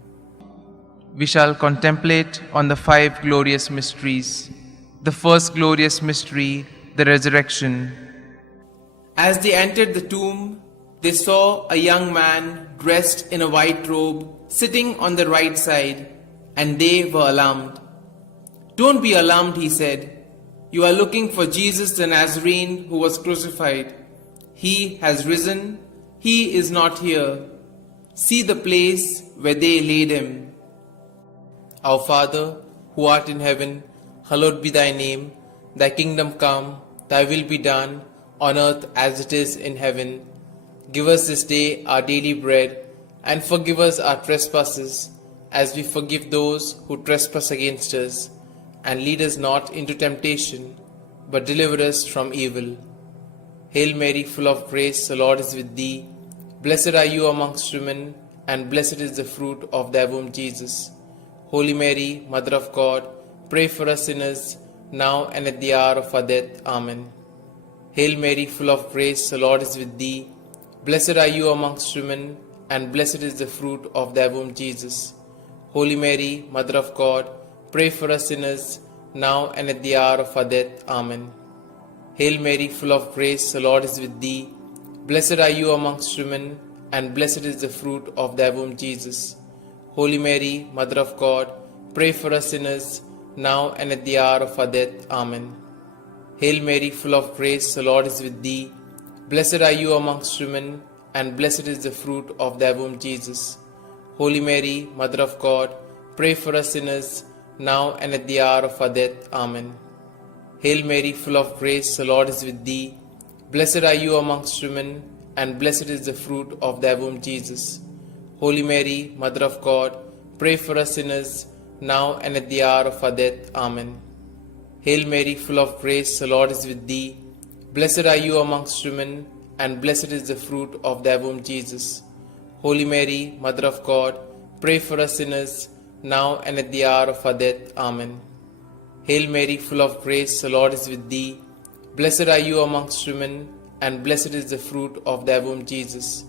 We shall contemplate on the 5 glorious mysteries. The first glorious mystery, the resurrection. As they entered the tomb, they saw a young man dressed in a white robe sitting on the right side, and they were alarmed. "Don't be alarmed," he said. "You are looking for Jesus the Nazarene who was crucified. He has risen. He is not here. See the place where they laid him. Our Father, who art in heaven, hallowed be thy name. Thy kingdom come, thy will be done, on earth as it is in heaven. Give us this day our daily bread, and forgive us our trespasses, as we forgive those who trespass against us. And lead us not into temptation, but deliver us from evil. Hail Mary, full of grace, the Lord is with thee. Blessed are you amongst women, and blessed is the fruit of thy womb, Jesus. Holy Mary, Mother of God, pray for us sinners, now and at the hour of our death. Amen. Hail Mary, full of grace, the Lord is with thee. Blessed are you amongst women, and blessed is the fruit of thy womb, Jesus. Holy Mary, Mother of God, pray for us sinners, now and at the hour of our death. Amen. Hail Mary, full of grace, the Lord is with thee. Blessed are you amongst women, and blessed is the fruit of thy womb, Jesus. Holy Mary, Mother of God, pray for us sinners, now and at the hour of our death. Amen. Hail Mary, full of grace, the Lord is with thee. Blessed are you amongst women, and blessed is the fruit of thy womb, Jesus. Holy Mary, Mother of God, pray for us sinners, now and at the hour of our death. Amen. Hail Mary, full of grace, the Lord is with thee. Blessed are you amongst women, and blessed is the fruit of thy womb, Jesus. Holy Mary, Mother of God, pray for us sinners, now and at the hour of our death. Amen. Hail Mary, full of grace, the Lord is with thee. Blessed are you amongst women, and blessed is the fruit of thy womb, Jesus. Holy Mary, Mother of God, pray for us sinners, now and at the hour of our death. Amen. Hail Mary, full of grace, the Lord is with thee. Blessed are you amongst women, and blessed is the fruit of thy womb, Jesus.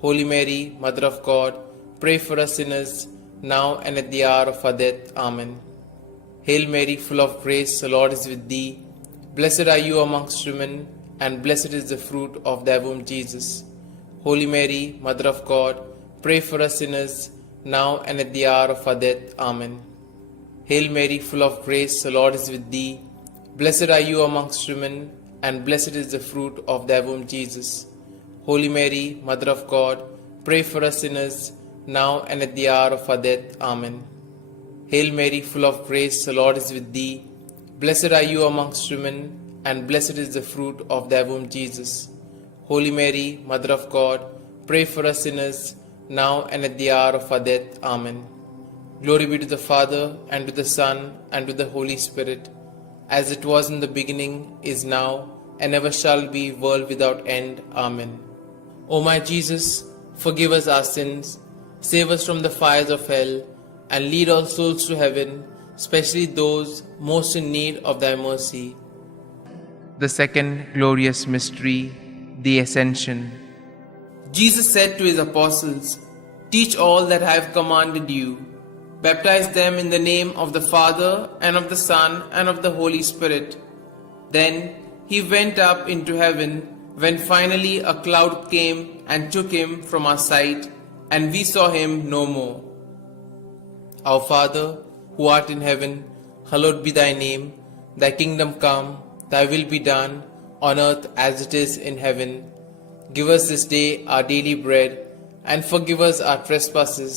Holy Mary, Mother of God, pray for us sinners, now and at the hour of our death. Amen. Hail Mary, full of grace, the Lord is with thee. Blessed are you amongst women, and blessed is the fruit of thy womb, Jesus. Holy Mary, Mother of God, pray for us sinners, now and at the hour of our death. Amen. Hail Mary, full of grace, the Lord is with thee. Blessed are you amongst women, and blessed is the fruit of thy womb, Jesus. Holy Mary, Mother of God, pray for us sinners, now and at the hour of our death. Amen. Hail Mary, full of grace, the Lord is with thee. Blessed are you amongst women, and blessed is the fruit of thy womb, Jesus. Holy Mary, Mother of God, pray for us sinners, now and at the hour of our death. Amen. Glory be to the Father, and to the Son, and to the Holy Spirit, as it was in the beginning, is now, and ever shall be, world without end. Amen. O my Jesus, forgive us our sins, save us from the fires of hell, and lead all souls to heaven, especially those most in need of thy mercy. The second glorious mystery, the Ascension. Jesus said to his apostles, "Teach all that I have commanded you. Baptize them in the name of the Father, and of the Son, and of the Holy Spirit." Then he went up into heaven, when finally a cloud came and took him from our sight, and we saw him no more. Our Father, who art in heaven, hallowed be thy name. Thy kingdom come, thy will be done, on earth as it is in heaven. Give us this day our daily bread, and forgive us our trespasses,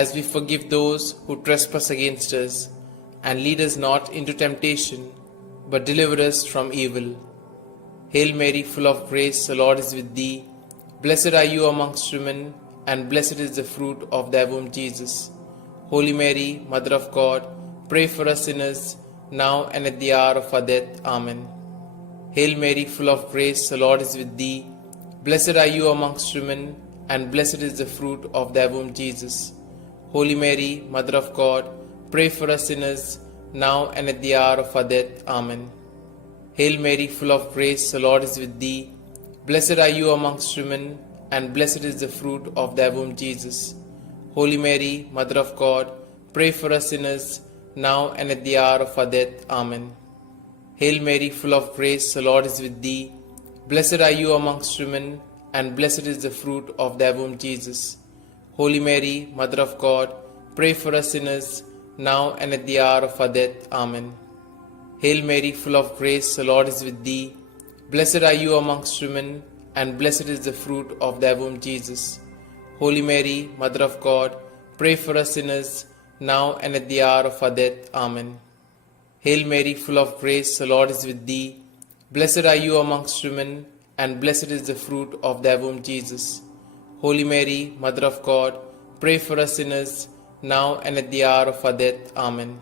as we forgive those who trespass against us. And lead us not into temptation, but deliver us from evil. Hail Mary, full of grace, the Lord is with thee. Blessed are you amongst women, and blessed is the fruit of thy womb, Jesus. Holy Mary, Mother of God, pray for us sinners, now and at the hour of our death. Amen. Hail Mary, full of grace, the Lord is with thee. Blessed are you amongst women, and blessed is the fruit of thy womb, Jesus. Holy Mary, Mother of God, pray for us sinners, now and at the hour of our death. Amen. Hail Mary, full of grace, the Lord is with thee. Blessed are you amongst women, and blessed is the fruit of thy womb, Jesus. Holy Mary, Mother of God, pray for us sinners, now and at the hour of our death. Amen. Hail Mary, full of grace, the Lord is with thee. Blessed are you amongst women, and blessed is the fruit of thy womb, Jesus. Holy Mary, Mother of God, pray for us sinners, now and at the hour of our death. Amen. Hail Mary, full of grace, the Lord is with thee. Blessed are you amongst women, and blessed is the fruit of thy womb, Jesus. Holy Mary, Mother of God, pray for us sinners, now and at the hour of our death. Amen. Hail Mary, full of grace, the Lord is with thee. Blessed are you amongst women, and blessed is the fruit of thy womb, Jesus. Holy Mary, Mother of God, pray for us sinners, now and at the hour of our death. Amen.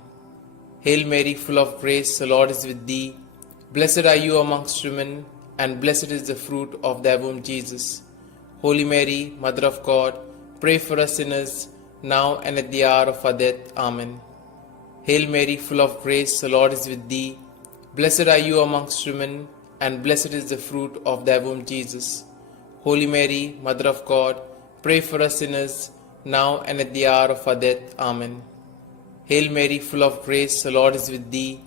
Hail Mary, full of grace, the Lord is with thee. Blessed are you amongst women, and blessed is the fruit of thy womb, Jesus. Holy Mary, Mother of God, pray for us sinners, now and at the hour of our death. Amen. Hail Mary, full of grace, the Lord is with thee. Blessed are you amongst women, and blessed is the fruit of thy womb, Jesus. Holy Mary, Mother of God, pray for us sinners, now and at the hour of our death. Amen. Hail Mary, full of grace, the Lord is with thee.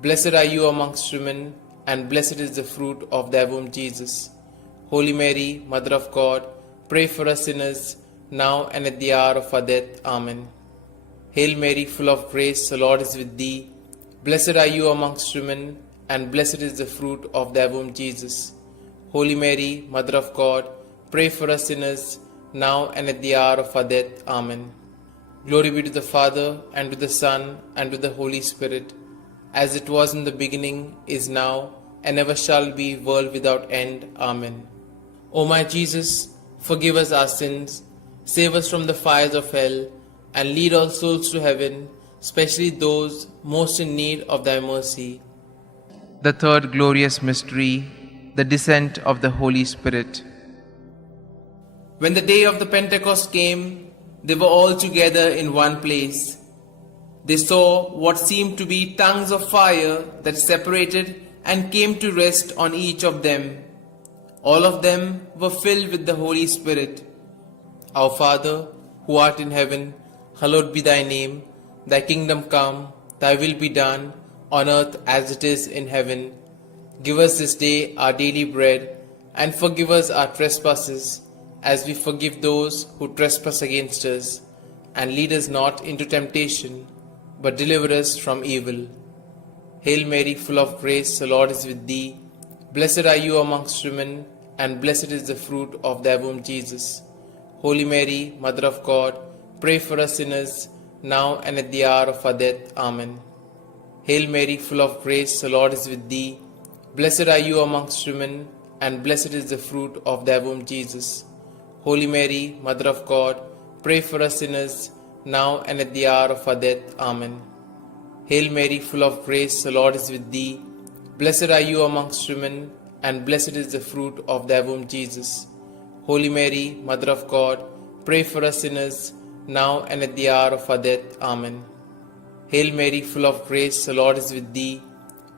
Blessed are you amongst women, and blessed is the fruit of thy womb, Jesus. Holy Mary, Mother of God, pray for us sinners, now and at the hour of our death. Amen. Hail Mary, full of grace, the Lord is with thee. Blessed are you amongst women, and blessed is the fruit of thy womb, Jesus. Holy Mary, Mother of God, pray for us sinners, now and at the hour of our death. Amen. Glory be to the Father, and to the Son, and to the Holy Spirit, as it was in the beginning, is now, and ever shall be, world without end. Amen. O my Jesus, forgive us our sins, save us from the fires of hell, and lead all souls to heaven, especially those most in need of thy mercy. The third glorious mystery, the descent of the Holy Spirit. When the day of the Pentecost came, they were all together in one place. They saw what seemed to be tongues of fire that separated and came to rest on each of them. All of them were filled with the Holy Spirit. Our Father, who art in heaven, hallowed be thy name. Thy kingdom come, thy will be done, on earth as it is in heaven. Give us this day our daily bread, and forgive us our trespasses, as we forgive those who trespass against us. And lead us not into temptation, but deliver us from evil. Hail Mary, full of grace, the Lord is with thee. Blessed are you amongst women, and blessed is the fruit of thy womb, Jesus. Holy Mary, Mother of God, pray for us sinners, now and at the hour of our death. Amen. Hail Mary, full of grace, the Lord is with thee. Blessed are you amongst women, and blessed is the fruit of thy womb, Jesus. Holy Mary, Mother of God, pray for us sinners, now and at the hour of our death. Amen. Hail Mary, full of grace, the Lord is with thee. Blessed are you amongst women, and blessed is the fruit of thy womb, Jesus. Holy Mary, Mother of God, pray for us sinners, now and at the hour of our death. Amen. Hail Mary, full of grace, the Lord is with thee.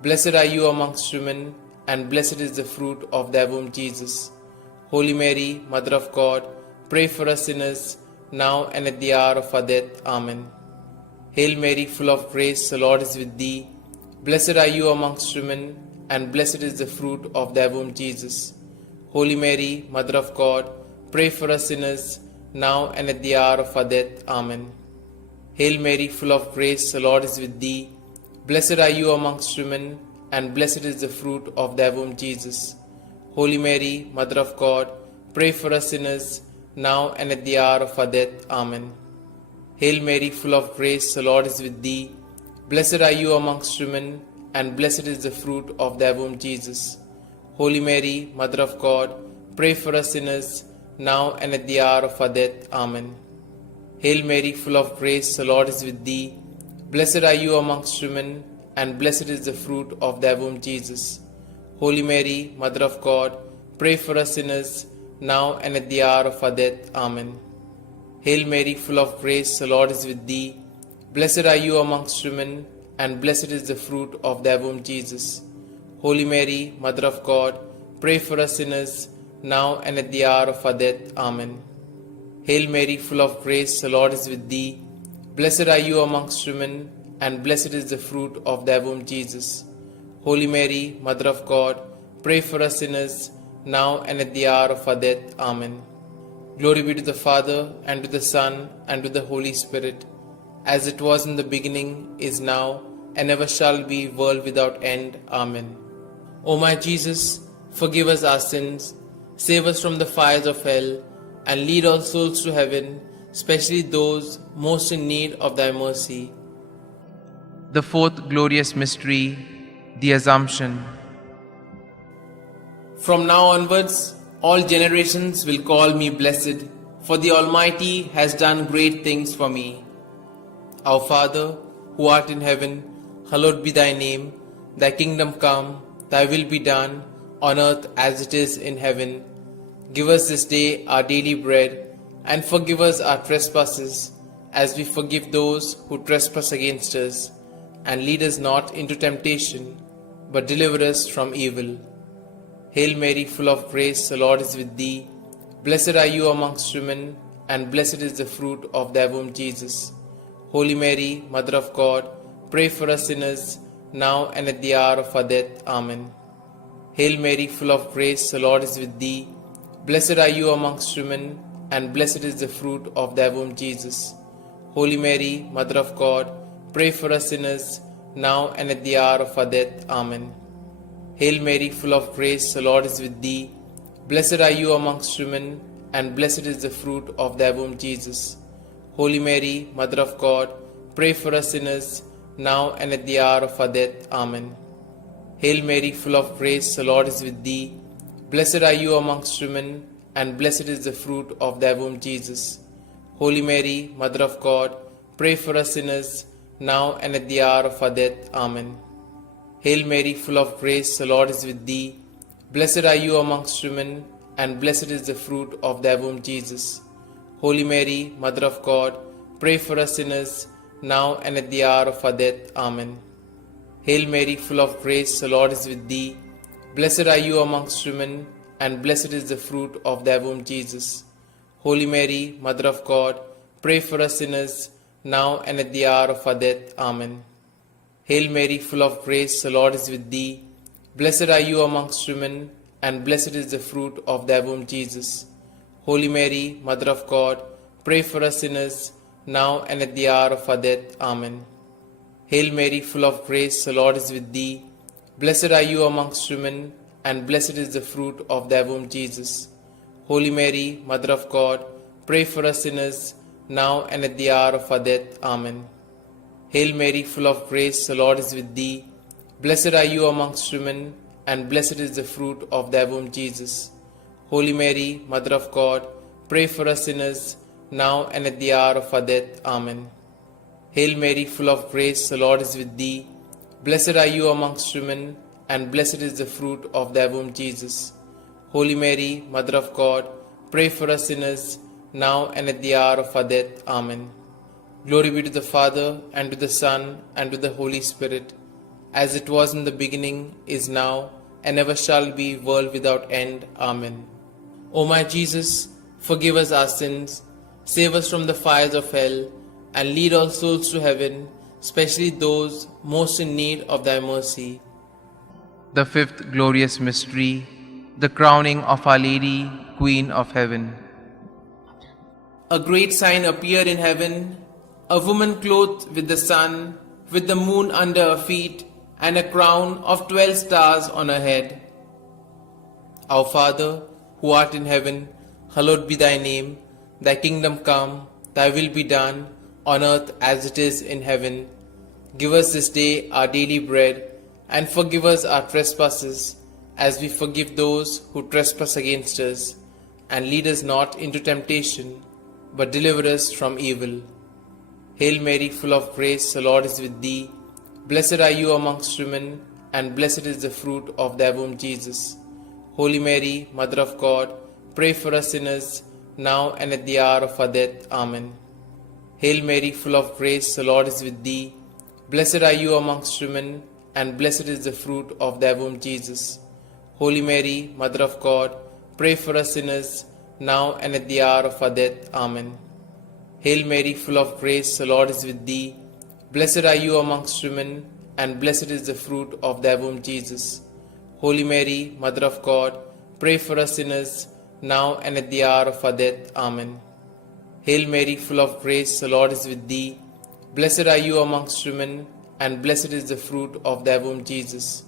Blessed are you amongst women, and blessed is the fruit of thy womb, Jesus. Holy Mary, Mother of God, pray for us sinners, now and at the hour of our death. Amen. Hail Mary, full of grace, the Lord is with thee. Blessed are you amongst women, and blessed is the fruit of thy womb, Jesus. Holy Mary, Mother of God, pray for us sinners, now and at the hour of our death. Amen. Hail Mary, full of grace, the Lord is with thee. Blessed are you amongst women, and blessed is the fruit of thy womb, Jesus. Holy Mary, Mother of God, pray for us sinners, now and at the hour of our death. Amen. Hail Mary, full of grace, the Lord is with thee. Blessed are you amongst women, and blessed is the fruit of thy womb, Jesus. Holy Mary, Mother of God, pray for us sinners, now and at the hour of our death. Amen. Hail Mary, full of grace, the Lord is with thee. Blessed are you amongst women, and blessed is the fruit of thy womb, Jesus. Holy Mary, Mother of God, pray for us sinners, now and at the hour of our death. Amen. Hail Mary, full of grace, the Lord is with thee. Blessed are you amongst women, and blessed is the fruit of thy womb, Jesus. Holy Mary, Mother of God, pray for us sinners, now and at the hour of our death. Amen. Hail Mary, full of grace, the Lord is with thee. Blessed are you amongst women, and blessed is the fruit of thy womb, Jesus. Holy Mary, Mother of God, pray for us sinners, now and at the hour of our death. Amen. Glory be to the Father, and to the Son, and to the Holy Spirit, as it was in the beginning, is now, and ever shall be, world without end. Amen. O my Jesus, forgive us our sins, save us from the fires of hell, and lead all souls to heaven, especially those most in need of thy mercy. The fourth glorious mystery, the Assumption. From now onwards, all generations will call me blessed, for the Almighty has done great things for me. Our Father, who art in heaven, hallowed be thy name. Thy kingdom come, thy will be done, on earth as it is in heaven. Give us this day our daily bread, and forgive us our trespasses, as we forgive those who trespass against us. And lead us not into temptation, but deliver us from evil. Hail Mary, full of grace, the Lord is with thee. Blessed are you amongst women, and blessed is the fruit of thy womb, Jesus. Holy Mary, Mother of God, pray for us sinners, now and at the hour of our death. Amen. Hail Mary, full of grace, the Lord is with thee. Blessed are you amongst women, and blessed is the fruit of thy womb, Jesus. Holy Mary, Mother of God, pray for us sinners, now and at the hour of our death. Amen. Hail Mary, full of grace, the Lord is with thee. Blessed are you amongst women, and blessed is the fruit of thy womb, Jesus. Holy Mary, Mother of God, pray for us sinners, now and at the hour of our death. Amen. Hail Mary, full of grace, the Lord is with thee. Blessed are you amongst women, and blessed is the fruit of thy womb, Jesus. Holy Mary, Mother of God, pray for us sinners, now and at the hour of our death. Amen. Hail Mary, full of grace, the Lord is with thee. Blessed are you amongst women, and blessed is the fruit of thy womb, Jesus. Holy Mary, Mother of God, pray for us sinners, now and at the hour of our death. Amen. Hail Mary, full of grace, the Lord is with thee. Blessed are you amongst women, and blessed is the fruit of thy womb, Jesus. Holy Mary, Mother of God, pray for us sinners, now and at the hour of our death. Amen. Hail Mary, full of grace, the Lord is with thee. Blessed are you amongst women, and blessed is the fruit of thy womb, Jesus. Holy Mary, Mother of God, pray for us sinners, now and at the hour of our death. Amen. Hail Mary, full of grace, the Lord is with thee. Blessed are you amongst women, and blessed is the fruit of thy womb, Jesus. Holy Mary, Mother of God, pray for us sinners, now and at the hour of our death. Amen. Hail Mary, full of grace, the Lord is with thee. Blessed are you amongst women, and blessed is the fruit of thy womb, Jesus. Holy Mary, Mother of God, pray for us sinners, now and at the hour of our death. Amen. Hail Mary, full of grace, the Lord is with thee. Blessed are you amongst women, and blessed is the fruit of thy womb, Jesus. Holy Mary, Mother of God, pray for us sinners, now and at the hour of our death. Amen. Glory be to the Father, and to the Son, and to the Holy Spirit, as it was in the beginning, is now, and ever shall be, world without end. Amen. O my Jesus, forgive us our sins, save us from the fires of hell, and lead all souls to heaven, especially those most in need of thy mercy. The fifth glorious mystery, the crowning of Our Lady, Queen of Heaven. A great sign appeared in heaven, a woman clothed with the sun, with the moon under her feet, and a crown of 12 stars on her head. Our Father, who art in heaven, hallowed be thy name. Thy kingdom come, thy will be done, on earth as it is in heaven. Give us this day our daily bread, and forgive us our trespasses, as we forgive those who trespass against us. And lead us not into temptation, but deliver us from evil. Hail Mary, full of grace, the Lord is with thee. Blessed are you amongst women, and blessed is the fruit of thy womb, Jesus. Holy Mary, Mother of God, pray for us sinners, now and at the hour of our death. Amen. Hail Mary, full of grace, the Lord is with thee. Blessed are you amongst women, and blessed is the fruit of thy womb, Jesus. Holy Mary, Mother of God, pray for us sinners, now and at the hour of our death. Amen. Hail Mary, full of grace, the Lord is with thee. Blessed are you amongst women, and blessed is the fruit of thy womb, Jesus. Holy Mary, Mother of God, pray for us sinners, now and at the hour of our death. Amen. Hail Mary, full of grace, the Lord is with thee. Blessed are you amongst women, and blessed is the fruit of thy womb, Jesus.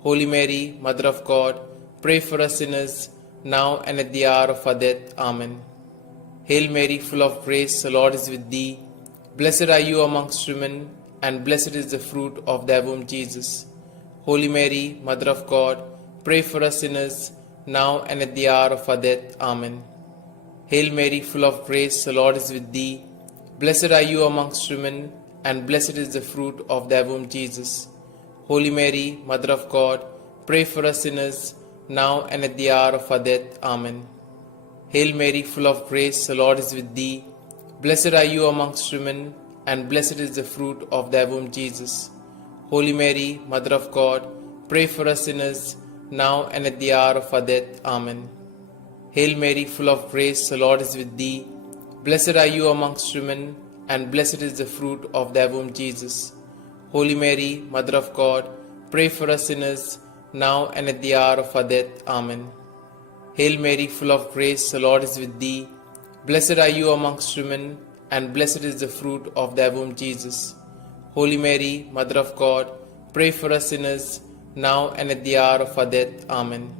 Holy Mary, Mother of God, pray for us sinners, now and at the hour of our death. Amen. Hail Mary, full of grace, the Lord is with thee. Blessed are you amongst women, and blessed is the fruit of thy womb, Jesus. Holy Mary, Mother of God, pray for us sinners, now and at the hour of our death. Amen. Hail Mary, full of grace, the Lord is with thee. Blessed are you amongst women, and blessed is the fruit of thy womb, Jesus. Holy Mary, Mother of God, pray for us sinners, now and at the hour of our death. Amen. Hail Mary, full of grace, the Lord is with thee. Blessed are you amongst women, and blessed is the fruit of thy womb, Jesus. Holy Mary, Mother of God, pray for us sinners, now and at the hour of our death. Amen. Hail Mary, full of grace, the Lord is with thee. Blessed are you amongst women, and blessed is the fruit of thy womb, Jesus. Holy Mary, Mother of God, pray for us sinners, now and at the hour of our death. Amen. Hail Mary, full of grace, the Lord is with thee. Blessed are you amongst women, and blessed is the fruit of thy womb, Jesus. Holy Mary, Mother of God, pray for us sinners, now and at the hour of our death. Amen.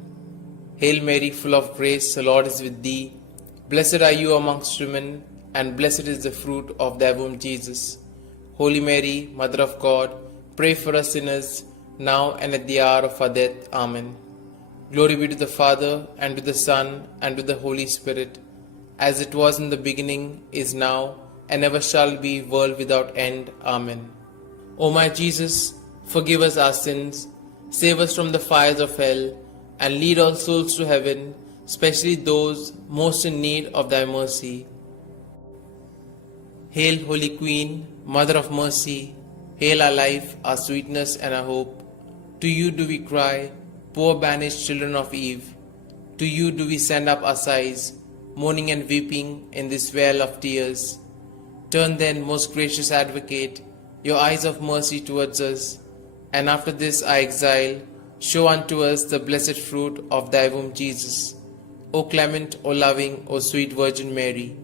Hail Mary, full of grace, the Lord is with thee. Blessed are you amongst women, and blessed is the fruit of thy womb, Jesus. Holy Mary, Mother of God, pray for us sinners, now and at the hour of our death. Amen. Glory be to the Father, and to the Son, and to the Holy Spirit, as it was in the beginning, is now, and ever shall be, world without end. Amen. O my Jesus, forgive us our sins, save us from the fires of hell, and lead all souls to heaven, especially those most in need of thy mercy. Hail, Holy Queen, Mother of Mercy, hail our life, our sweetness, and our hope. To you do we cry, poor banished children of Eve. To you do we send up our sighs, mourning and weeping in this vale of tears. Turn then, most gracious Advocate, your eyes of mercy towards us, and after this our exile, show unto us the blessed fruit of thy womb, Jesus. O clement, O loving, O sweet Virgin Mary,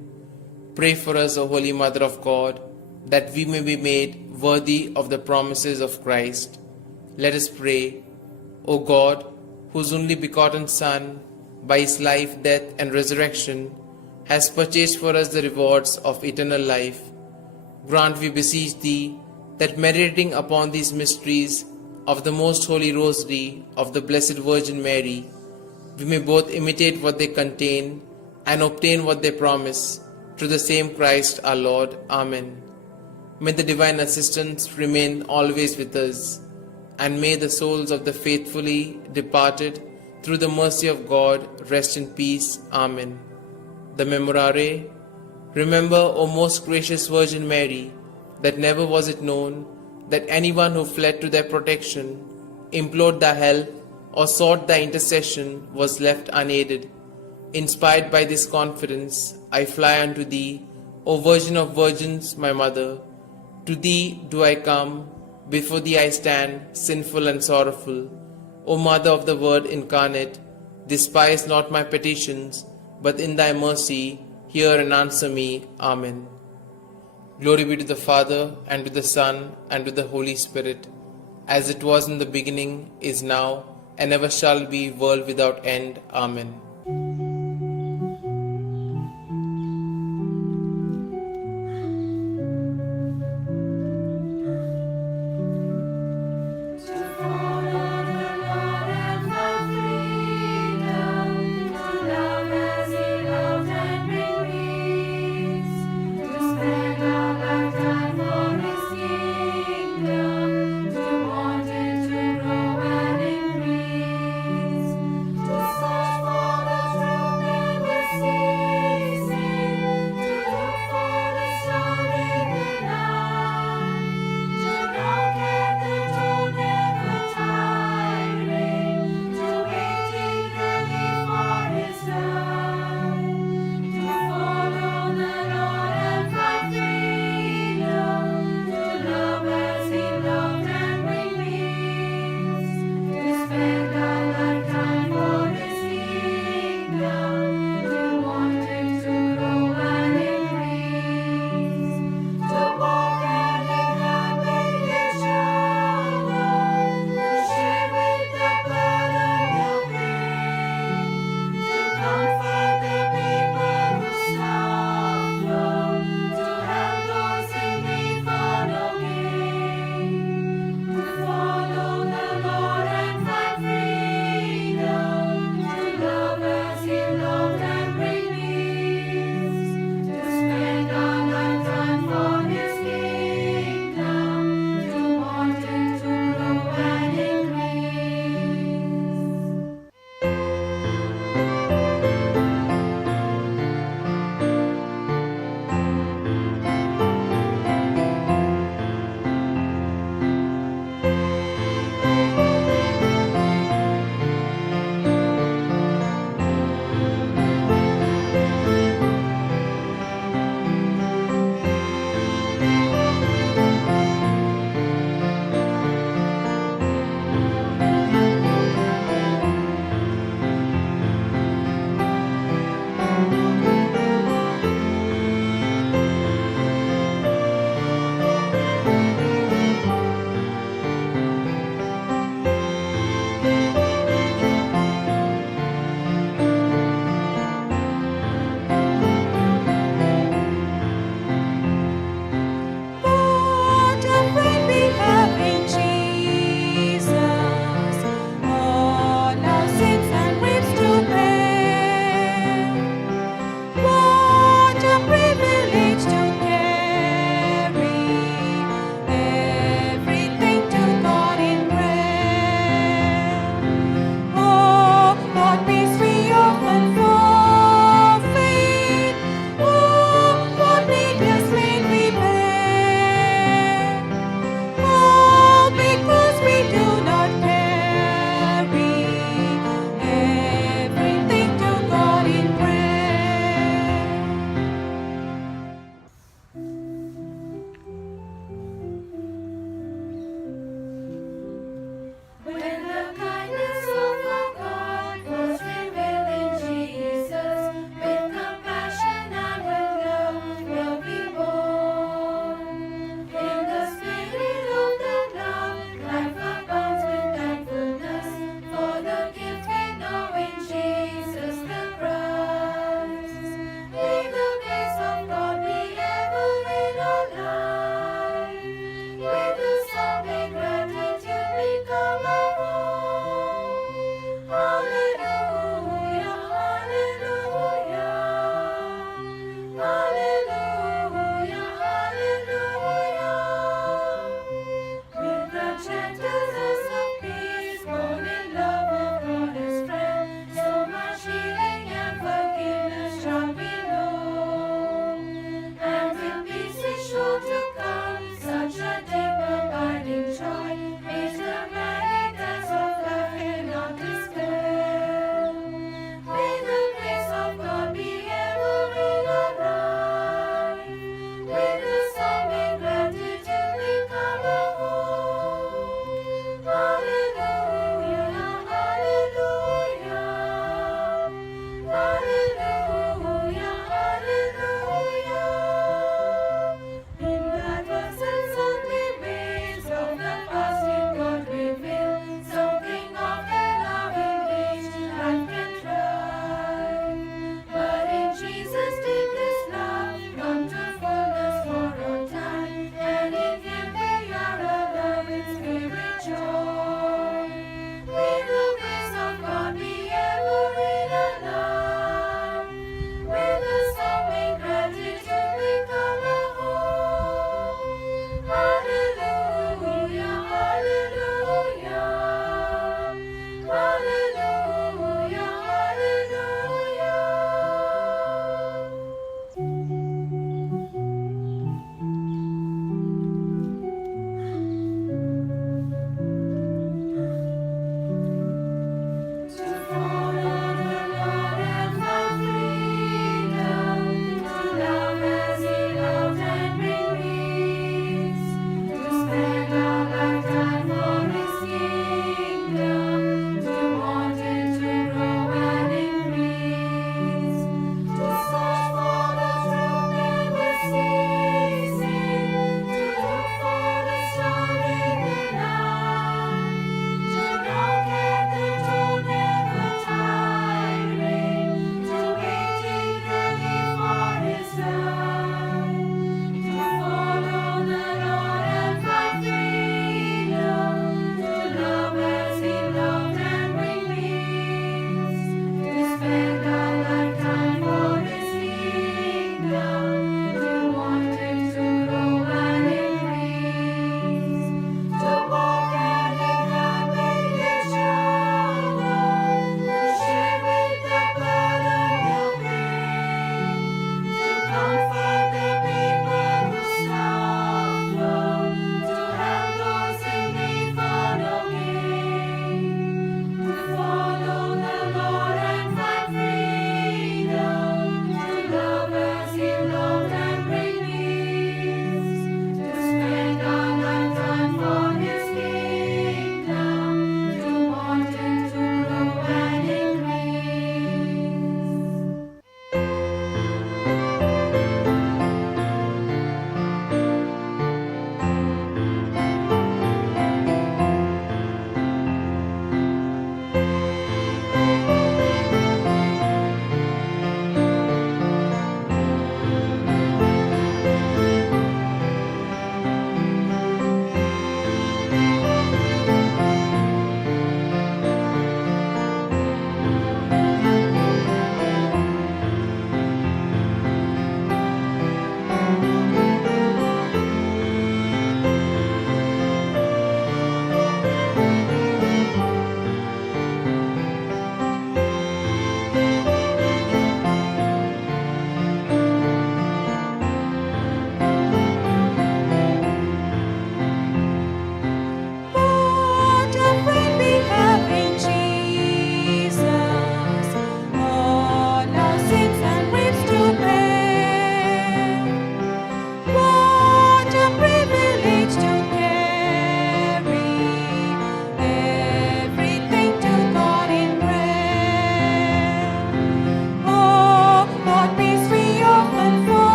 pray for us, O Holy Mother of God, that we may be made worthy of the promises of Christ. Let us pray. O God, whose only begotten Son, by his life, death, and resurrection, has purchased for us the rewards of eternal life, grant, we beseech thee, that meditating upon these mysteries of the most holy rosary of the Blessed Virgin Mary, we may both imitate what they contain and obtain what they promise, through the same Christ our Lord. Amen. May the divine assistance remain always with us, and may the souls of the faithfully departed, through the mercy of God, rest in peace. Amen. The Memorare. Remember, O most gracious Virgin Mary, that never was it known that anyone who fled to thy protection, implored thy help, or sought thy intercession was left unaided. Inspired by this confidence, I fly unto thee, O Virgin of Virgins, my Mother. To thee do I come, before thee I stand, sinful and sorrowful. O Mother of the Word incarnate, despise not my petitions, but in thy mercy hear and answer me. Amen. Glory be to the Father, and to the Son, and to the Holy Spirit, as it was in the beginning, is now, and ever shall be, world without end. Amen. For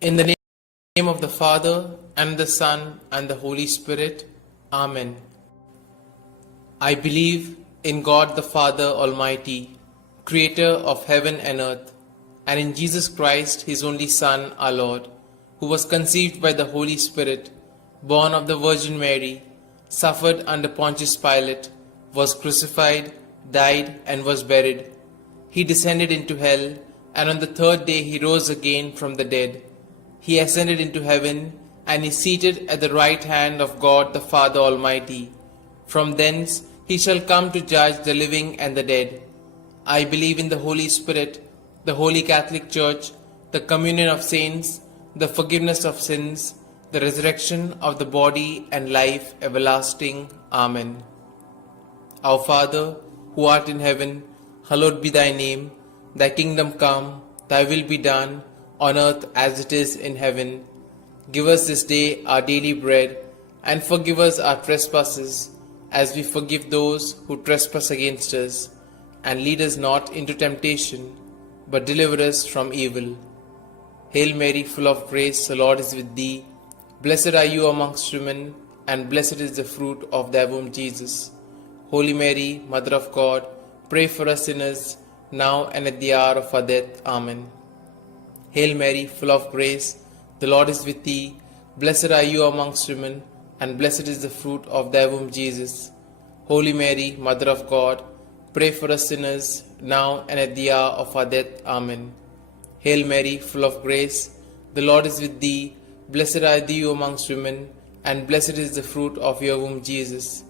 In the name of the Father, and the Son, and the Holy Spirit. Amen. I believe in God the Father Almighty, creator of heaven and earth, and in Jesus Christ, his only Son, our Lord, who was conceived by the Holy Spirit, born of the Virgin Mary, suffered under Pontius Pilate, was crucified, died, and was buried. He descended into hell, and on the third day he rose again from the dead. He ascended into heaven, and is seated at the right hand of God the Father Almighty. From thence he shall come to judge the living and the dead. I believe in the Holy Spirit, the Holy Catholic Church, the communion of saints, the forgiveness of sins, the resurrection of the body, and life everlasting. Amen. Our Father, who art in heaven, hallowed be thy name. Thy kingdom come, thy will be done, on earth as it is in heaven. Give us this day our daily bread, and forgive us our trespasses, as we forgive those who trespass against us. And lead us not into temptation, but deliver us from evil. Hail Mary, full of grace, the Lord is with thee. Blessed are you amongst women, and blessed is the fruit of thy womb, Jesus. Holy Mary, Mother of God, pray for us sinners, now and at the hour of our death. Amen. Hail Mary, full of grace, the Lord is with thee. Blessed are you amongst women, and blessed is the fruit of thy womb, Jesus. Holy Mary, Mother of God, pray for us sinners, now and at the hour of our death. Amen. Hail Mary, full of grace, the Lord is with thee. Blessed are you amongst women, and blessed is the fruit of your womb, Jesus.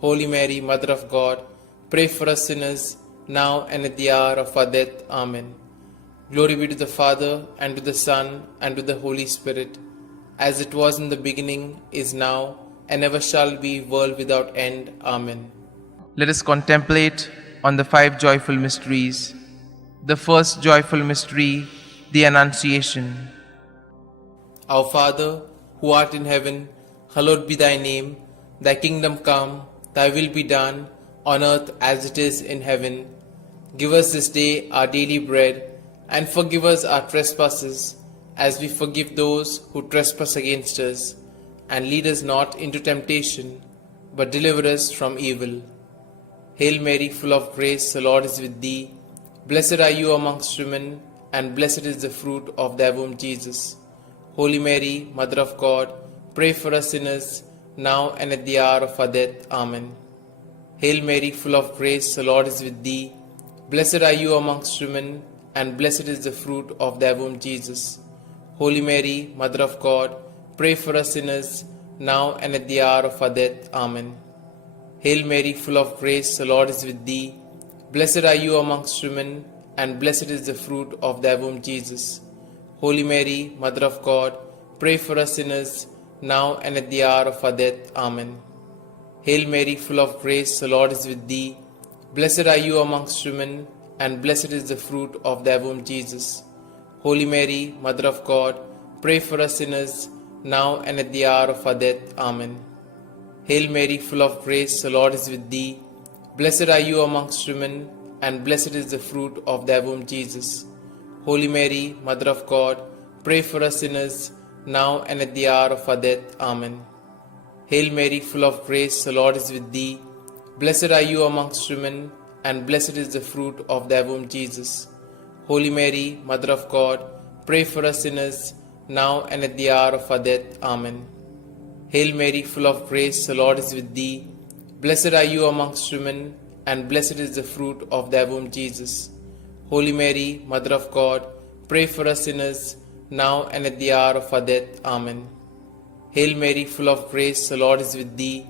Holy Mary, Mother of God, pray for us sinners, now and at the hour of our death. Amen. Glory be to the Father, and to the Son, and to the Holy Spirit, as it was in the beginning, is now, and ever shall be, world without end. Amen. Let us contemplate on the 5 joyful mysteries. The first joyful mystery, the Annunciation. Our Father, who art in heaven, hallowed be thy name. Thy kingdom come, thy will be done, on earth as it is in heaven. Give us this day our daily bread, and forgive us our trespasses, as we forgive those who trespass against us. And lead us not into temptation, but deliver us from evil. Hail Mary, full of grace, the Lord is with thee. Blessed are you amongst women, and blessed is the fruit of thy womb, Jesus. Holy Mary, Mother of God, pray for us sinners, now and at the hour of our death. Amen. Hail Mary, full of grace, the Lord is with thee. Blessed are you amongst women, and blessed is the fruit of thy womb, Jesus. Holy Mary, Mother of God, pray for us sinners, now and at the hour of our death. Amen. Hail Mary, full of grace, the Lord is with thee. Blessed are you amongst women, and blessed is the fruit of thy womb, Jesus. Holy Mary, Mother of God, pray for us sinners, now and at the hour of our death. Amen. Hail Mary, full of grace, the Lord is with thee. Blessed are you amongst women, and blessed is the fruit of thy womb, Jesus. Holy Mary, Mother of God, pray for us sinners, now and at the hour of our death. Amen. Hail Mary, full of grace, the Lord is with thee. Blessed are you amongst women, and blessed is the fruit of thy womb, Jesus. Holy Mary, Mother of God, pray for us sinners, now and at the hour of our death. Amen. Hail Mary, full of grace, the Lord is with thee. Blessed are you amongst women, and blessed is the fruit of thy womb, Jesus. Holy Mary, Mother of God, pray for us sinners, now and at the hour of our death. Amen. Hail Mary, full of grace, the Lord is with thee. Blessed are you amongst women, and blessed is the fruit of thy womb, Jesus. Holy Mary, Mother of God, pray for us sinners, now and at the hour of our death. Amen. Hail Mary, full of grace, the Lord is with thee.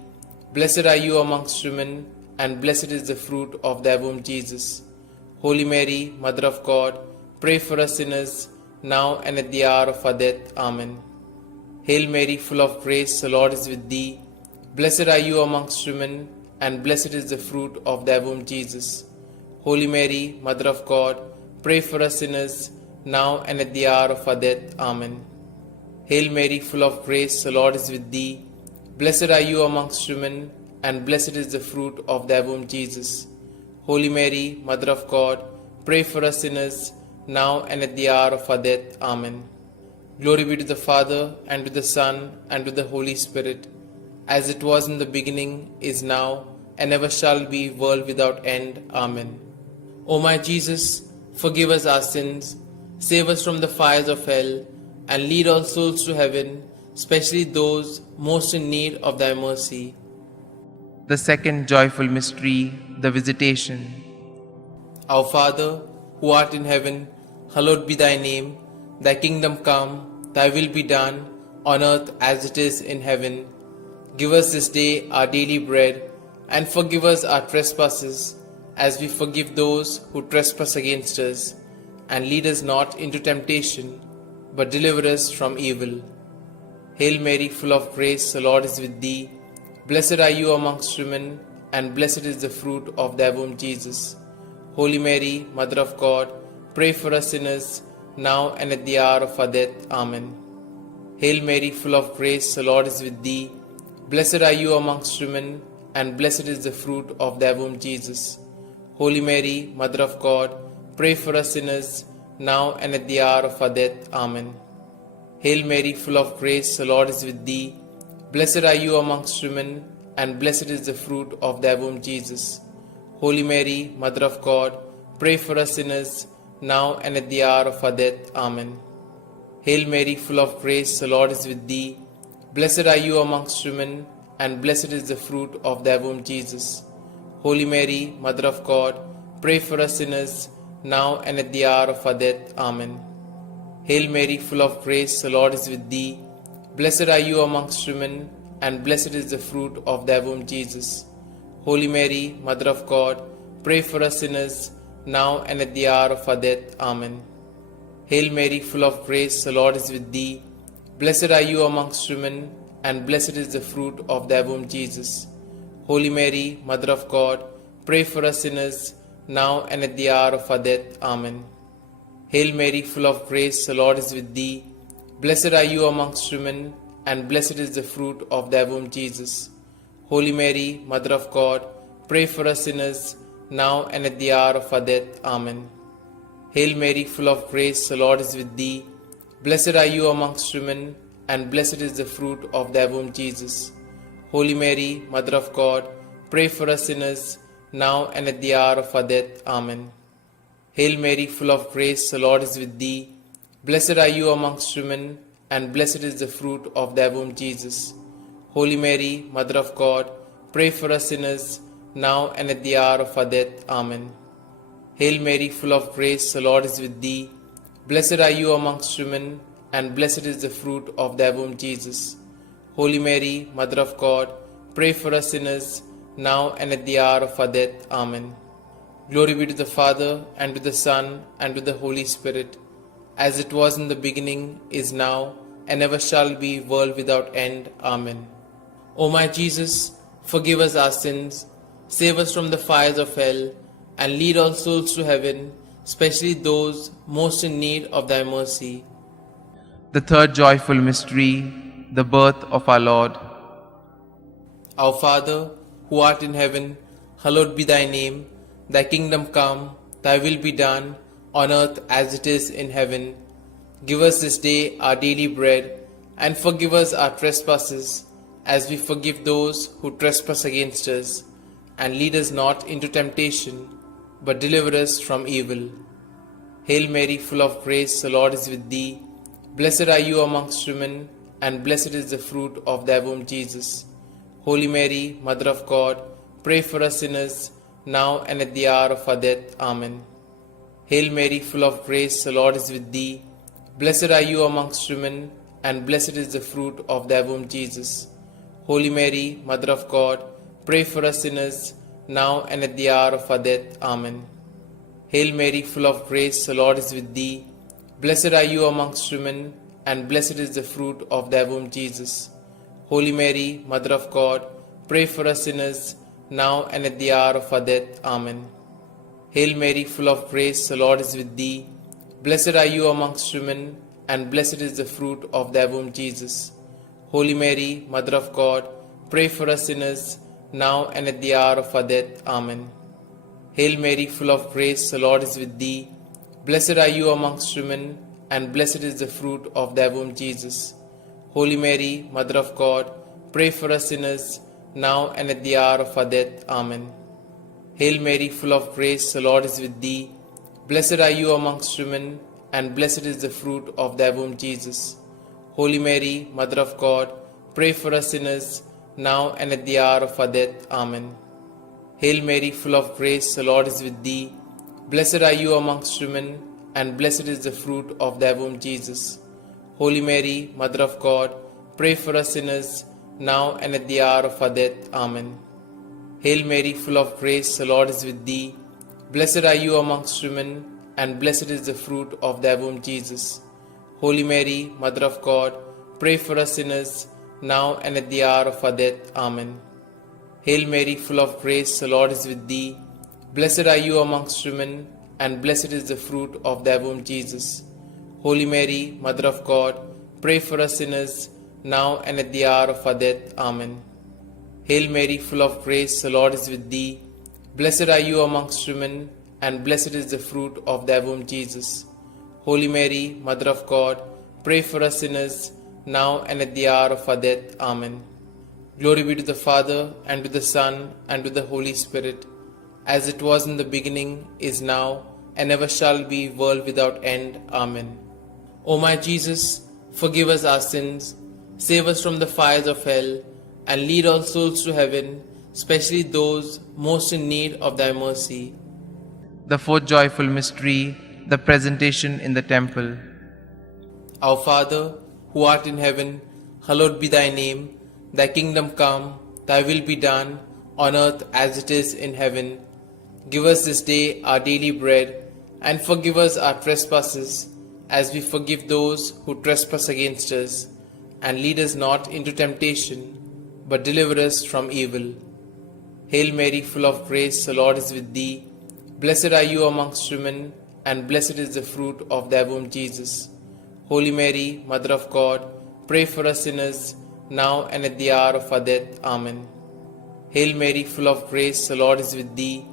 Blessed are you amongst women, and blessed is the fruit of thy womb, Jesus. Holy Mary, Mother of God, pray for us sinners, now and at the hour of our death. Amen. Hail Mary, full of grace, the Lord is with thee. Blessed are you amongst women, and blessed is the fruit of thy womb, Jesus. Holy Mary, Mother of God, pray for us sinners, now and at the hour of our death. Amen. Hail Mary, full of grace, the Lord is with thee. Blessed are you amongst women, and blessed is the fruit of thy womb, Jesus. Holy Mary, Mother of God, pray for us sinners, now and at the hour of our death. Amen. Glory be to the Father, and to the Son, and to the Holy Spirit, as it was in the beginning, is now, and ever shall be, world without end. Amen. O my Jesus, forgive us our sins, save us from the fires of hell, and lead all souls to heaven, especially those most in need of thy mercy. The second joyful mystery, the Visitation. Our Father, who art in heaven, hallowed be thy name. Thy kingdom come, thy will be done, on earth as it is in heaven. Give us this day our daily bread, and forgive us our trespasses, as we forgive those who trespass against us. And lead us not into temptation, but deliver us from evil. Hail Mary, full of grace, the Lord is with thee. Blessed are you amongst women, and blessed is the fruit of thy womb, Jesus. Holy Mary, Mother of God, pray for us sinners, now and at the hour of our death. Amen. Hail Mary, full of grace, the Lord is with thee. Blessed are you amongst women, and blessed is the fruit of thy womb, Jesus. Holy Mary, Mother of God, pray for us sinners, now and at the hour of our death. Amen. Hail Mary, full of grace, the Lord is with thee. Blessed are you amongst women, and blessed is the fruit of thy womb, Jesus. Holy Mary, Mother of God, pray for us sinners, now and at the hour of our death. Amen. Hail Mary, full of grace, the Lord is with thee. Blessed are you amongst women, and blessed is the fruit of thy womb, Jesus. Holy Mary, Mother of God, pray for us sinners, now and at the hour of our death. Amen. Hail Mary, full of grace, the Lord is with thee. Blessed are you amongst women, and blessed is the fruit of thy womb, Jesus. Holy Mary, Mother of God, pray for us sinners, now and at the hour of our death. Amen. Hail Mary, full of grace, the Lord is with thee. Blessed are you amongst women, and blessed is the fruit of thy womb, Jesus. Holy Mary, Mother of God, pray for us sinners, now and at the hour of our death. Amen. Hail Mary, full of grace, the Lord is with thee. Blessed are you amongst women, and blessed is the fruit of thy womb, Jesus. Holy Mary, Mother of God, pray for us sinners, now and at the hour of our death. Amen. Hail Mary, full of grace, the Lord is with thee. Blessed are you amongst women, and blessed is the fruit of thy womb, Jesus. Holy Mary, Mother of God, pray for us sinners, now and at the hour of our death. Amen. Hail Mary, full of grace, the Lord is with thee. Blessed are you amongst women, and blessed is the fruit of thy womb, Jesus. Holy Mary, Mother of God, pray for us sinners, now and at the hour of our death. Amen. Hail Mary, full of grace, the Lord is with thee. Blessed are you amongst women, and blessed is the fruit of thy womb, Jesus. Holy Mary, Mother of God, pray for us sinners, now and at the hour of our death. Amen. Glory be to the Father, and to the Son, and to the Holy Spirit, as it was in the beginning, is now, and ever shall be, world without end. Amen. O my Jesus, forgive us our sins, save us from the fires of hell, and lead all souls to heaven, especially those most in need of thy mercy. The third joyful mystery, the birth of our Lord. Our Father, who art in heaven, hallowed be thy name. Thy kingdom come, thy will be done, on earth as it is in heaven. Give us this day our daily bread, and forgive us our trespasses, as we forgive those who trespass against us. And lead us not into temptation, but deliver us from evil. Hail Mary, full of grace, the Lord is with thee. Blessed are you amongst women, and blessed is the fruit of thy womb, Jesus. Holy Mary, Mother of God, pray for us sinners, now and at the hour of our death. Amen. Hail Mary, full of grace, the Lord is with thee. Blessed are you amongst women, and blessed is the fruit of thy womb, Jesus. Holy Mary, Mother of God, pray for us sinners, now and at the hour of our death. Amen. Hail Mary, full of grace, the Lord is with thee. Blessed are you amongst women, and blessed is the fruit of thy womb, Jesus. Holy Mary, Mother of God, pray for us sinners, now and at the hour of our death. Amen. Hail Mary, full of grace, the Lord is with thee. Blessed are you amongst women, and blessed is the fruit of thy womb, Jesus. Holy Mary, Mother of God, pray for us sinners, now and at the hour of our death. Amen. Hail Mary, full of grace, the Lord is with thee. Blessed are you amongst women, and blessed is the fruit of thy womb, Jesus. Holy Mary, Mother of God, pray for us sinners, now and at the hour of our death. Amen. Hail Mary, full of grace, the Lord is with thee. Blessed are you amongst women, and blessed is the fruit of thy womb, Jesus. Holy Mary, Mother of God, pray for us sinners, now and at the hour of our death. Amen. Hail Mary, full of grace, the Lord is with thee. Blessed are you amongst women, and blessed is the fruit of thy womb, Jesus. Holy Mary, Mother of God, pray for us sinners, now and at the hour of our death. Amen. Hail Mary, full of grace, the Lord is with thee. Blessed are you amongst women, and blessed is the fruit of thy womb, Jesus. Holy Mary, Mother of God, pray for us sinners, now and at the hour of our death. Amen. Hail Mary, full of grace, the Lord is with thee. Blessed are you amongst women, and blessed is the fruit of thy womb, Jesus. Holy Mary, Mother of God, pray for us sinners, now and at the hour of our death. Amen. Hail Mary, full of grace, the Lord is with thee. Blessed are you amongst women, and blessed is the fruit of thy womb, Jesus. Holy Mary, Mother of God, pray for us sinners, now and at the hour of our death. Amen. Glory be to the Father, and to the Son, and to the Holy Spirit, as it was in the beginning, is now, and ever shall be, world without end. Amen. O my Jesus, forgive us our sins, save us from the fires of hell, and lead all souls to heaven, especially those most in need of thy mercy. The fourth joyful mystery, the presentation in the temple. Our Father, who art in heaven, hallowed be thy name. Thy kingdom come, thy will be done, on earth as it is in heaven. Give us this day our daily bread, and forgive us our trespasses, as we forgive those who trespass against us. And lead us not into temptation, but deliver us from evil. Hail Mary, full of grace, the Lord is with thee. Blessed are you amongst women, and blessed is the fruit of thy womb, Jesus. Holy Mary, Mother of God, pray for us sinners, now and at the hour of our death. Amen. Hail Mary, full of grace, the Lord is with thee.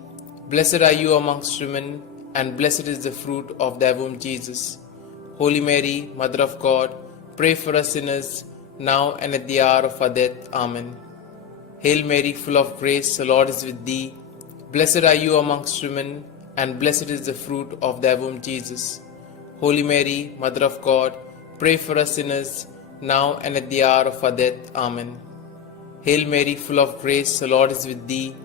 Blessed are you amongst women, and blessed is the fruit of thy womb, Jesus. Holy Mary, Mother of God, pray for us sinners, now and at the hour of our death. Amen. Hail Mary, full of grace, the Lord is with thee. Blessed are you amongst women, and blessed is the fruit of thy womb, Jesus. Holy Mary, Mother of God, pray for us sinners, now and at the hour of our death. Amen. Hail Mary, full of grace, the Lord is with thee.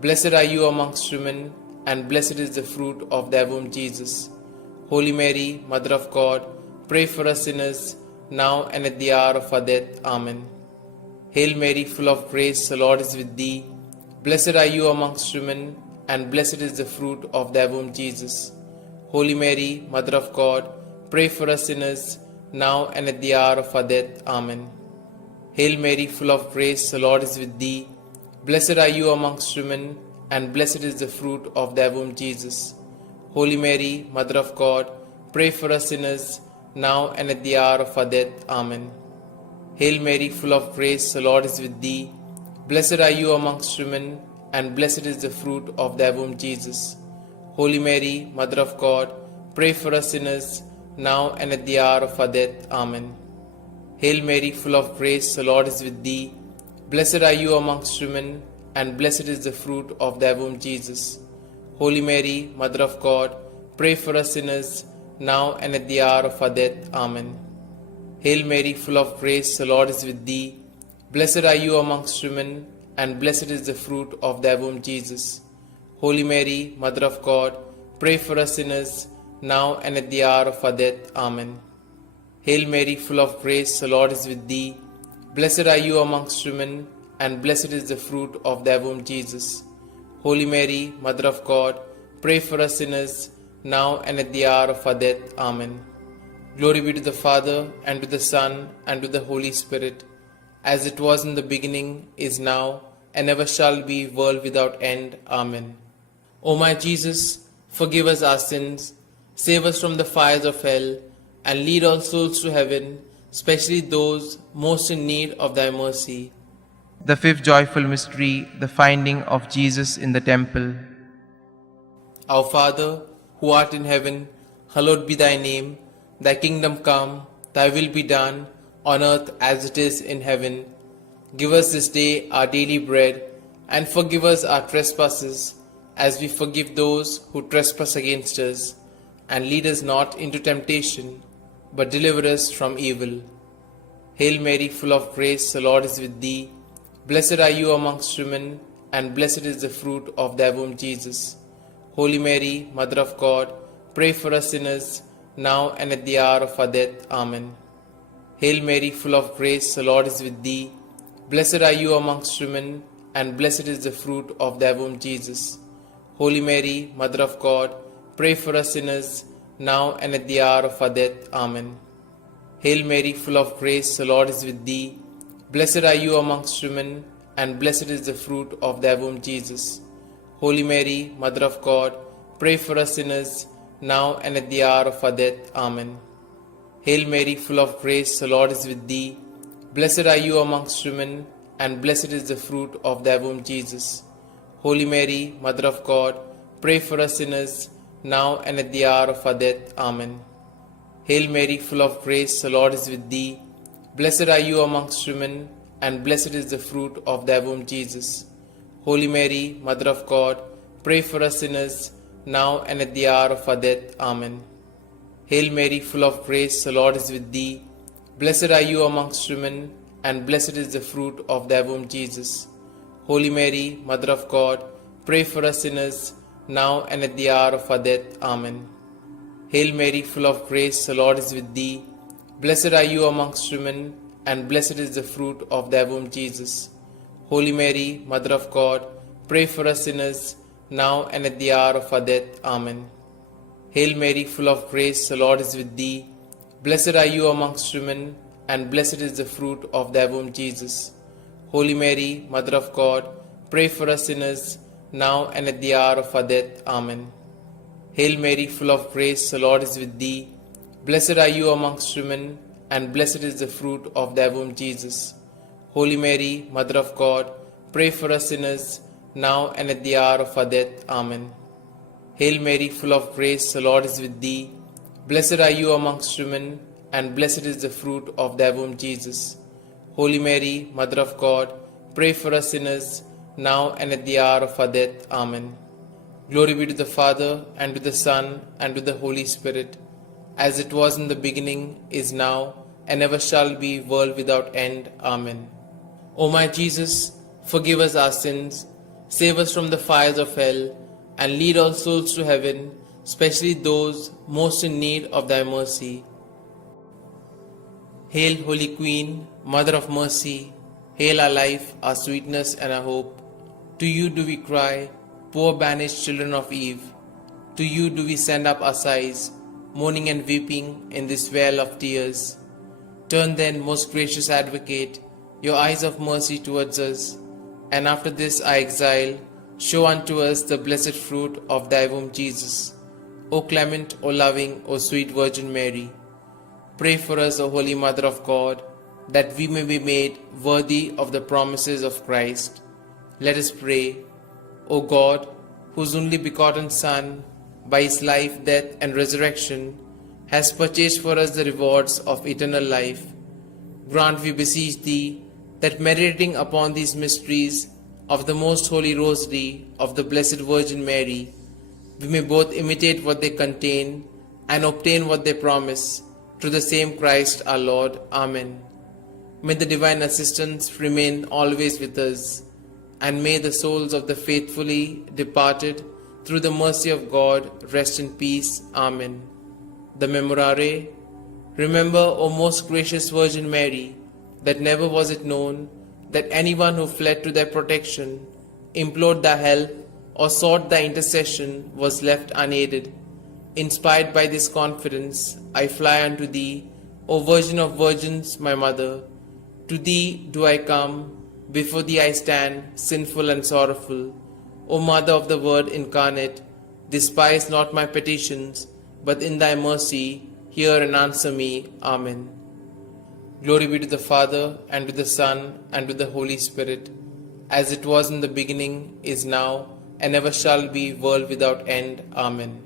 Blessed are you amongst women, and blessed is the fruit of thy womb, Jesus. Holy Mary, Mother of God, pray for us sinners, now and at the hour of our death. Amen. Hail Mary, full of grace, the Lord is with thee. Blessed are you amongst women, and blessed is the fruit of thy womb, Jesus. Holy Mary, Mother of God, pray for us sinners, now and at the hour of our death. Amen. Hail Mary, full of grace, the Lord is with thee. Blessed are you amongst women, and blessed is the fruit of thy womb, Jesus. Holy Mary, Mother of God, pray for us sinners, now and at the hour of our death. Amen. Hail Mary, full of grace, the Lord is with thee. Blessed are you amongst women, and blessed is the fruit of thy womb, Jesus. Holy Mary, Mother of God, pray for us sinners, now and at the hour of our death. Amen. Hail Mary, full of grace, the Lord is with thee. Blessed are you amongst women, and blessed is the fruit of thy womb, Jesus. Holy Mary, Mother of God, pray for us sinners, now and at the hour of our death. Amen. Hail Mary, full of grace, the Lord is with thee. Blessed are you amongst women, and blessed is the fruit of thy womb, Jesus. Holy Mary, Mother of God, pray for us sinners, now and at the hour of our death. Amen. Hail Mary, full of grace, the Lord is with thee. Blessed are you amongst women, and blessed is the fruit of thy womb, Jesus. Holy Mary, Mother of God, pray for us sinners, now and at the hour of our death. Amen. Glory be to the Father, and to the Son, and to the Holy Spirit, as it was in the beginning, is now, and ever shall be, world without end. Amen. O my Jesus, forgive us our sins, save us from the fires of hell, and lead all souls to heaven, especially those most in need of thy mercy. The fifth joyful mystery, the finding of Jesus in the temple. Our Father, who art in heaven, hallowed be thy name. Thy kingdom come, thy will be done, on earth as it is in heaven. Give us this day our daily bread, and forgive us our trespasses, as we forgive those who trespass against us. And lead us not into temptation, but deliver us from evil. Hail Mary, full of grace, the Lord is with thee. Blessed are you amongst women, and blessed is the fruit of thy womb, Jesus. Holy Mary, Mother of God, pray for us sinners, now and at the hour of our death. Amen. Hail Mary, full of grace, the Lord is with thee. Blessed are you amongst women, and blessed is the fruit of thy womb, Jesus. Holy Mary, Mother of God, pray for us sinners, now and at the hour of our death. Amen. Hail Mary, full of grace, the Lord is with thee. Blessed are you amongst women, and blessed is the fruit of thy womb, Jesus. Holy Mary, Mother of God, pray for us sinners, now and at the hour of our death. Amen. Hail Mary, full of grace, the Lord is with thee. Blessed are you amongst women, and blessed is the fruit of thy womb, Jesus. Holy Mary, Mother of God, pray for us sinners, now and at the hour of our death. Amen. Hail Mary, full of grace, the Lord is with thee. Blessed are you amongst women, and blessed is the fruit of thy womb, Jesus. Holy Mary, Mother of God, pray for us sinners, now and at the hour of our death. Amen. Hail Mary, full of grace, the Lord is with thee. Blessed are you amongst women, and blessed is the fruit of thy womb, Jesus. Holy Mary, Mother of God, pray for us sinners, now and at the hour of our death. Amen. Hail Mary, full of grace, the Lord is with thee. Blessed are you amongst women, and blessed is the fruit of thy womb, Jesus. Holy Mary, Mother of God, pray for us sinners, now and at the hour of our death. Amen. Hail Mary, full of grace, the Lord is with thee. Blessed are you amongst women, and blessed is the fruit of thy womb, Jesus. Holy Mary, Mother of God, pray for us sinners, now and at the hour of our death. Amen. Hail Mary, full of grace, the Lord is with thee. Blessed are you amongst women, and blessed is the fruit of thy womb, Jesus. Holy Mary, Mother of God, pray for us sinners, now and at the hour of our death. Amen. Hail Mary, full of grace, the Lord is with thee. Blessed are you amongst women, and blessed is the fruit of thy womb, Jesus. Holy Mary, Mother of God, pray for us sinners, now and at the hour of our death. Amen. Glory be to the Father, and to the Son, and to the Holy Spirit, as it was in the beginning, is now, and ever shall be, world without end. Amen. O my Jesus, forgive us our sins, save us from the fires of hell, and lead all souls to heaven, especially those most in need of thy mercy. Hail, Holy Queen, Mother of Mercy, hail our life, our sweetness, and our hope. To you do we cry, poor banished children of Eve. To you do we send up our sighs, mourning and weeping in this vale of tears. Turn then, most gracious Advocate, your eyes of mercy towards us, and after this our exile, show unto us the blessed fruit of thy womb, Jesus. O clement, O loving, O sweet Virgin Mary, pray for us, O Holy Mother of God, that we may be made worthy of the promises of Christ. Let us pray. O God, whose only begotten Son, by his life, death, and resurrection, has purchased for us the rewards of eternal life, grant, we beseech thee, that meditating upon these mysteries of the most holy Rosary of the Blessed Virgin Mary, we may both imitate what they contain and obtain what they promise, through the same Christ our Lord. Amen. May the divine assistance remain always with us, and may the souls of the faithfully departed, through the mercy of God, rest in peace. Amen. The Memorare. Remember, O most gracious Virgin Mary, that never was it known that anyone who fled to thy protection, implored thy help, or sought thy intercession was left unaided. Inspired by this confidence, I fly unto thee, O Virgin of Virgins, my Mother. To thee do I come, before thee I stand, sinful and sorrowful. O Mother of the Word incarnate, despise not my petitions, but in thy mercy hear and answer me. Amen. Glory be to the Father, and to the Son, and to the Holy Spirit, as it was in the beginning, is now, and ever shall be, world without end. Amen.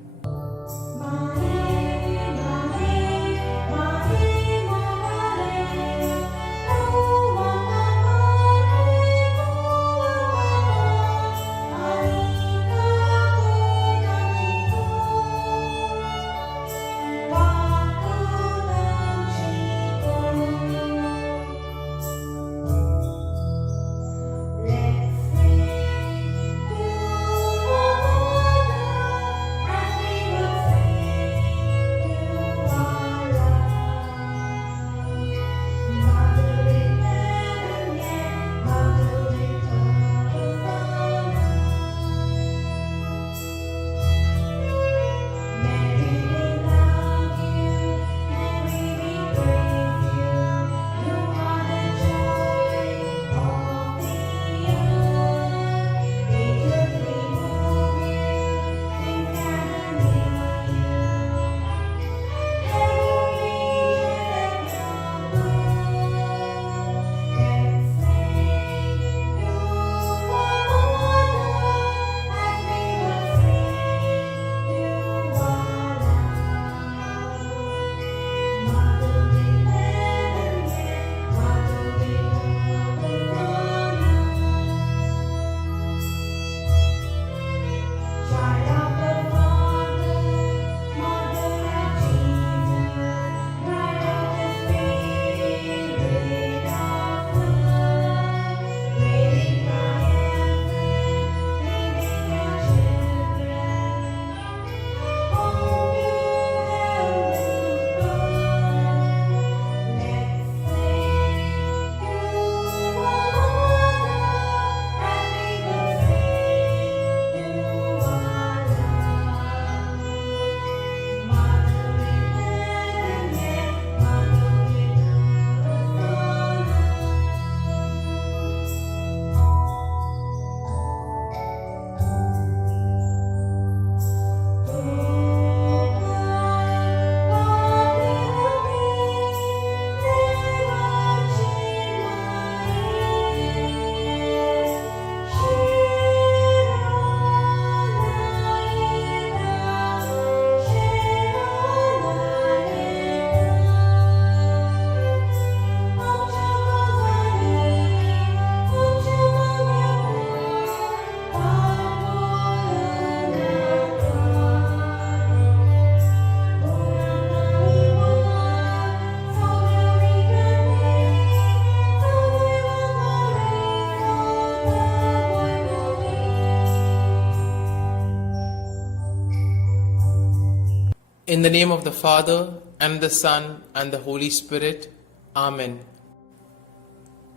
In the name of the Father, and the Son, and the Holy Spirit. Amen.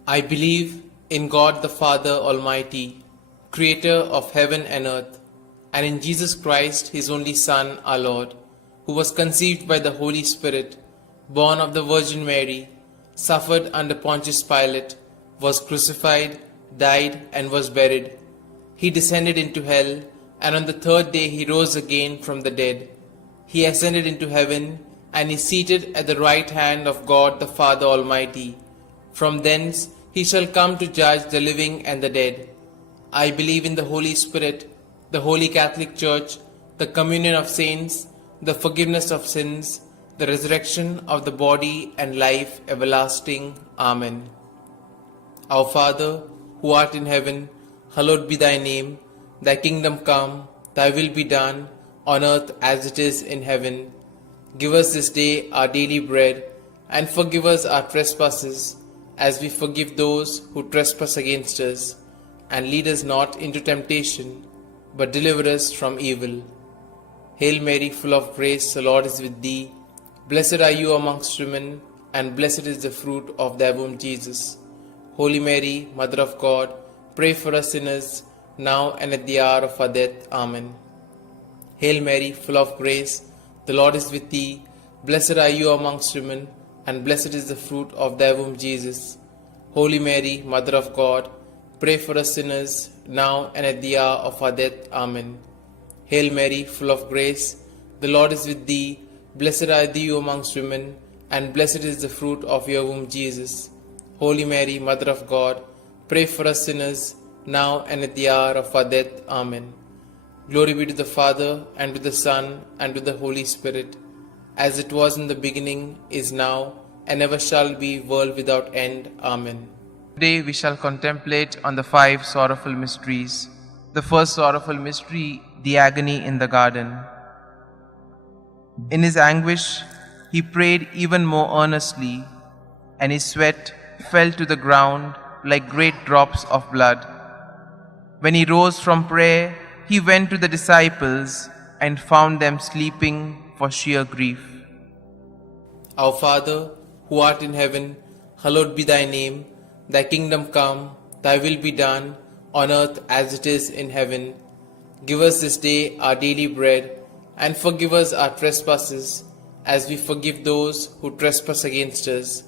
I believe in God the Father Almighty, Creator of heaven and earth, and in Jesus Christ, His only Son, our Lord, who was conceived by the Holy Spirit, born of the Virgin Mary, suffered under Pontius Pilate, was crucified, died, and was buried. He descended into hell, and on the third day He rose again from the dead. He ascended into heaven, and is seated at the right hand of God the Father Almighty. From thence He shall come to judge the living and the dead. I believe in the Holy Spirit, the Holy Catholic Church, the communion of saints, the forgiveness of sins, the resurrection of the body, and life everlasting. Amen. Our Father, who art in heaven, hallowed be thy name. Thy kingdom come, thy will be done, on earth as it is in heaven. Give us this day our daily bread, and forgive us our trespasses, as we forgive those who trespass against us. And lead us not into temptation, but deliver us from evil. Hail Mary, full of grace, the Lord is with thee. Blessed are you amongst women, and blessed is the fruit of thy womb, Jesus. Holy Mary, Mother of God, pray for us sinners, now and at the hour of our death. Amen. Hail Mary, full of grace, the Lord is with thee. Blessed are you amongst women, and blessed is the fruit of thy womb, Jesus. Holy Mary, Mother of God, pray for us sinners, now and at the hour of our death. Amen. Hail Mary, full of grace, the Lord is with thee. Blessed are thou amongst women, and blessed is the fruit of your womb, Jesus. Holy Mary, Mother of God, pray for us sinners, now and at the hour of our death. Amen. Glory be to the Father, and to the Son, and to the Holy Spirit, as it was in the beginning, is now, and ever shall be, world without end. Amen. Today we shall contemplate on the 5 sorrowful mysteries. The first sorrowful mystery, the agony in the garden. In his anguish, he prayed even more earnestly, and his sweat fell to the ground like great drops of blood. When he rose from prayer, he went to the disciples and found them sleeping for sheer grief. Our Father, who art in heaven, hallowed be thy name. Thy kingdom come, thy will be done, on earth as it is in heaven. Give us this day our daily bread, and forgive us our trespasses, as we forgive those who trespass against us.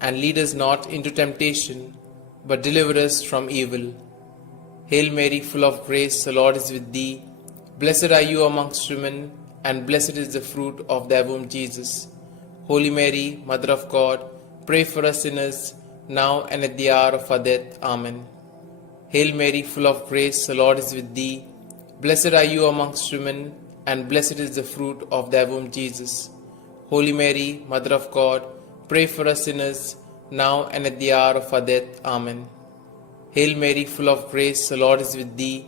And lead us not into temptation, but deliver us from evil. Hail Mary, full of grace, the Lord is with thee. Blessed are you amongst women, and blessed is the fruit of thy womb, Jesus. Holy Mary, Mother of God, pray for us sinners, now and at the hour of our death. Amen. Hail Mary, full of grace, the Lord is with thee. Blessed are you amongst women, and blessed is the fruit of thy womb, Jesus. Holy Mary, Mother of God, pray for us sinners, now and at the hour of our death. Amen. Hail Mary, full of grace, the Lord is with thee.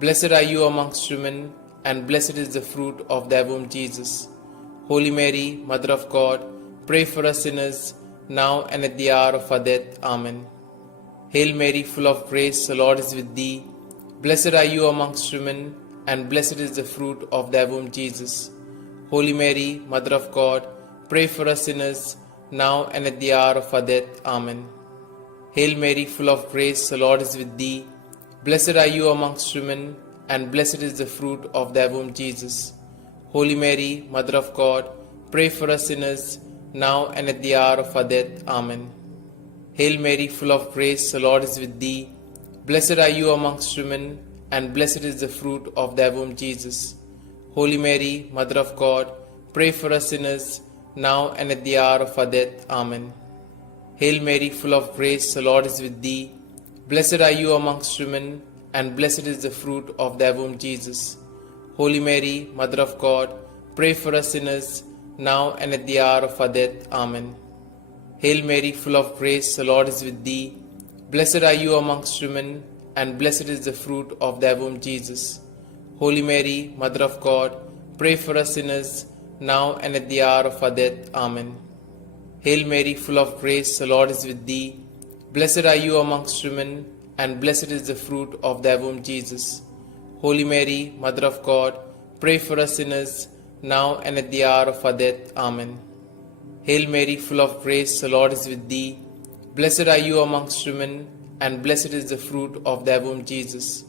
Blessed are you amongst women, and blessed is the fruit of thy womb, Jesus. Holy Mary, Mother of God, pray for us sinners, now and at the hour of our death. Amen. Hail Mary, full of grace, the Lord is with thee. Blessed are you amongst women, and blessed is the fruit of thy womb, Jesus. Holy Mary, Mother of God, pray for us sinners, now and at the hour of our death. Amen. Hail Mary, full of grace, the Lord is with thee. Blessed are you amongst women, and blessed is the fruit of thy womb, Jesus. Holy Mary, Mother of God, pray for us sinners, now and at the hour of our death. Amen. Hail Mary, full of grace, the Lord is with thee. Blessed are you amongst women, and blessed is the fruit of thy womb, Jesus. Holy Mary, Mother of God, pray for us sinners, now and at the hour of our death. Amen. Hail Mary, full of grace, the Lord is with thee. Blessed are you amongst women, and blessed is the fruit of thy womb, Jesus. Holy Mary, Mother of God, pray for us sinners, now and at the hour of our death. Amen. Hail Mary, full of grace, the Lord is with thee. Blessed are you amongst women, and blessed is the fruit of thy womb, Jesus. Holy Mary, Mother of God, pray for us sinners, now and at the hour of our death. Amen. Hail Mary, full of grace, the Lord is with thee. Blessed are you amongst women, and blessed is the fruit of thy womb, Jesus. Holy Mary, Mother of God, pray for us sinners, now and at the hour of our death. Amen. Hail Mary, full of grace, the Lord is with thee. Blessed are you amongst women, and blessed is the fruit of thy womb, Jesus.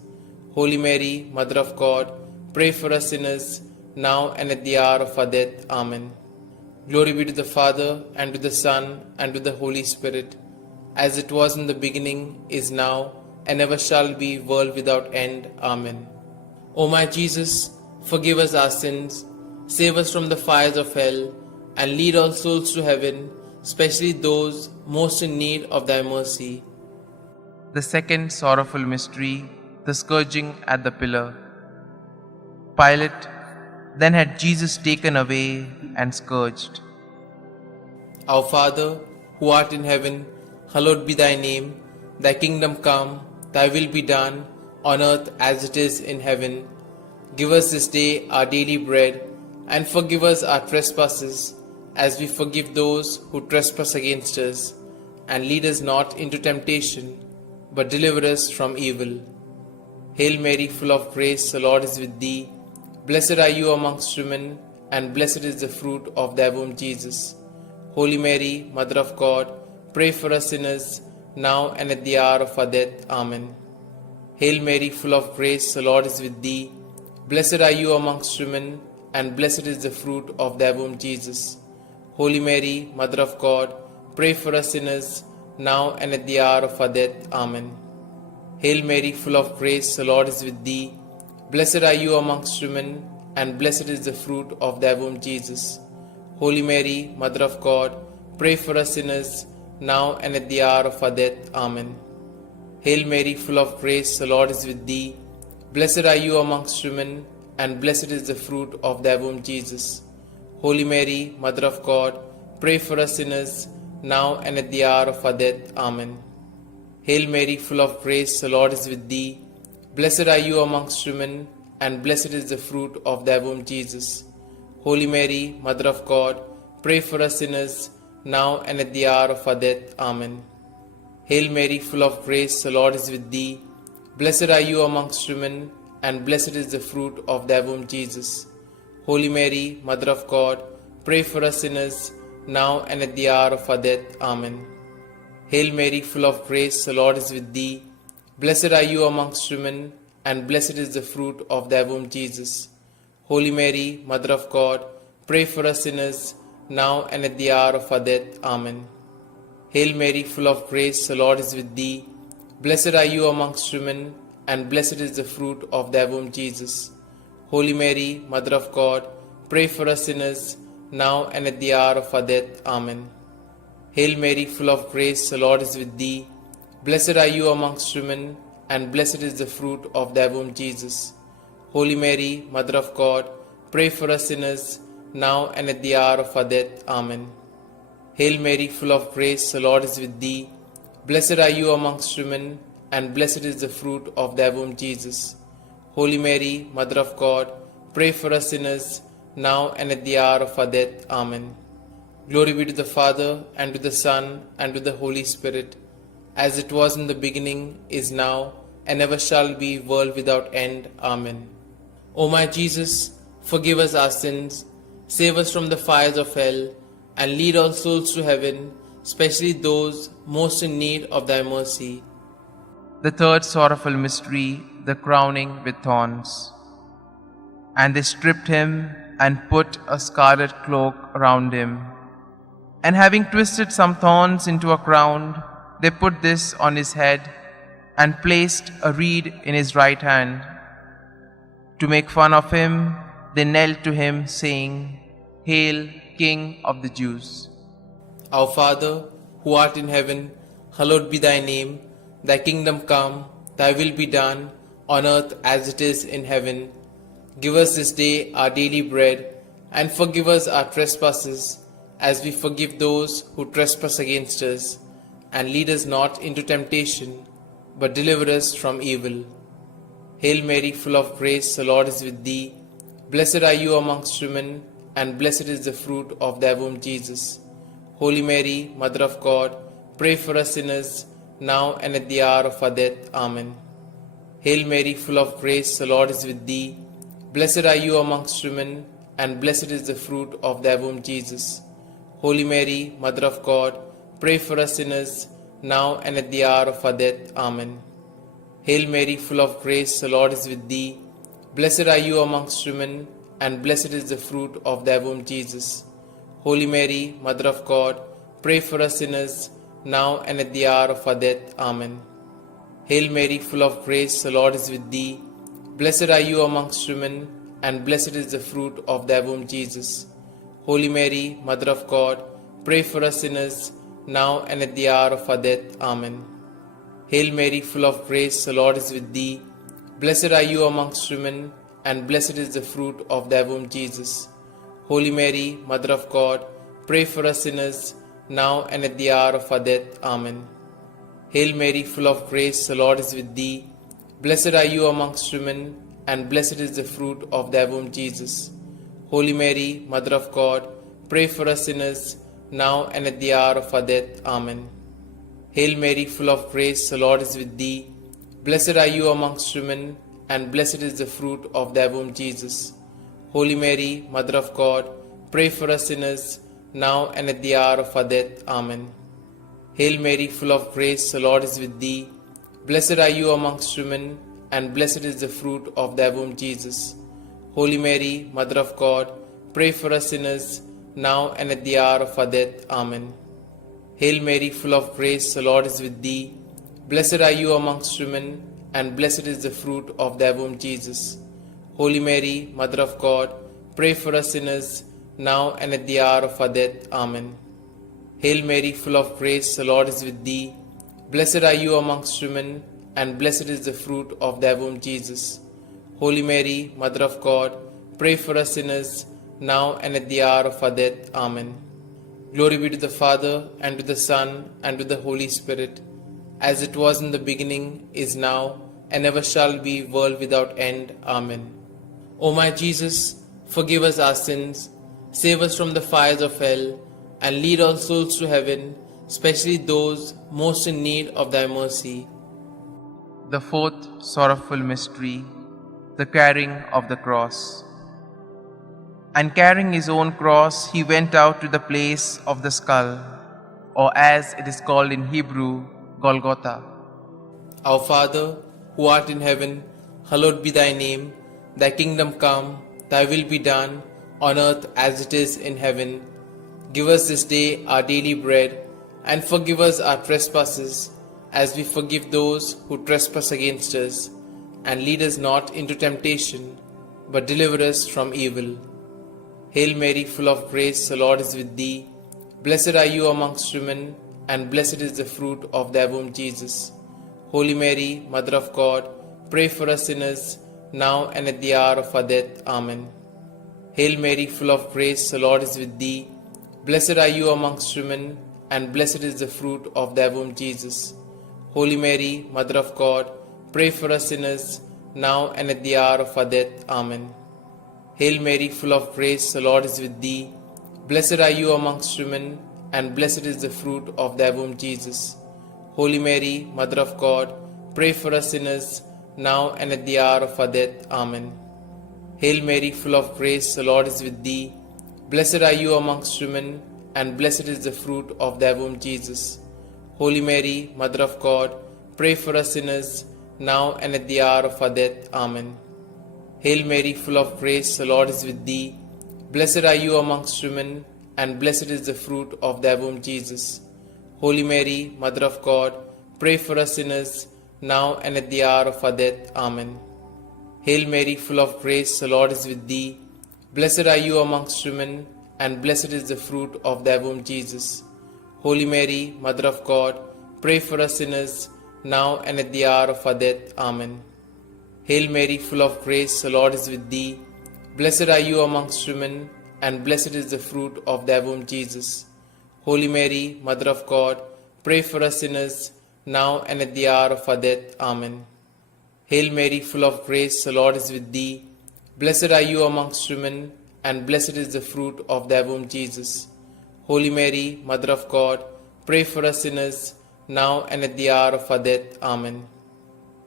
Holy Mary, Mother of God, pray for us sinners, now and at the hour of our death. Amen. Glory be to the Father, and to the Son, and to the Holy Spirit, as it was in the beginning, is now, and ever shall be, world without end. Amen. O my Jesus, forgive us our sins, save us from the fires of hell, and lead all souls to heaven, especially those most in need of thy mercy. The second sorrowful mystery, the scourging at the pillar. Pilate then had Jesus taken away and scourged. Our Father, who art in heaven, hallowed be thy name. Thy kingdom come, thy will be done, on earth as it is in heaven. Give us this day our daily bread, and forgive us our trespasses, as we forgive those who trespass against us. And lead us not into temptation, but deliver us from evil. Hail Mary, full of grace, the Lord is with thee. Blessed are you amongst women, and blessed is the fruit of thy womb, Jesus. Holy Mary, Mother of God, pray for us sinners, now and at the hour of our death. Amen. Hail Mary, full of grace, the Lord is with thee. Blessed are you amongst women, and blessed is the fruit of thy womb, Jesus. Holy Mary, Mother of God, pray for us sinners, now and at the hour of our death. Amen. Hail Mary, full of grace, the Lord is with thee. Blessed are you amongst women, and blessed is the fruit of thy womb, Jesus. Holy Mary, Mother of God, pray for us sinners, now and at the hour of our death. Amen. Hail Mary, full of grace, the Lord is with thee. Blessed are you amongst women, and blessed is the fruit of thy womb, Jesus. Holy Mary, Mother of God, pray for us sinners, now and at the hour of our death. Amen. Hail Mary, full of grace, the Lord is with thee. Blessed are you amongst women, and blessed is the fruit of thy womb, Jesus. Holy Mary, Mother of God, pray for us sinners, now and at the hour of our death. Amen. Hail Mary, full of grace, the Lord is with thee. Blessed are you amongst women, and blessed is the fruit of thy womb, Jesus. Holy Mary, Mother of God, pray for us sinners, now and at the hour of our death. Amen. Hail Mary, full of grace, the Lord is with thee. Blessed are you amongst women, and blessed is the fruit of thy womb, Jesus. Holy Mary, Mother of God, pray for us sinners, now and at the hour of our death. Amen. Hail Mary, full of grace, the Lord is with thee. Blessed are you amongst women, and blessed is the fruit of thy womb, Jesus. Holy Mary, Mother of God, pray for us sinners, now and at the hour of our death. Amen. Hail Mary, full of grace, the Lord is with thee. Blessed are you amongst women, and blessed is the fruit of thy womb, Jesus. Holy Mary, Mother of God, pray for us sinners, now and at the hour of our death. Amen. Hail Mary, full of grace, the Lord is with thee. Blessed are you amongst women, and blessed is the fruit of thy womb, Jesus. Holy Mary, Mother of God, pray for us sinners, now and at the hour of our death. Amen. Glory be to the Father, and to the Son, and to the Holy Spirit, as it was in the beginning, is now, and ever shall be, world without end. Amen. O my Jesus, forgive us our sins, save us from the fires of hell, and lead all souls to heaven, especially those most in need of thy mercy. The third sorrowful mystery, the crowning with thorns. And they stripped him and put a scarlet cloak around him. And having twisted some thorns into a crown, they put this on his head and placed a reed in his right hand. To make fun of him, they knelt to him, saying, Hail, King of the Jews. Our Father, who art in heaven, hallowed be thy name. Thy kingdom come, thy will be done, on earth as it is in heaven. Give us this day our daily bread, and forgive us our trespasses, as we forgive those who trespass against us. And lead us not into temptation, but deliver us from evil. Hail Mary, full of grace, the Lord is with thee. Blessed are you amongst women, and blessed is the fruit of thy womb, Jesus. Holy Mary, Mother of God, pray for us sinners, now and at the hour of our death. Amen. Hail Mary, full of grace, the Lord is with thee. Blessed are you amongst women, and blessed is the fruit of thy womb, Jesus. Holy Mary, Mother of God, pray for us sinners, now and at the hour of our death. Amen. Hail Mary, full of grace, the Lord is with thee. Blessed are you amongst women, and blessed is the fruit of thy womb, Jesus. Holy Mary, Mother of God, pray for us sinners, now and at the hour of our death. Amen. Hail Mary, full of grace, the Lord is with thee. Blessed are you amongst women, and blessed is the fruit of thy womb, Jesus. Holy Mary, Mother of God, pray for us sinners, now and at the hour of our death. Amen. Hail Mary, full of grace, the Lord is with thee. Blessed are you amongst women, and blessed is the fruit of thy womb, Jesus. Holy Mary, Mother of God, pray for us sinners, now and at the hour of our death. Amen. Hail Mary, full of grace, the Lord is with thee. Blessed are you amongst women, and blessed is the fruit of thy womb, Jesus. Holy Mary, Mother of God, pray for us sinners, now and at the hour of our death. Amen. Hail Mary, full of grace, the Lord is with thee. Blessed are you amongst women, and blessed is the fruit of thy womb, Jesus. Holy Mary, Mother of God, pray for us sinners, now and at the hour of our death. Amen. Hail Mary, full of grace, the Lord is with thee. Blessed are you amongst women, and blessed is the fruit of thy womb, Jesus. Holy Mary, Mother of God, pray for us sinners, now and at the hour of our death. Amen. Hail Mary, full of grace, the Lord is with thee. Blessed are you amongst women, and blessed is the fruit of thy womb, Jesus. Holy Mary, Mother of God, pray for us sinners, now and at the hour of our death. Amen. Hail Mary, full of grace, the Lord is with thee. Blessed are you amongst women, and blessed is the fruit of thy womb, Jesus. Holy Mary, Mother of God, pray for us sinners, now and at the hour of our death. Amen. Glory be to the Father, and to the Son, and to the Holy Spirit, as it was in the beginning, is now, and ever shall be, world without end. Amen. O my Jesus, forgive us our sins, save us from the fires of hell, and lead all souls to heaven, especially those most in need of thy mercy. The fourth sorrowful mystery, the carrying of the cross. And carrying his own cross, he went out to the place of the skull, or as it is called in Hebrew, Golgotha. Our Father, who art in heaven, hallowed be thy name. Thy kingdom come, thy will be done, on earth as it is in heaven. Give us this day our daily bread, and forgive us our trespasses, as we forgive those who trespass against us. And lead us not into temptation, but deliver us from evil. Hail Mary, full of grace, the Lord is with thee. Blessed are you amongst women, and blessed is the fruit of thy womb, Jesus. Holy Mary, Mother of God, pray for us sinners, now and at the hour of our death. Amen. Hail Mary, full of grace, the Lord is with thee. Blessed are you amongst women, and blessed is the fruit of thy womb, Jesus. Holy Mary, Mother of God, pray for us sinners, now and at the hour of our death. Amen. Hail Mary, full of grace, the Lord is with thee. Blessed are you amongst women, and blessed is the fruit of thy womb, Jesus. Holy Mary, Mother of God, pray for us sinners, now and at the hour of our death. Amen. Hail Mary, full of grace, the Lord is with thee. Blessed are you amongst women, and blessed is the fruit of thy womb, Jesus. Holy Mary, Mother of God, pray for us sinners, now and at the hour of our death. Amen. Hail Mary, full of grace, the Lord is with thee. Blessed are you amongst women, and blessed is the fruit of thy womb, Jesus. Holy Mary, Mother of God, pray for us sinners, now and at the hour of our death. Amen. Hail Mary, full of grace, the Lord is with thee. Blessed are you amongst women, and blessed is the fruit of thy womb, Jesus. Holy Mary, Mother of God, pray for us sinners, now and at the hour of our death. Amen. Hail Mary, full of grace, the Lord is with thee. Blessed are you amongst women, and blessed is the fruit of thy womb, Jesus. Holy Mary, Mother of God, pray for us sinners, now and at the hour of our death. Amen. Hail Mary, full of grace, the Lord is with thee. Blessed are you amongst women, and blessed is the fruit of thy womb, Jesus. Holy Mary, Mother of God, pray for us sinners, now and at the hour of our death. Amen.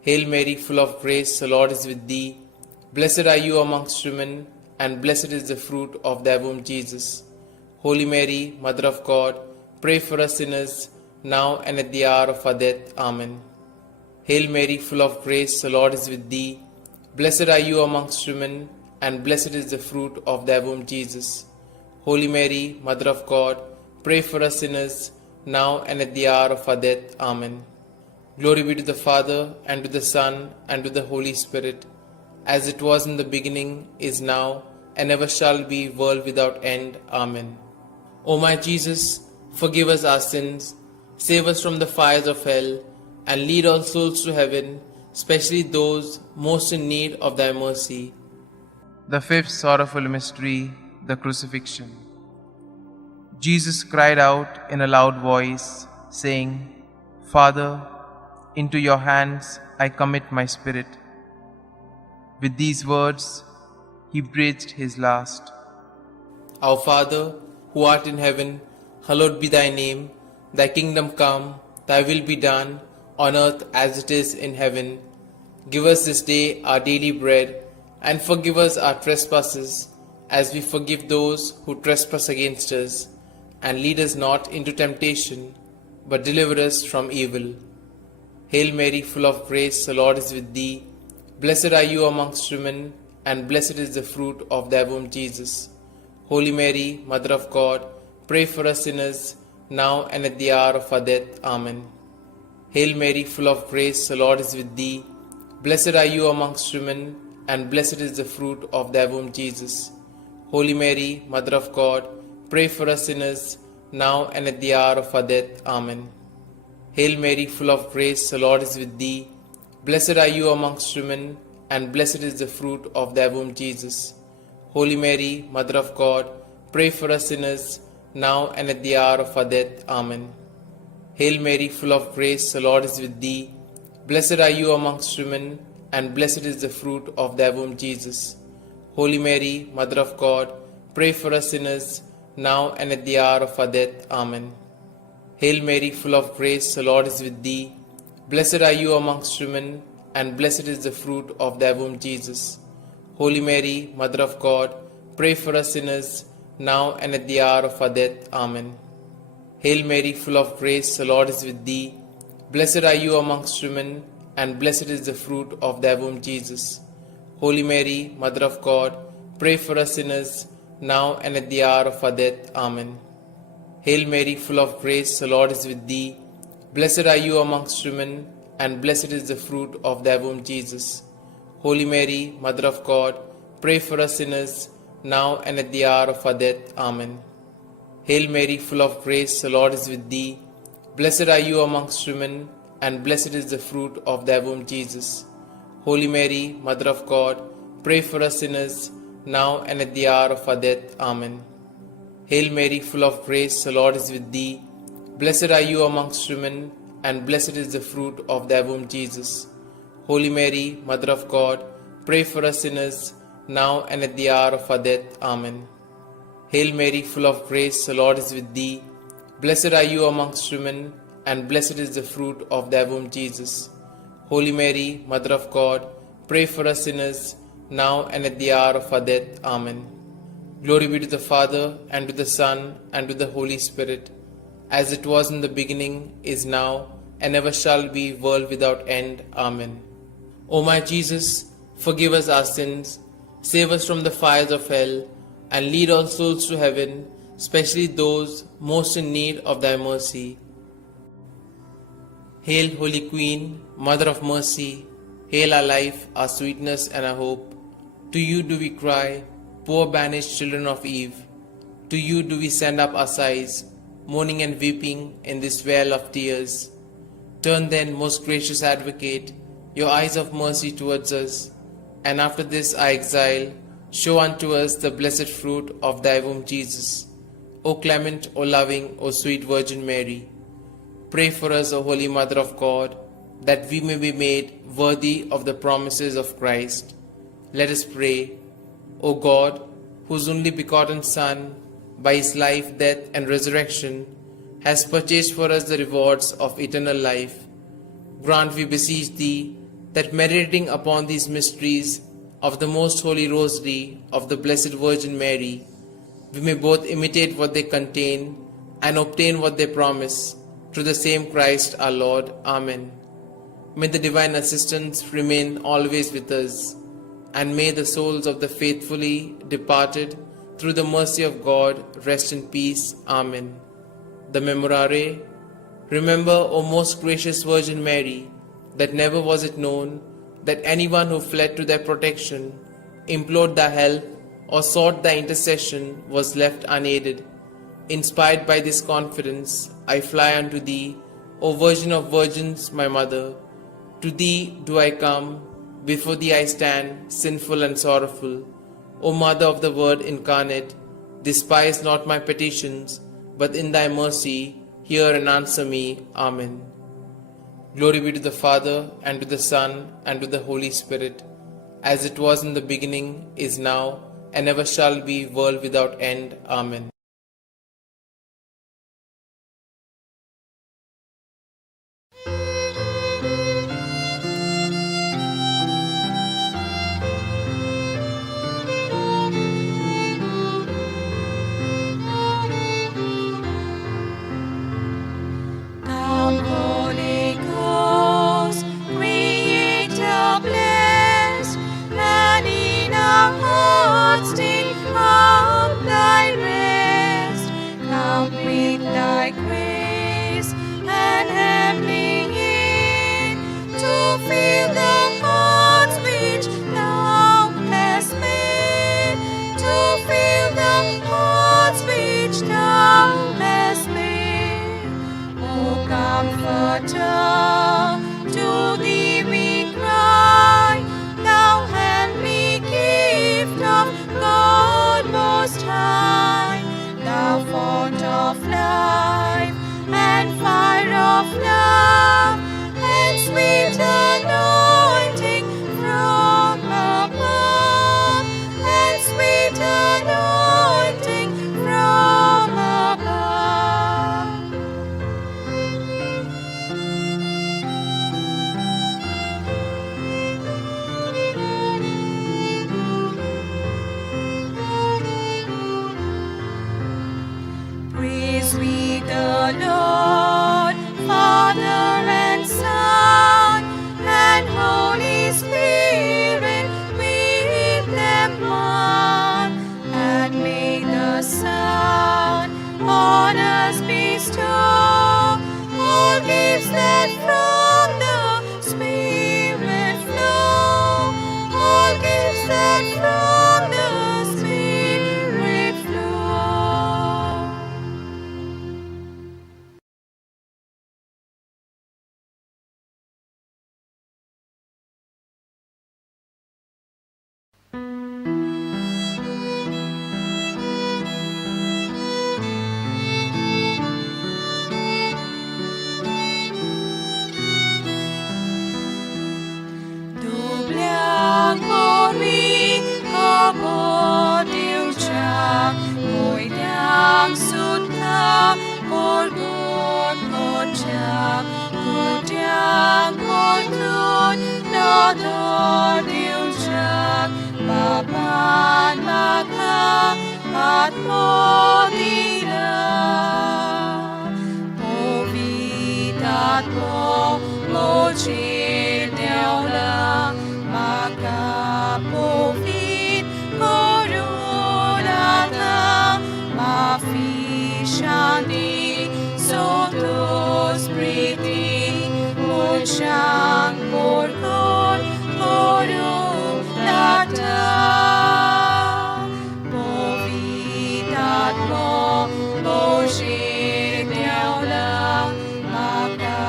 Hail Mary, full of grace, the Lord is with thee. Blessed are you amongst women, and blessed is the fruit of thy womb, Jesus. Holy Mary, Mother of God, pray for us sinners, now and at the hour of our death. Amen. Hail Mary, full of grace, the Lord is with thee. Blessed are you amongst women, and blessed is the fruit of thy womb, Jesus. Holy Mary, Mother of God, pray for us sinners, now and at the hour of our death. Amen. Glory be to the Father, and to the Son, and to the Holy Spirit, as it was in the beginning, is now, and ever shall be, world without end. Amen. O my Jesus, forgive us our sins, save us from the fires of hell, and lead all souls to heaven, especially those most in need of thy mercy. The fifth sorrowful mystery, the crucifixion. Jesus cried out in a loud voice, saying, Father, into your hands I commit my spirit. With these words, he breathed his last. Our Father, who art in heaven, hallowed be thy name. Thy kingdom come, thy will be done, on earth as it is in heaven. Give us this day our daily bread, and forgive us our trespasses, as we forgive those who trespass against us. And lead us not into temptation, but deliver us from evil. Hail Mary, full of grace, the Lord is with thee. Blessed are you amongst women, and blessed is the fruit of thy womb, Jesus. Holy Mary, Mother of God, pray for us sinners, now and at the hour of our death. Amen. Hail Mary, full of grace, the Lord is with thee. Blessed are you amongst women, and blessed is the fruit of thy womb, Jesus. Holy Mary, Mother of God, pray for us sinners, now and at the hour of our death. Amen. Hail Mary, full of grace, the Lord is with thee. Blessed are you amongst women, and blessed is the fruit of thy womb, Jesus. Holy Mary, Mother of God, pray for us sinners, now and at the hour of our death. Amen. Hail Mary, full of grace, the Lord is with thee. Blessed are you amongst women, and blessed is the fruit of thy womb, Jesus. Holy Mary, Mother of God, pray for us sinners, now and at the hour of our death. Amen. Hail Mary, full of grace, the Lord is with thee. Blessed are you amongst women, and blessed is the fruit of thy womb, Jesus. Holy Mary, Mother of God, pray for us sinners, now and at the hour of our death. Amen. Hail Mary, full of grace, the Lord is with thee. Blessed are you amongst women, and blessed is the fruit of thy womb, Jesus. Holy Mary, Mother of God, pray for us sinners, now and at the hour of our death. Amen. Hail Mary, full of grace, the Lord is with thee. Blessed are you amongst women, and blessed is the fruit of thy womb, Jesus. Holy Mary, Mother of God, pray for us sinners, now and at the hour of our death. Amen. Hail Mary, full of grace, the Lord is with thee. Blessed are you amongst women, and blessed is the fruit of thy womb, Jesus. Holy Mary, Mother of God, pray for us sinners, now and at the hour of our death. Amen. Hail Mary, full of grace, the Lord is with thee. Blessed are you amongst women, and blessed is the fruit of thy womb, Jesus. Holy Mary, Mother of God, pray for us sinners, now and at the hour of our death. Amen. Hail Mary, full of grace, the Lord is with thee. Blessed are you amongst women, and blessed is the fruit of thy womb, Jesus. Holy Mary, Mother of God, pray for us sinners, now and at the hour of our death. Amen. Glory be to the Father, and to the Son, and to the Holy Spirit, as it was in the beginning, is now, and ever shall be, world without end. Amen. O my Jesus, forgive us our sins, save us from the fires of hell, and lead all souls to heaven, especially those most in need of thy mercy. Hail, Holy Queen, Mother of Mercy, hail our life, our sweetness, and our hope. To you do we cry, poor banished children of Eve. To you do we send up our sighs, mourning and weeping in this vale of tears. Turn then, most gracious Advocate, your eyes of mercy towards us, and after this our exile, show unto us the blessed fruit of thy womb, Jesus. O clement, O loving, O sweet Virgin Mary, pray for us, O Holy Mother of God, that we may be made worthy of the promises of Christ. Let us pray. O God, whose only begotten Son, by his life, death, and resurrection, has purchased for us the rewards of eternal life, grant, we beseech thee, that meditating upon these mysteries of the Most Holy Rosary of the Blessed Virgin Mary, we may both imitate what they contain and obtain what they promise, through the same Christ our Lord. Amen. May the divine assistance remain always with us, and may the souls of the faithfully departed, through the mercy of God, rest in peace. Amen. The Memorare. Remember, O most gracious Virgin Mary, that never was it known that anyone who fled to their protection, implored thy help, or sought thy intercession was left unaided. Inspired by this confidence, I fly unto thee, O Virgin of Virgins, my Mother. To thee do I come, before thee I stand, sinful and sorrowful. O Mother of the Word incarnate, despise not my petitions, but in thy mercy hear and answer me. Amen. Glory be to the Father, and to the Son, and to the Holy Spirit, as it was in the beginning, is now, and ever shall be, world without end. Amen. Come, Holy Ghost, Creator blessed, and in our hearts take up thy rest. Come with thy grace and heavenly aid to fill the hearts which thou hast made, to fill the hearts which thou hast made. O Comforter, to thee we cry, thou heavenly gift of God Most High, thou fount of life and fire of love, and sweet anointing from above, and sweet anointing from above. Praise we the Lord, Father and Son, and Holy Spirit with them one. And may the Son on us bestow all gifts that from the Spirit flow, all gifts that from the Spirit flow. Doblang mori kapot diucap, ngồi đang sút tha, korgot kocap, kodiang kortun, nato diucap, baban maka at modila. Povitat mo mochil deola, maka povit korunata, mafishani sotos priti, mochang korkon korunata. Povitat mo mochil deola, maka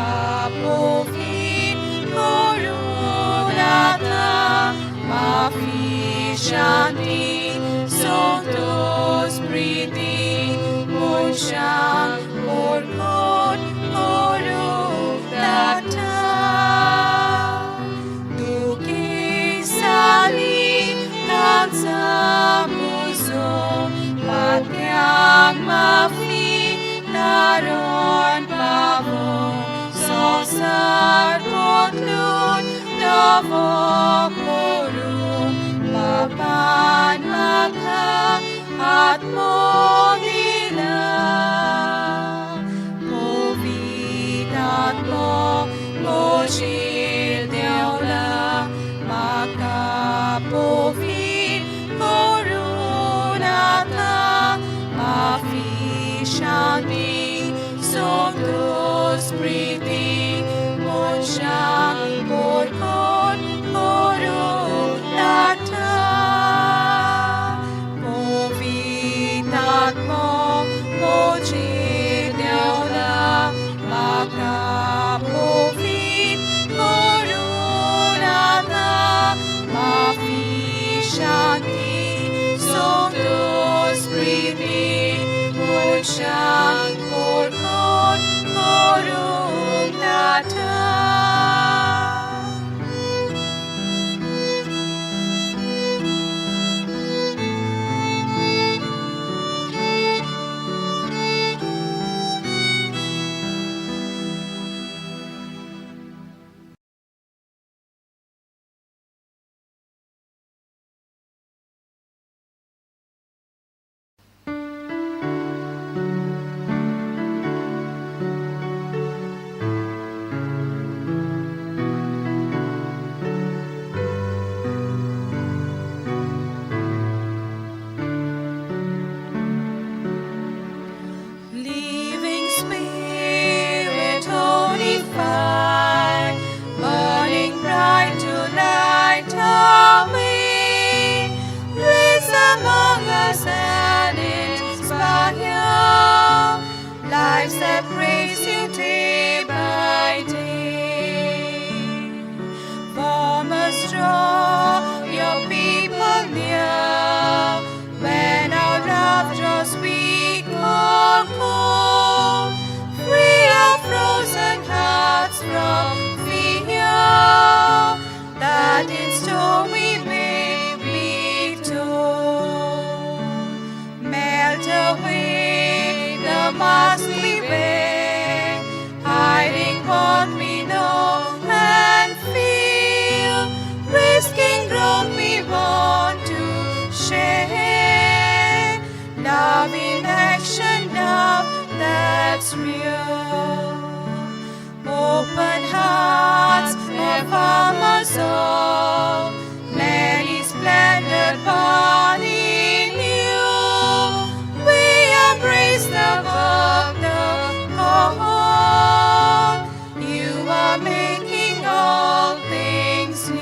povit korunata, mafishani sotos priti, mochang korkon korunata. Duki sali kansa puso, patyang mafi naron pavo, sosar kotlun davo korum, from us all. Many splendid part in you. We embrace the work, the call. You are making all things new.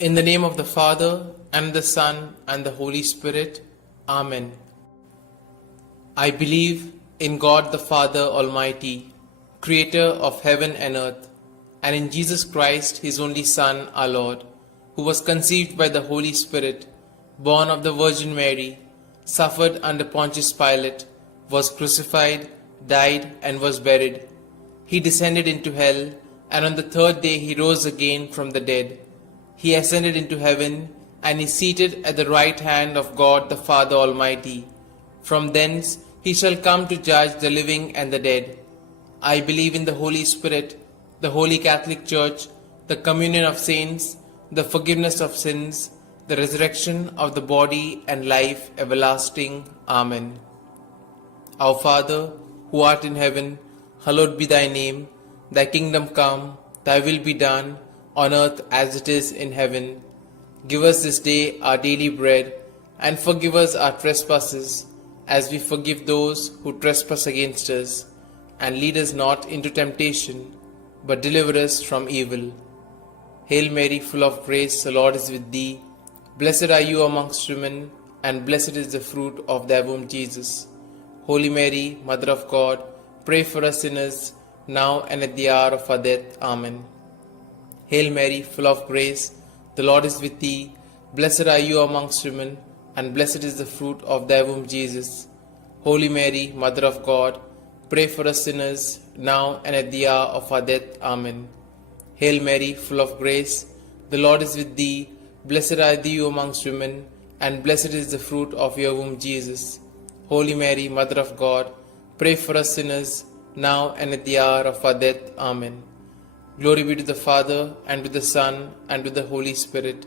In the name of the Father, and the Son, and the Holy Spirit. Amen. I believe in God the Father Almighty, Creator of heaven and earth, and in Jesus Christ, His only Son, our Lord, who was conceived by the Holy Spirit, born of the Virgin Mary, suffered under Pontius Pilate, was crucified, died, and was buried. He descended into hell, and on the third day He rose again from the dead. He ascended into heaven, and is seated at the right hand of God the Father Almighty. From thence He shall come to judge the living and the dead. I believe in the Holy Spirit, the Holy Catholic Church, the communion of saints, the forgiveness of sins, the resurrection of the body, and life everlasting. Amen. Our Father, who art in heaven, hallowed be thy name. Thy kingdom come, thy will be done, on earth as it is in heaven. Give us this day our daily bread, and forgive us our trespasses, as we forgive those who trespass against us. And lead us not into temptation, but deliver us from evil. Hail Mary, full of grace, the Lord is with thee. Blessed are you amongst women, and blessed is the fruit of thy womb, Jesus. Holy Mary, Mother of God, pray for us sinners, now and at the hour of our death. Amen. Hail Mary, full of grace, the Lord is with thee. Blessed are you amongst women, and blessed is the fruit of thy womb, Jesus. Holy Mary, Mother of God, pray for us sinners, now and at the hour of our death. Amen. Hail Mary, full of grace, the Lord is with thee. Blessed are you amongst women, and blessed is the fruit of your womb, Jesus. Holy Mary, Mother of God, pray for us sinners, now and at the hour of our death. Amen. Glory be to the Father, and to the Son, and to the Holy Spirit,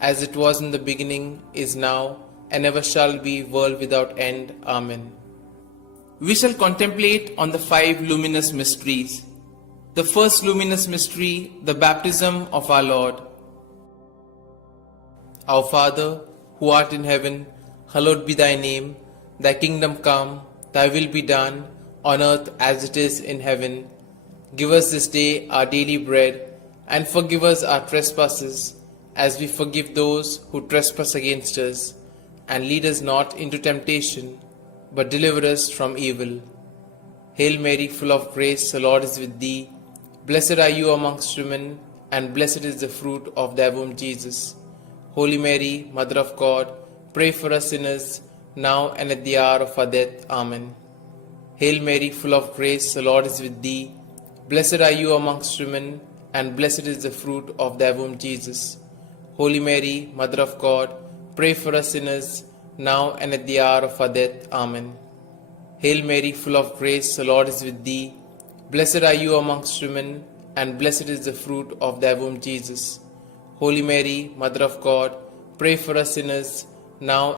as it was in the beginning, is now, and ever shall be, world without end. Amen. We shall contemplate on the 5 luminous mysteries. The first luminous mystery, the baptism of our Lord. Our Father, who art in heaven, hallowed be thy name. Thy kingdom come, thy will be done, on earth as it is in heaven. Give us this day our daily bread, and forgive us our trespasses, as we forgive those who trespass against us. And lead us not into temptation, but deliver us from evil. Hail Mary, full of grace, the Lord is with thee. Blessed are you amongst women, and blessed is the fruit of thy womb, Jesus. Holy Mary, Mother of God, pray for us sinners, now and at the hour of our death. Amen. Hail Mary, full of grace, the Lord is with thee. Blessed are you amongst women, and blessed is the fruit of thy womb, Jesus. Holy Mary, Mother of God, pray for us sinners, now and at the hour of our death. Amen. Hail Mary, full of grace, the Lord is with thee. Blessed are you amongst women, and blessed is the fruit of thy womb, Jesus. Holy Mary, Mother of God, pray for us sinners, now